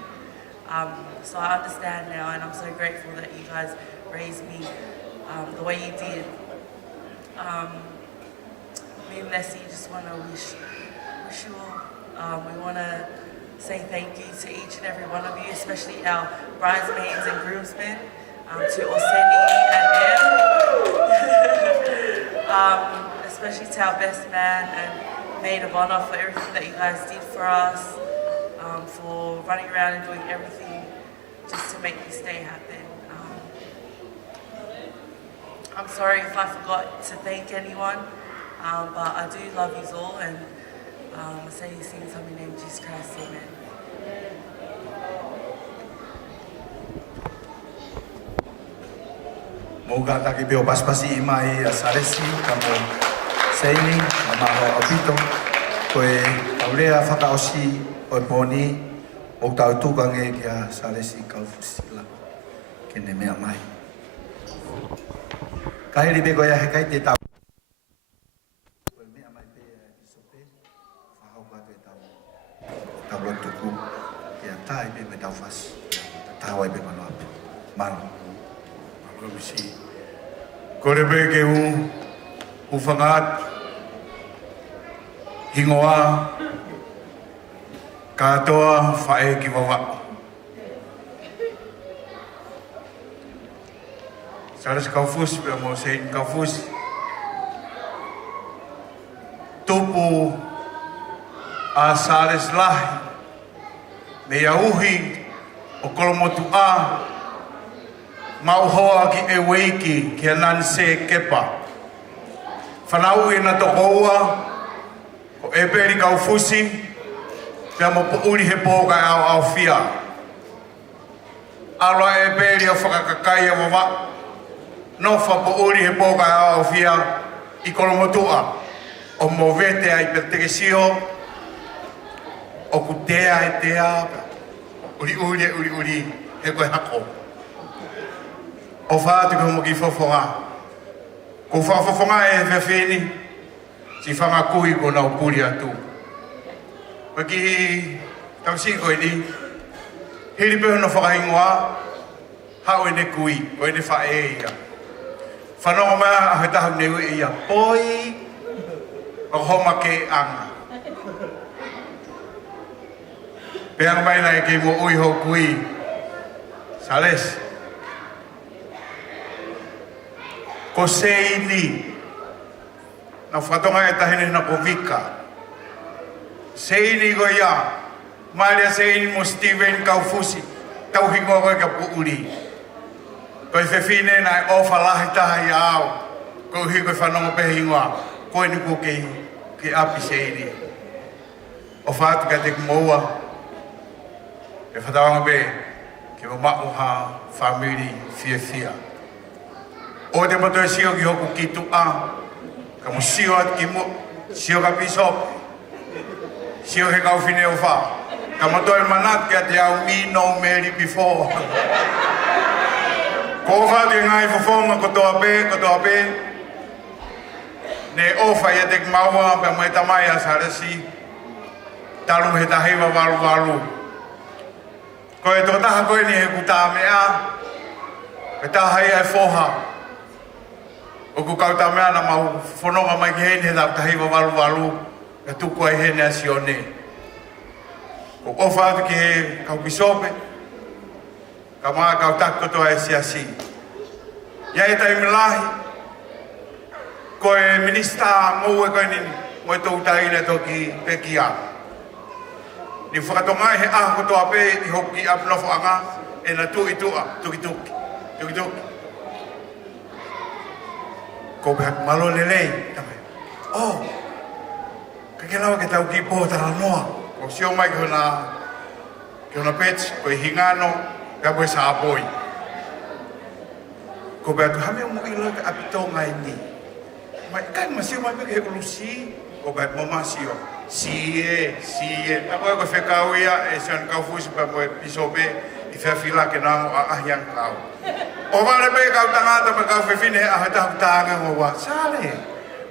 So I understand now, and I'm so grateful that you guys raised me the way you did. Me and Leslie just want to wish you all. We want to say thank you to each and every one of you, especially our bridesmaids and groomsmen, to Oseni and Em, especially to our best man and maid of honor for everything that you guys did for us, for running around and doing everything just to make this day happen. I'm sorry if I forgot to thank anyone, but I do love you all, and I say these things in the name of Jesus Christ, amen. Moga taki peo paspasi mai a Salesi, kamo Seini, a maho apito, koe aurea whakaosi o poni, o tau tukange ki a Salesi kaufusila, kene mea mai. Kahiri pe koe a hekai te tau. Koe mea mai pe i sope, whahau ka te tau. Tau lotuku, ki a tai pe me tau fas, tau ai pe mano api. Mano. Misi. Kore pe ke u whangat, hingoa, katoa whae ki wawa. Saras Kaufusi pe mo Sein Kaufusi. Tupu a Saras Lahi. Me auhi o kolomotu a. Mauhoa ki e weiki ki anan se kepa. Whanau e na tokoua o e peri Kaufusi. Pea mo puuri he pōka au fia. Aloa e peri o whakakakai a wawa. No whapuuri he pōka au fia I kolomotua. O mo vete ai pertekesio. O kutea e tea. Uri he koe hako. O whaatu ko mo ki whawhonga. Ko whawhonga e whewheni. Si whangakui ko nau puri atu. Paki tamsi ko ni. Hiri pe no whakahingoa. Hau e ne kui. Ko e ne whae ia. Whanonga mea a he tahu neu e ia. Poi. O homa ke anga. Peang mai nai ke mo ui ho kui. Sales. Ko seini. Na whatonga e tahine na ko vika. Seini ko ia. Maria seini mo Steven Kaufusi. Tau hingo koe ka puuri. Ko e whewhine na e ofa lahi taha i au. Ko hi koe whanonga pe hingoa. Ko e ni ko ke api seini. O whaatu ka te kumoua. E whatawanga pe. Ke mo mauha family fia. O te mato e sio ki hoku ki tu a. Ka mo sio at ki mo. Sio ka pisop. Sio he kau whine o wha. Ka mato e manat ki a te au me no Mary before. Ko wha te ngai whawhonga kotoa pe. Ne ofa ia te maua pe mo e tamai a sarasi. Talu he tahiwa walu. Ko e tō taha koe ni he kuta mea. E taha ia e whoha. O ku kauta mea na mau whanonga mai ki hene he tau tahiwa walu. E tuku ai hene a sione. Ko ofa atu ki he kau pisope. Ka maa kau takoto e siasi. Ia e tai milahi. Ko e minista mou e koe nini. Mo e tau taine toki peki a. Ni whakatongai he aha kotoa pe I hoki apnofo anga. E na tuki. Ko pe hak malo lelei. Oh. Ka lawa ke tau ki po tara noa. Ko sio mai ki hona pets. Ko e hingano. Ka koe sa apoi. Ko pe atu hame mo ilo ka apitonga e ni. Mai kai masio mai pe ke ulusi. Ko pe mo masio. Sie. Ako e ko whekau ia e Sean Kaufusi pa mo e pisope I whewhila ke nango a ahiang kau. O wale pe kau tangata pa kau whewhine a he tahu tānga ngō wā. Sale,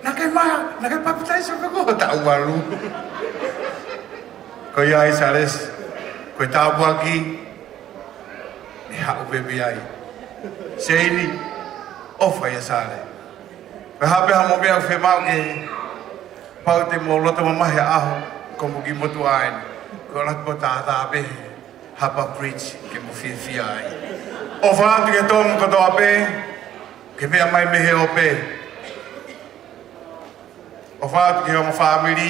nake papitai sa kako tau walu. Ko ia I sales, ko tāpu aki, ne hau bebi ai. Seini, ofa ia sale. Pe hape hamo mea u whemau ke pau te mo loto mamahe aho, ko muki motu aen. Ko lat po tātā pe, hapa preach, ke mo fia ai. O whaatu ke tōmu katoa pe, ke mea mai mehe o pe. O whaatu ke homo family,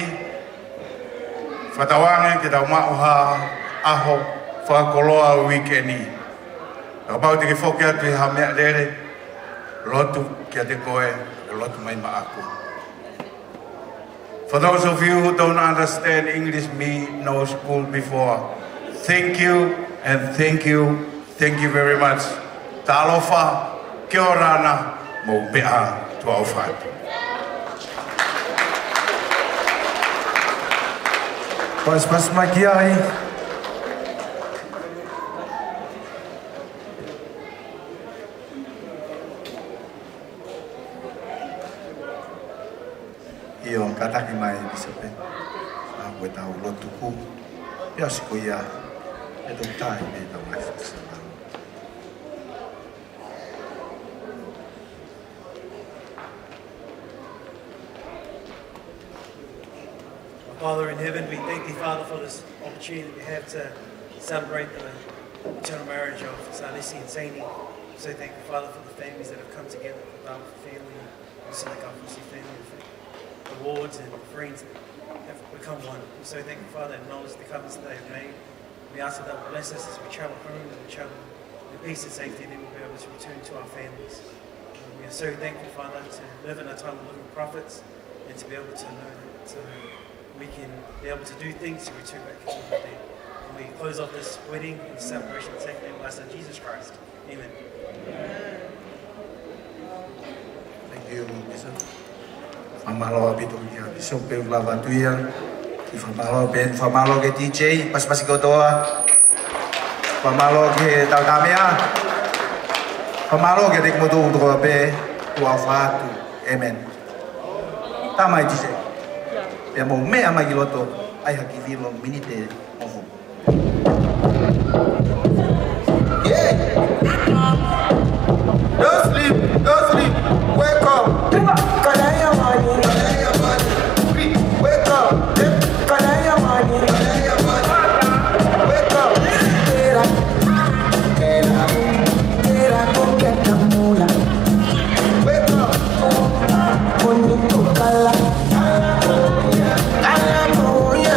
whatawange ke tau mauha aho, whakoloa o weekendi. O pau te ke whoke atu I ha mea lere, lotu kia te koe, lotu mai maaku. For those of you who don't understand English, me no school before. Thank you and thank you very much. Talofa, kia orana, mo pea tu au whātu. Pas mai ki ai. Io kataki mai bisape. A koe tau lotu ku. Ia siko ia. E tau tai me tau mai whakasama. Father in heaven, we thank Thee, Father, for this opportunity that we have to celebrate the eternal marriage of Salesi and Saini, so thankful, Father, for the families that have come together, the Balfour family, also the Galfusi family, the wards and friends that have become one. We're so thankful, Father, and acknowledge the covenants that they have made. We ask that they'll bless us as we travel home and we travel in peace and safety, then we'll be able to return to our families. We are so thankful, Father, to live in a time of living prophets and to be able to know that we can be able to do things to return back to the dead. And we close off this wedding and celebration in the name of our Son Jesus Christ. Amen. Thank you, Bishop. Famalo bitu ya Bishop pe lava tuia. Famalo ben famalo ke DJ pas ko toa. Famalo ke tautamea. Famalo ke dik modu do be tua fatu. Amen. Tamai DJ. Ya mo me ama giloto ai hakivilo minute ofu. Don't sleep, wake up. Kalaya money, wake up. Kalaya money, wake up. Era con que camula. Wake up. Bonito cala. Cala moya.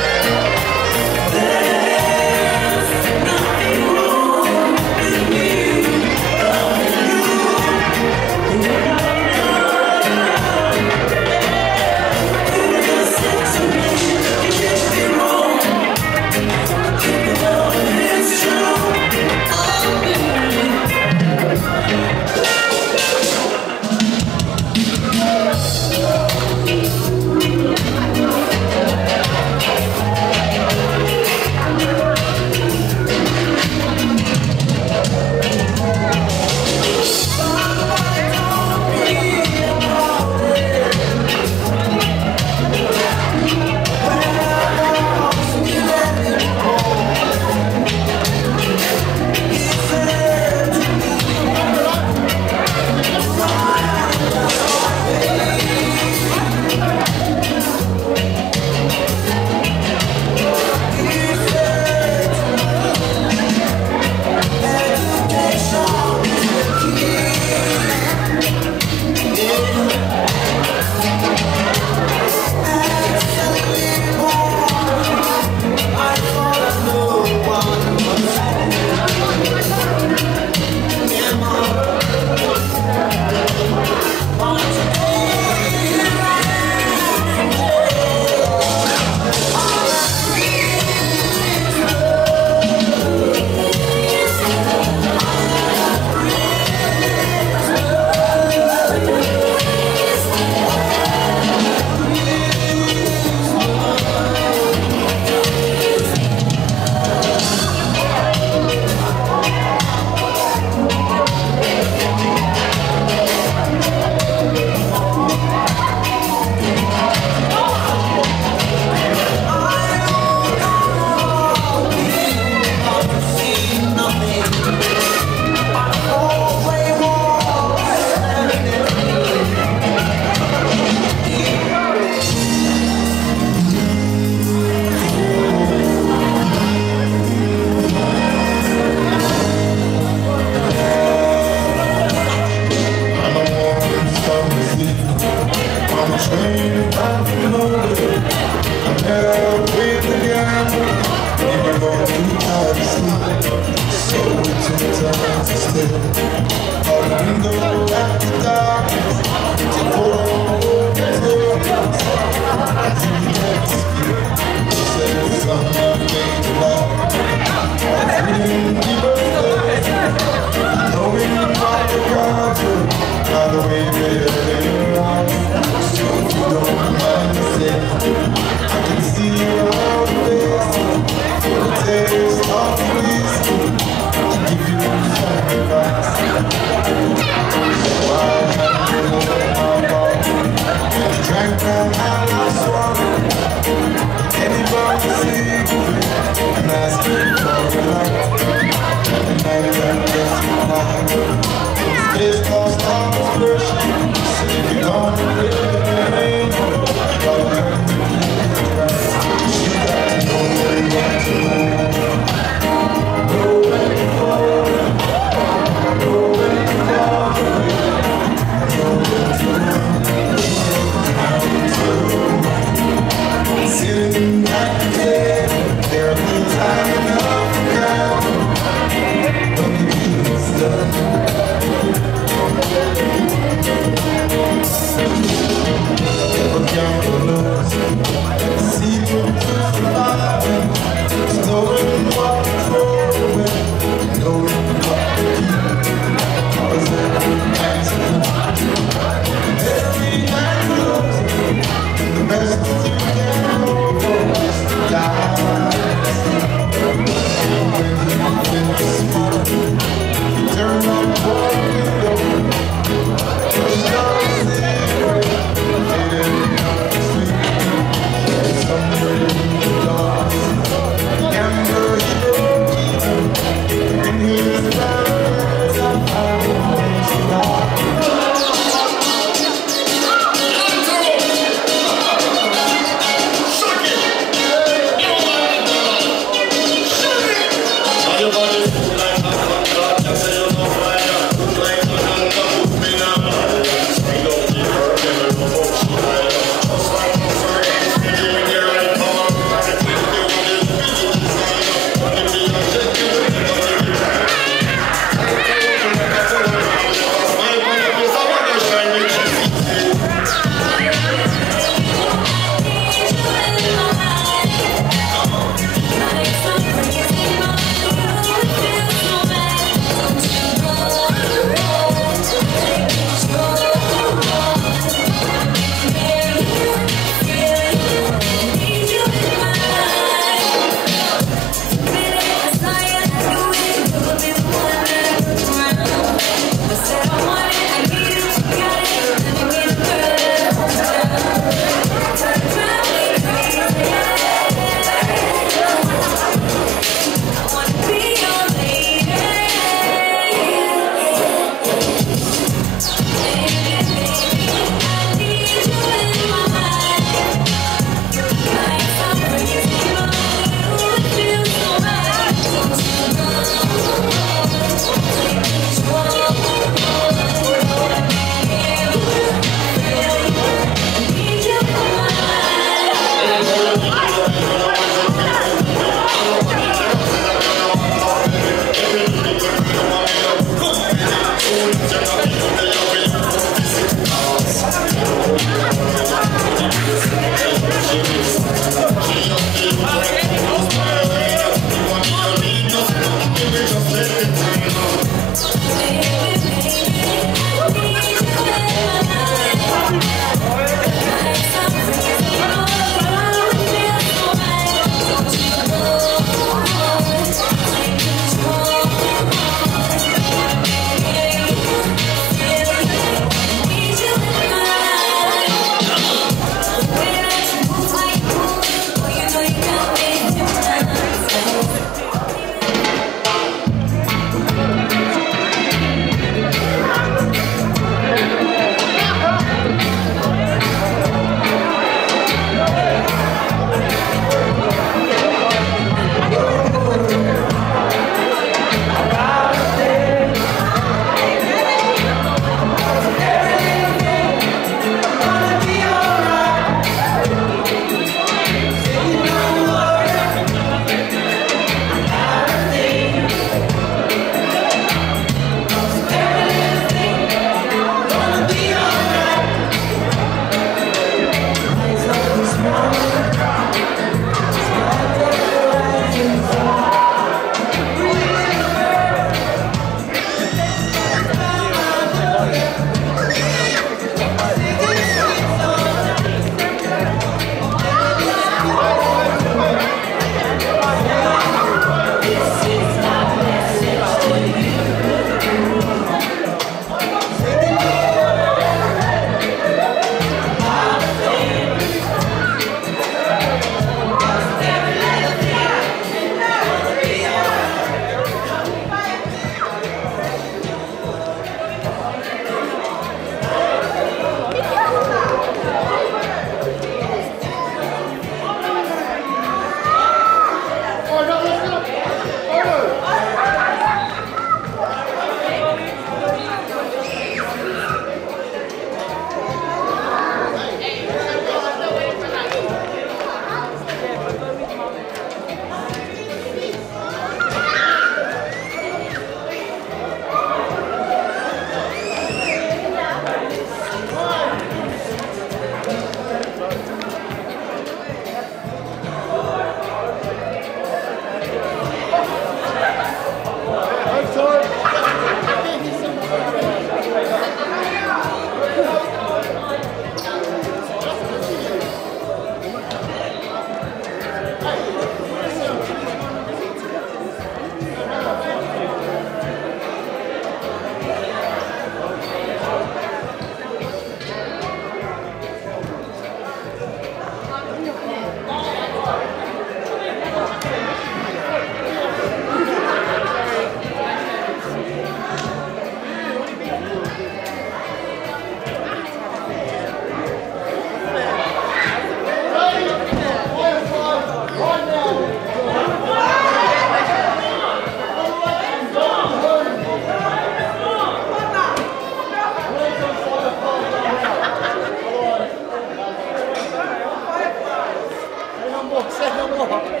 more, say no more.